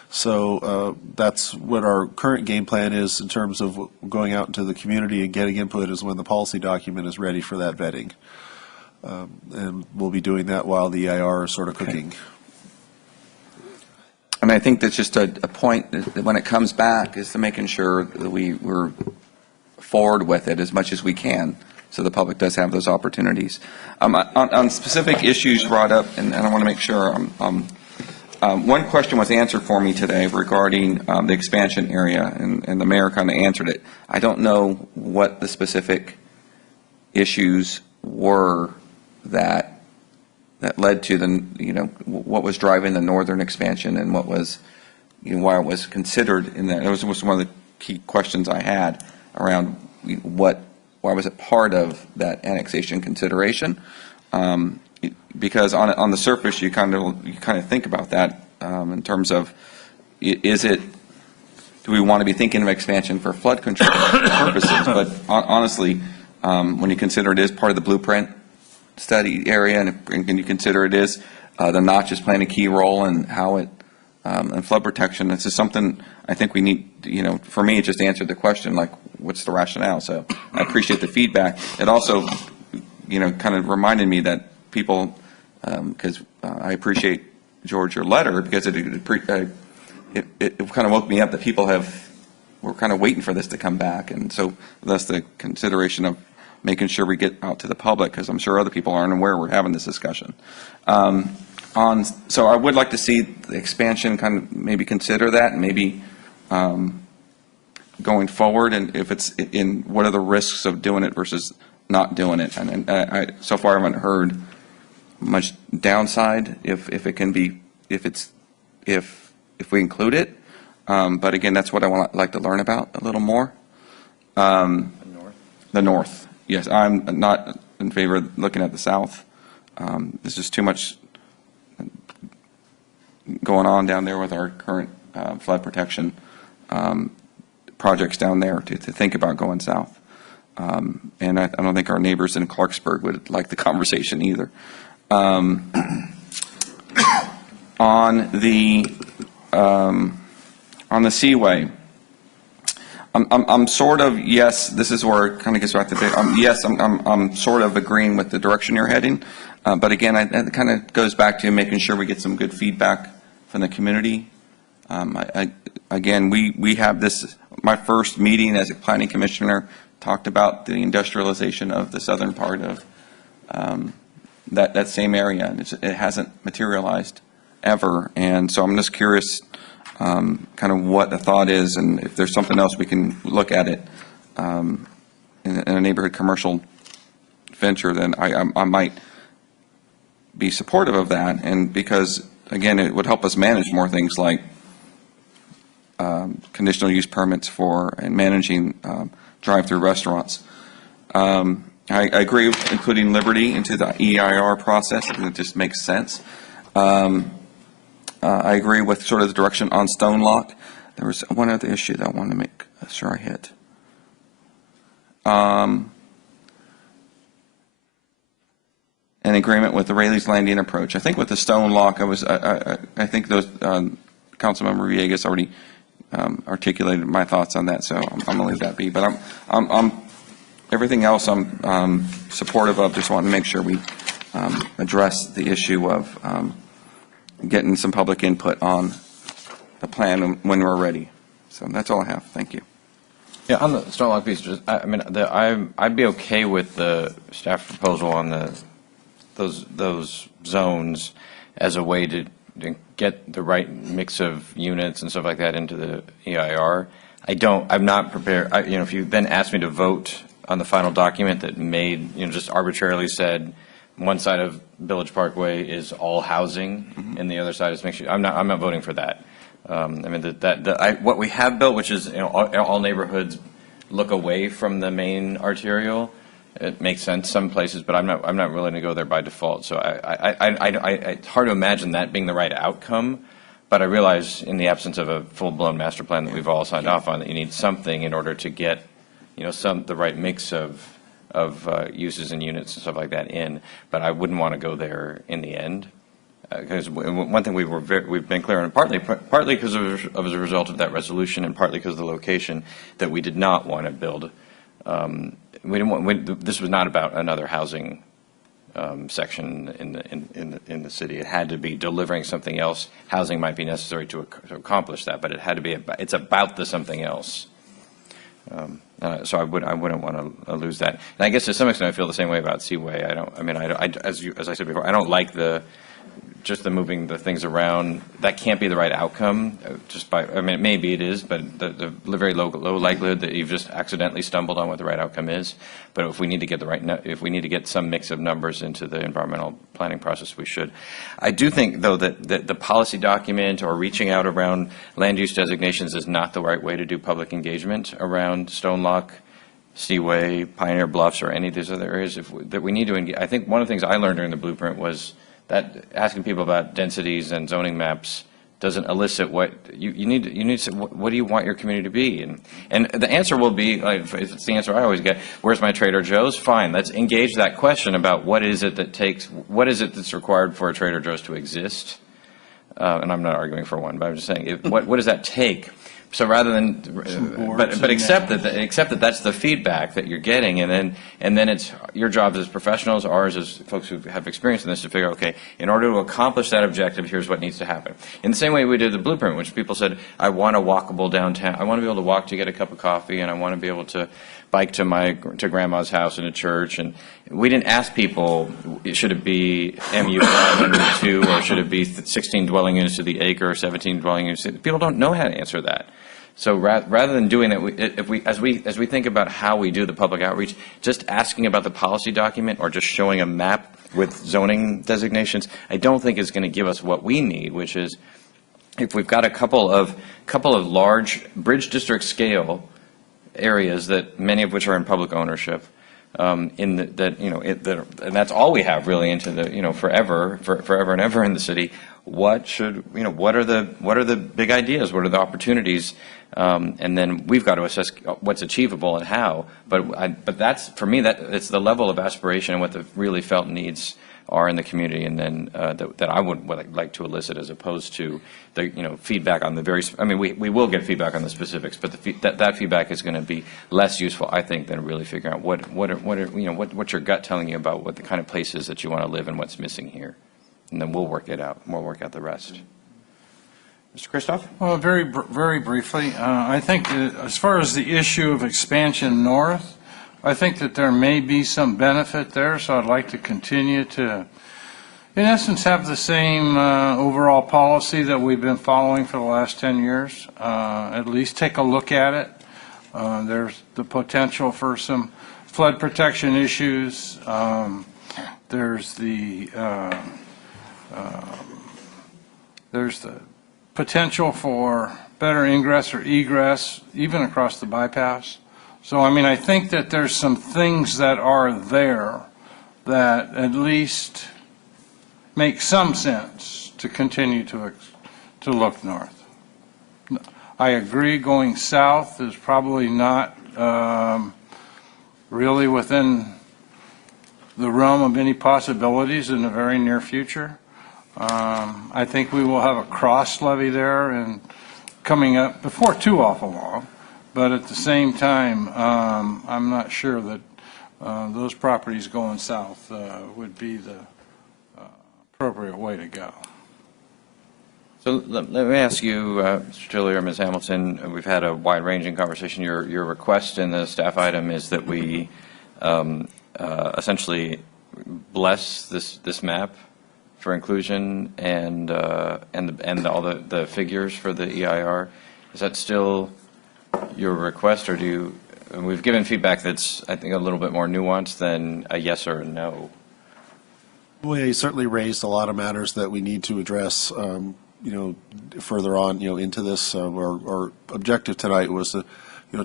So that's what our current game plan is in terms of going out into the community and getting input is when the policy document is ready for that vetting. And we'll be doing that while the EIR is sort of cooking. And I think that's just a point that when it comes back is to making sure that we're forward with it as much as we can, so the public does have those opportunities. On specific issues brought up, and I want to make sure, one question was answered for me today regarding the expansion area, and the mayor kind of answered it. I don't know what the specific issues were that led to the, what was driving the northern expansion and what was, why it was considered in that. It was one of the key questions I had around why was it part of that annexation consideration? Because on the surface, you kind of think about that in terms of, do we want to be thinking of expansion for flood control purposes? But honestly, when you consider it is part of the blueprint study area, and you consider it is, the notch is playing a key role in how it, and flood protection, this is something I think we need, for me, it just answered the question, like, what's the rationale? So I appreciate the feedback. It also, kind of reminded me that people, because I appreciate, George, your letter, because it kind of woke me up that people we're kind of waiting for this to come back. And so that's the consideration of making sure we get out to the public, because I'm sure other people aren't aware we're having this discussion. So I would like to see the expansion kind of maybe consider that, and maybe going forward, and if it's in, what are the risks of doing it versus not doing it? And I so far haven't heard much downside if it can be, if we include it. But again, that's what I like to learn about a little more. The north. Yes, I'm not in favor of looking at the south. There's just too much going on down there with our current flood protection projects down there to think about going south. And I don't think our neighbors in Clarksburg would like the conversation either. On the Seaway, I'm sort of, yes, this is where it kind of gets back to, yes, I'm sort of agreeing with the direction you're heading. But again, it kind of goes back to making sure we get some good feedback from the community. Again, we have this, my first meeting as a planning commissioner talked about the industrialization of the southern part of that same area, and it hasn't materialized ever. And so I'm just curious kind of what the thought is, and if there's something else we can look at it in a neighborhood commercial venture, then I might be supportive of that. And because, again, it would help us manage more things like conditional use permits for and managing drive-through restaurants. I agree with including Liberty into the EIR process. I think it just makes sense. I agree with sort of the direction on Stone Lock. There was one other issue that I wanted to make sure I hit. In agreement with the Rayleigh's Landing approach. I think with the Stone Lock, I think those Councilmember Villegas already articulated my thoughts on that, so I'm going to leave that be. But I'm everything else I'm supportive of. Just wanting to make sure we address the issue of getting some public input on the plan when we're ready. So that's all I have. Thank you. Yeah, on the Stone Lock piece, I'd be okay with the staff proposal on those zones as a way to get the right mix of units and stuff like that into the EIR. I'm not prepared, if you then asked me to vote on the final document that made, just arbitrarily said, one side of Village Parkway is all housing and the other side is mixed use, I'm not voting for that. What we have built, which is, all neighborhoods look away from the main arterial, it makes sense some places, but I'm not willing to go there by default. So it's hard to imagine that being the right outcome. But I realize in the absence of a full-blown master plan that we've all signed off on, that you need something in order to get, the right mix of uses and units and stuff like that in. But I wouldn't want to go there in the end. Because one thing we've been clear on, partly because as a result of that resolution, and partly because of the location, that we did not want to build. This was not about another housing section in the city. It had to be delivering something else. Housing might be necessary to accomplish that, but it had to be. It's about the something else. So I wouldn't want to lose that. And I guess to some extent, I feel the same way about Seaway. As I said before, I don't like just the moving the things around. That can't be the right outcome. Maybe it is, but the very low likelihood that you've just accidentally stumbled on what the right outcome is. But if we need to get some mix of numbers into the environmental planning process, we should. I do think, though, that the policy document or reaching out around land use designations is not the right way to do public engagement around Stone Lock, Seaway, Pioneer Bluffs, or any of these other areas. That we need to engage. I think one of the things I learned during the blueprint was that asking people about densities and zoning maps doesn't elicit what you need to say, what do you want your community to be? And the answer will be, if it's the answer I always get, where's my Trader Joe's? Fine, let's engage that question about what is it that's required for a Trader Joe's to exist? And I'm not arguing for one, but I'm just saying, what does that take? So rather than, but accept that that's the feedback that you're getting, and then it's your job as professionals, ours as folks who have experience in this, to figure, okay, in order to accomplish that objective, here's what needs to happen. In the same way we did the blueprint, which people said, I want a walkable downtown. I want to be able to walk to get a cup of coffee, and I want to be able to bike to grandma's house and a church. And we didn't ask people, should it be MU1, MU2, or should it be 16 dwelling units to the acre, or 17 dwelling units? People don't know how to answer that. So rather than doing that, as we think about how we do the public outreach, just asking about the policy document or just showing a map with zoning designations, I don't think is going to give us what we need, which is if we've got a couple of large bridge district scale areas that many of which are in public ownership, and that's all we have really into the forever and ever in the city. What are the big ideas? What are the opportunities? And then we've got to assess what's achievable and how. But that's, for me, it's the level of aspiration and what the really felt needs are in the community, and then that I would like to elicit, as opposed to the feedback on the very. We will get feedback on the specifics, but that feedback is going to be less useful, I think, than really figuring out what's your gut telling you about what the kind of places that you want to live and what's missing here, and then we'll work it out. We'll work out the rest. Mr. Christoph? Well, very briefly, I think as far as the issue of expansion north, I think that there may be some benefit there, so I'd like to continue to, in essence, have the same overall policy that we've been following for the last 10 years. At least take a look at it. There's the potential for some flood protection issues. There's the potential for better ingress or egress, even across the bypass. So, I think that there's some things that are there that at least make some sense to continue to look north. I agree going south is probably not really within the realm of any possibilities in the very near future. I think we will have a cross levy there and coming up before too awful long. But at the same time, I'm not sure that those properties going south would be the appropriate way to go. So let me ask you, Mr. Tilley or Ms. Hamilton, we've had a wide-ranging conversation. Your request in the staff item is that we essentially bless this map for inclusion and all the figures for the EIR. Is that still your request, or do you, and we've given feedback that's, I think, a little bit more nuanced than a yes or a no. We certainly raised a lot of matters that we need to address, further on, into this. Our objective tonight was to,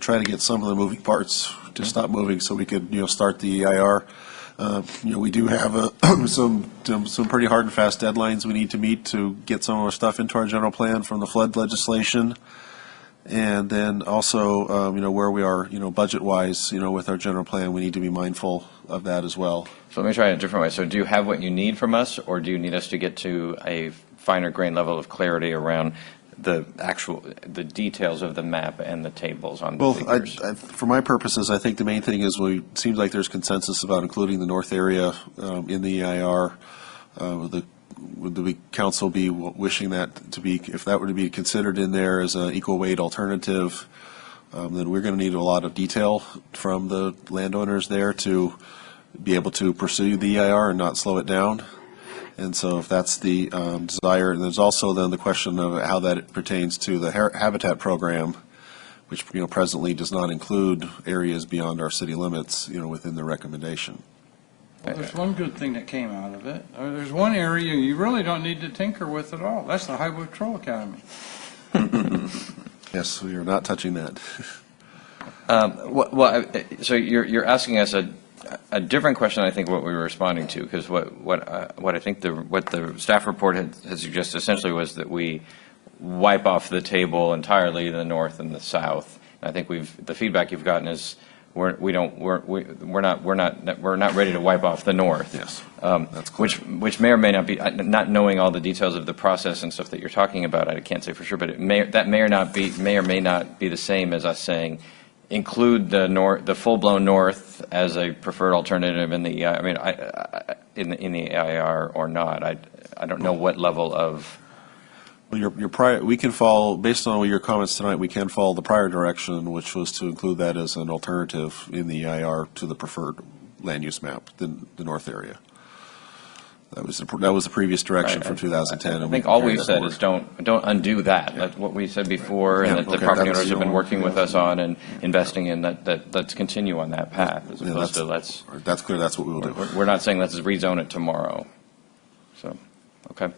try to get some of the moving parts to stop moving so we could, start the EIR. We do have some pretty hard and fast deadlines we need to meet to get some of our stuff into our general plan from the flood legislation. And then also, where we are, budget-wise, with our general plan, we need to be mindful of that as well. So let me try it a different way. So do you have what you need from us, or do you need us to get to a finer grain level of clarity around the details of the map and the tables on the figures? For my purposes, I think the main thing is it seems like there's consensus about including the north area in the EIR. Would the council be wishing that to be, if that were to be considered in there as an equal weight alternative, then we're going to need a lot of detail from the landowners there to be able to pursue the EIR and not slow it down. And so if that's the desire, and there's also then the question of how that pertains to the habitat program, which presently does not include areas beyond our city limits, within the recommendation. Well, there's one good thing that came out of it. There's one area you really don't need to tinker with at all. That's the Highway Patrol Academy. Yes, we are not touching that. So you're asking us a different question, I think, what we were responding to, because what I think what the staff report had suggested essentially was that we wipe off the table entirely the north and the south. And I think the feedback you've gotten is we're not ready to wipe off the north. Yes, that's clear. Which may or may not be, not knowing all the details of the process and stuff that you're talking about, I can't say for sure, but that may or may not be the same as us saying include the full-blown north as a preferred alternative in the in the EIR or not. I don't know what level of. Well, we can follow, based on your comments tonight, we can follow the prior direction, which was to include that as an alternative in the EIR to the preferred land use map, the north area. That was the previous direction from 2010. I think all we've said is don't undo that. That's what we said before, and that the property owners have been working with us on and investing in. Let's continue on that path as opposed to let's. That's clear. That's what we will do. We're not saying let's rezone it tomorrow. So, okay.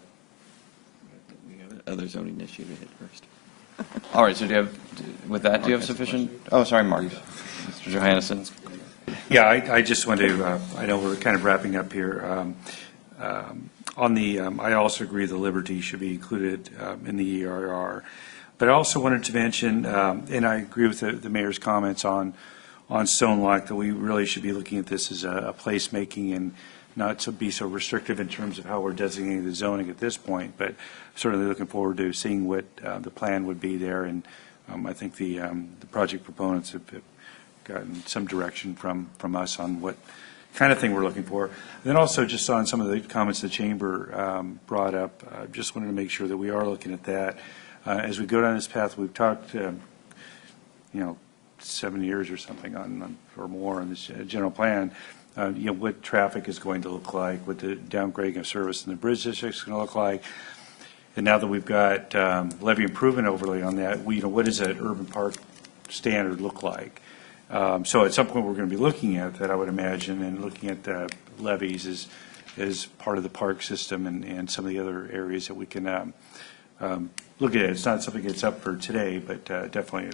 Other zoning issue to hit first. All right. So do you have sufficient? Oh, sorry, Mark. Mr. Johannesson. Yeah, I just want to. I know we're kind of wrapping up here. I also agree the Liberty should be included in the EIR. But I also wanted to mention, and I agree with the mayor's comments on Stone Lake, that we really should be looking at this as a placemaking and not to be so restrictive in terms of how we're designating the zoning at this point, but certainly looking forward to seeing what the plan would be there. And I think the project proponents have gotten some direction from us on what kind of thing we're looking for. And then also just on some of the comments the chamber brought up, just wanted to make sure that we are looking at that. As we go down this path, we've talked, 7 years or something or more on this general plan, what traffic is going to look like, what the downgrading of service in the bridge district is going to look like. And now that we've got levy improvement overlay on that, what does that urban park standard look like? So at some point, we're going to be looking at that, I would imagine, and looking at the levies as part of the park system and some of the other areas that we can look at. It's not something that's up for today, but definitely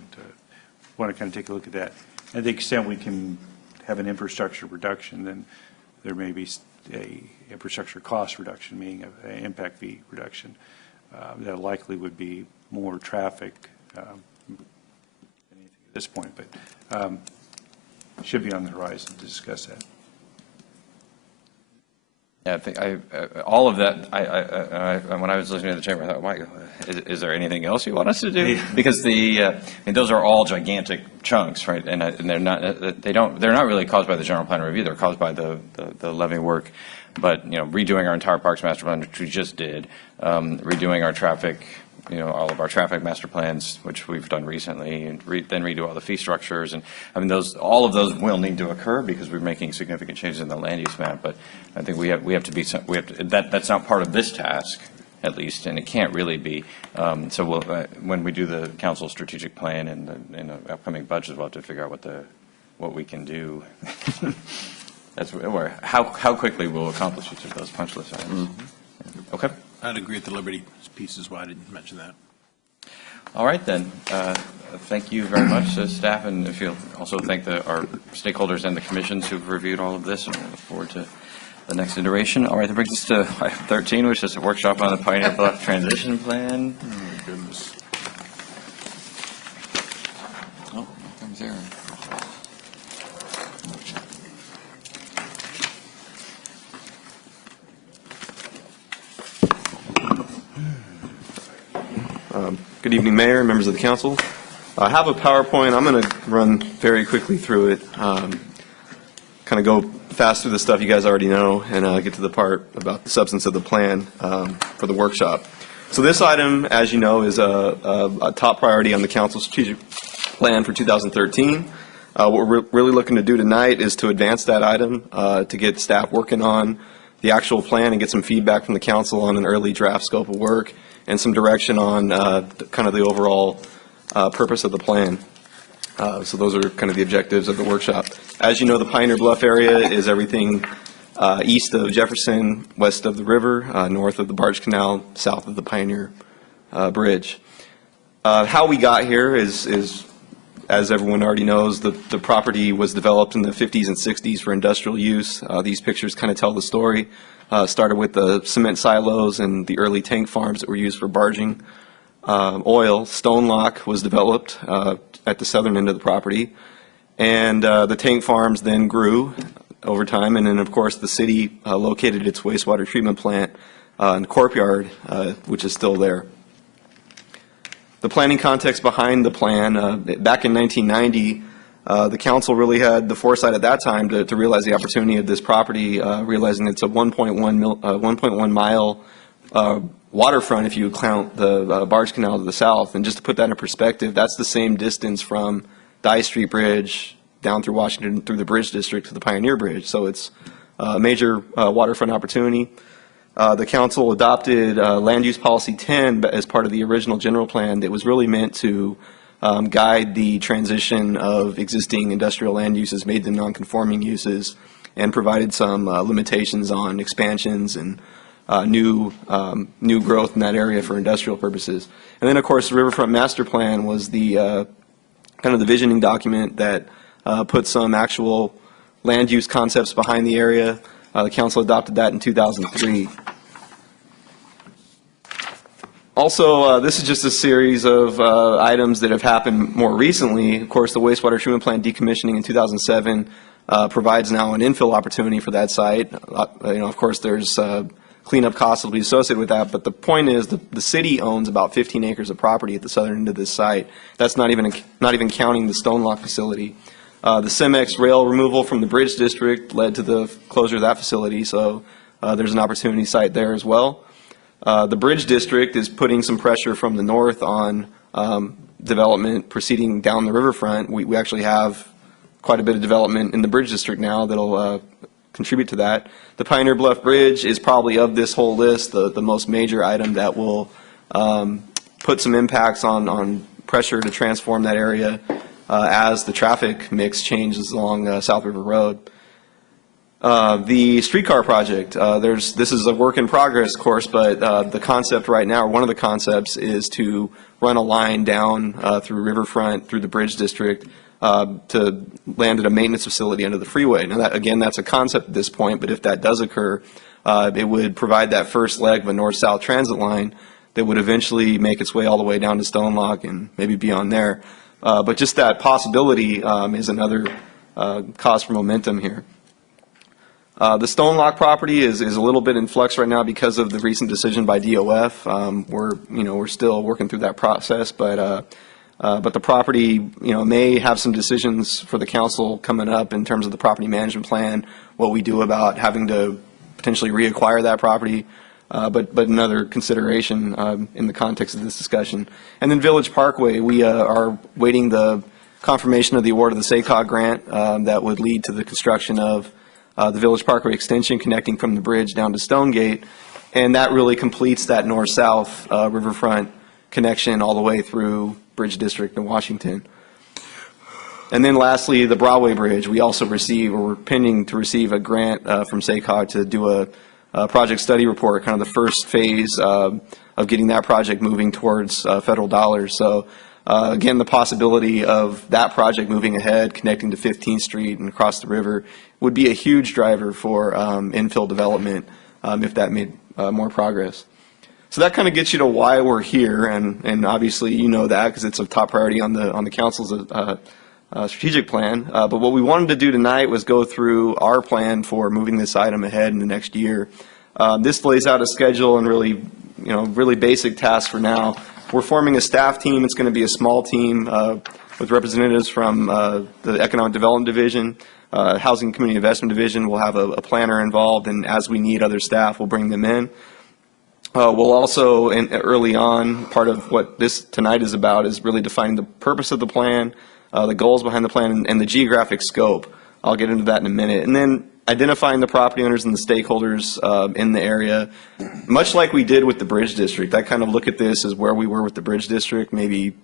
want to kind of take a look at that. And to the extent we can have an infrastructure reduction, then there may be a infrastructure cost reduction, meaning an impact fee reduction. That likely would be more traffic at this point, but should be on the horizon to discuss that. Yeah, I think all of that. When I was listening to the chamber, I thought, "Why? Is there anything else you want us to do?" Because those are all gigantic chunks, right? And they're not. They're not really caused by the general plan review. They're caused by the levy work. But redoing our entire Parks Master Plan, which we just did, redoing our traffic all of our traffic master plans, which we've done recently, and then redo all the fee structures. And I mean, all of those will need to occur because we're making significant changes in the land use map. But I think we have to be, that's not part of this task, at least, and it can't really be. So when we do the council strategic plan and the upcoming budget, we'll have to figure out what we can do. That's where, how quickly we'll accomplish each of those punch list items. Yeah. Okay. I'd agree with the Liberty piece as well. I didn't mention that. All right, then. Thank you very much to staff, and if you'll also thank our stakeholders and the commissions who've reviewed all of this, and we look forward to the next iteration. All right, that brings us to item 13, which is a workshop on the Pioneer Bluff Transition Plan. Oh, my goodness. Oh, here comes Aaron. Good evening, Mayor, members of the council. I have a PowerPoint. I'm going to run very quickly through it, kind of go fast through the stuff you guys already know, and get to the part about the substance of the plan for the workshop. So this item, as you know, is a top priority on the council strategic plan for 2013. What we're really looking to do tonight is to advance that item, to get staff working on the actual plan and get some feedback from the council on an early draft scope of work and some direction on kind of the overall purpose of the plan. So those are kind of the objectives of the workshop. As you know, the Pioneer Bluff area is everything east of Jefferson, west of the river, north of the Barge Canal, south of the Pioneer Bridge. How we got here is, as everyone already knows, the property was developed in the 50s and 60s for industrial use. These pictures kind of tell the story. Started with the cement silos and the early tank farms that were used for barging oil. Stone Lock was developed at the southern end of the property. And the tank farms then grew over time. And then, of course, the city located its wastewater treatment plant in the Courtyard, which is still there. The planning context behind the plan, back in 1990, the council really had the foresight at that time to realize the opportunity of this property, realizing it's a 1.1 mile waterfront if you count the Barge Canal to the south. And just to put that in perspective, that's the same distance from Dye Street Bridge down through Washington through the Bridge District to the Pioneer Bridge. So it's a major waterfront opportunity. The council adopted Land Use Policy 10 as part of the original general plan that was really meant to guide the transition of existing industrial land uses, made them non-conforming uses, and provided some limitations on expansions and new growth in that area for industrial purposes. And then, of course, the Riverfront Master Plan was the kind of the visioning document that put some actual land use concepts behind the area. The council adopted that in 2003. Also, this is just a series of items that have happened more recently. Of course, the wastewater treatment plant decommissioning in 2007 provides now an infill opportunity for that site. Of course, there's cleanup costs will be associated with that, but the point is the city owns about 15 acres of property at the southern end of this site. That's not even counting the Stone Lock facility. The Cemex rail removal from the Bridge District led to the closure of that facility, so there's an opportunity site there as well. The Bridge District is putting some pressure from the north on development proceeding down the riverfront. We actually have quite a bit of development in the Bridge District now that'll contribute to that. The Pioneer Bluff Bridge is probably, of this whole list, the most major item that will put some impacts on pressure to transform that area as the traffic mix changes along South River Road. The streetcar project, this is a work in progress, of course, but the concept right now, or one of the concepts, is to run a line down through Riverfront, through the Bridge District, to land at a maintenance facility under the freeway. Now, that's a concept at this point, but if that does occur, it would provide that first leg of a north-south transit line that would eventually make its way all the way down to Stone Lock and maybe beyond there. But just that possibility is another cause for momentum here. The Stone Lock property is a little bit in flux right now because of the recent decision by DOF. We're still working through that process, but the property may have some decisions for the council coming up in terms of the property management plan, what we do about having to potentially reacquire that property. but another consideration in the context of this discussion. And then Village Parkway, we are waiting the confirmation of the award of the SACOG grant that would lead to the construction of the Village Parkway extension connecting from the bridge down to Stonegate, and that really completes that north-south riverfront connection all the way through Bridge District in Washington. And then lastly, the Broadway Bridge, we also receive, or we're pending to receive a grant from SACOG to do a project study report, kind of the first phase of getting that project moving towards federal dollars. So again, the possibility of that project moving ahead, connecting to 15th Street and across the river, would be a huge driver for infill development if that made more progress. So that kind of gets you to why we're here, and obviously you know that because it's a top priority on the council's strategic plan. But what we wanted to do tonight was go through our plan for moving this item ahead in the next year. This lays out a schedule and really basic tasks for now. We're forming a staff team. It's going to be a small team with representatives from the Economic Development Division, Housing and Community Investment Division. We'll have a planner involved, and as we need other staff, we'll bring them in. We'll also, early on, part of what this tonight is about is really defining the purpose of the plan, the goals behind the plan, and the geographic scope. I'll get into that in a minute. And then identifying the property owners and the stakeholders in the area, much like we did with the Bridge District. I kind of look at this as where we were with the Bridge District maybe,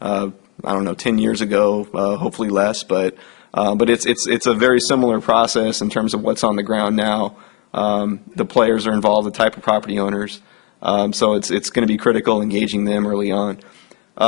I don't know, 10 years ago, hopefully less, but it's a very similar process in terms of what's on the ground now. The players are involved, the type of property owners, so it's going to be critical engaging them early on.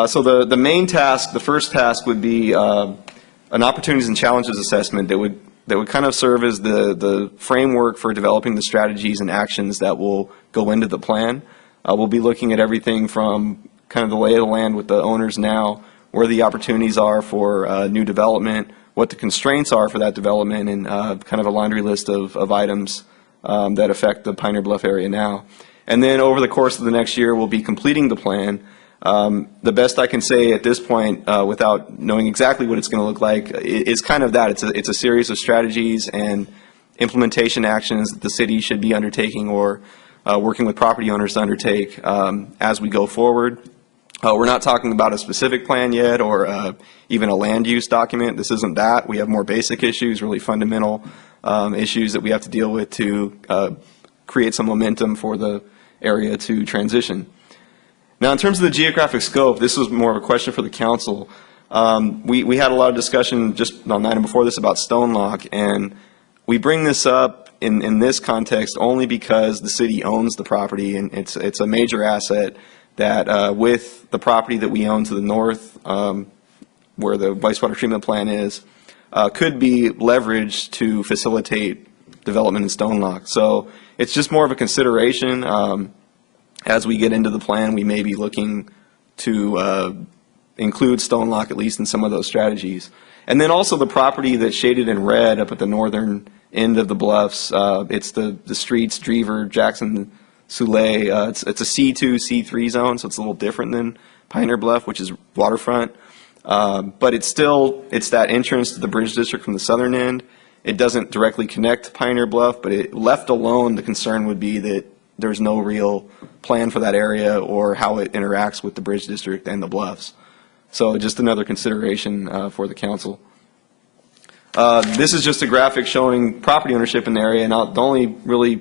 So the main task, the first task would be an opportunities and challenges assessment that would kind of serve as the framework for developing the strategies and actions that will go into the plan. We'll be looking at everything from kind of the lay of the land with the owners now, where the opportunities are for new development, what the constraints are for that development, and kind of a laundry list of items that affect the Pioneer Bluff area now. And then over the course of the next year, we'll be completing the plan. The best I can say at this point, without knowing exactly what it's going to look like, is kind of that. It's a series of strategies and implementation actions that the city should be undertaking or working with property owners to undertake as we go forward. We're not talking about a specific plan yet or even a land use document. This isn't that. We have more basic issues, really fundamental issues that we have to deal with to create some momentum for the area to transition. Now, in terms of the geographic scope, this was more of a question for the council. We had a lot of discussion just on the item before this about Stone Lock, and we bring this up in this context only because the city owns the property, and it's a major asset that with the property that we own to the north, where the wastewater treatment plant is, could be leveraged to facilitate development in Stone Lock. So it's just more of a consideration. As we get into the plan, we may be looking to include Stone Lock at least in some of those strategies. And then also the property that's shaded in red up at the northern end of the bluffs. It's the streets, Drever, Jackson, Soule. It's a C2, C3 zone, so it's a little different than Pioneer Bluff, which is waterfront. But it's that entrance to the Bridge District from the southern end. It doesn't directly connect to Pioneer Bluff, but left alone, the concern would be that there's no real plan for that area or how it interacts with the Bridge District and the bluffs. So just another consideration for the council. This is just a graphic showing property ownership in the area. Now, the only really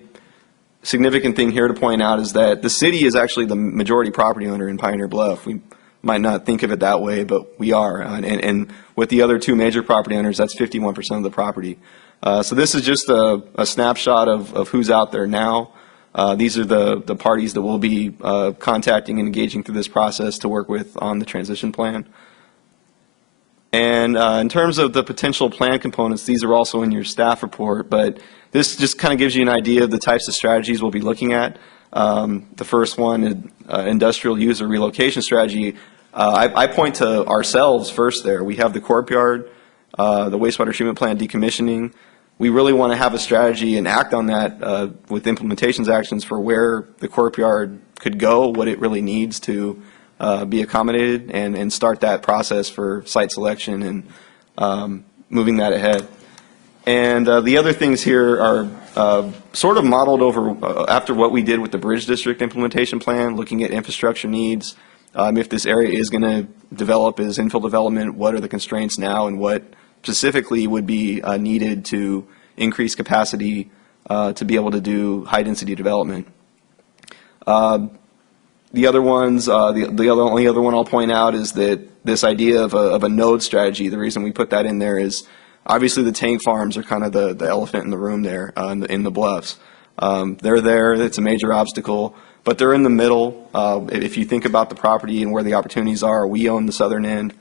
significant thing here to point out is that the city is actually the majority property owner in Pioneer Bluff. We might not think of it that way, but we are. And with the other two major property owners, that's 51% of the property. So this is just a snapshot of who's out there now. These are the parties that we'll be contacting and engaging through this process to work with on the transition plan. And in terms of the potential plan components, these are also in your staff report, but this just kind of gives you an idea of the types of strategies we'll be looking at. The first one, industrial user relocation strategy. I point to ourselves first there. We have the courtyard, the wastewater treatment plant decommissioning. We really want to have a strategy and act on that with implementations actions for where the courtyard could go, what it really needs to be accommodated, and start that process for site selection and moving that ahead. And the other things here are sort of modeled over after what we did with the Bridge District implementation plan, looking at infrastructure needs. If this area is going to develop as infill development, what are the constraints now and what specifically would be needed to increase capacity to be able to do high-density development. The other ones, only other one I'll point out is that this idea of a node strategy, the reason we put that in there is obviously the tank farms are kind of the elephant in the room there in the bluffs. They're there, it's a major obstacle, but they're in the middle. If you think about the property and where the opportunities are, we own the southern end.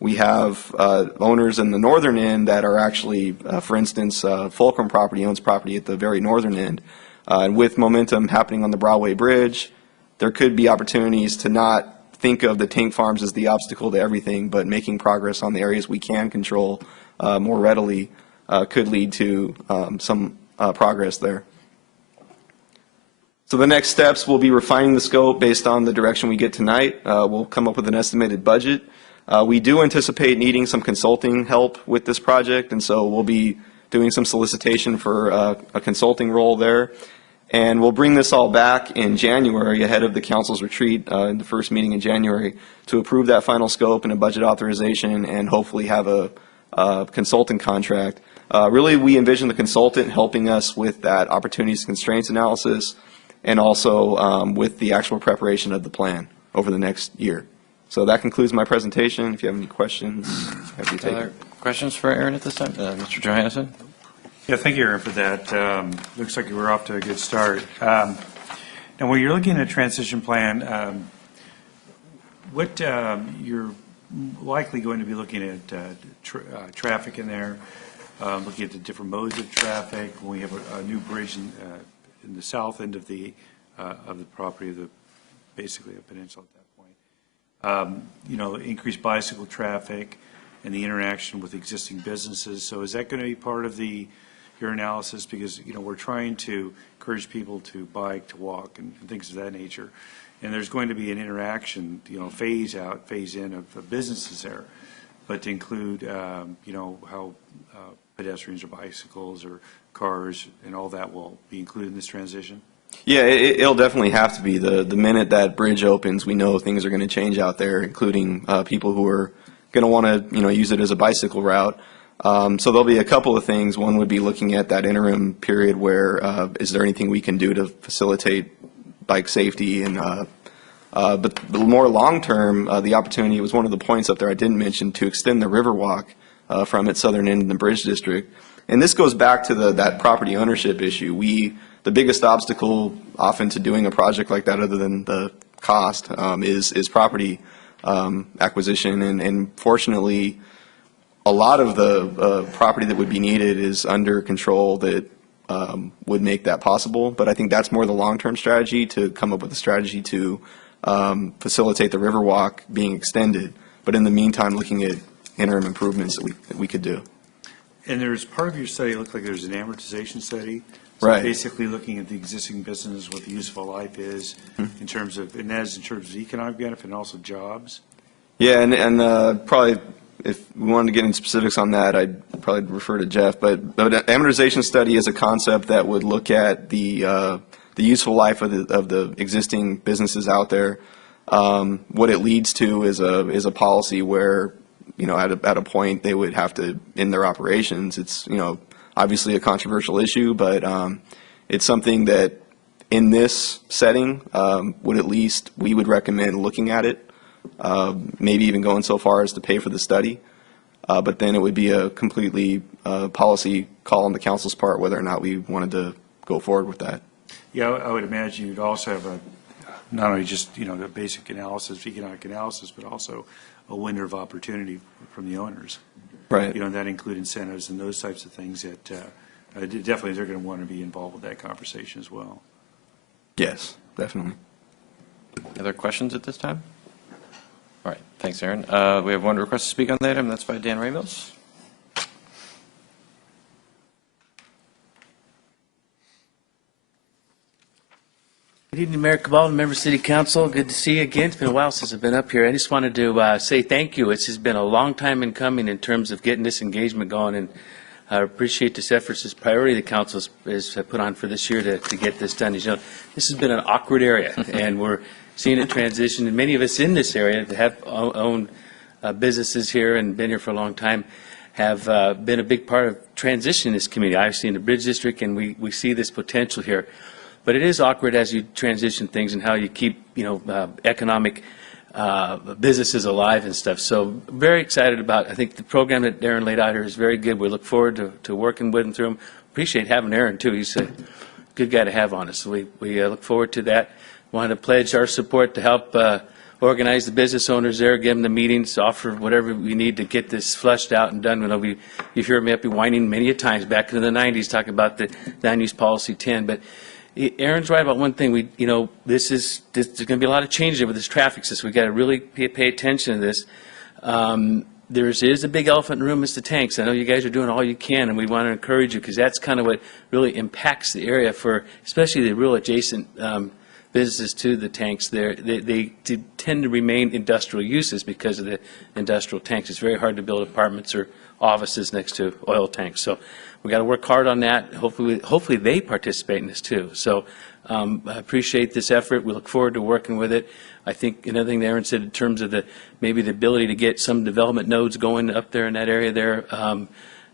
We have owners in the northern end that are actually, for instance, Fulcrum Property owns property at the very northern end. And with momentum happening on the Broadway Bridge, there could be opportunities to not think of the tank farms as the obstacle to everything, but making progress on the areas we can control more readily could lead to some progress there. So the next steps will be refining the scope based on the direction we get tonight. We'll come up with an estimated budget. We do anticipate needing some consulting help with this project, and so we'll be doing some solicitation for a consulting role there. And we'll bring this all back in January ahead of the council's retreat in the first meeting in January to approve that final scope and a budget authorization and hopefully have a consulting contract. Really, we envision the consultant helping us with that opportunities and constraints analysis and also with the actual preparation of the plan over the next year. So that concludes my presentation. If you have any questions, happy to take it. Questions for Aaron at this time? Mr. Johansson? Yeah, thank you, Aaron, for that. Looks like you were off to a good start. Now, when you're looking at a transition plan, what you're likely going to be looking at traffic in there, looking at the different modes of traffic. When we have a new bridge in the south end of the property, basically a peninsula at that point. You know, increased bicycle traffic and the interaction with existing businesses. So is that going to be part of your analysis? Because, you know, we're trying to encourage people to bike, to walk, and things of that nature. And there's going to be an interaction, you know, phase out, phase in of businesses there. But to include, you know, how pedestrians or bicycles or cars and all that will be included in this transition? Yeah, it'll definitely have to be. The minute that bridge opens, we know things are going to change out there, including people who are going to want to, you know, use it as a bicycle route. So there'll be a couple of things. One would be looking at that interim period where is there anything we can do to facilitate bike safety and but the more long-term, the opportunity was one of the points up there I didn't mention to extend the Riverwalk from its southern end in the Bridge District. And this goes back to that property ownership issue. The biggest obstacle often to doing a project like that, other than the cost, is property acquisition. And fortunately, a lot of the property that would be needed is under control that would make that possible. But I think that's more the long-term strategy, to come up with a strategy to facilitate the Riverwalk being extended. But in the meantime, looking at interim improvements that we could do. And there's part of your study, it looked like there's an amortization study. So Right. basically looking at the existing business, what the useful life is in terms of, and that is in terms of economic benefit and also jobs. Yeah, and probably if we wanted to get into specifics on that, I'd probably refer to Jeff. But an amortization study is a concept that would look at the useful life of the existing businesses out there. What it leads to is a policy where, you know, at a point they would have to end their operations. It's, you know, obviously a controversial issue, but it's something that in this setting would at least we would recommend looking at it. Maybe even going so far as to pay for the study. But then it would be a completely policy call on the council's part whether or not we wanted to go forward with that. Yeah, I would imagine you'd also have not only just, you know, the basic analysis, economic analysis, but also a window of opportunity from the owners. Right. You know, that include incentives and those types of things that definitely they're going to want to be involved with that conversation as well. Yes, definitely. Other questions at this time? All right, thanks, Aaron. We have one request to speak on the item. That's by Dan Ramos. Good evening, Mayor Cabal and members of City Council. Good to see you again. It's been a while since I've been up here. I just wanted to say thank you. It's just been a long time in coming in terms of getting this engagement going, and I appreciate this effort, this priority the council has put on for this year to get this done. As you know, this has been an awkward area, and we're seeing it transition. And many of us in this area that have owned businesses here and been here for a long time have been a big part of transitioning this community. Obviously in the Bridge District, and we see this potential here. But it is awkward as you transition things and how you keep, economic businesses alive and stuff. So very excited about, I think the program that Aaron laid out here is very good. We look forward to working with him through him. Appreciate having Aaron too. He's a good guy to have on us. So we look forward to that. Want to pledge our support to help organize the business owners there, give them the meetings, offer whatever we need to get this flushed out and done. You've heard me up be whining many a times back in the 90s talking about the land use policy 10. But Aaron's right about one thing. There's going to be a lot of changes with this traffic system. We've got to really pay attention to this. There is a big elephant in the room. It's the tanks. I know you guys are doing all you can, and we want to encourage you because that's kind of what really impacts the area for, especially the real adjacent businesses to the tanks there. They tend to remain industrial uses because of the industrial tanks. It's very hard to build apartments or offices next to oil tanks. So we got to work hard on that. Hopefully they participate in this too. So I appreciate this effort. We look forward to working with it. I think another thing that Aaron said in terms of maybe the ability to get some development nodes going up there in that area there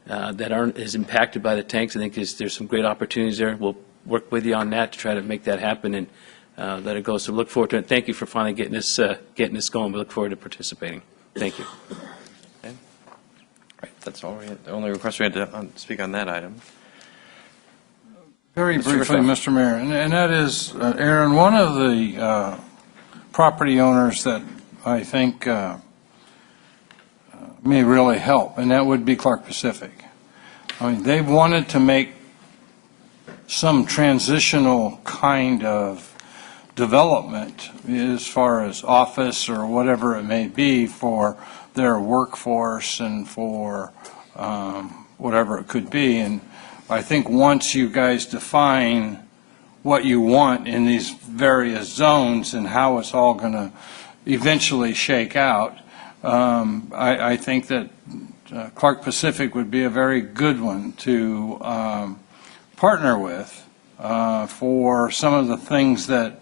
that aren't as impacted by the tanks. I think there's some great opportunities there. We'll work with you on that to try to make that happen and let it go. So look forward to it. Thank you for finally getting this going. We look forward to participating. Thank you. That's all the only request we had to speak on that item. Very briefly, Mr. Mayor, and that is, Aaron, one of the property owners that I think may really help, and that would be Clark Pacific. I mean, they've wanted to make some transitional kind of development as far as office or whatever it may be for their workforce and for whatever it could be. And I think once you guys define what you want in these various zones and how it's all going to eventually shake out, I think that Clark Pacific would be a very good one to partner with for some of the things that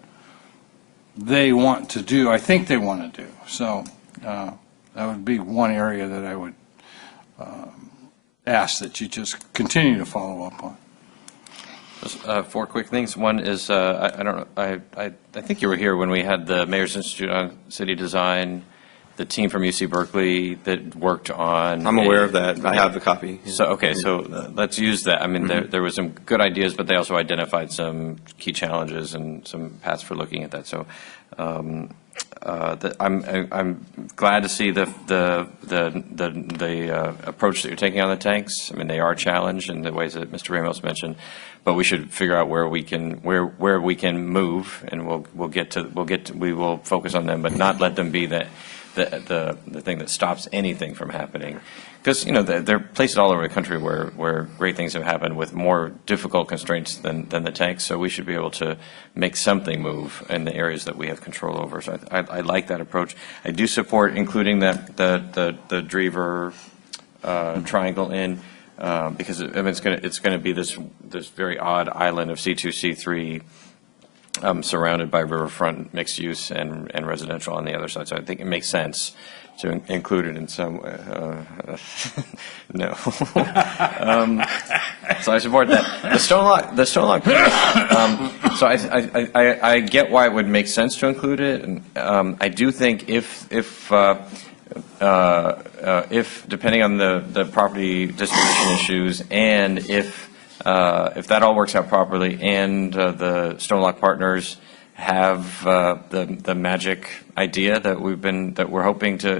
they want to do, I think they want to do. So that would be one area that I would ask that you just continue to follow up on. Just, 4 quick things. One is, I think you were here when we had the Mayor's Institute on City Design, the team from UC Berkeley that worked on. I'm aware of that. I have the copy. So, okay, so let's use that. I mean, there were some good ideas, but they also identified some key challenges and some paths for looking at that. So I'm glad to see the approach that you're taking on the tanks. I mean, they are challenged in the ways that Mr. Ramos mentioned, but we should figure out where we can move, and we will focus on them, but not let them be the thing that stops anything from happening. Because, there are places all over the country where great things have happened with more difficult constraints than the tanks, so we should be able to make something move in the areas that we have control over. So I like that approach. I do support including the Drever triangle in, because it's going to be this very odd island of C2, C3 surrounded by riverfront mixed use and residential on the other side. So I think it makes sense to include it in some way. No. So I support that. The Stone Lock. So I get why it would make sense to include it. And I do think if depending on the property disposition issues, and if that all works out properly, and the Stone Lock partners have the magic idea that we're hoping to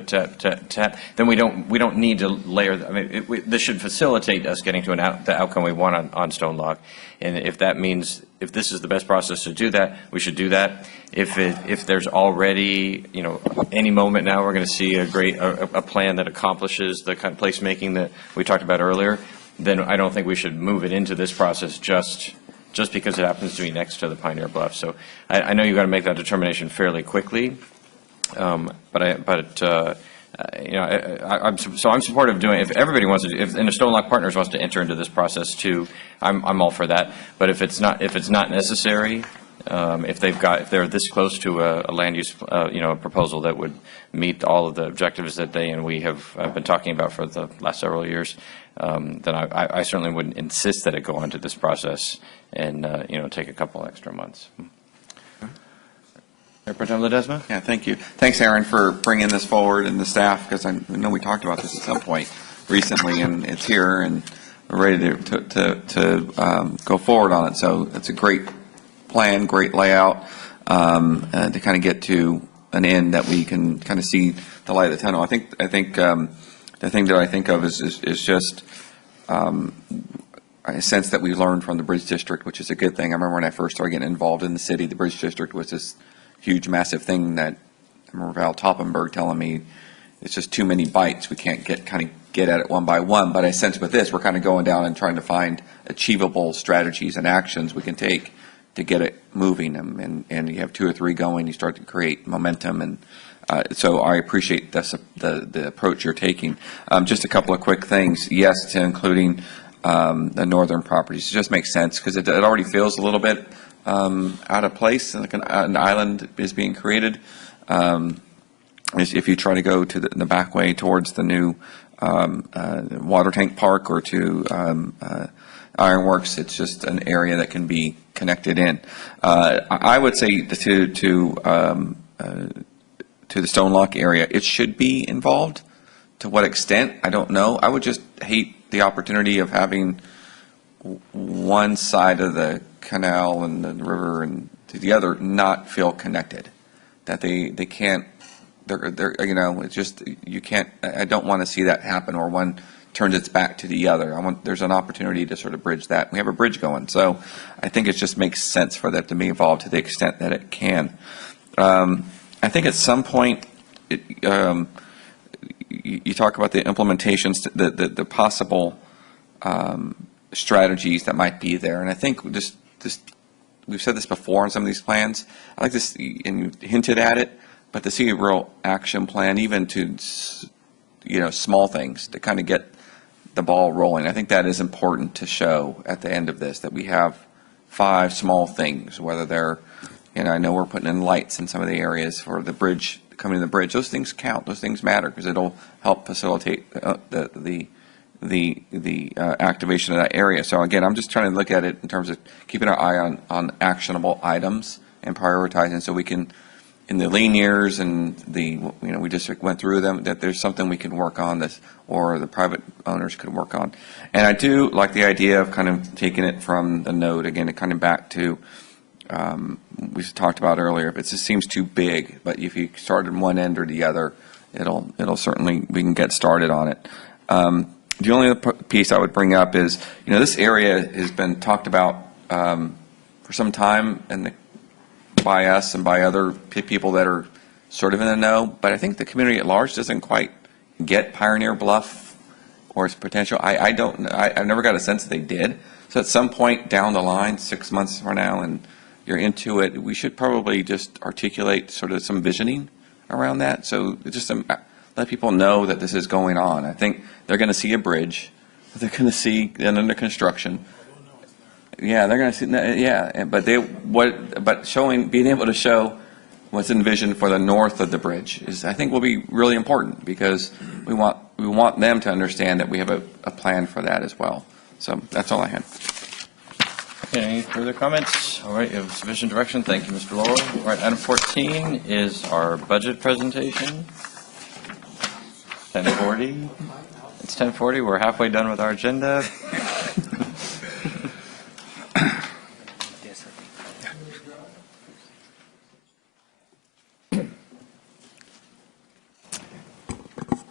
then we don't need to layer. I mean, this should facilitate us getting to the outcome we want on Stone Lock, and if that means if this is the best process to do that, we should do that. If there's already any moment now we're going to see a plan that accomplishes the kind of placemaking that we talked about earlier, then I don't think we should move it into this process just because it happens to be next to the Pioneer Bluff. So I know you've got to make that determination fairly quickly, but I'm supportive of doing, if everybody wants to, if Stonelock Partners wants to enter into this process too, I'm all for that. But if it's not necessary, if they're this close to a land use, a proposal that would meet all of the objectives that they and we have been talking about for the last several years, then I certainly would insist that it go into this process and, take a couple extra months. Mayor Pro Tem Ledesma? Yeah, thank you. Thanks, Aaron, for bringing this forward and the staff, because I know we talked about this at some point recently, and it's here, and we're ready to go forward on it. So it's a great plan, great layout, to kind of get to an end that we can kind of see the light of the tunnel. I think the thing that I think of is just a sense that we learned from the Bridge District, which is a good thing. I remember when I first started getting involved in the city, the Bridge District was this huge, massive thing that I remember Val Toppenberg telling me it's just too many bites. We can't get at it one by one. But I sense with this, we're kind of going down and trying to find achievable strategies and actions we can take to get it moving. And you have 2 or 3 going, you start to create momentum. And so I appreciate the approach you're taking. Just a couple of quick things. Yes, to including the northern properties. It just makes sense because it already feels a little bit out of place, like an island is being created. If you try to go to the back way towards the new water tank park or to Ironworks, it's just an area that can be connected in. I would say to the Stonelock area, it should be involved. To what extent, I don't know. I would just hate the opportunity of having one side of the canal and the river and to the other not feel connected, that they can't, it's just, you can't, I don't want to see that happen, or one turns its back to the other. There's an opportunity to sort of bridge that. We have a bridge going, so I think it just makes sense for that to be involved to the extent that it can. I think at some point, you talk about the implementations, the possible strategies that might be there, and I think this we've said this before on some of these plans. I like this, and you hinted at it, but to see a real action plan, even to small things to kind of get the ball rolling. I think that is important to show at the end of this, that we have 5 small things, whether they're, I know we're putting in lights in some of the areas for the bridge, coming to the bridge. Those things count. Those things matter because it'll help facilitate the activation of that area. So again, I'm just trying to look at it in terms of keeping our eye on actionable items and prioritizing, so we can, in the lean years and we just went through them, that there's something we can work on this, or the private owners could work on. And I do like the idea of kind of taking it from the node again and kind of back to, we talked about earlier, if it just seems too big, but if you start in one end or the other, it'll certainly, we can get started on it. The only other piece I would bring up is, this area has been talked about for some time, and by us and by other people that are sort of in the know, but I think the community at large doesn't quite get Pioneer Bluff or its potential. I've never got a sense that they did. So at some point down the line, 6 months from now, and you're into it, we should probably just articulate sort of some visioning around that. So just let people know that this is going on. I think they're going to see a bridge. They're going to see it under construction. Yeah, they're going to see. Yeah, but being able to show what's envisioned for the north of the bridge I think will be really important, because we want them to understand that we have a plan for that as well. So that's all I had. Any further comments? All right, you have sufficient direction. Thank you, Mr. Laurel. All right, item 14 is our budget presentation. 10:40. It's 10:40. We're halfway done with our agenda.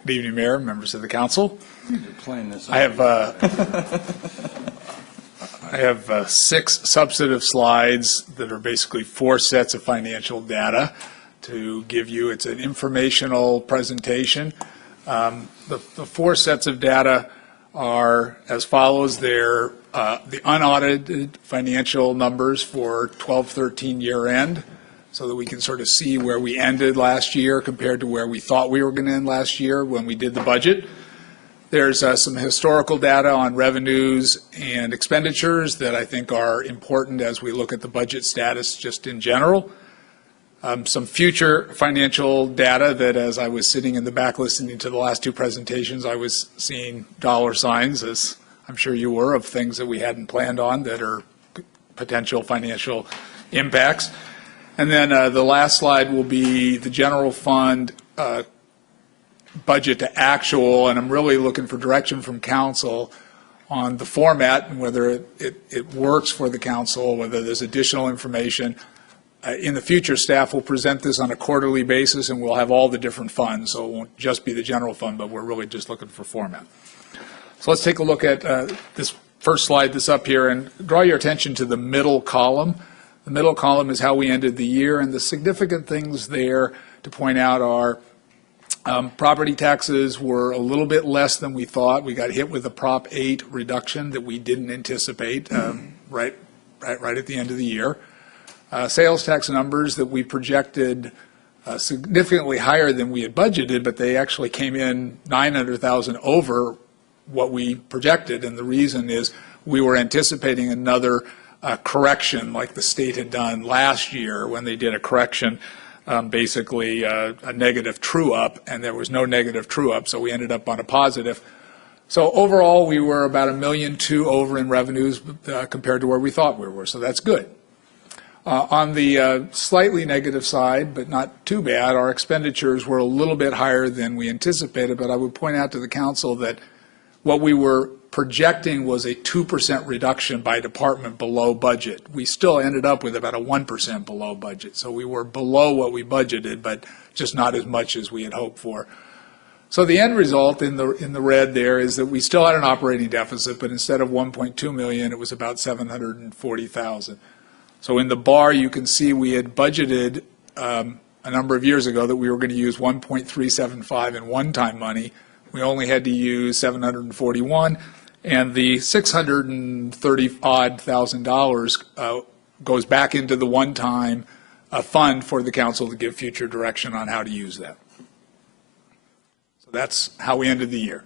Good evening, Mayor, members of the council. I have 6 substantive slides that are basically 4 sets of financial data to give you. It's an informational presentation. The 4 sets of data are as follows. They're the unaudited financial numbers for 12-13 year end. so that we can sort of see where we ended last year compared to where we thought we were going to end last year when we did the budget. There's some historical data on revenues and expenditures that I think are important as we look at the budget status just in general. Some future financial data that, as I was sitting in the back listening to the last two presentations, I was seeing dollar signs, as I'm sure you were, of things that we hadn't planned on that are potential financial impacts. And then the last slide will be the general fund budget to actual, and I'm really looking for direction from council on the format and whether it works for the council, whether there's additional information. In the future, staff will present this on a quarterly basis, and we'll have all the different funds, so it won't just be the general fund, but we're really just looking for format. So let's take a look at this first slide that's up here, and draw your attention to the middle column. The middle column is how we ended the year, and the significant things there to point out are property taxes were a little bit less than we thought. We got hit with a Prop 8 reduction that we didn't anticipate right at the end of the year. Sales tax numbers that we projected significantly higher than we had budgeted, but they actually came in $900,000 over what we projected, and the reason is we were anticipating another correction like the state had done last year when they did a correction, basically a negative true-up, and there was no negative true-up, so we ended up on a positive. So overall, we were about $1.2 million over in revenues compared to where we thought we were, so that's good. On the slightly negative side, but not too bad, our expenditures were a little bit higher than we anticipated, but I would point out to the council that what we were projecting was a 2% reduction by department below budget. We still ended up with about a 1% below budget. So we were below what we budgeted, but just not as much as we had hoped for. So the end result in the red there is that we still had an operating deficit, but instead of 1.2 million, it was about 740,000. So in the bar, you can see we had budgeted a number of years ago that we were going to use 1.375 in one-time money. We only had to use 741, and the $630,000 goes back into the one-time fund for the council to give future direction on how to use that. So that's how we ended the year.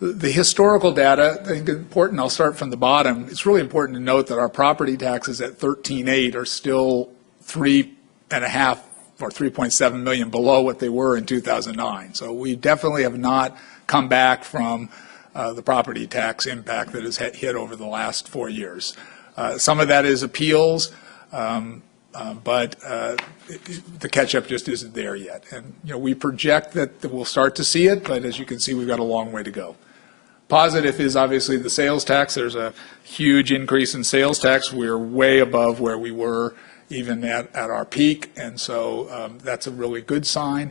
The historical data, I think, is important. I'll start from the bottom. It's really important to note that our property taxes at 13.8 are still 3.5 or 3.7 million below what they were in 2009. So we definitely have not come back from the property tax impact that has hit over the last 4 years. Some of that is appeals, but the catch-up just isn't there yet. And we project that we'll start to see it, but as you can see, we've got a long way to go. Positive is obviously the sales tax. There's a huge increase in sales tax. We're way above where we were even at our peak, and so that's a really good sign.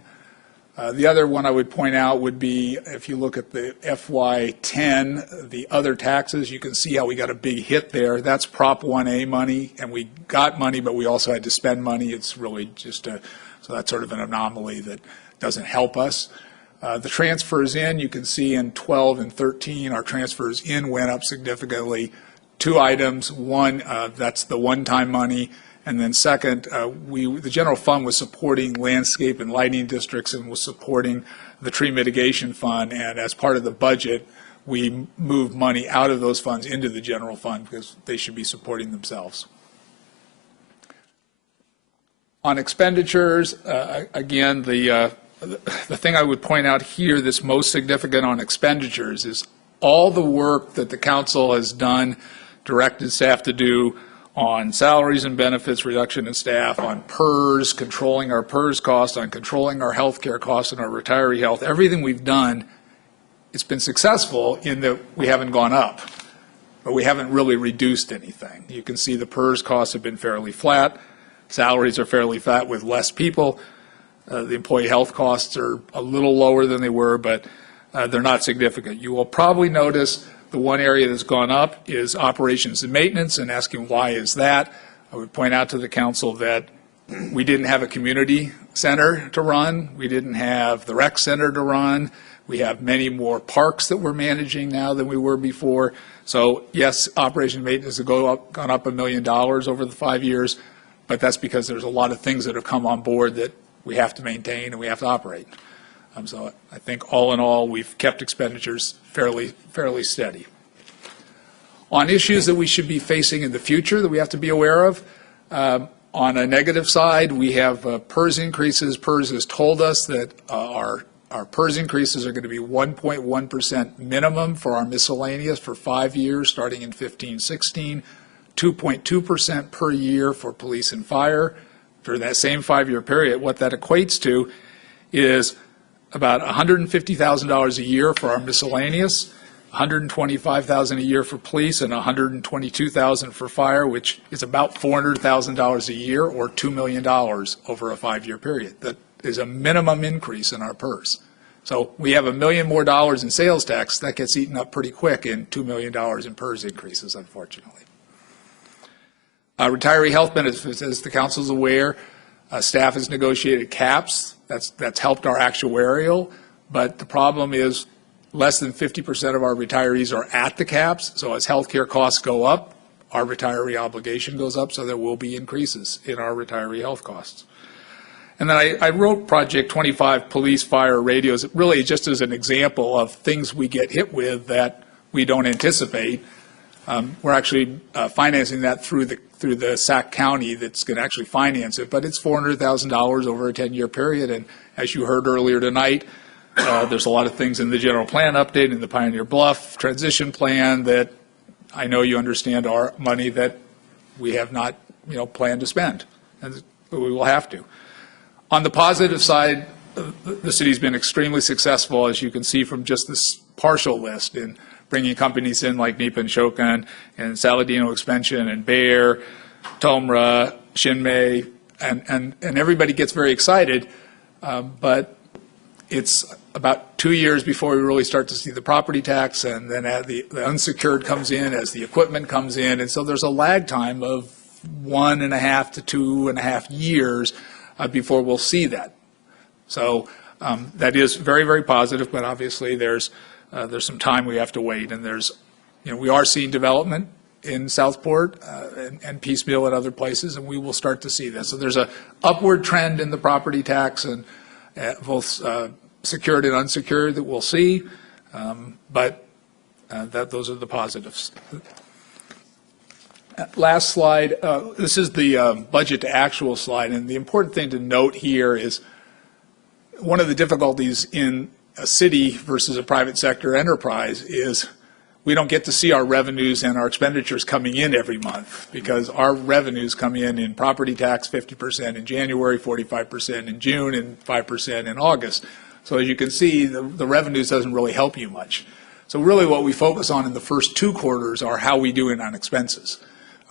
The other one I would point out would be if you look at the FY10, the other taxes, you can see how we got a big hit there. That's Prop 1A money, and we got money, but we also had to spend money. It's really just so that's sort of an anomaly that doesn't help us. The transfers in, you can see in 12 and 13, our transfers in went up significantly. Two items. One, that's the one-time money. And then second, the general fund was supporting landscape and lighting districts and was supporting the tree mitigation fund. And as part of the budget, we moved money out of those funds into the general fund because they should be supporting themselves. On expenditures, again, the thing I would point out here that's most significant on expenditures is all the work that the council has done, directed staff to do on salaries and benefits, reduction in staff, on PERS, controlling our PERS costs, on controlling our health care costs and our retiree health. Everything we've done, it's been successful in that we haven't gone up, but we haven't really reduced anything. You can see the PERS costs have been fairly flat. Salaries are fairly flat with less people. The employee health costs are a little lower than they were, but they're not significant. You will probably notice the one area that's gone up is operations and maintenance, and asking why is that. I would point out to the council that we didn't have a community center to run. We didn't have the rec center to run. We have many more parks that we're managing now than we were before. So yes, operation and maintenance has gone up $1 million over the 5 years, But that's because there's a lot of things that have come on board that we have to maintain and we have to operate. So I think all in all, we've kept expenditures fairly steady. On issues that we should be facing in the future that we have to be aware of, on a negative side, we have PERS increases. PERS has told us that our PERS increases are going to be 1.1% minimum for our miscellaneous for 5 years, starting in 15-16, 2.2% per year for police and fire. For that same 5-year period, what that equates to is about $150,000 a year for our miscellaneous, $125,000 a year for police, and $122,000 for fire, which is about $400,000 a year, or $2 million over a 5-year period. That is a minimum increase in our PERS. So we have $1 million more in sales tax. That gets eaten up pretty quick in $2 million in PERS increases, unfortunately. Retiree health benefits, as the council is aware, staff has negotiated caps. That's helped our actuarial, but the problem is less than 50% of our retirees are at the caps. So as healthcare costs go up, our retiree obligation goes up, so there will be increases in our retiree health costs. And then I wrote Project 25, police, fire, radios, really just as an example of things we get hit with that we don't anticipate. We're actually financing that through the Sac County that's going to actually finance it, but it's $400,000 over a 10-year period. And as you heard earlier tonight, there's a lot of things in the general plan update and the Pioneer Bluff transition plan that I know you understand are money that we have not, planned to spend, and we will have to. On the positive side, the city's been extremely successful, as you can see from just this partial list, in bringing companies in like Nipa and Shokan and Saladino Expansion and Bayer, Tomra, Shinmei, and everybody gets very excited, but it's about 2 years before we really start to see the property tax, and then the unsecured comes in as the equipment comes in, and so there's a lag time of 1.5 to 2.5 years before we'll see that. So that is very, very positive, but obviously there's some time we have to wait, and we are seeing development in Southport and piecemeal at other places, and we will start to see that. So there's a upward trend in the property tax, and both secured and unsecured, that we'll see, but those are the positives. Last slide. This is the budget to actual slide, and the important thing to note here is one of the difficulties in a city versus a private sector enterprise is we don't get to see our revenues and our expenditures coming in every month, because our revenues come in property tax 50% in January, 45% in June, and 5% in August. So as you can see, the revenues doesn't really help you much. So really what we focus on in the first 2 quarters are how we doing on expenses.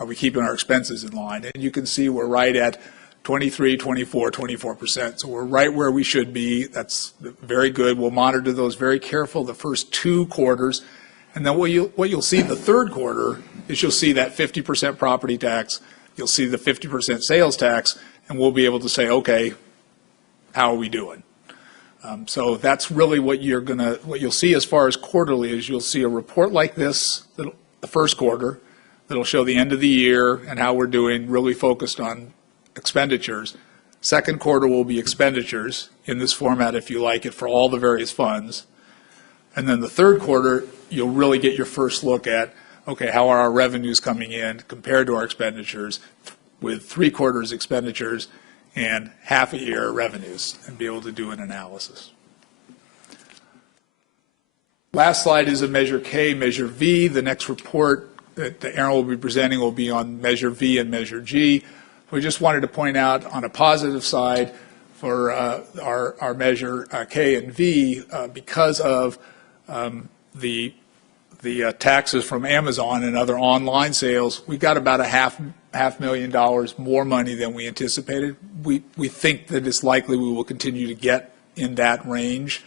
Are we keeping our expenses in line? And you can see we're right at 23, 24, 24%. So we're right where we should be. That's very good. We'll monitor those very careful the first 2 quarters. And then what you'll see the 3rd quarter is you'll see that 50% property tax. You'll see the 50% sales tax, and we'll be able to say, okay, how are we doing? So that's really what you'll see as far as quarterly is you'll see a report like this, the 1st quarter, that'll show the end of the year and how we're doing, really focused on expenditures. 2nd quarter will be expenditures in this format, if you like it, for all the various funds. And then the 3rd quarter, you'll really get your first look at, okay, how are our revenues coming in compared to our expenditures, with 3 quarters expenditures and half a year revenues, and be able to do an analysis. Last slide is a Measure K, Measure V. The next report that Aaron will be presenting will be on Measure V and Measure G. We just wanted to point out on a positive side for our Measure K and V, because of the taxes from Amazon and other online sales, we got about a half $500,000 more money than we anticipated. We think that it's likely we will continue to get in that range.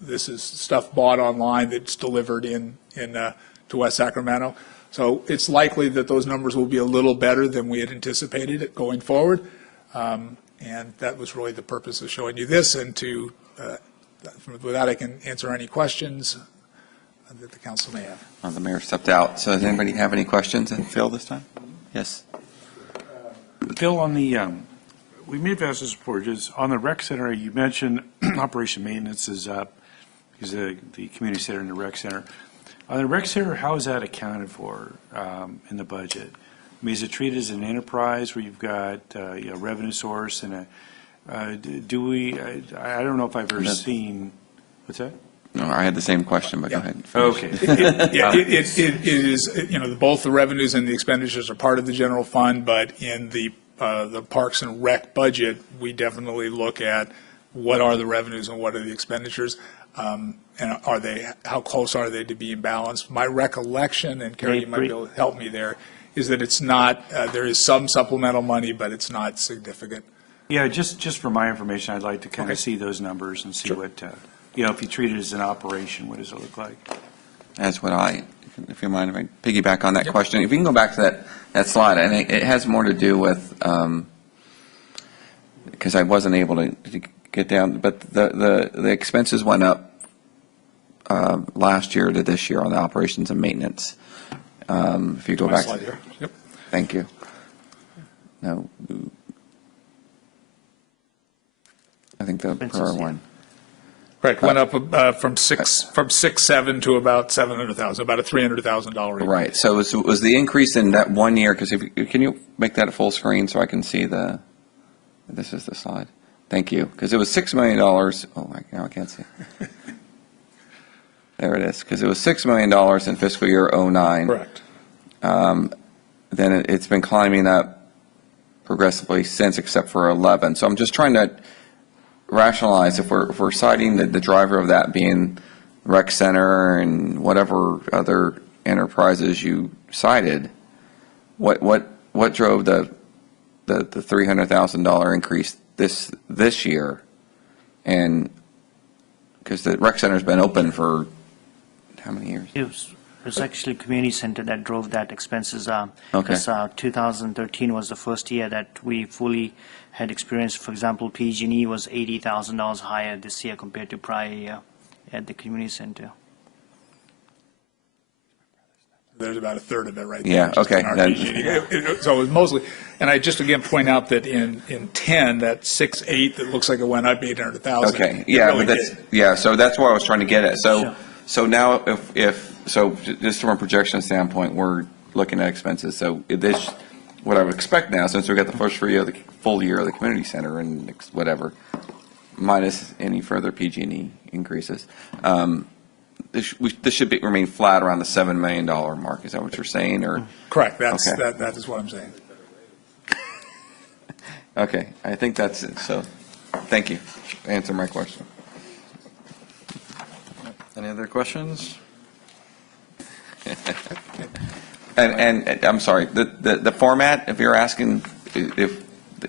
This is stuff bought online that's delivered to West Sacramento. So it's likely that those numbers will be a little better than we had anticipated going forward. And that was really the purpose of showing you this, and with that I can answer any questions that the council may have. Well, the mayor stepped out, so does anybody have any questions in Phil this time? Yes. Phil, on the, we may have asked this before, just on the rec center, you mentioned operation maintenance is up, because the community center and the rec center. On the rec center, how is that accounted for in the budget? I mean, is it treated as an enterprise where you've got revenue source and do we, I don't know if I've ever seen, what's that? No, I had the same question, but go ahead. Okay. It is, both the revenues and the expenditures are part of the general fund, but in the Parks and Rec budget, we definitely look at what are the revenues and what are the expenditures, and how close are they to being balanced. My recollection, and Carrie, you might be able to help me there, is that it's not, there is some supplemental money, but it's not significant. Yeah, just for my information, I'd like to kind of see those numbers and see what, if you treat it as an operation, what does it look like? That's what if you mind if I piggyback on that question. If you can go back to that slide, I think it has more to do with, because I wasn't able to get down, but the expenses went up last year to this year on the operations and maintenance. If you go back. Slide here. Yep. Thank you. No. I think the prior one. Right, went up from 6.7 to about $700,000, about a $300,000 increase. Right. So was the increase in that 1 year? Because can you make that a full screen so I can see the? This is the slide. Thank you. Because it was $6 million. Oh, now I can't see. There it is. Because it was $6 million in fiscal year 09. Correct. Then it's been climbing up progressively since, except for 11. So I'm just trying to rationalize if we're citing the driver of that being rec center and whatever other enterprises you cited, what drove the $300,000 increase this year? And because the rec center's been open for how many years? It was actually community center that drove that expenses up. Okay. Because 2013 was the first year that we fully had experienced. For example, PG&E was $80,000 higher this year compared to prior year at the community center. There's about a third of it right Yeah, there. just okay. in our PG&E. So it was mostly, and I just again point out that in 10, that 6.8 that looks like it went up 800,000. Okay, yeah, but so that's what I was trying to get at. So now so just from a projection standpoint, we're looking at expenses. So what I would expect now, since we got the first full year of the community center and whatever, minus any further PG&E increases, this should remain flat around the $7 million mark. Is that what you're saying? Or correct. That is what I'm saying. Okay, I think that's it. So, thank you. Answer my question. Any other questions? And I'm sorry, the format, if you're asking,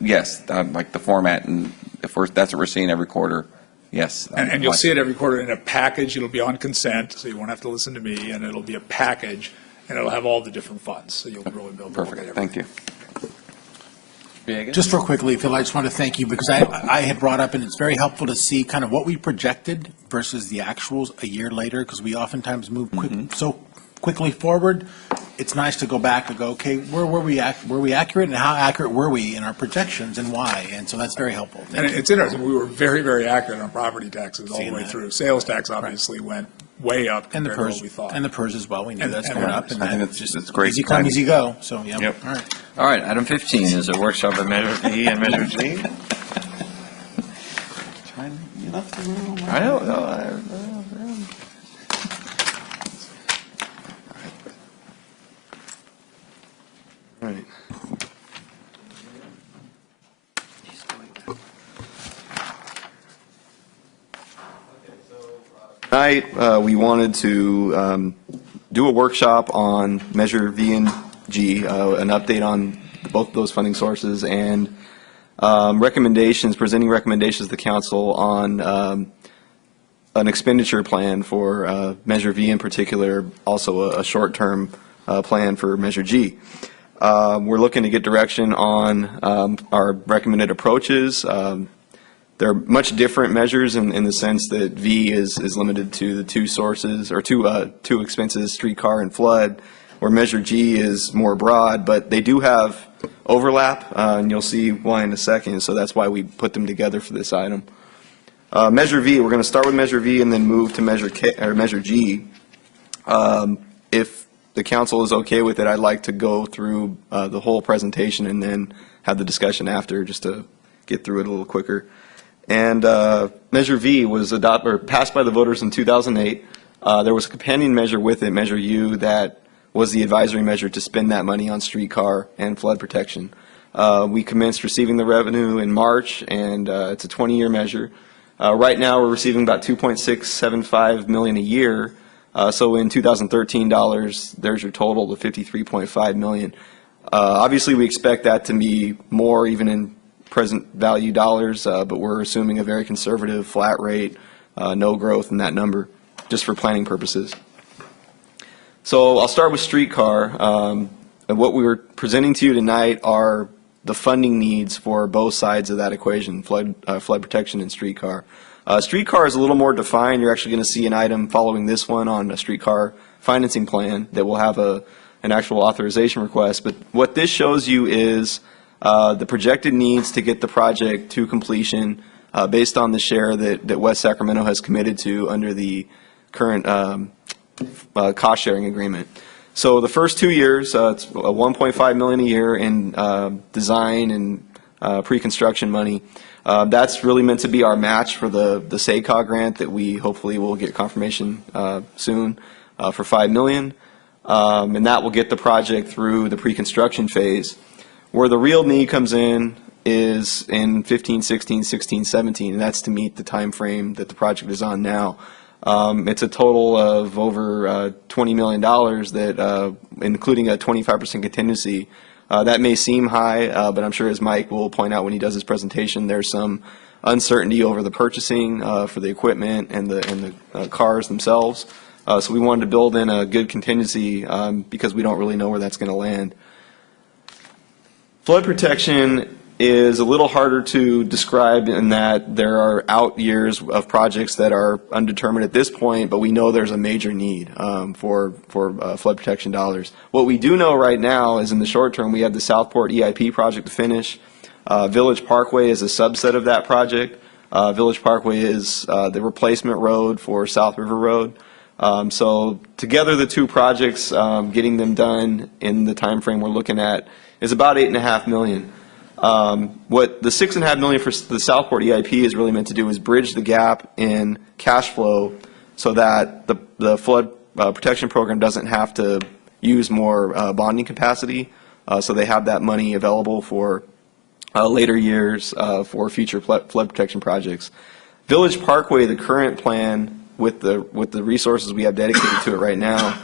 yes, like the format, and that's what we're seeing every quarter, yes. And you'll see it every quarter in a package. It'll be on consent, so you won't have to listen to me, and it'll be a package, and it'll have all the different funds, so you'll really be able to look at everything. Thank you. Just real quickly, Phil, I just want to thank you because I had brought up, and it's very helpful to see kind of what we projected versus the actuals a year later, because we oftentimes move so quickly forward. It's nice to go back and go, okay, where were we accurate, and how accurate were we in our projections, and why? And so that's very helpful. And it's interesting. We were very, very accurate on property taxes all the way through. Sales tax obviously went way up compared to what we thought. And the PERS as well. We knew that's going up. And I think it's great. Easy come, easy go. So, yeah. Yep. All right. All right, item 15 is a workshop of Measure B and Measure G. I don't know. Right. Tonight, we wanted to do a workshop on Measure V and G, an update on both those funding sources, and presenting recommendations to the council on an expenditure plan for Measure V in particular, also a short-term plan for Measure G. We're looking to get direction on our recommended approaches. They're much different measures in the sense that V is limited to the two sources, or two expenses, streetcar and flood, where Measure G is more broad, but they do have overlap, and you'll see why in a second. So that's why we put them together for this item. Measure V, we're going to start with Measure V and then move to Measure G. If the council is okay with it, I'd like to go through the whole presentation and then have the discussion after, just to get through it a little quicker. And Measure V was passed by the voters in 2008. There was a companion measure with it, Measure U, that was the advisory measure to spend that money on streetcar and flood protection. We commenced receiving the revenue in March, and it's a 20-year measure. Right now, we're receiving about $2.675 million a year. So in 2013 dollars, there's your total of $53.5 million. Obviously, we expect that to be more, even in present value dollars, but we're assuming a very conservative flat rate, no growth in that number, just for planning purposes. So I'll start with streetcar. And what we were presenting to you tonight are the funding needs for both sides of that equation, flood protection and streetcar. Streetcar is a little more defined. You're actually going to see an item following this one on a streetcar financing plan that will have an actual authorization request. But what this shows you is the projected needs to get the project to completion based on the share that West Sacramento has committed to under the current cost sharing agreement. So the first 2 years, it's $1.5 million a year in design and pre-construction money. That's really meant to be our match for the SACOG grant that we hopefully will get confirmation soon for $5 million. And that will get the project through the pre-construction phase. Where the real need comes in is in 15, 16, 16, 17, and that's to meet the time frame that the project is on now. It's a total of over $20 million that, including a 25% contingency. That may seem high, but I'm sure, as Mike will point out when he does his presentation, there's some uncertainty over the purchasing for the equipment and the cars themselves. So we wanted to build in a good contingency because we don't really know where that's going to land. Flood protection is a little harder to describe in that there are out years of projects that are undetermined at this point, but we know there's a major need for flood protection dollars. What we do know right now is in the short term we have the Southport EIP project to finish. Village Parkway is a subset of that project. Village Parkway is the replacement road for South River Road. So together the two projects, getting them done in the time frame we're looking at is about $8.5 million. What the $6.5 million for the Southport EIP is really meant to do is bridge the gap in cash flow so that the flood protection program doesn't have to use more bonding capacity, so they have that money available for later years for future flood protection projects. Village Parkway, the current plan with the resources we have dedicated to it right now,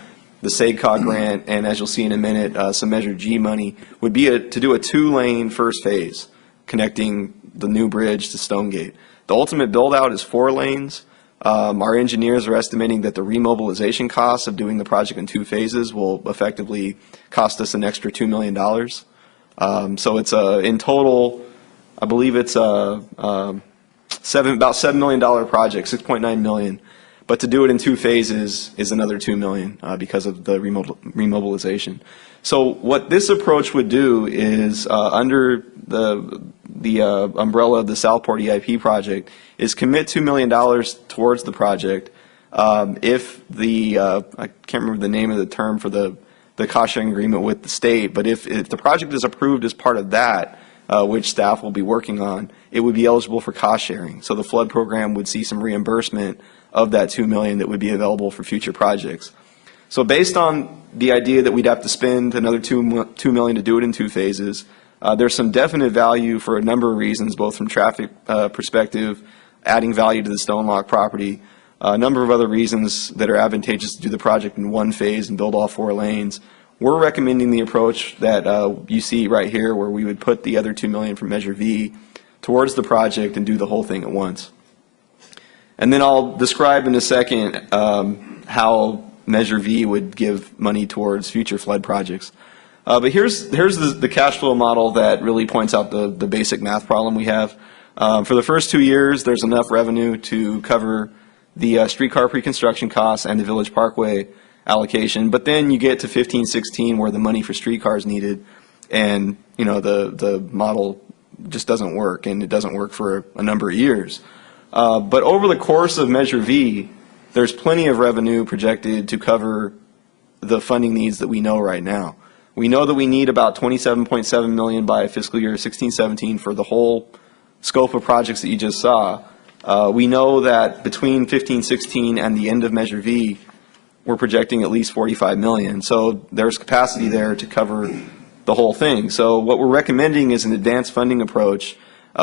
the SACOG grant, and as you'll see in a minute, some Measure G money, would be to do a 2-lane first phase connecting the new bridge to Stonegate. The ultimate build-out is 4 lanes. Our engineers are estimating that the remobilization costs of doing the project in 2 phases will effectively cost us an extra $2 million. So it's in total, I believe it's about $7 million project, $6.9 million. But to do it in 2 phases is another $2 million because of the remobilization. So what this approach would do is, under the umbrella of the Southport EIP project, is commit $2 million towards the project. If I can't remember the name of the term for the cost sharing agreement with the state, but if the project is approved as part of that, which staff will be working on, it would be eligible for cost sharing. So the flood program would see some reimbursement of that $2 million that would be available for future projects. So based on the idea that we'd have to spend another $2 million to do it in 2 phases, there's some definite value for a number of reasons, both from traffic perspective, adding value to the Stone Lock property, a number of other reasons that are advantageous to do the project in 1 phase and build all 4 lanes. We're recommending the approach that you see right here, where we would put the other $2 million from Measure V towards the project and do the whole thing at once. And then I'll describe in a second how Measure V would give money towards future flood projects. But here's the cash flow model that really points out the basic math problem we have. For the first 2 years, there's enough revenue to cover the streetcar pre-construction costs and the Village Parkway allocation. But then you get to 15, 16, where the money for streetcar is needed. and the model just doesn't work, and it doesn't work for a number of years. But over the course of Measure V, there's plenty of revenue projected to cover the funding needs that we know right now. We know that we need about $27.7 million by fiscal year 16-17 for the whole scope of projects that you just saw. We know that between 15-16 and the end of Measure V, we're projecting at least $45 million. So there's capacity there to cover the whole thing. So what we're recommending is an advanced funding approach.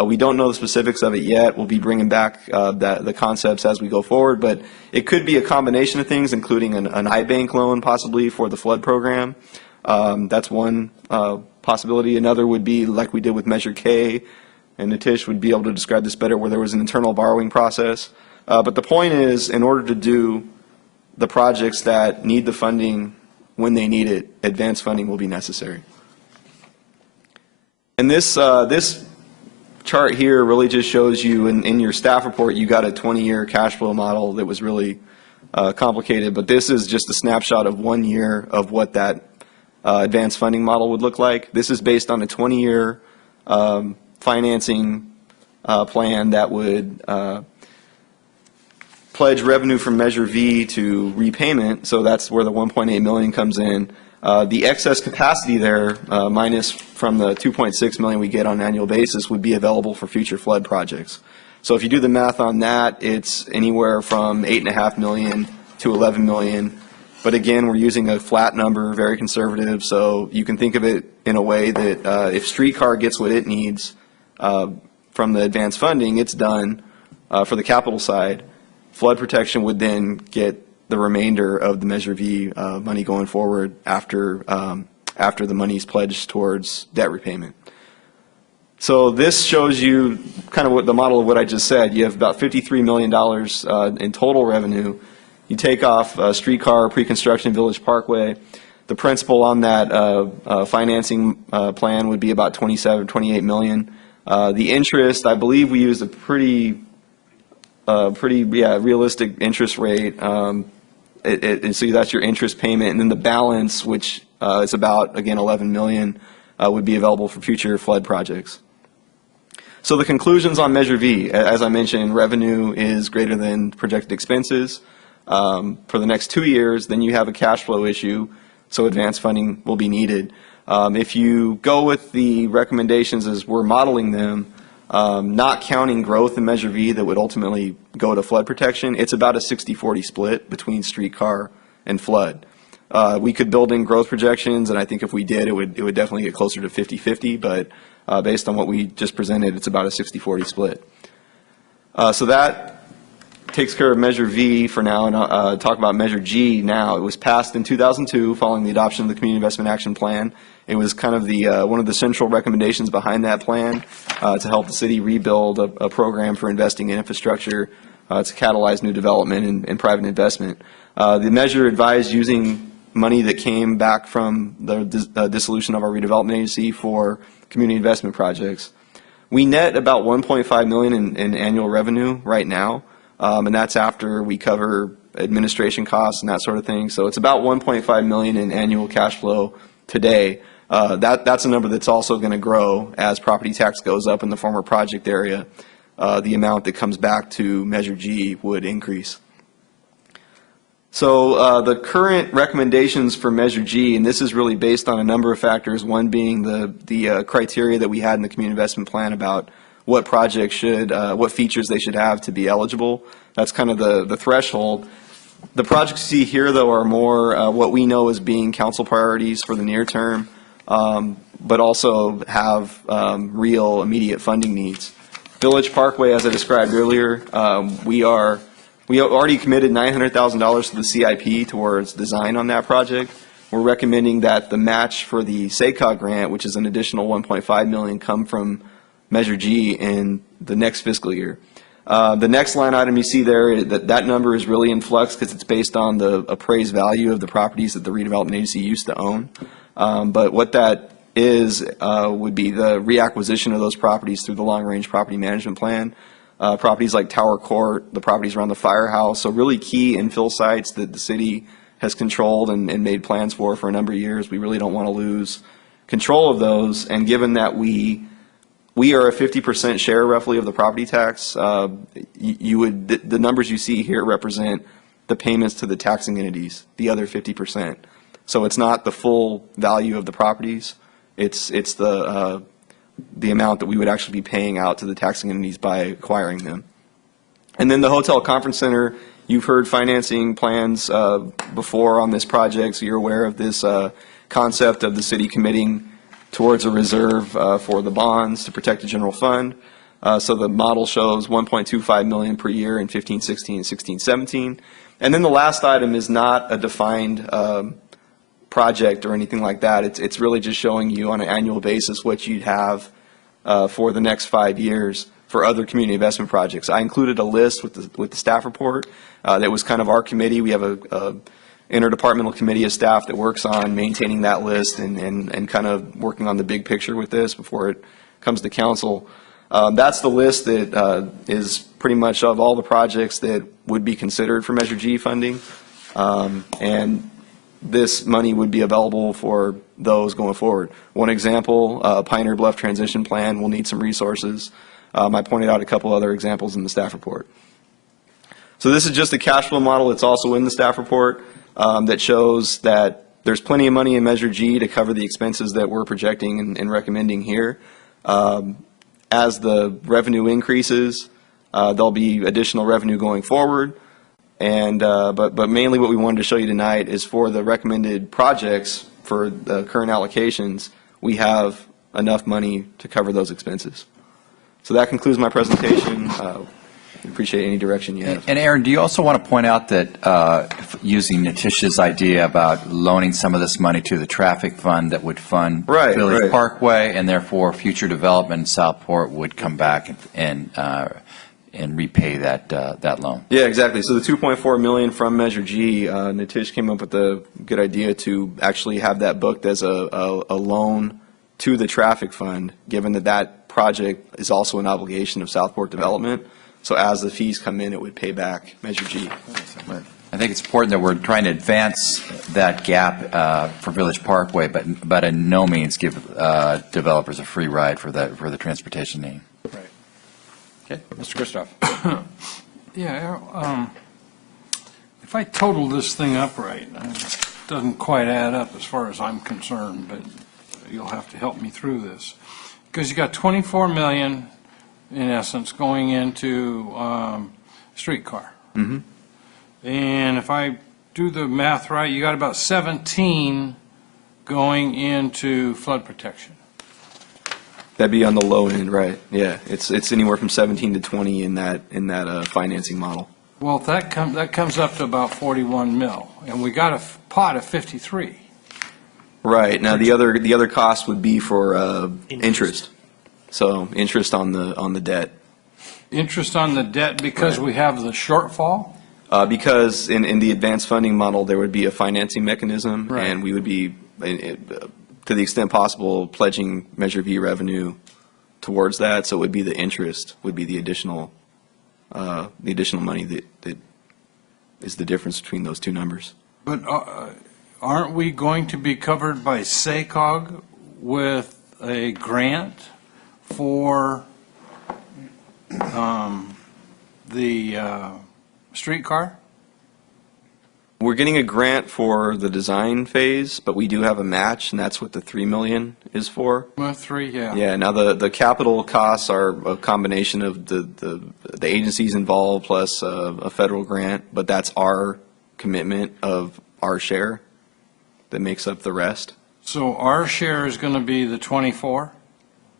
We don't know the specifics of it yet. We'll be bringing back the concepts as we go forward, but it could be a combination of things, including an iBank loan possibly for the flood program. That's one possibility. Another would be like we did with Measure K, and Nitish would be able to describe this better, where there was an internal borrowing process. But the point is, in order to do the projects that need the funding when they need it, advanced funding will be necessary. And this chart here really just shows you, in your staff report, you got a 20-year cash flow model that was really complicated, but this is just a snapshot of 1 year of what that advanced funding model would look like. This is based on a 20-year financing plan that would pledge revenue from Measure V to repayment, so that's where the $1.8 million comes in. The excess capacity there, minus from the $2.6 million we get on an annual basis, would be available for future flood projects. So if you do the math on that, it's anywhere from $8.5 million to $11 million. But again, we're using a flat number, very conservative, so you can think of it in a way that if streetcar gets what it needs from the advanced funding, it's done for the capital side. Flood protection would then get the remainder of the Measure V money going forward after the money's pledged towards debt repayment. So this shows you kind of what the model of what I just said. You have about $53 million in total revenue. You take off streetcar, pre-construction, Village Parkway. The principal on that financing plan would be about $28 million. The interest, I believe we used a pretty realistic interest rate. So that's your interest payment, and then the balance, which is about, again, $11 million, would be available for future flood projects. So the conclusions on Measure V, as I mentioned, revenue is greater than projected expenses for the next 2 years. Then you have a cash flow issue, so advanced funding will be needed. If you go with the recommendations as we're modeling them, not counting growth in Measure V that would ultimately go to flood protection, it's about a 60-40 split between streetcar and flood. We could build in growth projections, and I think if we did, it would definitely get closer to 50-50, but based on what we just presented, it's about a 60-40 split. So that takes care of Measure V for now, and I'll talk about Measure G now. It was passed in 2002 following the adoption of the Community Investment Action Plan. It was kind of the one of the central recommendations behind that plan to help the city rebuild a program for investing in infrastructure to catalyze new development and private investment. The measure advised using money that came back from the dissolution of our redevelopment agency for community investment projects. We net about $1.5 million in annual revenue right now, and that's after we cover administration costs and that sort of thing. So it's about $1.5 million in annual cash flow today. That's a number that's also going to grow as property tax goes up in the former project area. The amount that comes back to Measure G would increase. So the current recommendations for Measure G, and this is really based on a number of factors, one being the criteria that we had in the Community Investment Plan about what projects should, what features they should have to be eligible. That's kind of the threshold. The projects you see here, though, are more what we know as being council priorities for the near term, but also have real immediate funding needs. Village Parkway, as I described earlier, we already committed $900,000 to the CIP towards design on that project. We're recommending that the match for the SACOG grant, which is an additional $1.5 million, come from Measure G in the next fiscal year. The next line item you see there, that number is really in flux because it's based on the appraised value of the properties that the redevelopment agency used to own. But what that is would be the reacquisition of those properties through the long-range property management plan. Properties like Tower Court, the properties around the firehouse, so really key infill sites that the city has controlled and made plans for a number of years. We really don't want to lose control of those, and given that we are a 50% share roughly of the property tax, the numbers you see here represent the payments to the taxing entities, the other 50%. So it's not the full value of the properties. It's the amount that we would actually be paying out to the taxing entities by acquiring them. And then the hotel conference center, you've heard financing plans before on this project, so you're aware of this concept of the city committing towards a reserve for the bonds to protect the general fund. So the model shows $1.25 million per year in 15, 16, 16, 17. And then the last item is not a defined project or anything like that. It's really just showing you on an annual basis what you'd have for the next 5 years for other community investment projects. I included a list with the staff report that was kind of our committee. We have a interdepartmental committee of staff that works on maintaining that list and kind of working on the big picture with this before it comes to council. That's the list that is pretty much of all the projects that would be considered for Measure G funding. And this money would be available for those going forward. One example, Pioneer Bluff Transition Plan will need some resources. I pointed out a couple other examples in the staff report. So this is just a cash flow model. It's also in the staff report that shows that there's plenty of money in Measure G to cover the expenses that we're projecting and recommending here. As the revenue increases, there'll be additional revenue going forward. And but mainly what we wanted to show you tonight is for the recommended projects for the current allocations, we have enough money to cover those expenses. So that concludes my presentation. Appreciate any direction you have. And Aaron, do you also want to point out that using Natish's idea about loaning some of this money to the traffic fund that would fund Village Parkway, and therefore future development in Southport would come back and repay that loan? Yeah, exactly. So the $2.4 million from Measure G, Natish came up with a good idea to actually have that booked as a loan to the traffic fund, given that that project is also an obligation of Southport Development. So as the fees come in, it would pay back Measure G. I think it's important that we're trying to advance that gap for Village Parkway, but in no means give developers a free ride for the transportation need. Right. Okay, Mr. Kristoff. Yeah, if I total this thing up right, it doesn't quite add up as far as I'm concerned, but you'll have to help me through this. Because you got 24 million, in essence, going into streetcar. Mm-hmm. And if I do the math right, you got about 17 going into flood protection. That'd be on the low end, right? Yeah, it's anywhere from 17 to 20 in that financing model. Well, that comes up to about 41 mil, and we got a pot of 53. Right. Now the other cost would be for interest. So interest on the debt. Interest on the debt because we have the shortfall? Because in the advanced funding model, there would be a financing mechanism, and we would be, to the extent possible, pledging Measure V revenue towards that. So it would be the interest would be the additional money that is the difference between those two numbers. But aren't we going to be covered by SACOG with a grant for the streetcar? We're getting a grant for the design phase, but we do have a match, and that's what the $3 million is for. Well, 3, yeah. Yeah. Now the capital costs are a combination of the agencies involved plus a federal grant, but that's our commitment of our share that makes up the rest. So our share is going to be the 24?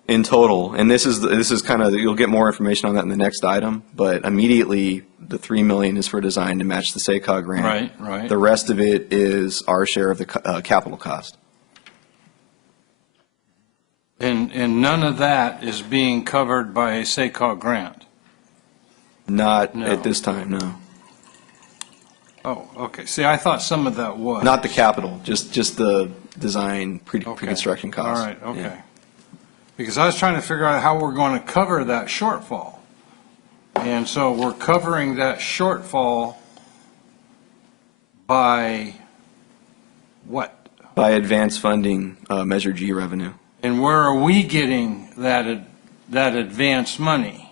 In total, and this is kind of, you'll get more information on that in the next item, but immediately the $3 million is for design to match the SACOG grant. Right. The rest of it is our share of the capital cost. And none of that is being covered by a SACOG grant? Not at this time, no. Oh, okay. See, I thought some of that was. Not the capital, just the design pre-construction costs. All right, okay. Yeah. Because I was trying to figure out how we're going to cover that shortfall. And so we're covering that shortfall by what? By advance funding Measure G revenue. And where are we getting that advance money?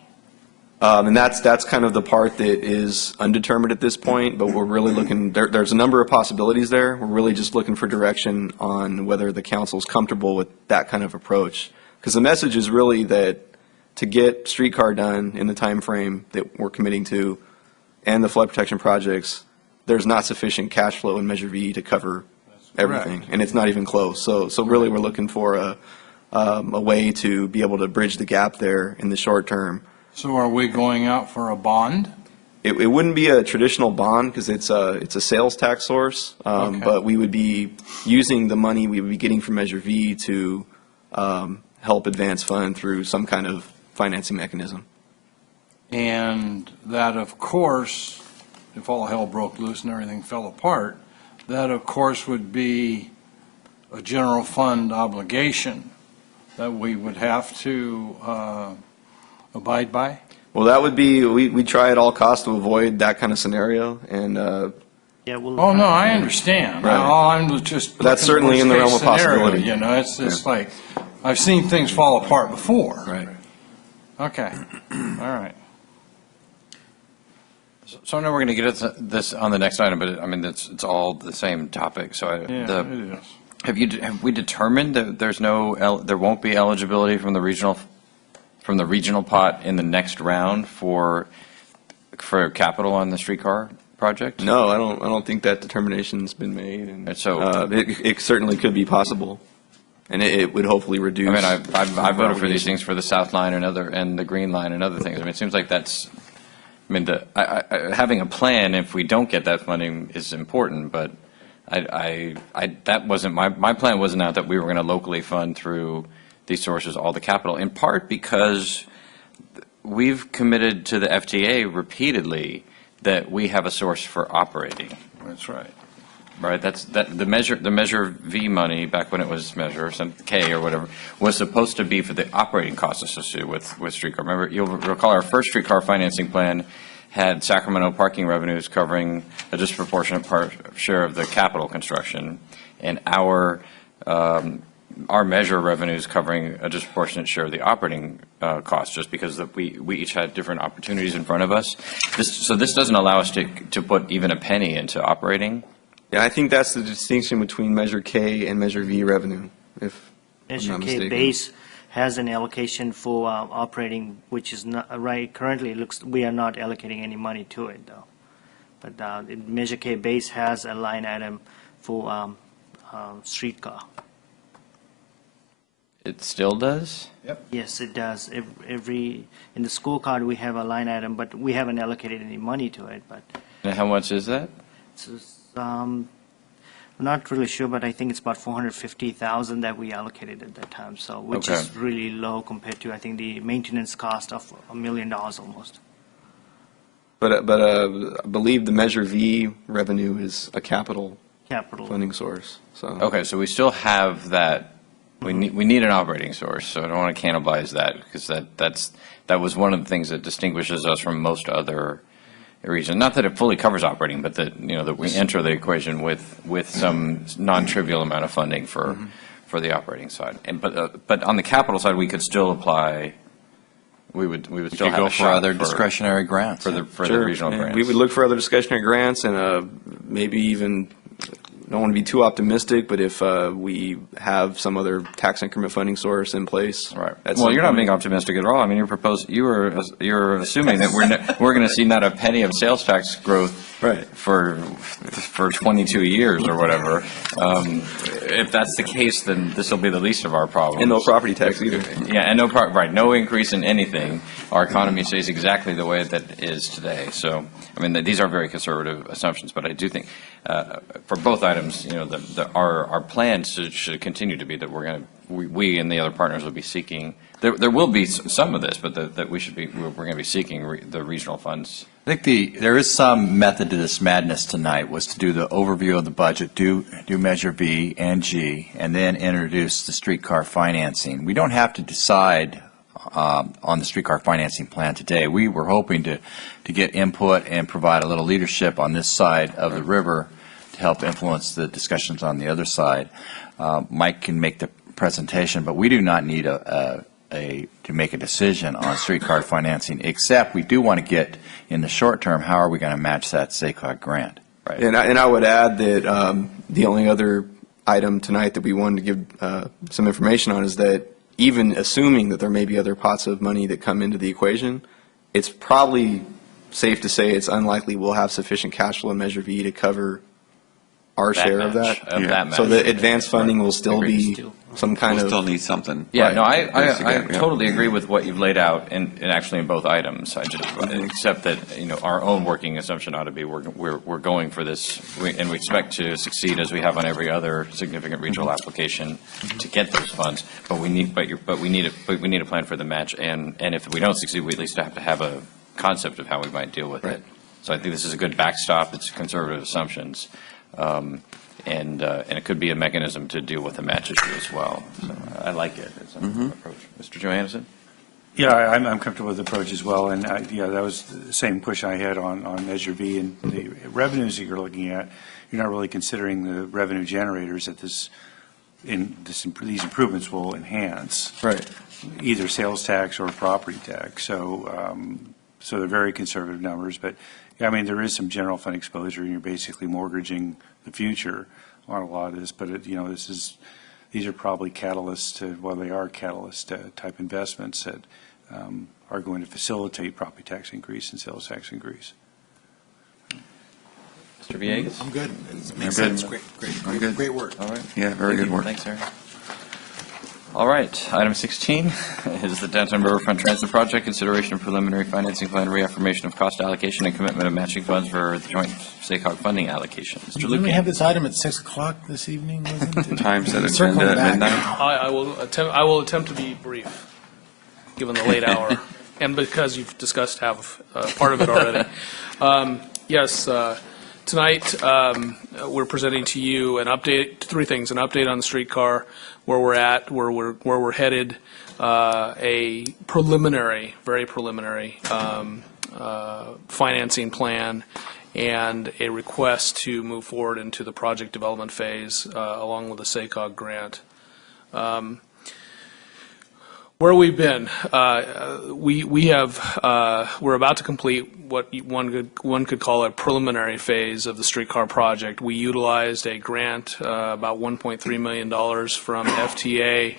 And that's kind of the part that is undetermined at this point, but we're really looking, there's a number of possibilities there. We're really just looking for direction on whether the council's comfortable with that kind of approach. Because the message is really that to get streetcar done in the time frame that we're committing to and the flood protection projects, there's not sufficient cash flow in Measure V to cover everything. And it's not even close. So really we're looking for a way to be able to bridge the gap there in the short term. So are we going out for a bond? It wouldn't be a traditional bond because it's a sales tax source, but we would be using the money we would be getting from Measure V to help advance fund through some kind of financing mechanism. And that, of course, if all hell broke loose and everything fell apart, that, of course, would be a general fund obligation that we would have to abide by? Well, that would be, we try at all costs to avoid that kind of scenario, and Yeah, well. Oh, no, I understand. Right. All I'm just. But that's certainly in the realm of worst-case scenario, possibility. You know, it's just like, I've seen things fall apart before. Right. Okay, all right. So I know we're going to get at this on the next item, but I mean, it's all the same topic. So Yeah, it is. have we determined that there won't be eligibility from the regional pot in the next round for capital on the streetcar project? No, I don't think that determination's been made, and so it certainly could be possible, and it would hopefully reduce. I mean, I voted for these things for the South Line and the Green Line and other things. I mean, it seems like that's. I mean, having a plan if we don't get that funding is important, but that wasn't my plan. Wasn't out that we were going to locally fund through these sources all the capital. In part because we've committed to the FTA repeatedly that we have a source for operating. That's right. Right. The Measure V money back when it was Measure K or whatever was supposed to be for the operating costs associated with streetcar. Remember, you'll recall our first streetcar financing plan had Sacramento parking revenues covering a disproportionate share of the capital construction, and our Measure revenues covering a disproportionate share of the operating costs, just because we each had different opportunities in front of us. So this doesn't allow us to put even a penny into operating. Yeah, I think that's the distinction between Measure K and Measure V revenue, if I'm Measure not K mistaken. base has an allocation for operating, which is not, right, currently it looks, we are not allocating any money to it though. But Measure K base has a line item for streetcar. It still does? Yep. Yes, it does. In the scorecard, we have a line item, but we haven't allocated any money to it, but. And how much is that? I'm not really sure, but I think it's about 450,000 that we allocated at that time, so, which Okay. is really low compared to, I think, the maintenance cost of $1 million almost. But I believe the Measure V revenue is a capital funding source. So Okay, so we still have that. We need an operating source, so I don't want to cannibalize that, because that was one of the things that distinguishes us from most other regions. Not that it fully covers operating, but that that we enter the equation with some non-trivial amount of funding for the operating side. But on the capital side, we could still apply. We would still have go a for shot other discretionary grants. for the Sure. regional Yeah, grants. we would look for other discretionary grants, and maybe even, don't want to be too optimistic, but if we have some other tax increment funding source in place. Right. at Well, some you're not point. being optimistic at all. I mean, you're assuming that we're going to see not a penny of sales tax growth for 22 years or whatever. If that's the case, then this will be the least of our problems. And no property tax either. Yeah, and no increase in anything. Our economy stays exactly the way that it is today. So, I mean, these are very conservative assumptions, but I do think for both items, our plans should continue to be that we and the other partners will be seeking. There will be some of this, but that we're going to be seeking the regional funds. I think there is some method to this madness tonight, was to do the overview of the budget, do Measure B and G, and then introduce the streetcar financing. We don't have to decide on the streetcar financing plan today. We were hoping to get input and provide a little leadership on this side of the river to help influence the discussions on the other side. Mike can make the presentation, but we do not need to make a decision on streetcar financing, except we do want to get, in the short term, how are we going to match that SACOG grant? Right. And I would add that the only other item tonight that we wanted to give some information on is that even assuming that there may be other pots of money that come into the equation, it's probably safe to say it's unlikely we'll have sufficient cash flow in Measure V to cover our That share of match, that. of that So match. the advanced funding will still be some kind We'll of. still need something. Yeah, Right. no, I Yeah. totally agree with what you've laid out, and actually in both items. I just, except that, our own working assumption ought to be we're going for this, and we expect to succeed as we have on every other significant regional application to get those funds. But we need a plan for the match, and if we don't succeed, we at least have to have a concept of how we might deal with it. So I think this is a good backstop. It's conservative assumptions. And it could be a mechanism to deal with the match issue as well. So I like it as an approach. Mr. Johannesson? Yeah, I'm comfortable with the approach as well, and that was the same push I had on Measure V, and the revenues that you're looking at, you're not really considering the revenue generators that these improvements will enhance. Right. Either sales tax or property tax. So they're very conservative numbers, but I mean, there is some general fund exposure, and you're basically mortgaging the future on a lot of this, but these are probably catalysts they are catalyst type investments that are going to facilitate property tax increase and sales tax increase. Mr. Villegas? I'm good. It makes You're good? sense. Great work. All right. Yeah, very good work. Thanks, Aaron. All right, item 16 is the Downtown Riverfront Transit Project, consideration of preliminary financing plan, reaffirmation of cost allocation, and commitment of matching funds for the joint SACOG funding allocation. Mr. Didn't we Lucan? have this item at 6 o'clock this evening? Time set Circling agenda at back. midnight. I will attempt to be brief, given the late hour, and because you've discussed part of it already. Yes, tonight we're presenting to you three things: an update on the streetcar, where we're at, where we're headed, a very preliminary financing plan, and a request to move forward into the project development phase along with the SACOG grant. Where we've been, we're about to complete what one could call a preliminary phase of the streetcar project. We utilized a grant, about $1.3 million from FTA,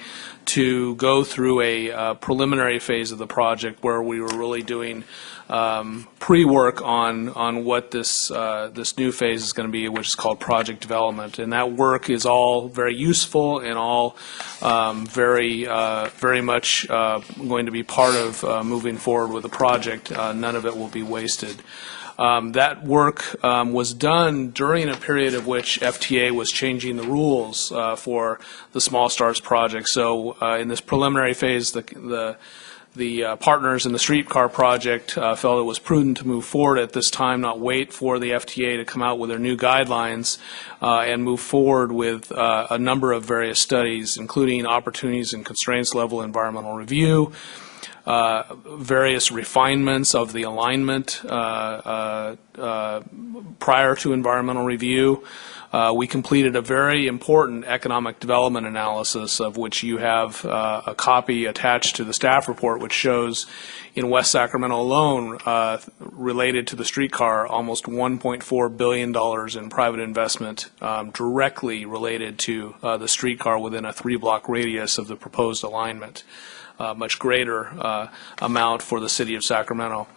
to go through a preliminary phase of the project where we were really doing pre-work on what this new phase is going to be, which is called project development. And that work is all very useful and all very much going to be part of moving forward with the project. None of it will be wasted. That work was done during a period of which FTA was changing the rules for the Small Stars project. So in this preliminary phase, the partners in the streetcar project felt it was prudent to move forward at this time, not wait for the FTA to come out with their new guidelines, and move forward with a number of various studies, including opportunities and constraints level environmental review, various refinements of the alignment prior to environmental review. We completed a very important economic development analysis, of which you have a copy attached to the staff report, which shows in West Sacramento alone, related to the streetcar, almost $1.4 billion in private investment directly related to the streetcar within a 3-block radius of the proposed alignment. Much greater amount for the city of Sacramento.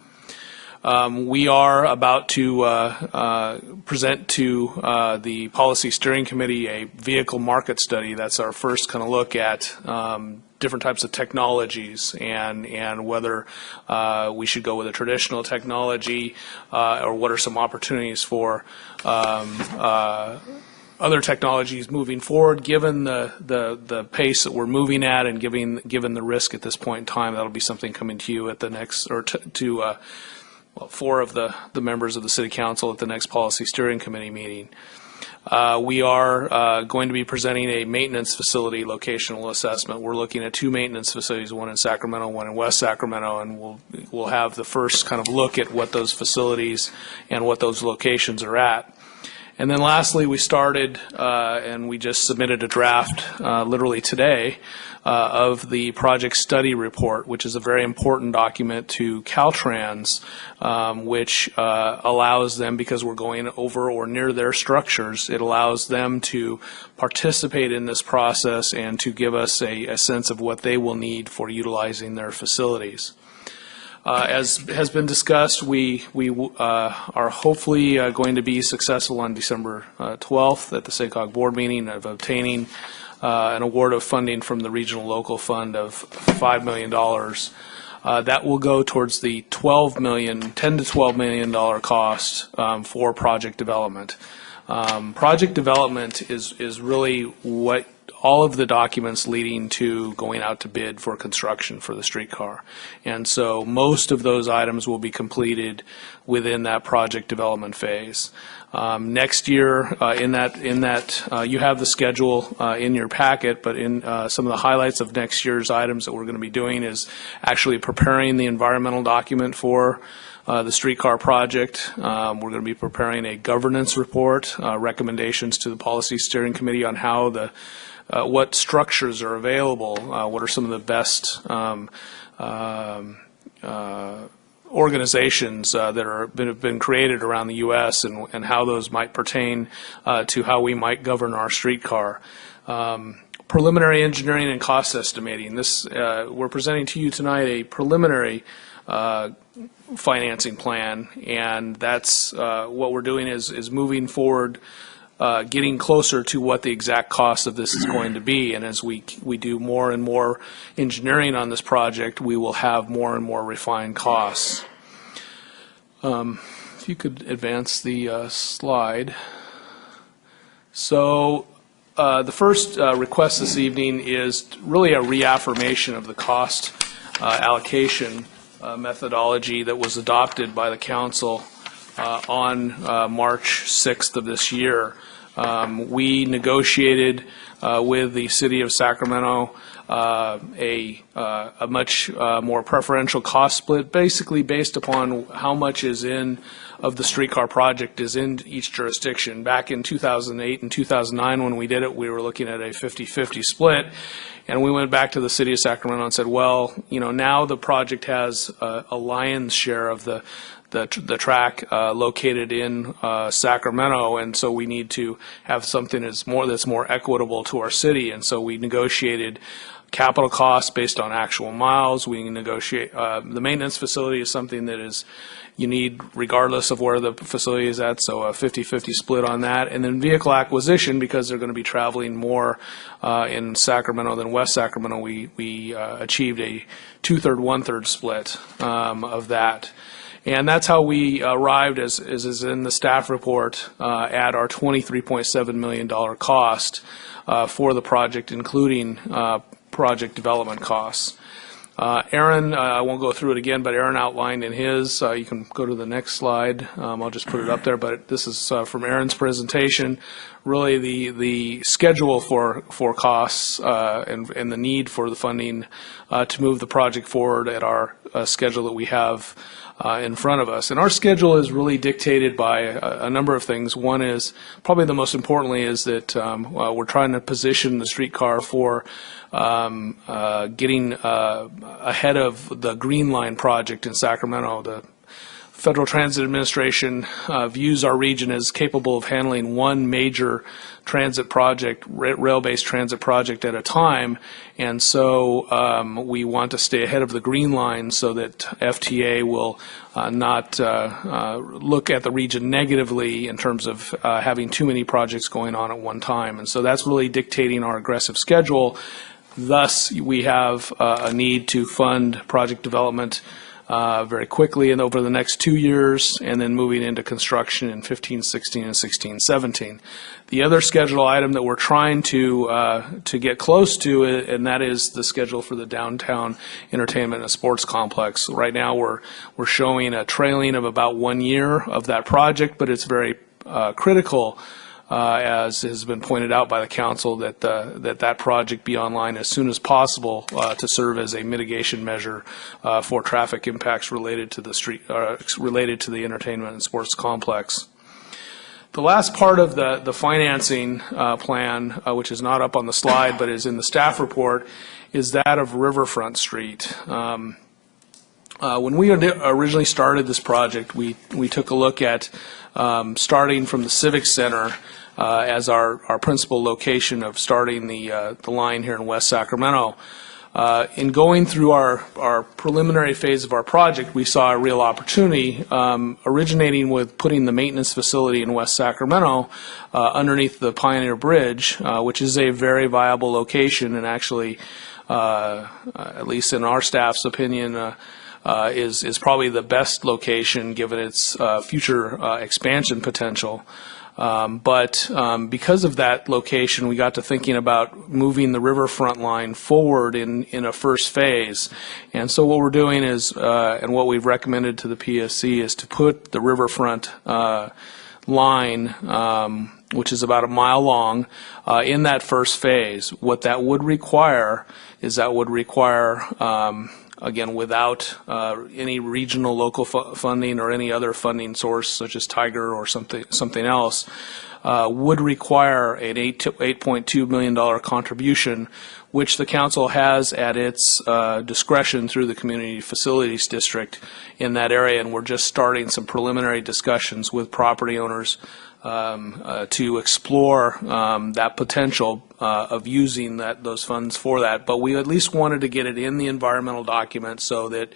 We are about to present to the Policy Steering Committee a vehicle market study. That's our first kind of look at different types of technologies and whether we should go with a traditional technology or what are some opportunities for other technologies moving forward, given the pace that we're moving at and given the risk at this point in time. That'll be something coming to you at the next, or to 4 of the members of the City Council at the next Policy Steering Committee meeting. We are going to be presenting a maintenance facility locational assessment. We're looking at 2 maintenance facilities, one in Sacramento, one in West Sacramento, and we'll have the first kind of look at what those facilities and what those locations are at. And then lastly, we started, and we just submitted a draft literally today of the project study report, which is a very important document to Caltrans, which allows them, because we're going over or near their structures, it allows them to participate in this process and to give us a sense of what they will need for utilizing their facilities. As has been discussed, we are hopefully going to be successful on December 12th at the SACOG board meeting of obtaining an award of funding from the Regional Local Fund of $5 million. That will go towards the $10 to $12 million cost for project development. Project development is really what all of the documents leading to going out to bid for construction for the streetcar. And so most of those items will be completed within that project development phase. Next year, in that you have the schedule in your packet, but in some of the highlights of next year's items that we're going to be doing is actually preparing the environmental document for the streetcar project. We're going to be preparing a governance report, recommendations to the Policy Steering Committee on how what structures are available, what are some of the best organizations that have been created around the U.S. and how those might pertain to how we might govern our streetcar. Preliminary engineering and cost estimating. We're presenting to you tonight a preliminary financing plan, and that's what we're doing is moving forward, getting closer to what the exact cost of this is going to be. And as we do more and more engineering on this project, we will have more and more refined costs. If you could advance the slide. So the first request this evening is really a reaffirmation of the cost allocation methodology that was adopted by the council on March 6th of this year. We negotiated with the city of Sacramento a much more preferential cost split, basically based upon how much of the streetcar project is in each jurisdiction. Back in 2008 and 2009 when we did it, we were looking at a 50-50 split. And we went back to the city of Sacramento and said, well, now the project has a lion's share of the track located in Sacramento, and so we need to have something that's more equitable to our city. And so we negotiated capital costs based on actual miles. We negotiate the maintenance facility is something that you need regardless of where the facility is at, so a 50-50 split on that. And then vehicle acquisition, because they're going to be traveling more in Sacramento than West Sacramento, we achieved a 2/3, 1/3 split of that. And that's how we arrived, as is in the staff report, at our $23.7 million cost for the project, including project development costs. Aaron, I won't go through it again, but Aaron outlined in his, you can go to the next slide, I'll just put it up there, but this is from Aaron's presentation, really the schedule for costs and the need for the funding to move the project forward at our schedule that we have in front of us. And our schedule is really dictated by a number of things. One is, probably the most importantly, is that we're trying to position the streetcar for getting ahead of the Green Line project in Sacramento. The Federal Transit Administration views our region as capable of handling one major transit project, rail-based transit project at a time, and so we want to stay ahead of the Green Line so that FTA will not look at the region negatively in terms of having too many projects going on at one time. And so that's really dictating our aggressive schedule. Thus, we have a need to fund project development very quickly and over the next 2 years, and then moving into construction in 15-16 and 16-17. The other schedule item that we're trying to get close to, and that is the schedule for the downtown entertainment and sports complex. Right now, we're showing a trailing of about 1 year of that project, but it's very critical, as has been pointed out by the council, that project be online as soon as possible to serve as a mitigation measure for traffic impacts related to the entertainment and sports complex. the last part of the financing plan, which is not up on the slide but is in the staff report, is that of Riverfront Street. When we originally started this project, we took a look at starting from the Civic Center as our principal location of starting the line here in West Sacramento. In going through our preliminary phase of our project, we saw a real opportunity originating with putting the maintenance facility in West Sacramento underneath the Pioneer Bridge, which is a very viable location and actually, at least in our staff's opinion, is probably the best location given its future expansion potential. But because of that location, we got to thinking about moving the riverfront line forward in a first phase. And so what we're doing is, and what we've recommended to the PSC, is to put the riverfront line, which is about a mile long, in that first phase. What that would require is again, without any regional local funding or any other funding source such as Tiger or something else, would require an $8.2 million contribution, which the council has at its discretion through the Community Facilities District in that area, and we're just starting some preliminary discussions with property owners to explore that potential of using those funds for that. But we at least wanted to get it in the environmental document so that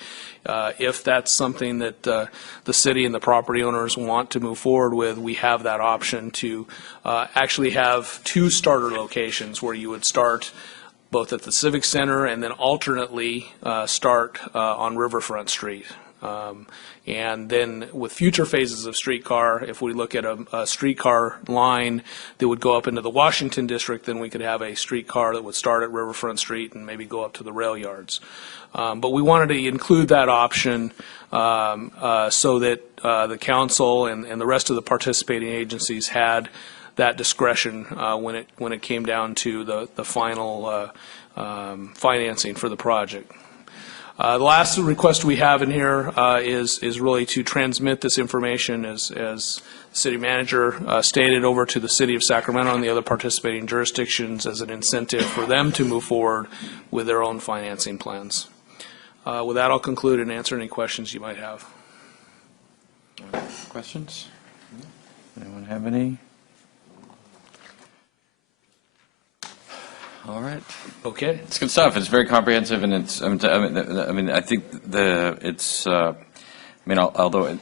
if that's something that the city and the property owners want to move forward with, we have that option to actually have two starter locations where you would start both at the Civic Center and then alternately start on Riverfront Street. And then with future phases of streetcar, if we look at a streetcar line that would go up into the Washington district, then we could have a streetcar that would start at Riverfront Street and maybe go up to the rail yards. But we wanted to include that option so that the council and the rest of the participating agencies had that discretion when it came down to the final financing for the project. The last request we have in here is really to transmit this information, as the city manager stated, over to the city of Sacramento and the other participating jurisdictions as an incentive for them to move forward with their own financing plans. With that, I'll conclude and answer any questions you might have. Questions? Anyone have any? All right. Okay. It's good stuff. It's very comprehensive, and it's. I think although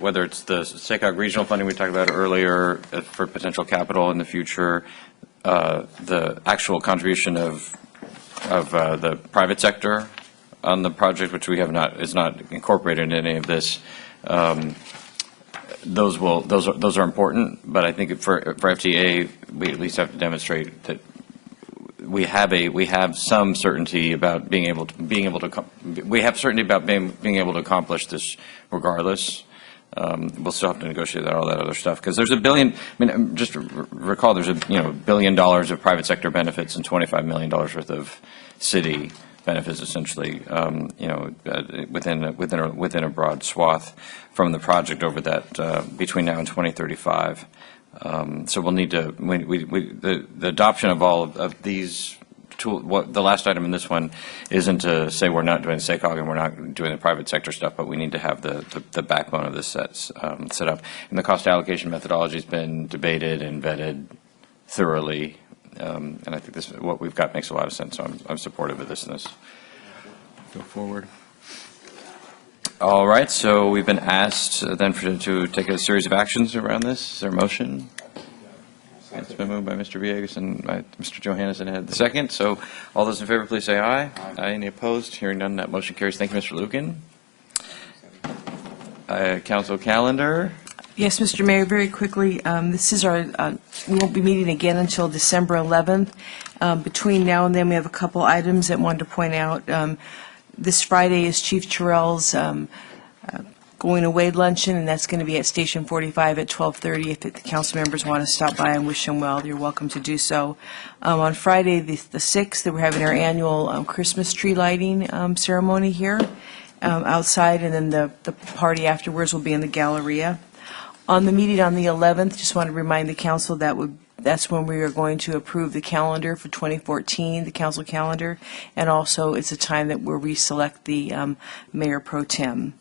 whether it's the SACOG regional funding we talked about earlier for potential capital in the future, the actual contribution of the private sector on the project, which is not incorporated in any of this. Those are important, but I think for FTA, we at least have to demonstrate that we have some certainty about being able to accomplish this regardless. We'll still have to negotiate all that other stuff because there's $1 billion. Just recall there's $1 billion of private sector benefits and $25 million worth of city benefits, essentially, within a broad swath from the project over that between now and 2035. So we'll need to, the adoption of all of these tools, the last item in this one isn't to say we're not doing SACOG and we're not doing the private sector stuff, but we need to have the backbone of this set up. And the cost allocation methodology has been debated and vetted thoroughly. And I think what we've got makes a lot of sense, so I'm supportive of this. Go forward. All right, so we've been asked then to take a series of actions around this. Is there a motion? It's been moved by Mr. Villegas and by Mr. Johannesson had the second. So all those in favor, please say aye. Aye. Any opposed? Hearing none, that motion carries. Thank you, Mr. Lucan. Council calendar. Yes, Mr. Mayor, very quickly, this is we won't be meeting again until December 11th. Between now and then, we have a couple items that I wanted to point out. This Friday is Chief Terrell's going away luncheon, and that's going to be at Station 45 at 12:30. If the council members want to stop by and wish him well, you're welcome to do so. On Friday, the 6th, we're having our annual Christmas tree lighting ceremony here outside, and then the party afterwards will be in the Galleria. On the meeting on the 11th, just want to remind the council that's when we are going to approve the calendar for 2014, the council calendar, and also it's a time where we select the mayor pro tem.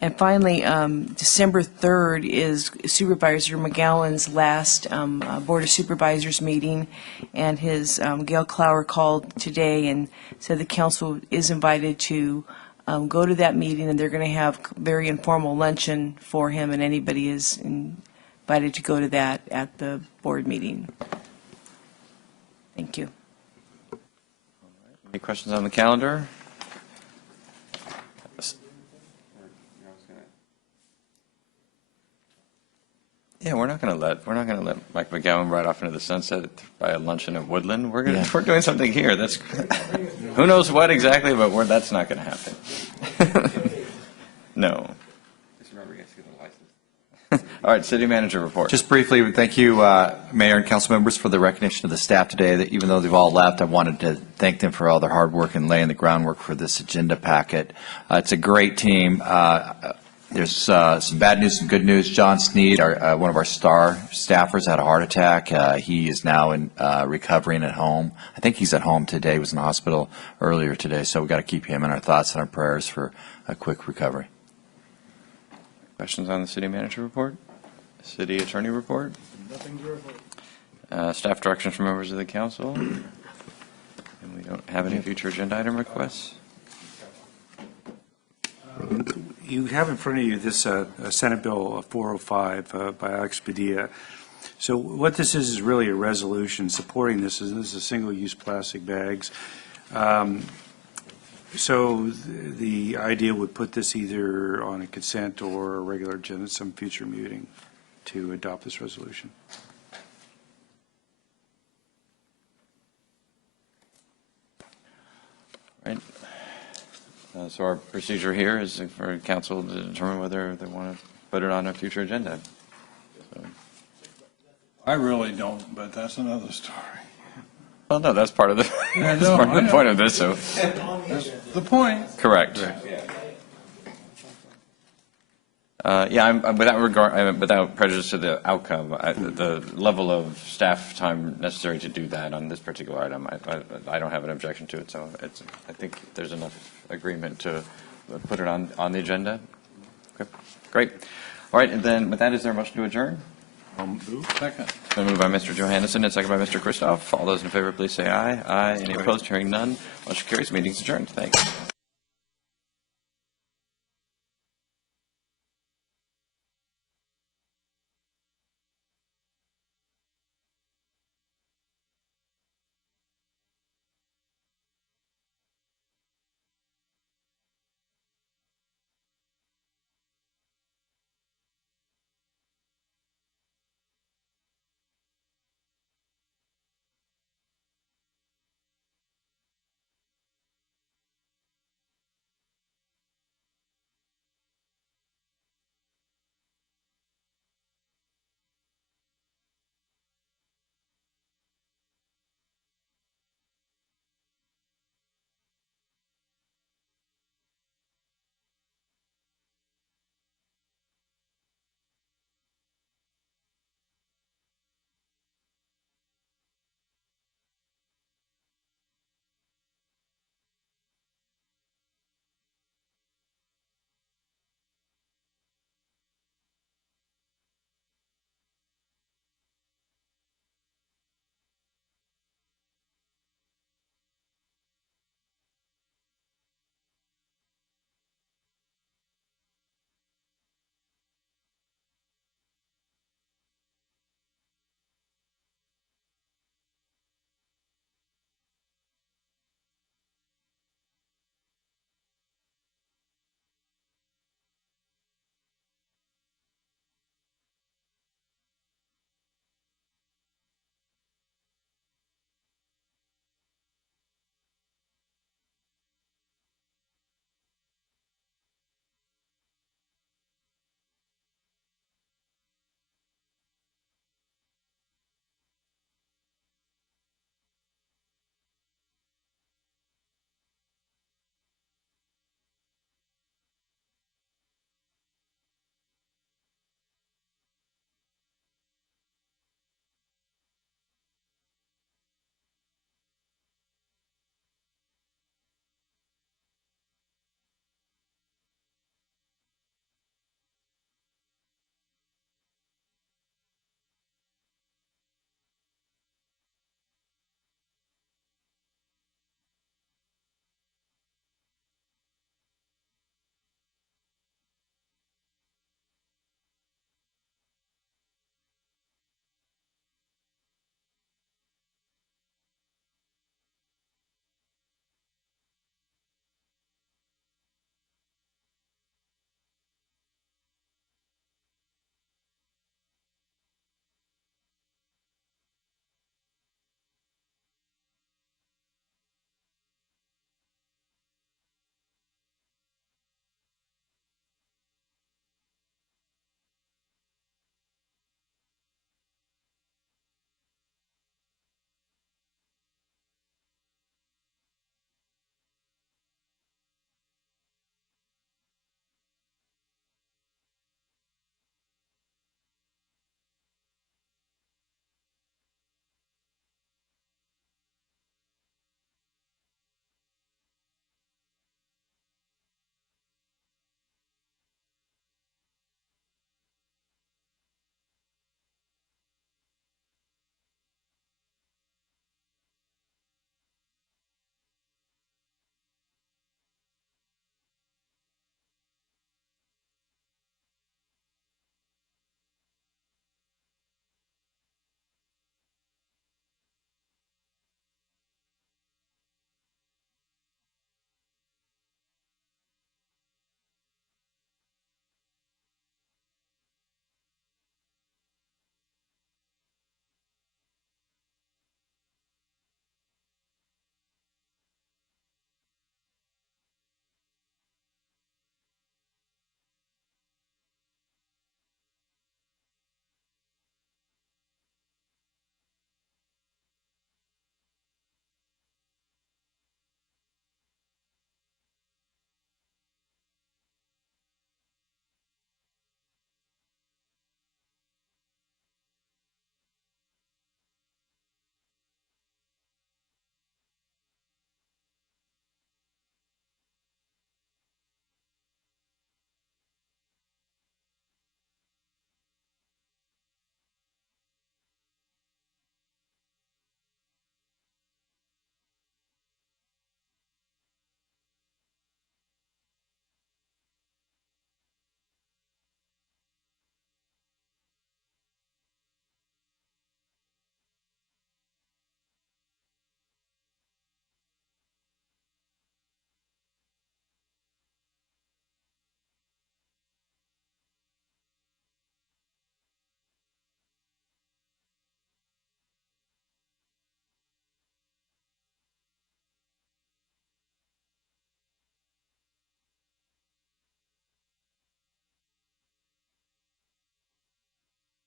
And finally, December 3rd is Supervisor McGowan's last Board of Supervisors meeting, and his Gail Clower called today and said the council is invited to go to that meeting, and they're going to have very informal luncheon for him, and anybody is invited to go to that at the board meeting. Thank you. Any questions on the calendar? Yeah, we're not going to let Mike McGowan ride off into the sunset by a luncheon at Woodland. We're doing something here. That's who knows what exactly, but that's not going to happen. No. All right, city manager report. Just briefly, thank you, Mayor and council members, for the recognition of the staff today. That even though they've all left, I wanted to thank them for all their hard work and laying the groundwork for this agenda packet. It's a great team. There's some bad news, some good news. John Sneed, one of our star staffers, had a heart attack. He is now recovering at home. I think he's at home today. He was in the hospital earlier today, so we've got to keep him in our thoughts and our prayers for a quick recovery. Questions on the city manager report? City attorney report? Nothing to report. Staff directions from members of the council? And we don't have any future agenda item requests? You have in front of you this Senate Bill 405 by Alex Padilla. So what this is really a resolution supporting this. This is single-use plastic bags. So the idea would put this either on a consent or a regular agenda at some future meeting to adopt this resolution. Right. So our procedure here is for council to determine whether they want to put it on a future agenda. So. I really don't, but that's another story. Well, no, that's part of the, that's part of the point of this. So. That's the point. Correct. Yeah, without prejudice to the outcome, the level of staff time necessary to do that on this particular item, I don't have an objection to it. So I think there's enough agreement to put it on the agenda. Okay, great. All right, and then with that, is there a motion to adjourn? Second. Been moved by Mr. Johannesson and second by Mr. Christoph. All those in favor, please say aye. Aye. Any opposed? Hearing none. Motion carries. Meeting's adjourned. Thanks.